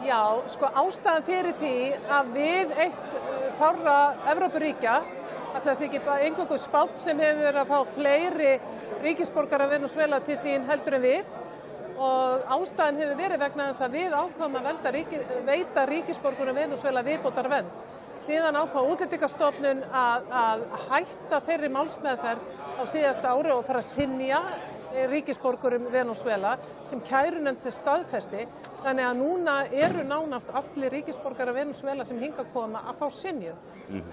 Já, sko ástæðan fyrir því að við eitt fárra Evrópuríkja, ætla að sé ekki eingöngu Spánn sem hefur verið að fá fleiri ríkisborgara Venesúela til sín heldur en við og ástæðan hefur verið vegna þess að við ákváðum að veita ríkisborgurum Venesúela viðbótarvernd. Síðan ákvað Útlendingastofnun að hætta þeirri málsmeðferð á síðasta ári og fara að synja ríkisborgurum Venesúela sem kærunefnd til staðfesti. Þannig að núna eru nánast allir ríkisborgarar Venesúela sem hingað koma að fá synjun.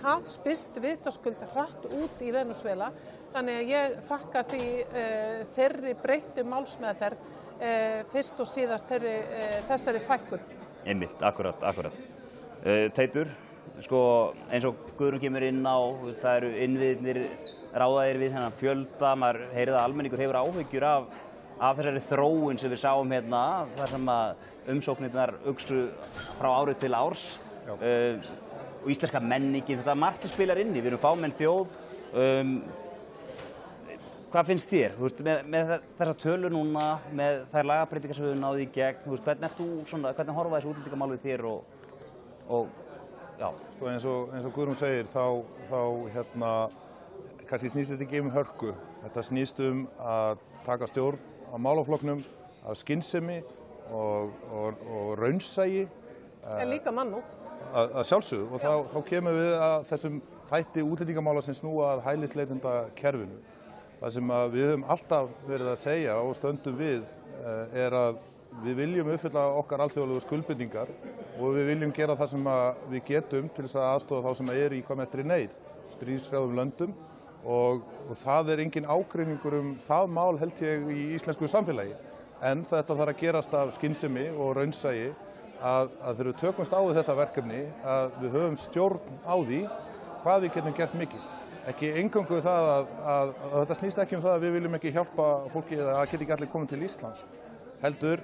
Það spyrst vitaskuld hratt út í Venesúela. Þannig að ég þakka því þeirri breyttu málsmeðferð fyrst og síðast þessari fækkun. Einmitt, akkurat. Teitur, sko eins og Guðrún kemur inn á, það eru innviðirnir ráðaðir við þennan fjölda, maður heyrið að almenningur hefur áhyggjur af þessari þróun sem við sáum hérna, þar sem að umsóknirnar uxu frá ári til árs og íslenska menningin, þetta er margt sem spilar inn í, við erum fámenn þjóð. Hvað finnst þér? Með þessa tölu núna, með þær lagabreytingar sem við höfum náð í gegn, hvernig horfa þessi útlendingamál við þér og já? Eins og Guðrún segir, þá kannski snýst þetta ekki hörku. Þetta snýst að taka stjórn á málaflokknum af skynsemi og raunsæi. En líka mannúð. Að sjálfsögðu og þá kemur við að þessum þætti útlendingamála sem snúa að hælisleitendakerfinu. Það sem við höfum alltaf verið að segja og stöndum við að við viljum uppfylla okkar alþjóðlegu skuldbindingar og við viljum gera það sem við getum til þess að aðstoða þá sem eru í hvað mestri neyð, stríðshrjáðum löndum og það engin ágreiningur það mál held ég í íslensku samfélagi. En þetta þarf að gerast af skynsemi og raunsæi að þegar við tökumst á þetta verkefni að við höfum stjórn á því hvað við getum gert mikið. Ekki eingöngu það að þetta snýst ekki það að við viljum ekki hjálpa fólki eða að geta ekki allir komið til Íslands. Heldur,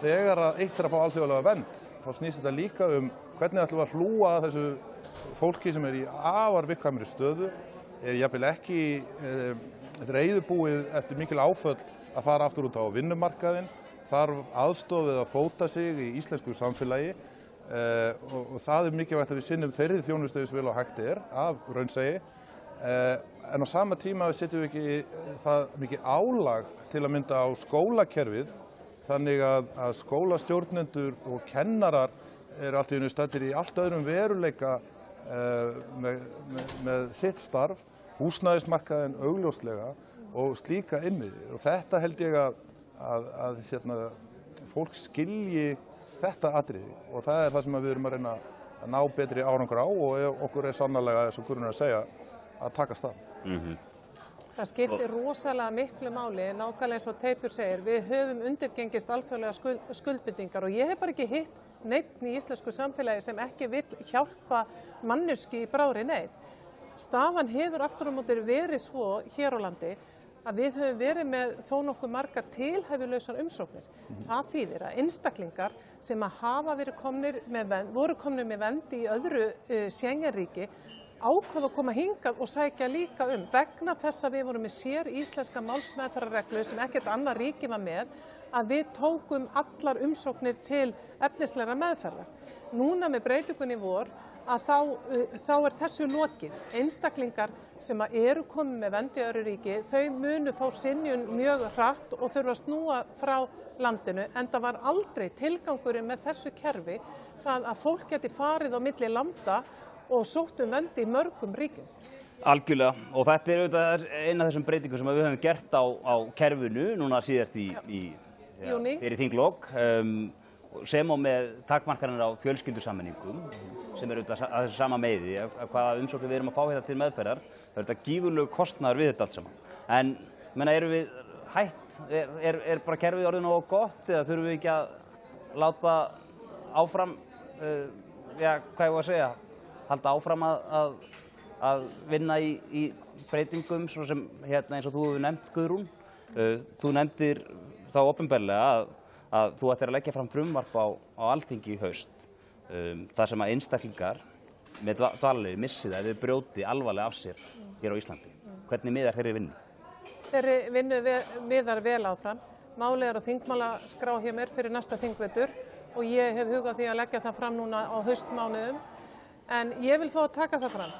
þegar eitt að fá alþjóðlega vernd, þá snýst þetta líka hvernig ætlum við að hlúa að þessu fólki sem í afar viðkvæmri stöðu, jafnvel ekki reiðubúið eftir mikil áföll að fara aftur út á vinnumarkaðinn, þarf aðstoð við að fóta sig í íslensku samfélagi og það mikilvægt að við sinnum þeirri þjónustu sem vel og hægt af raunsæi. En á sama tíma setjum við ekki það mikið álag til að mynda á skólakerfið þannig að skólastjórnendur og kennarar allt í einu staddir í allt öðrum veruleika með sitt starf, húsnæðismarkaðinn augljóslega og slíka innviði. Og þetta held ég að fólk skilji þetta atriði og það það sem við erum að reyna að ná betri árangur á og okkur sannarlega, eins og Guðrún að segja, að takast það. Það skiptir rosalega miklu máli, nákvæmlega eins og Teitur segir, við höfum undirgengist alþjóðlega skuldbindingar og ég hef bara ekki hitt neitt í íslensku samfélagi sem ekki vill hjálpa manneskju í bráðri neyð. Staðan hefur aftur á móti verið svo hér á landi að við höfum verið með þó nokkuð margar tilhæfulausar umsóknir. Það þýðir að einstaklingar sem hafa voru komnir með vernd í öðru Schengen-ríki ákvað að koma hingað og sækja líka vegna þess að við vorum með sér íslenska málsmeðferðarreglu sem ekkert annað ríki var með, að við tókum allar umsóknir til efnislegra meðferðar. Núna með breytingunni vor að þá þessu lokið. Einstaklingar sem eru komið með vernd í öðru ríki, þau munu fá synjun mjög hratt og þurfa að snúa frá landinu, en það var aldrei tilgangurinn með þessu kerfi það að fólk geti farið á milli landa og sótt vernd í mörgum ríkjum. Algjörlega, og þetta auðvitað eina af þessum breytingum sem við höfum gert á kerfinu núna síðast fyrir þinglok, sem og með takmarkanir á fjölskyldusammeningum, sem auðvitað að þessu sama meiði, hvaða umsóknir við erum að fá hérna til meðferðar, það er þetta gífurlegur kostnaður við þetta allt saman. En erum við hætt, bara kerfið orðið nógu gott eða þurfum við ekki að láta áfram, hvað ég var að segja, halda áfram að vinna í breytingum svo sem eins og þú hefur nefnt, Guðrún. Þú nefndir þá opinberlega að þú ættir að leggja fram frumvarp á Alþingi í haust þar sem að einstaklingar með dvalarleyfi missi það ef þau brjóti alvarlega af sér hér á Íslandi. Hvernig miðar þeirri vinnu? Þeirri vinnu miðar vel áfram. Málið á þingmálaskrá hjá mér fyrir næsta þingvetur og ég hef hugað því að leggja það fram núna á haustmánuðum. En ég vil þó að taka það fram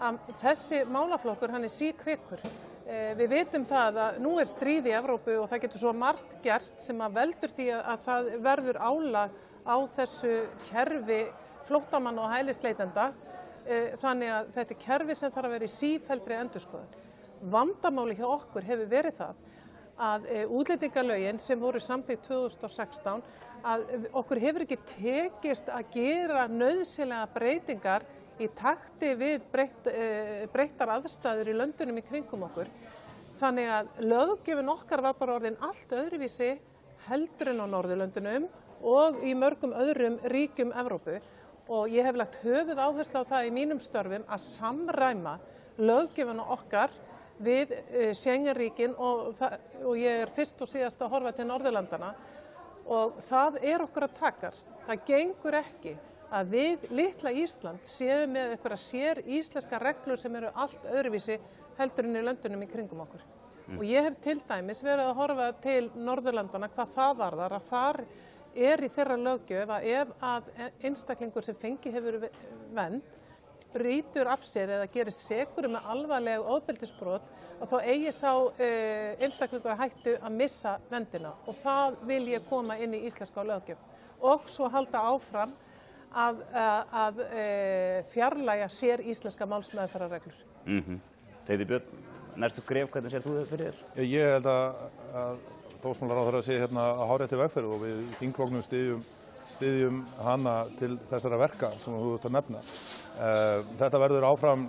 að þessi málaflokkur hann síkvikur. Við vitum það að nú stríð í Evrópu og það getur svo margt gerst sem að veldur því að það verður álag á þessu kerfi flóttamanna og hælisleitenda. Þannig að þetta kerfi sem þarf að vera í sífelldri endurskoðun. Vandamáli hjá okkur hefur verið það að útlendingalögin sem voru samþykkt 2016 að okkur hefur ekki tekist að gera nauðsynlega breytingar í takti við breyttar aðstæður í löndunum í kringum okkur. Þannig að löggjöfin okkar var bara orðin allt öðruvísi heldur en á Norðurlöndunum og í mörgum öðrum ríkjum Evrópu og ég hef lagt höfuðáherslu á það í mínum störfum að samræma löggjöfina okkar við Schengen-ríkin og ég fyrst og síðast að horfa til Norðurlandana og það okkur að takast. Það gengur ekki að við litla Ísland séum með einhverja sér íslenska reglur sem eru allt öðruvísi heldur en í löndunum í kringum okkur. Og ég hef til dæmis verið að horfa til Norðurlandana hvað það varðar að þar í þeirra löggjöf að ef að einstaklingur sem fengi hefur vernd brýtur af sér eða gerist sekur með alvarleg ofbeldisbrot, að þá eigi sá einstaklingur að hættu að missa verndina og það vil ég koma inn í íslenska löggjöf og svo halda áfram að fjarlægja sér íslenska málsmeðferðarreglur. Teitur Björn, næstu skref, hvernig sér þú þetta fyrir þér? Ég held að dómsmálaráðherra sé hérna að hárréttri vegferð og við þingflokknum styðjum hana til þessara verka sem þú ert að nefna. Þetta verður áfram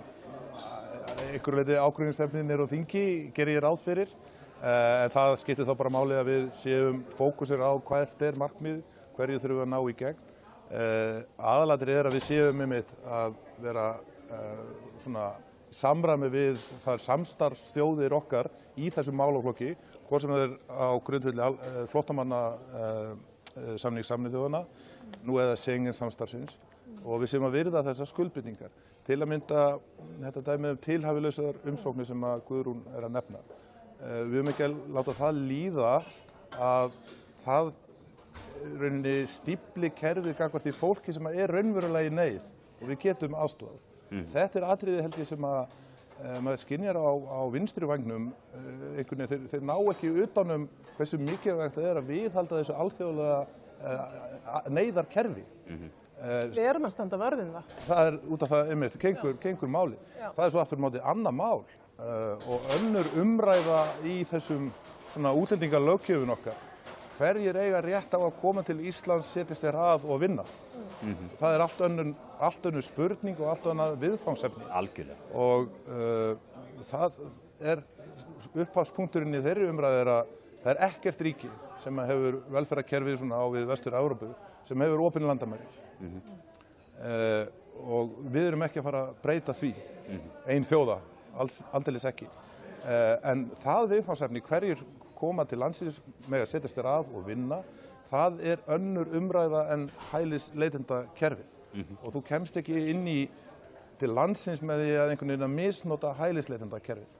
einhverju leyti ágreiningsefni niður á þingi, gerir ég ráð fyrir, en það skiptir þá bara máli að við séum fókusir á hvert markmið, hverju þurfum við að ná í gegn. Aðalatriðið að við séum einmitt að vera svona samræmi við þær samstarfsþjóðir okkar í þessum málaflokki, hvort sem það er á grundvelli flóttamanna samnings Sameinuðu þjóðanna, nú eða Schengen samstarfsins, og við séum að virða þessar skuldbindingar. Til að mynda þetta dæmi tilhæfulausar umsóknir sem að Guðrún er að nefna. Við höfum ekki að láta það líðast að það rauninni stífli kerfið gagnvart því fólki sem er raunverulega í neyð og við getum aðstofað. Þetta atriði held ég sem að maður skynjar á vinstri vagnum, þeir ná ekki utanum hversu mikilvægt það er að viðhalda þessu alþjóðlega neyðarkerfi. Við erum að standa vörð það. Það er út af það einmitt, gengur máli. Það er svo aftur móti annað mál og önnur umræða í þessum svona útlendingalöggjöfin okkar. Hverjir eiga rétt á að koma til Íslands, setjast þér að og vinna. Það er allt önnur spurning og allt önnur viðfangsefni. Algjörlega. Og það er upphafspunkturinn í þeirri umræðu að það er ekkert ríki sem hefur velferðarkerfið svona á við Vestur-Evrópu sem hefur opin landamæri. Og við erum ekki að fara að breyta því, ein þjóða, aldeilis ekki. En það viðfangsefni, hverjir koma til landsins með að setjast þér að og vinna, það er önnur umræða en hælisleitendakerfið. Og þú kemst ekki inn til landsins með því að einhvern veginn að misnota hælisleitendakerfið.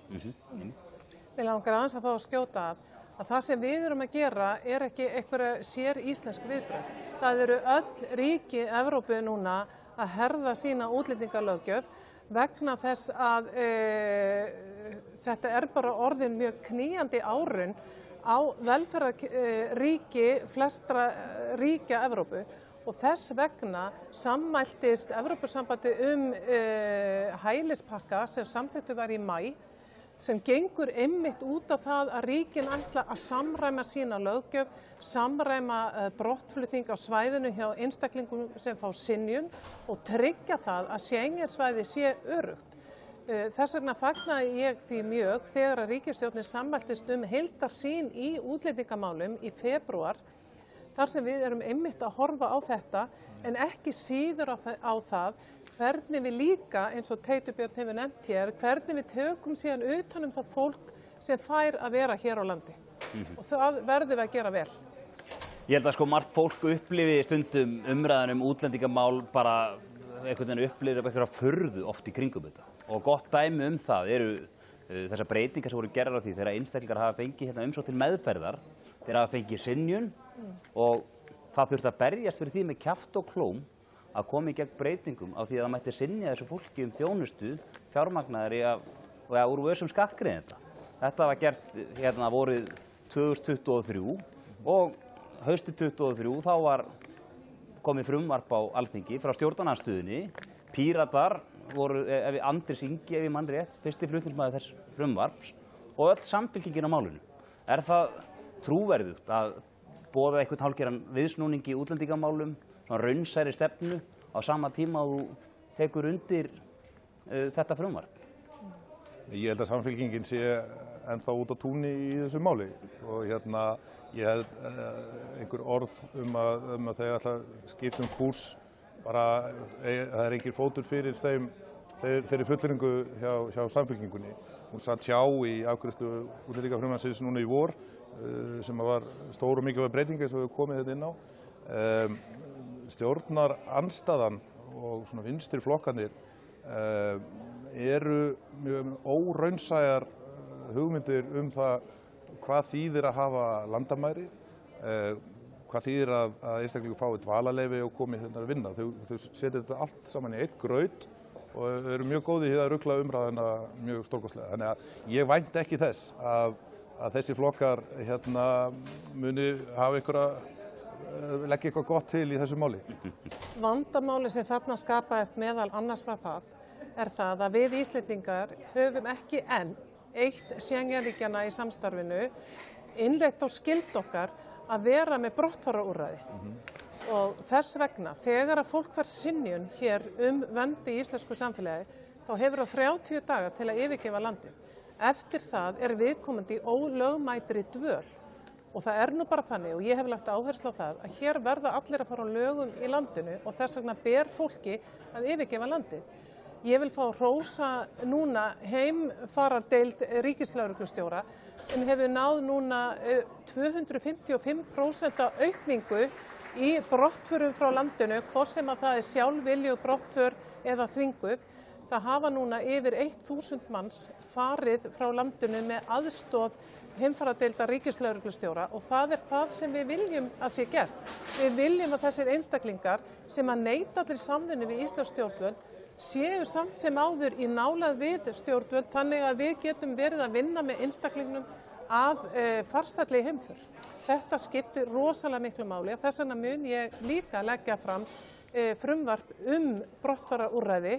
Mig langar aðeins að fá að skjóta að það sem við erum að gera er ekki einhverja sér íslensk viðbrögð. Það eru öll ríki Evrópu núna að herða sína útlendingalöggjöf vegna þess að þetta er bara orðin mjög knýjandi árun á velferðarríki flestra ríkja Evrópu og þess vegna sammæltist Evrópusambandi hælispakka sem samþykktur var í maí sem gengur einmitt út af það að ríkin ætla að samræma sína löggjöf, samræma brottflutning á svæðinu hjá einstaklingum sem fá synjun og tryggja það að Schengen-svæði sé öruggt. Þess vegna fagnaði ég því mjög þegar að ríkisstjórnin sammæltist heildarsýn í útlendingamálum í febrúar, þar sem við erum einmitt að horfa á þetta en ekki síður á það hvernig við líka, eins og Teitur Björn hefur nefnt hér, hvernig við tökum síðan utan það fólk sem fær að vera hér á landi. Og það verðum við að gera vel. Ég held að margt fólk upplifi stundum umræðan útlendingamál bara einhvern veginn upplifir eitthvað furðu oft í kringum þetta. Og gott dæmi það eru þessar breytingar sem voru gerðar á því þegar einstaklingar hafa fengið umsókn til meðferðar, þeir hafa fengið synjun og það þurfti að berjast fyrir því með kjaft og klóm að koma í gegn breytingum á því að það mætti synja þessu fólki þjónustu, fjármagnaðri úr vössum skattgreiðenda. Þetta var gert vorið 2023 og haustið 2023 þá var komið frumvarp á Alþingi frá stjórnarandstöðunni. Píratar voru Andrés Ingi, ef ég man rétt, fyrsti flutningsmaður þess frumvarps og öll samfylkingin á málinu. Er það trúverðugt að boða einhvern hálfgerðan viðsnúning í útlendingamálum, svona raunsæri stefnu á sama tíma að þú tekur undir þetta frumvarp? Ég held að samfylkingin sé ennþá út á túni í þessu máli og ég held einhver orð að þeir ætla að skipta kúrs bara, það er engin fótur fyrir þeirri fullyrðingu hjá samfylkingunni. Hún satt hjá í afgreiðslu útlendingafrumvarpsins núna í vor sem var stór og mikilvæg breyting eins og við komið þetta inn á. Stjórnarandstaðan og svona vinstri flokkarnir eru mjög óraunsæjar hugmyndir það hvað þýðir að hafa landamæri, hvað þýðir að einstaklingur fái dvalarleyfi og komi að vinna. Þau setja þetta allt saman í einn graut og eru mjög góði í að rugla umræðina mjög stórkostlega. Þannig að ég vænti ekki þess að þessi flokkar muni hafa leggja eitthvað gott til í þessu máli. Vandamáli sem þarna skapaðist meðal annars var það að við Íslendingar höfum ekki enn eitt Schengen-ríkjanna í samstarfinu innleitt á skyld okkar að vera með brottfararúrræði. Og þess vegna, þegar að fólk fær synjun hér vernd í íslensku samfélagi, þá hefur það 30 daga til að yfirgefa landið. Eftir það viðkomandi í ólögmætri dvöl. Og það nú bara þannig, og ég hef lagt áherslu á það, að hér verða allir að fara á lögum í landinu og þess vegna ber fólki að yfirgefa landið. Ég vil fá hrósa núna heimfarardeild ríkislögreglustjóra sem hefur náð núna 255% aukningu í brottförum frá landinu, hvort sem að það sjálfviljug brottför eða þvinguð. Það hafa núna yfir 1000 manns farið frá landinu með aðstoð heimfarardeildar ríkislögreglustjóra og það það sem við viljum að sé gert. Við viljum að þessir einstaklingar sem að neita allir samvinnu við íslensk stjórnvöld séu samt sem áður í nálægð við stjórnvöld þannig að við getum verið að vinna með einstaklingnum að farsælli heimför. Þetta skiptir rosalega miklu máli og þess vegna mun ég líka leggja fram frumvarp brottfararúrræði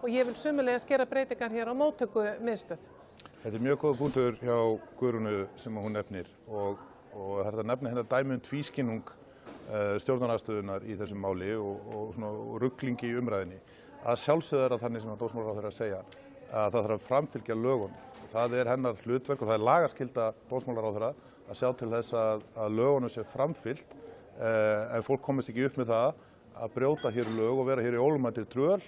og ég vil sömuleiðis gera breytingar hér á móttökumiðstöð. Þetta mjög góð punktur hjá Guðrúnu sem hún nefnir og það að nefna dæmi tvískinnung stjórnarandstöðunnar í þessu máli og ruglingi í umræðinni. Að sjálfsögðu þannig sem dómsmálaráðherra segja að það þarf að framfylgja lögum. Það hennar hlutverk og það lagaskylda dómsmálaráðherra að sjá til þess að lögunum sé framfylgt en fólk komist ekki upp með það að brjóta hér lög og vera hér í ólögmætri dvöl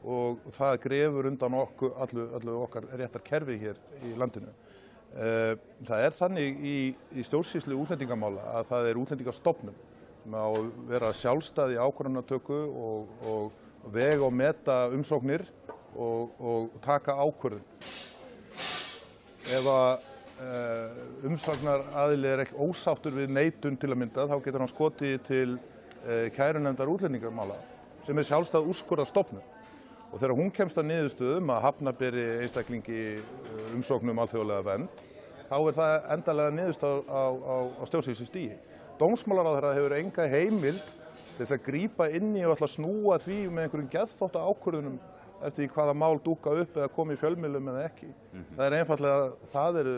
og það grefur undan allu okkar réttarkerfi hér í landinu. Það þannig í stjórnsýslu útlendingamála að það útlendingastofnun sem á að vera sjálfstæð í ákvörðunartöku og vega og meta umsóknir og taka ákvörðun. Ef umsagnaraðili ekki ósáttur við neitun til að mynda, þá getur hann skotið til kærunefndar útlendingamála sem sjálfstæð úrskurðarstofnun. Og þegar hún kemst að niðurstöðu að hafna beri einstaklingi umsókn alþjóðlega vernd, þá það endanlega niðurstöð á stjórnsýslustigi. Dómsmálaráðherra hefur enga heimild til þess að grípa inn í og ætla að snúa því með einhverjum geðþótta ákvörðunum eftir því hvaða mál dúkka upp eða komi í fjölmiðlum eða ekki. Það einfaldlega, það eru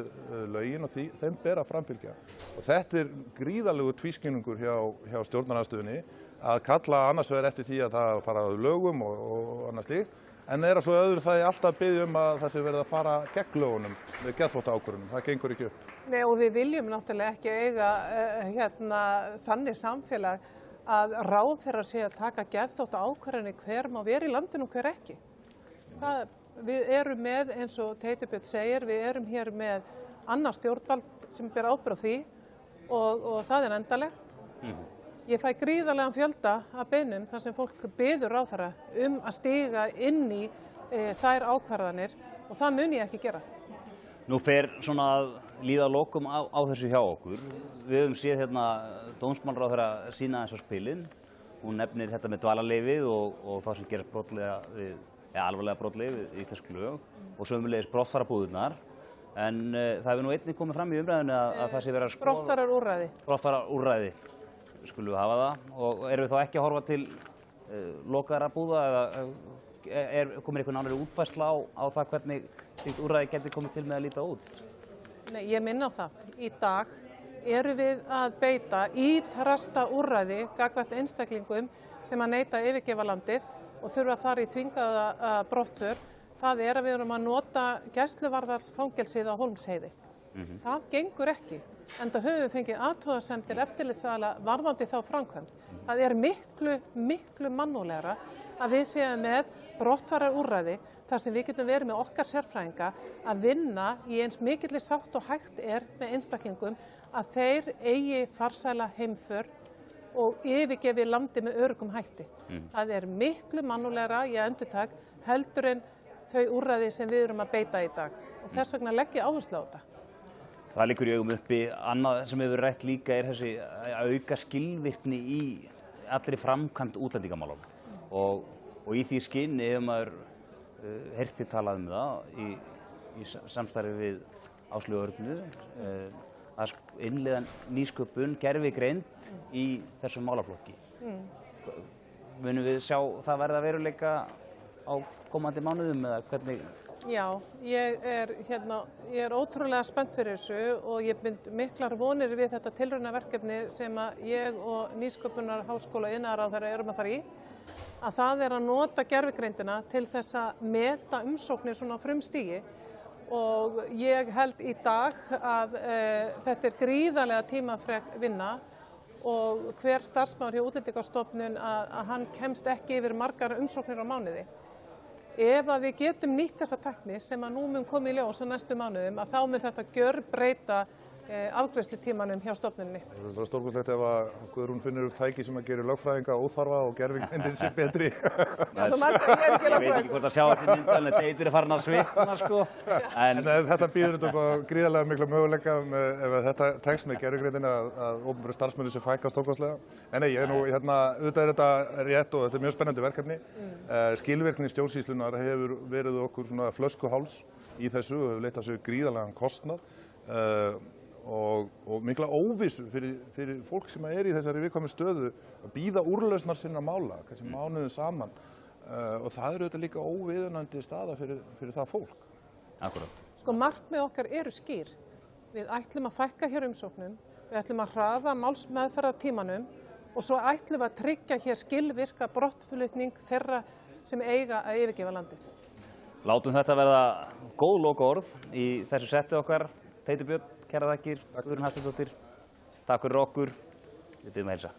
lögin og þeim ber að framfylgja. Og þetta gríðarlegur tvískinnungur hjá stjórnarandstöðunni að kalla annars vegar eftir því að það fara að lögum og annars slíkt, en að svo öðru það alltaf biðja að það sé verið að fara gegn lögunum með geðþótta ákvörðunum. Það gengur ekki upp. Nei, og við viljum náttúrulega ekki eiga þannig samfélag að ráðherrar sé að taka geðþótta ákvarðanir hver má vera í landinu og hver ekki. Við erum með, eins og Teitur Björn segir, við erum hér með annað stjórnvald sem ber ábyrgð á því og það endalegt. Ég fæ gríðarlegan fjölda af beiðnum þar sem fólk biður ráðherra að stíga inn í þær ákvarðanir og það mun ég ekki gera. Nú fer svona að líða að lokum á þessu hjá okkur. Við höfum séð dómsmálaráðherra sýna eins á spilin. Hún nefnir þetta með dvalarleyfið og það sem gerir brotlega alvarlega brotlega við íslensku lög og sömulegis brottfararbúðirnar. En það hefur nú einnig komið fram í umræðinu að það sé verið að skoða brottfararúrræði. Brottfararúrræði skulum við hafa það og erum við þá ekki að horfa til lokaðra búða eða komið einhvern annari útfærsla á það hvernig slíkt úrræði geti komið til með að líta út? Nei, ég minna á það. Í dag erum við að beita ítrasta úrræði gagnvart einstaklingum sem að neita að yfirgefa landið og þurfa að fara í þvingaða brottför. Það að við erum að nota gæsluvarðarsfangelsið á Hólmsheiði. Það gengur ekki, enda höfum við fengið athugasemdir eftirlitsaðila varðandi þá framkvæmd. Það miklu mannúðlegra að við séum með brottfararúrræði þar sem við getum verið með okkar sérfræðinga að vinna í eins mikilli sátt og hægt með einstaklingum að þeir eigi farsæla heimför og yfirgefi landi með öruggum hætti. Það miklu mannúðlegra, ég endurtek, heldur en þau úrræði sem við erum að beita í dag og þess vegna legg ég áherslu á þetta. Það liggur í augum uppi. Annað sem hefur rætt líka þessi auka skilvirkni í allri framkvæmd útlendingamála og í því skyni hefur maður heyrt þið talað um það í samstarfi við Áslaugu Örnu að innleiða nýsköpun, gervigreind í þessum málaflokki. Munum við sjá það verða að veruleika á komandi mánuðum eða hvernig? Já, ég er ótrúlega spennt fyrir þessu og ég bind miklar vonir við þetta tilraunaverkefni sem að ég og Nýsköpunarháskóla iðnaðarráðherra erum að fara í. Að það er að nota gervigreindina til þess að meta umsóknir svona á frumstigi og ég held í dag að þetta er gríðarlega tímafrek vinna og hver starfsmaður hjá Útlendingastofnun að hann kemst ekki yfir margar umsóknir á mánuði. Ef að við getum nýtt þessa tækni sem að nú mun koma í ljós á næstu mánuðum að þá mun þetta gjörbreyta afgreiðslutímanum hjá stofnuninni. Það er bara stórkostlegt ef að Guðrún finnur upp tæki sem að gera lögfræðinga óþarfa og gervigreindin sé betri. Þú manst að ég er ekki Ég veit ekki hvort að sjá þetta myndan, en Teitur er farin að svitna sko. En þetta býður þetta upp gríðarlega mikla möguleika ef þetta tekst með gervigreindin að opinberu starfsmenni sem fækka stórkostlega. En nei, auðvitað er þetta rétt og þetta er mjög spennandi verkefni. Skilvirkni stjórnsýslunar hefur verið okkur svona flöskuháls í þessu og hefur leitt af sig gríðarlegan kostnað. Og mikla óvissu fyrir fólk sem er í þessari viðkvæmu stöðu að bíða úrlausnar sinna mála, kannski mánuðum saman og það er auðvitað líka óviðunandi staða fyrir það fólk. Akkurat. Sko markmið okkar eru skýr. Við ætlum að fækka hér umsóknum, við ætlum að hraða málsmeðferðartímanum og svo ætlum við að tryggja hér skilvirka brottflutning þeirra sem eiga að yfirgefa landið. Látum þetta verða góð lokaorð í þessu setti okkar. Teitur Björn, kærar þakkir, Guðrún Hafsteinsdóttir, takk fyrir okkur, við biðjum að heilsa.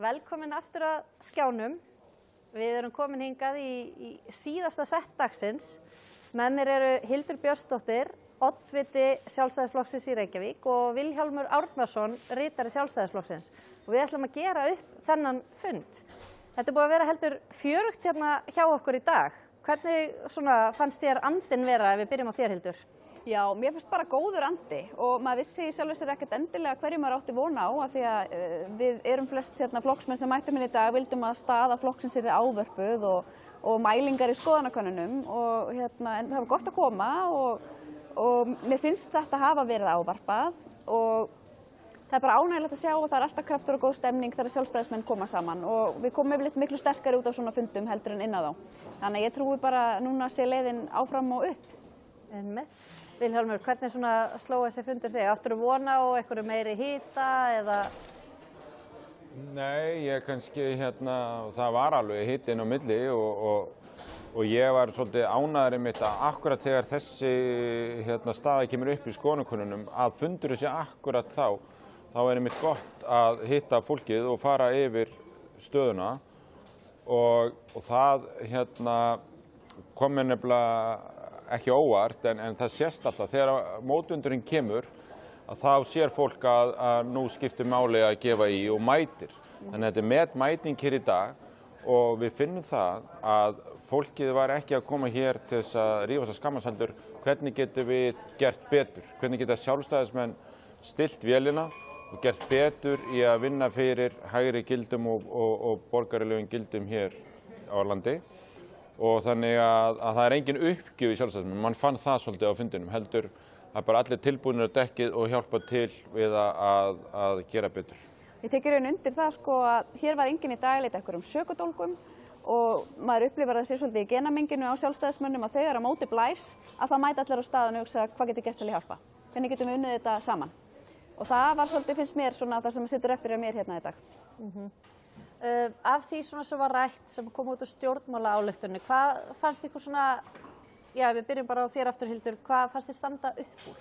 Velkomin aftur að skjánum. Við erum komin hingað í síðasta sett dagsins. Með mér eru Hildur Björnsdóttir, oddviti Sjálfstæðisflokksins í Reykjavík og Vilhjálmur Árnason, ritari Sjálfstæðisflokksins. Og við ætlum að gera upp þennan fund. Þetta er búið að vera heldur fjörugt hérna hjá okkur í dag. Hvernig fannst þér andinn vera ef við byrjum á þér, Hildur? Já, mér finnst bara góður andi og maður vissi sjálfur sér ekkert endilega hverju maður átti vona á af því að við erum flest flokksmenn sem mættum inn í dag vildum að staða flokksins yrði ávörpuð og mælingar í skoðanakönnunum og en það var gott að koma og mér finnst þetta hafa verið ávarpað og það er bara ánægilegt að sjá og það er alltaf kraftur og góð stemning þegar sjálfstæðismenn koma saman og við komum yfirleitt miklu sterkari út á svona fundum heldur en inn á þá. Þannig að ég trúi bara núna sé leiðin áfram og upp. Vilhjálmur, hvernig sló þessi fundur þig? Áttirðu vona á einhverju meiri hita eða? Nei, ég kannski það var alveg hiti inn á milli og ég var svolítið ánægður einmitt að akkurat þegar þessi staða kemur upp í skoðanakönnunum að fundurinn sé akkurat þá er einmitt gott að hitta fólkið og fara yfir stöðuna og það kom mér nefnilega ekki óvart en það sést alltaf þegar mótundurinn kemur að þá sér fólk að nú skiptir máli að gefa í og mætir. Þannig að þetta er metmæting hér í dag og við finnum það að fólkið var ekki að koma hér til þess að rífa sig skammarsaldur hvernig getum við gert betur, hvernig geta sjálfstæðismenn stillt vélina og gert betur í að vinna fyrir hægri gildum og borgaralegum gildum hér á landi. Og þannig að það er engin uppgjöf í sjálfstæðismenn, mann fann það svolítið á fundinum, heldur að bara allir tilbúinir á dekkið og hjálpa til við að gera betur. Ég tek í raun undir það að hér var enginn í dag að leita einhverjum sökudólgum og maður upplifir það sér svolítið í genamenginu á sjálfstæðismönnum að þegar á móti blæs að það mæta allir á staðan og hugsa hvað getur gert til að hjálpa, hvernig getum við unnið þetta saman. Og það var svolítið, finnst mér, það sem situr eftir mér hérna í dag. Af því sem var rætt sem kom út úr stjórnmálaályktuninni, hvað fannst ykkur við byrjum bara á þér aftur, Hildur, hvað fannst þið standa upp úr?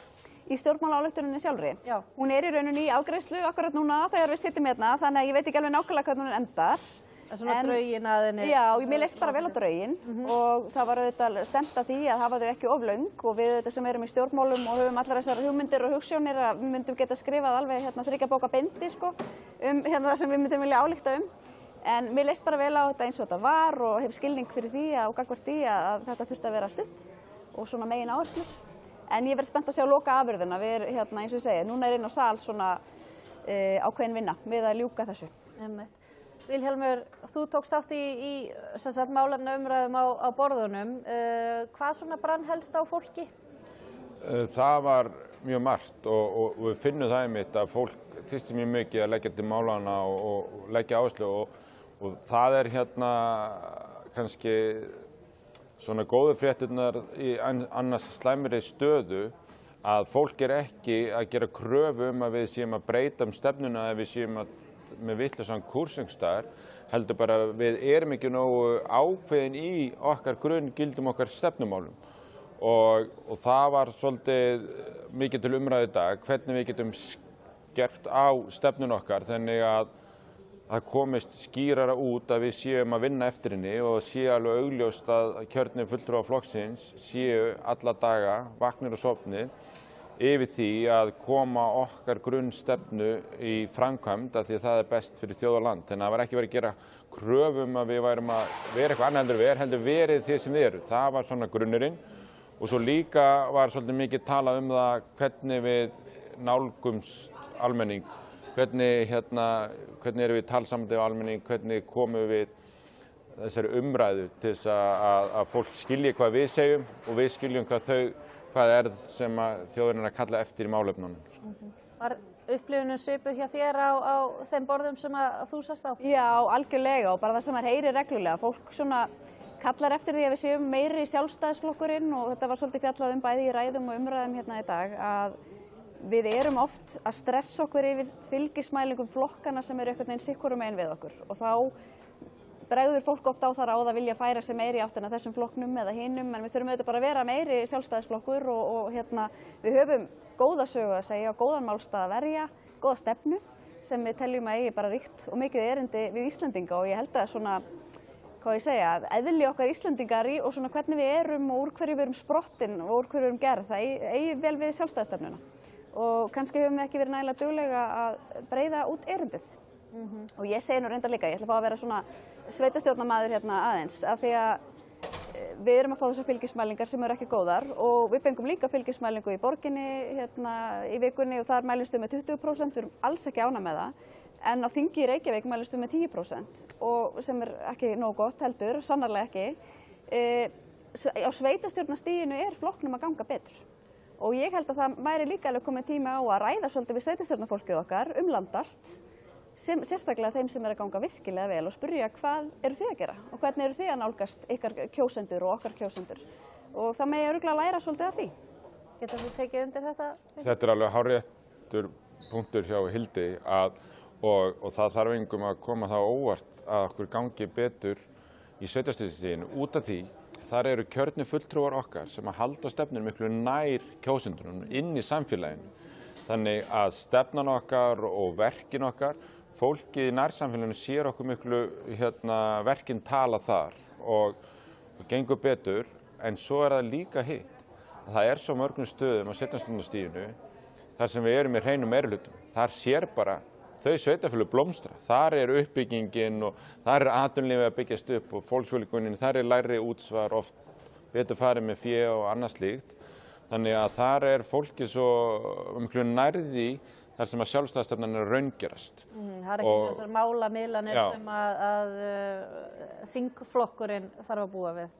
Í stjórnmálaályktuninni sjálfri? Já. Hún er í rauninni í afgreiðslu akkurat núna þegar við sitjum hérna, þannig að ég veit ekki alveg nákvæmlega hvernig hún endar. Draugin að henni? Já, mér leist bara vel á draugin og það var auðvitað stefnt að því að hafa þau ekki of löng og við auðvitað sem erum í stjórnmálum og höfum allar þessar hugmyndir og hugsjónir að við myndum geta skrifað alveg 3 bóka bindi það sem við myndum vilja álykta En mér leist bara vel á þetta eins og þetta var og hef skilning fyrir því og gagnvart því að þetta þurfti að vera stutt og svona megin áherslur. En ég verð spennt að sjá loka afurðina. Við erum, eins og ég segi, núna er inn á sal svona ákveðin vinna við að ljúka þessu. Vilhjálmur, þú tókst þátt í málefna umræðum á borðunum. Hvað brann helst á fólki? Það var mjög margt og við finnum það einmitt að fólk þyrstir mjög mikið að leggja til málana og leggja áherslu og það er kannski svona góðu fréttirnar í annars slæmri stöðu að fólk er ekki að gera kröfu að við séum að breyta stefnuna eða við séum með vitlausan kúrs einhvers staðar, heldur bara að við erum ekki nógu ákveðin í okkar grunngildum okkar stefnumálum og það var svolítið mikið til umræðu í dag hvernig við getum gert á stefnun okkar þannig að það komist skýrara út að við séum að vinna eftir henni og sé alveg augljóst að kjörnir fulltrúar flokksins séu alla daga, vaknir og sofnir yfir því að koma okkar grunnstefnu í framkvæmd af því að það er best fyrir þjóð og land. Þannig að það var ekki verið að gera kröfum að við værum að vera eitthvað annað heldur verið því sem við erum. Það var svona grunnurinn og svo líka var svolítið mikið talað það hvernig við nálgumst almenning, hvernig erum við talsamandi á almenning, hvernig komum við þessari umræðu til þess að fólk skilji hvað við segjum og við skiljum hvað er sem þjóðin er að kalla eftir í málefnunum. Var upplifunin svipuð hjá þér á þeim borðum sem þú sast á? Já, algjörlega og bara það sem maður heyrir reglulega. Fólk kallar eftir því að við séum meiri sjálfstæðisflokkurinn og þetta var svolítið fjallað bæði í ræðum og umræðum hérna í dag að við erum oft að stressa okkur yfir fylgismælingum flokkana sem eru einhvern veginn sikkurum megin við okkur og þá bregður fólk oft á það ráð að vilja færa sig meiri áttina þessum flokknum eða hinum en við þurfum auðvitað bara að vera meiri sjálfstæðisflokkur og við höfum góða sögu að segja og góðan málstað að verja, góða stefnu sem við teljum að eigi bara ríkt og mikið erindi við Íslendinga og ég held að svona, hvað ég segja, eðli okkar Íslendingar í og svona hvernig við erum og úr hverju við erum sprottin og úr hverju við erum gerð, það eigi vel við sjálfstæðisstefnuna og kannski höfum við ekki verið nægilega duglega að breiða út erindið. Og ég segi nú reyndar líka, ég ætla að fá að vera svona sveitastjórnarmaður hérna aðeins af því að við erum að fá þessar fylgismælingar sem eru ekki góðar og við fengum líka fylgismælingu í borginni hérna í vikunni og þar mælumst við með 20%, við erum alls ekki ánægð með það. En á þingi í Reykjavík mælumst við með 10% og sem ekki nógu gott heldur, sannarlega ekki. Á sveitastjórnarstiginu flokknum að ganga betur. Og ég held að það væri líka alveg komið tími á að ræða svolítið við sveitastjórnarfólkið okkar land allt, sérstaklega þeim sem að ganga virkilega vel og spyrja hvað eru þið að gera og hvernig eru þið að nálgast ykkar kjósendur og okkar kjósendur. Og það megi örugglega læra svolítið af því. Getur þú tekið undir þetta? Þetta er alveg hárréttur punktur hjá Hildi og það þarf engum að koma það óvart að okkur gangi betur í sveitarstjórnarstiginu út af því þar eru kjörnir fulltrúar okkar sem að halda stefnunum miklu nær kjósendunum inn í samfélaginu. Þannig að stefnan okkar og verkin okkar, fólkið í nærsamfélaginu sér okkur miklu verkin tala þar og gengur betur en svo það líka hitt. Það svo mörgum stöðum á sveitarstjórnarstiginu þar sem við erum í hreinum meirihlutum. Þar sér bara þau sveitarfélög blómstra. Þar uppbyggingin og þar atvinnulífið að byggjast upp og fólksfjölgunin, þar lægri útsvar oft betur farið með fé og annað slíkt. Þannig að þar fólkið svo miklu nærði þar sem að sjálfstæðisstefnan raungerast. Það ekki þessar málamiðlanir sem að þingflokkurinn þarf að búa við?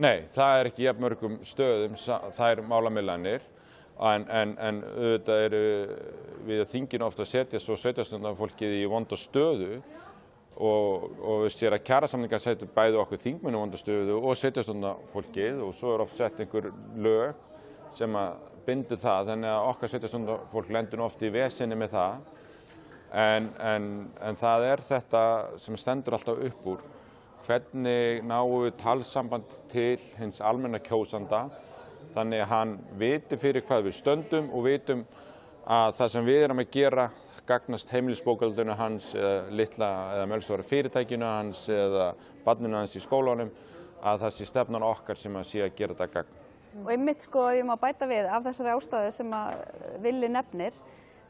Nei, það ekki jafn mörgum stöðum þær málamiðlanir en auðvitað við að þinginu ofta að setja svo sveitarstjórnarfólkið í vonda stöðu og við sér að kjarasamningar setja bæði okkur þingmenn í vonda stöðu og sveitarstjórnarfólkið og svo oft sett einhver lög sem að bindur það, þannig að okkar sveitarstjórnarfólk lendur oft í vesenni með það. En það þetta sem stendur alltaf upp úr, hvernig náum við talsamband til hins almenna kjósanda, þannig að hann viti fyrir hvað við stöndum og vitum að það sem við erum að gera gagnast heimilisbókhaldinu hans eða litla eða meðalstóra fyrirtækinu hans eða barninu hans í skólanum, að það sé stefnan okkar sem að sé að gera þetta gagn. Og einmitt ég má bæta við af þessari ástæðu sem að Villi nefnir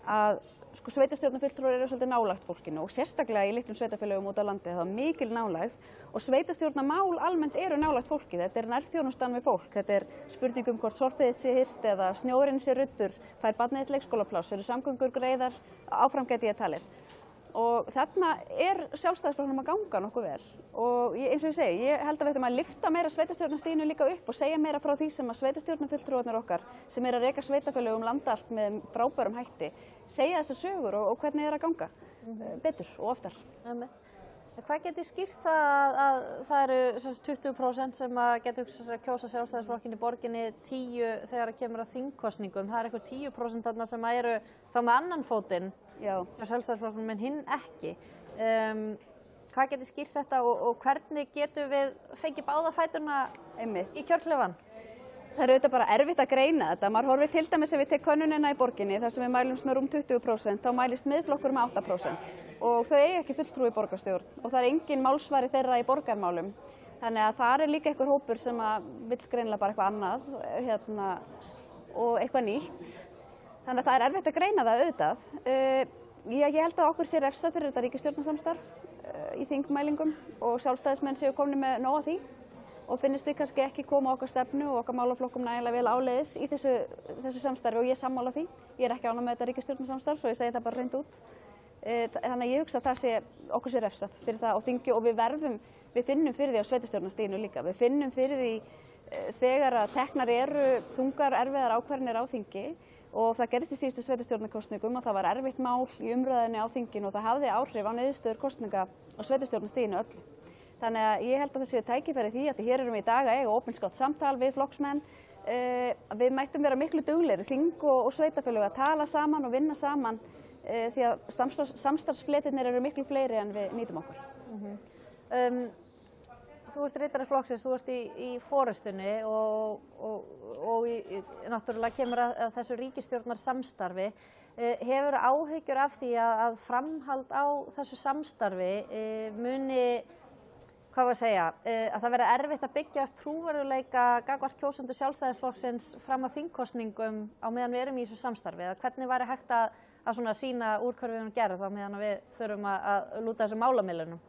að sveitarstjórnarfulltrúar eru svolítið nálægt fólkinu og sérstaklega í litlum sveitarfélögum út á landi það mikil nálægð og sveitarstjórnarmál almennt eru nálægt fólki. Þetta nærþjónustan við fólk, þetta spurning hvort sorpið þitt sé hirt eða snjórinn sé ruddur, fær barnið þitt leikskólapláss, eru samgöngur greiðar, áfram geti ég talið. Og þarna sjálfstæðisflokknum að ganga nokkuð vel og eins og ég segi, ég held að við ættum að lyfta meira sveitarstjórnarstiginu líka upp og segja meira frá því sem að sveitarstjórnarfulltrúarnir okkar sem að reka sveitarfélög land allt með frábærum hætti, segja þessar sögur og hvernig að ganga betur og oftar. Hvað geti skýrt það að það eru 20% sem að getur kjósa sjálfstæðisflokkinn í borginni, 10% þegar það kemur að þingkosningum, það einhver 10% þarna sem að eru þá með annan fótinn hjá sjálfstæðisflokknum en hinn ekki. Hvað geti skýrt þetta og hvernig getum við fengið báða fæturna í kjörklefan? Það auðvitað bara erfitt að greina þetta. Maður horfir til dæmis ef við tek könnunina í borginni þar sem við mælumst með 20%, þá mælist Miðflokkur með 8% og þau eigi ekki fulltrúi í borgarstjórn og það engin málsvari þeirra í borgarmálum. Þannig að það líka einhver hópur sem vill greinilega bara eitthvað annað og eitthvað nýtt. Þannig að það erfitt að greina það auðvitað. Ég held að okkur sé refsað fyrir þetta ríkisstjórnarsamstarf í þingmælingum og sjálfstæðismenn séu komnir með nóg af því. Og finnist við kannski ekki koma okkar stefnu og okkar málaflokkum nægilega vel áleiðis í þessu samstarfi og ég sammála því. Ég ekki ánægð með þetta ríkisstjórnarsamstarf svo ég segi það bara hreint út. Þannig að ég hugsa að okkur sé refsað fyrir það á þingi og við finnum fyrir því á sveitarstjórnarstiginu líka. Við finnum fyrir því þegar að teknar eru þungar erfiðar ákvarðanir á þingi og það gerist í síðustu sveitarstjórnarkosningum og það var erfitt mál í umræðinni á þinginu og það hafði áhrif á niðurstöður kosninga á sveitarstjórnarstiginu öllu. Þannig að ég held að það séu tækifæri því að hér erum við í dag að eiga opinskátt samtal við flokksmenn. Við mættum vera miklu duglegri, þing og sveitarfélög að tala saman og vinna saman því að samstarfsfletirnir eru miklu fleiri en við nýtum okkur. þú ert ritari flokksins, þú ert í forystunni og náttúrulega kemur að þessu ríkisstjórnar samstarfi. Hefur áhyggjur af því að framhald á þessu samstarfi muni, hvað var að segja, að það verði erfitt að byggja upp trúverðugleika gagnvart kjósendur Sjálfstæðisflokksins fram að þingkosningum á meðan við erum í þessu samstarfi? Eða hvernig væri hægt að svona sýna úr hverju við erum gerð þá meðan við þurfum að lúta þessum málamilunum?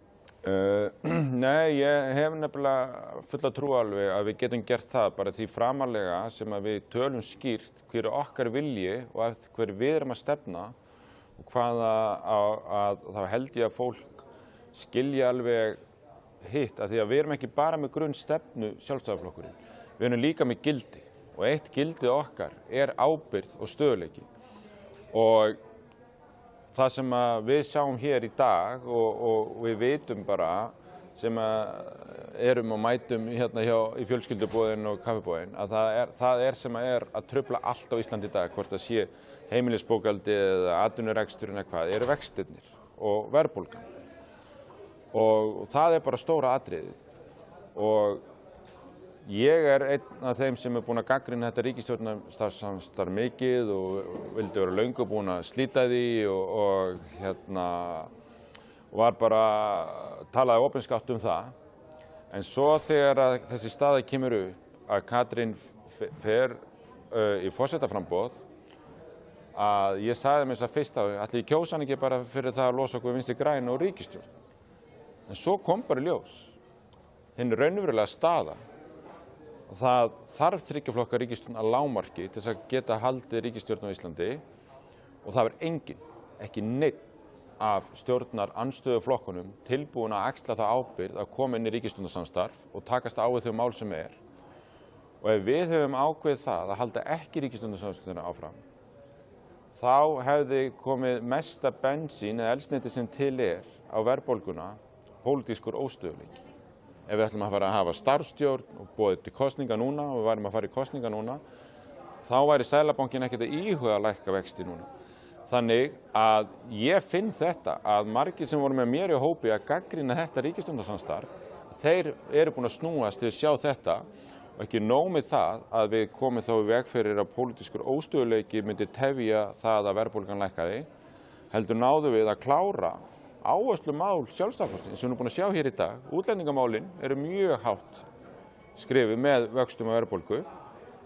Nei, ég hef nefnilega fulla trú alveg að við getum gert það bara því framarlega sem að við tölum skýrt hver okkar vilji og eftir hver við erum að stefna og hvaða þá held ég að fólk skilja alveg hitt að því að við erum ekki bara með grunnstefnu Sjálfstæðisflokkurinn, við erum líka með gildi og eitt gildið okkar ábyrgð og stöðugleiki og það sem við sjáum hér í dag og við vitum bara sem erum og mætum hérna í fjölskyldubúðin og kaffibúðin að það er sem að trufla allt á Íslandi í dag, hvort það sé heimilisbókhaldi eða atvinnureksturinn eða hvað, eru vextirnir og verðbólgan. Og það bara stóra atriðið og ég einn af þeim sem búinn að gagnrýna þetta ríkisstjórnarsamstarf mikið og vildi vera löngu búinn að slíta því og var bara talaði opinskátt það. En svo þegar þessi staða kemur upp að Katrín fer í forsetaframboð að ég sagði mér þess að fyrst ætli ég kjósa hann ekki bara fyrir það að losa okkur við Vinstri græn og ríkisstjórn. En svo kom bara í ljós hinn raunverulega staða. Það þarf þriggja ríkisstjórn að lágmarki til þess að geta haldið ríkisstjórn á Íslandi og það enginn, ekki neinn af stjórnarandstöðuflokkunum tilbúin að axla það ábyrgð að koma inn í ríkisstjórnarsamstarf og takast á við þau mál sem Og ef við höfum ákveðið það að halda ekki ríkisstjórnarsamstarfinu áfram, þá hefði komið mesta bensín eða eldsneyti sem til á verðbólguna pólitískur óstöðugleiki. Ef við ætlum að fara að hafa starfsstjórn og boðið til kosninga núna og við værum að fara í kosninga núna, þá væri Seðlabankinn ekkert að íhuga að lækka vexti núna. Þannig að ég finn þetta að margir sem voru með mér í hópi að gagnrýna þetta ríkisstjórnarsamstarf, þeir eru búin að snúast til að sjá þetta og ekki nóg með það að við komum þá í veg fyrir að pólitískur óstöðugleiki myndi tefja það að verðbólgan lækkaði, heldur náðu við að klára áherslumál Sjálfstæðisflokksins sem við erum búin að sjá hér í dag. Útlendingamálin eru mjög hátt skrifið með vöxtum og verðbólgu.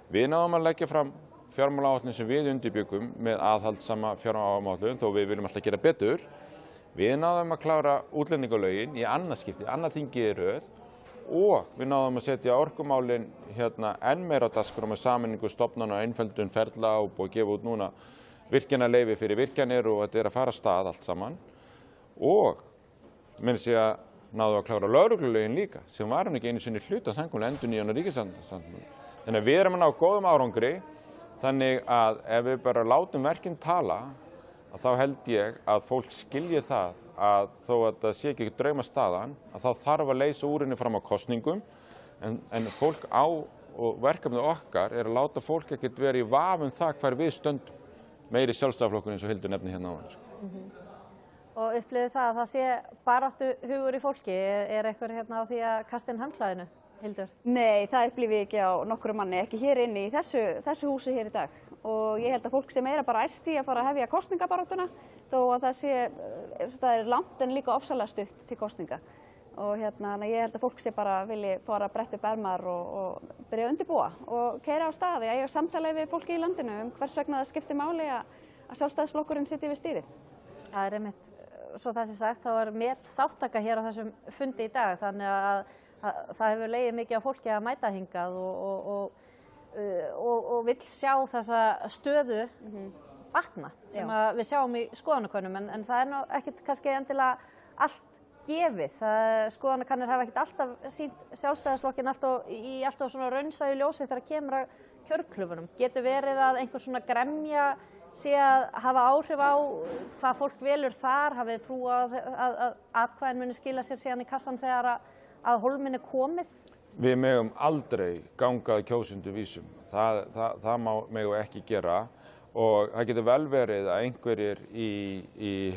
Við náðum að leggja fram fjármálaáætlun sem við undirbyggum með aðhaldssama fjármálaáætlun þó við viljum alltaf gera betur. Við náðum að klára útlendingalögin í annað skipti, annað þingi í röð og við náðum að setja orkumálin enn meira á dagskrá með sameiningu stofnana og einföldun ferla og búið að gefa út núna virkjanaleyfi fyrir virkjanir og þetta að fara af stað allt saman. Og náðu að klára lögreglulögin líka, sem var hann ekki einu sinni hluta samkomulag endurnýjun og ríkissamkomulag. Þannig að við erum að ná góðum árangri, þannig að ef við bara látum verkin tala, þá held ég að fólk skilji það að þó að það sé ekki draumastaðan, að þá þarf að leysa úr henni fram á kosningum, en fólk og verkefnið okkar að láta fólk ekkert vera í vafa það hvar við stöndum, meiri Sjálfstæðisflokkur eins og Hildur nefni hérna áðan. Og upplifið það að það sé baráttu hugur í fólki, eitthvað hérna á því að kasta inn handklæðinu, Hildur? Nei, það upplifið ég ekki á nokkru manni, ekki hér inni í þessu húsi hér í dag. Og ég held að fólk sem bara æst í að fara að hefja kosningabaráttuna, þó að það langt en líka ofsalega stutt til kosninga. Og ég held að fólk sem bara vilji fara að bretta upp ermar og byrja að undirbúa og keyra á staði, að eiga samtali við fólki í landinu hvers vegna það skiptir máli að Sjálfstæðisflokkurinn sitji við stýrið. Það einmitt, svo það sé sagt, þá met þáttaka hér á þessum fundi í dag, þannig að það hefur legið mikið á fólki að mæta hingað og vill sjá þessa stöðu batna sem við sjáum í skoðanakönnum, en það nú ekkert kannski endilega allt gefið. Skoðanakannir hafa ekkert alltaf sýnt Sjálfstæðisflokkinn í alltaf svona raunsæju ljósi þegar kemur að kjörklufunum. Getur verið að einhver svona gremja sé að hafa áhrif á hvað fólk velur þar, hafið þið trú að atkvæðin muni skila sér síðan í kassan þegar að hólminn komið? Við megum aldrei gangað kjósendur vísum. Það megum ekki gera og það getur vel verið að einhverjir í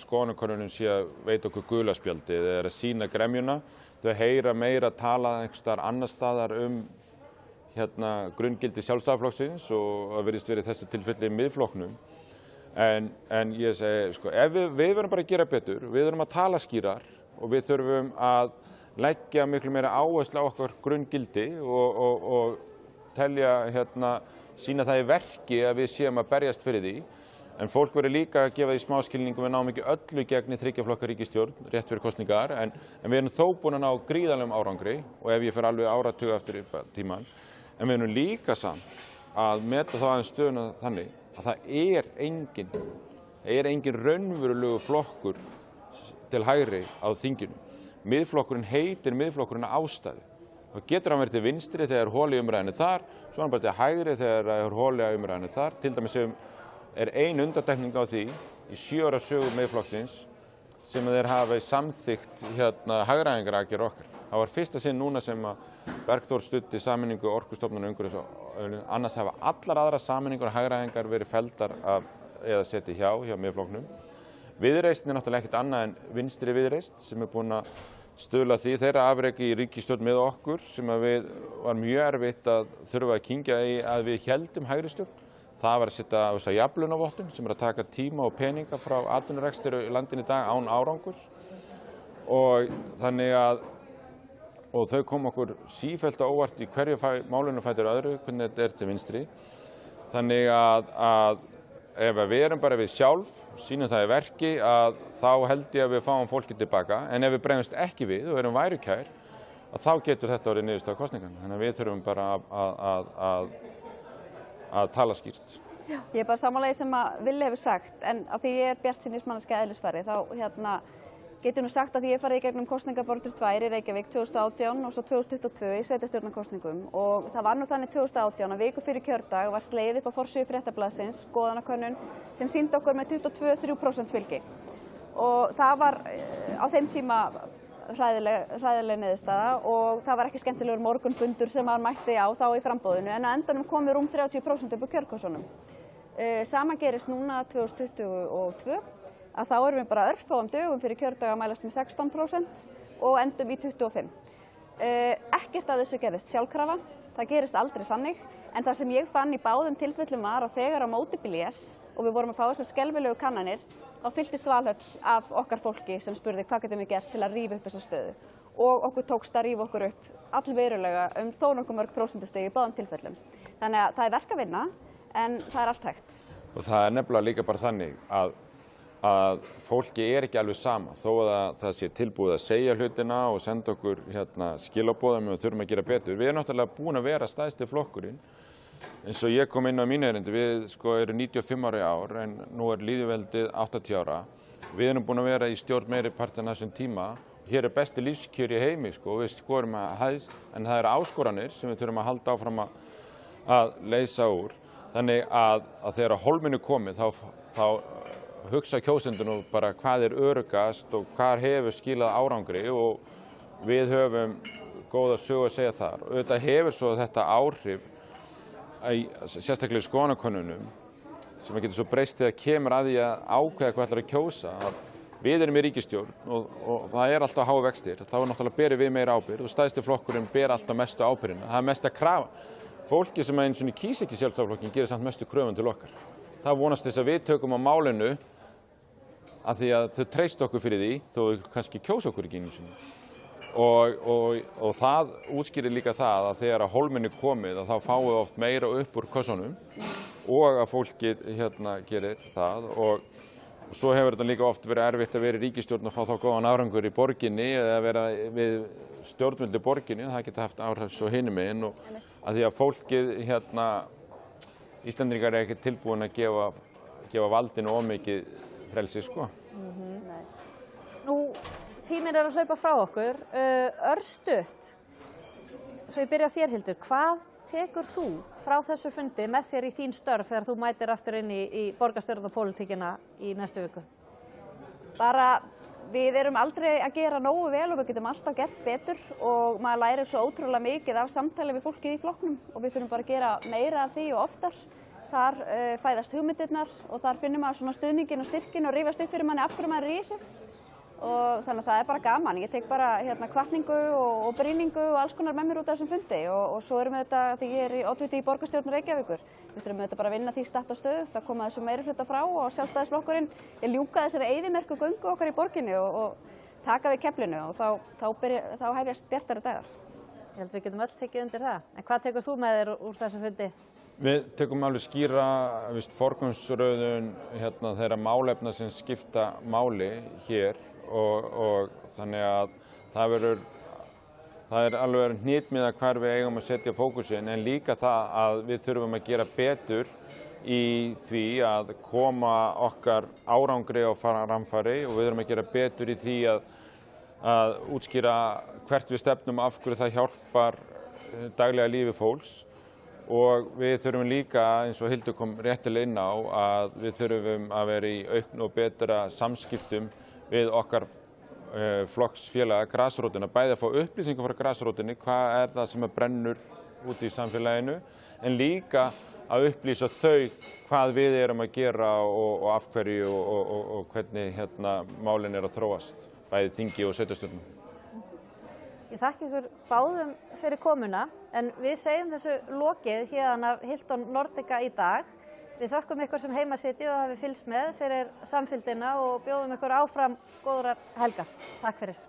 skoðanakönnunum sé að veita okkur gula spjaldið eða að sýna gremjuna. þau heyra meira talað einhvers staðar annar staðar grunngildi Sjálfstæðisflokksins og það virðist verið þessu tilfelli í Miðflokknum. En ég segi, sko, við verðum bara að gera betur, við verðum að tala skýrar og við þurfum að leggja miklu meira áherslu á okkar grunngildi og telja, sýna það í verki að við séum að berjast fyrir því. En fólk verður líka að gefa því smáskilningum við náum ekki öllu gegn í 3 flokka ríkisstjórn rétt fyrir kosningar, en við erum þó búin að ná gríðarlegum árangri og ef ég fer alveg áratuga eftir tíman. En við erum líka samt að meta þá aðeins stöðuna þannig að það er engin raunverulegu flokkur til hægri á þinginu. Miðflokkurinn heitir Miðflokkurinn að ástæðu. Þá getur hann verið til vinstri þegar hol í umræðinu þar, svo er hann bara til hægri þegar það er hol í umræðinu þar. Til dæmis er ein undantekning á því í 7 ára sögu Miðflokksins sem þeir hafa samþykkt hagræðingaraðgerðir okkar. Það var fyrsta sinn núna sem að Bergþór studdi sameiningu Orkustofnunar og umhverfis, annars hafa allar aðrar sameiningar og hagræðingar verið felldar eða setið hjá Miðflokknum. Viðreisn er náttúrulega ekkert annað en vinstri Viðreisn sem búin að stuðla því þeirra afreki í ríkisstjórn með okkur sem var mjög erfitt að þurfa að kyngja í að við héldum hægri stjórn. Það var að setja jafnlaunavottun sem að taka tíma og peninga frá atvinnurekstri í landinu í dag án árangurs og þannig og þau kom okkur sífellt á óvart í hverju málinu fætur öðru, hvernig þetta til vinstri. Þannig að ef við erum bara við sjálf, sýnum það í verki, að þá held ég að við fáum fólki tilbaka, en ef við bregðumst ekki við og erum værukær, þá getur þetta orðið niðurstaða kosninganna. Þannig að við þurfum bara að tala skýrt. Já. Ég er bara sammála því sem að Villi hefur sagt, en af því ég er bjartsýnismanneskja eðlisfæri, þá getur nú sagt að ég farið í gegnum kosningabaráttur 2 í Reykjavík 2018 og svo 2022 í sveitarstjórnarkosningum og það var nú þannig 2018 að viku fyrir kjördag var slegið upp á forsíðu Fréttablaðsins skoðanakönnun sem sýndi okkur með 22-3% fylgi og það var á þeim tíma hræðileg niðurstaða og það var ekki skemmtilegur morgunfundur sem maður mætti á þá í framboðinu en á endanum komu rúm 30% upp á kjörkössunum. Sama gerist núna 2022 að þá erum við bara örfáum dögum fyrir kjördag að mælast með 16% og endum í 25%. Ekkert af þessu gerist sjálfkrafa, það gerist aldrei þannig, en það sem ég fann í báðum tilfellum var að þegar á móti blés og við vorum að fá þessar skelfilegu kannanir, þá fylltist Valhöll af okkar fólki sem spurði hvað getum við gert til að rífa upp þessa stöðu. Og okkur tókst að rífa okkur upp allverulega þó nokkuð mörg prósentustigi í báðum tilfellum. Þannig að það er verk að vinna, en það er allt hægt. Og það er nefnilega líka bara þannig að fólki er ekki alveg sama þó að það sé tilbúið að segja hlutina og senda okkur skilaboðum og þurfum að gera betur. Við erum náttúrulega búin að vera stærsti flokkurinn eins og ég kom inn á mínu erindi, við erum 95 ára í ár en nú er lýðveldið 80 ára. Við erum búin að vera í stjórn meiri partin þessum tíma. Hér er besti lífskjör í heimi og við skorum að hæðst en það eru áskoranir sem við þurfum að halda áfram að leysa úr. Þannig að þegar hólminn er komið þá hugsa kjósendur bara hvað er öruggast og hvað hefur skilað árangri og við höfum góða sögu að segja þar. Og þetta hefur svo þetta áhrif, sérstaklega í skoðanakönnunum, sem getur svo breyst þegar kemur að því að ákveða hvað ætlar að kjósa. Við erum í ríkisstjórn og það er alltaf hái vextir, þá náttúrulega berum við meira ábyrgð og stærsti flokkurinn ber alltaf mestu ábyrgðina. Það er mest að krafa. Fólki sem eins og kýs ekki Sjálfstæðisflokkinn gerir samt mestu kröfum til okkar. Það vonast þess að við tökum á málinu af því að þau treyst okkur fyrir því, þó kannski kjósa okkur ekki einu sinni. Og það útskýrir líka það að þegar að hólminn er komið að þá fáum við oft meira upp úr kössunum og að fólkið gerir það og svo hefur þetta líka oft verið erfitt að vera í ríkisstjórn og fá þá góðan árangur í borginni eða vera við stjórnvöldi borginni, það geta haft áhrif svo hinum meginn og að því að fólkið Íslendingar er ekki tilbúin að gefa valdinu of mikið frelsi, sko. Nú, tíminn er að hlaupa frá okkur. Örstutt, svo ég byrja á þér, Hildur, hvað tekur þú frá þessu fundi með þér í þín störf þegar þú mætir aftur inn í borgarstjórnarpólitíkina í næstu viku? Bara, við erum aldrei að gera nógu vel og við getum alltaf gert betur og maður lærir svo ótrúlega mikið af samtali við fólkið í flokknum og við þurfum bara að gera meira af því og oftar. Þar fæðast hugmyndirnar og þar finnum maður svona stuðningin og styrkin og rífast upp fyrir manni af hverju maður er í þessu. og þannig að það er bara gaman. Ég tek bara hvatningu og brýningu og alls konar með mér út af þessum fundi og svo erum við þetta, því ég er oddviti í borgarstjórn Reykjavíkur, við þurfum þetta bara að vinna því statt og stöðugt að koma þessu meirihluta frá og Sjálfstæðisflokkurinn ljúka þessari eyðimerku göngu okkar í borginni og taka við keflinu og þá hefjast bjartari dagar. Ég held við getum öll tekið undir það. En hvað tekur þú með þér úr þessum fundi? Við tekum alveg skýra forgangsröðun þeirra málefna sem skipta máli hér og þannig að það er alveg hnitmiða hvar við eigum að setja fókusinn en líka það að við þurfum að gera betur í því að koma okkar árangri á framfæri og við þurfum að gera betur í því að útskýra hvert við stefnum, af hverju það hjálpar daglega lífi fólks. Og við þurfum líka, eins og Hildur kom réttilega inn á, að við þurfum að vera í auknu og betra samskiptum við okkar flokksfélaga, grasrótina, bæði að fá upplýsingar frá grasrótinni, hvað er það sem brennur úti í samfélaginu, en líka að upplýsa þau hvað við erum að gera og af hverju og hvernig málin er að þróast, bæði þingi og sveitarstjórnum. Ég þakka ykkur báðum fyrir komuna, en við segjum þessu lokið héðan af Hilton Nordica í dag. Við þökkum ykkur sem heima sitjið og hafi fylgst með fyrir samfylgdina og bjóðum ykkur áfram góðrar helgar. Takk fyrir.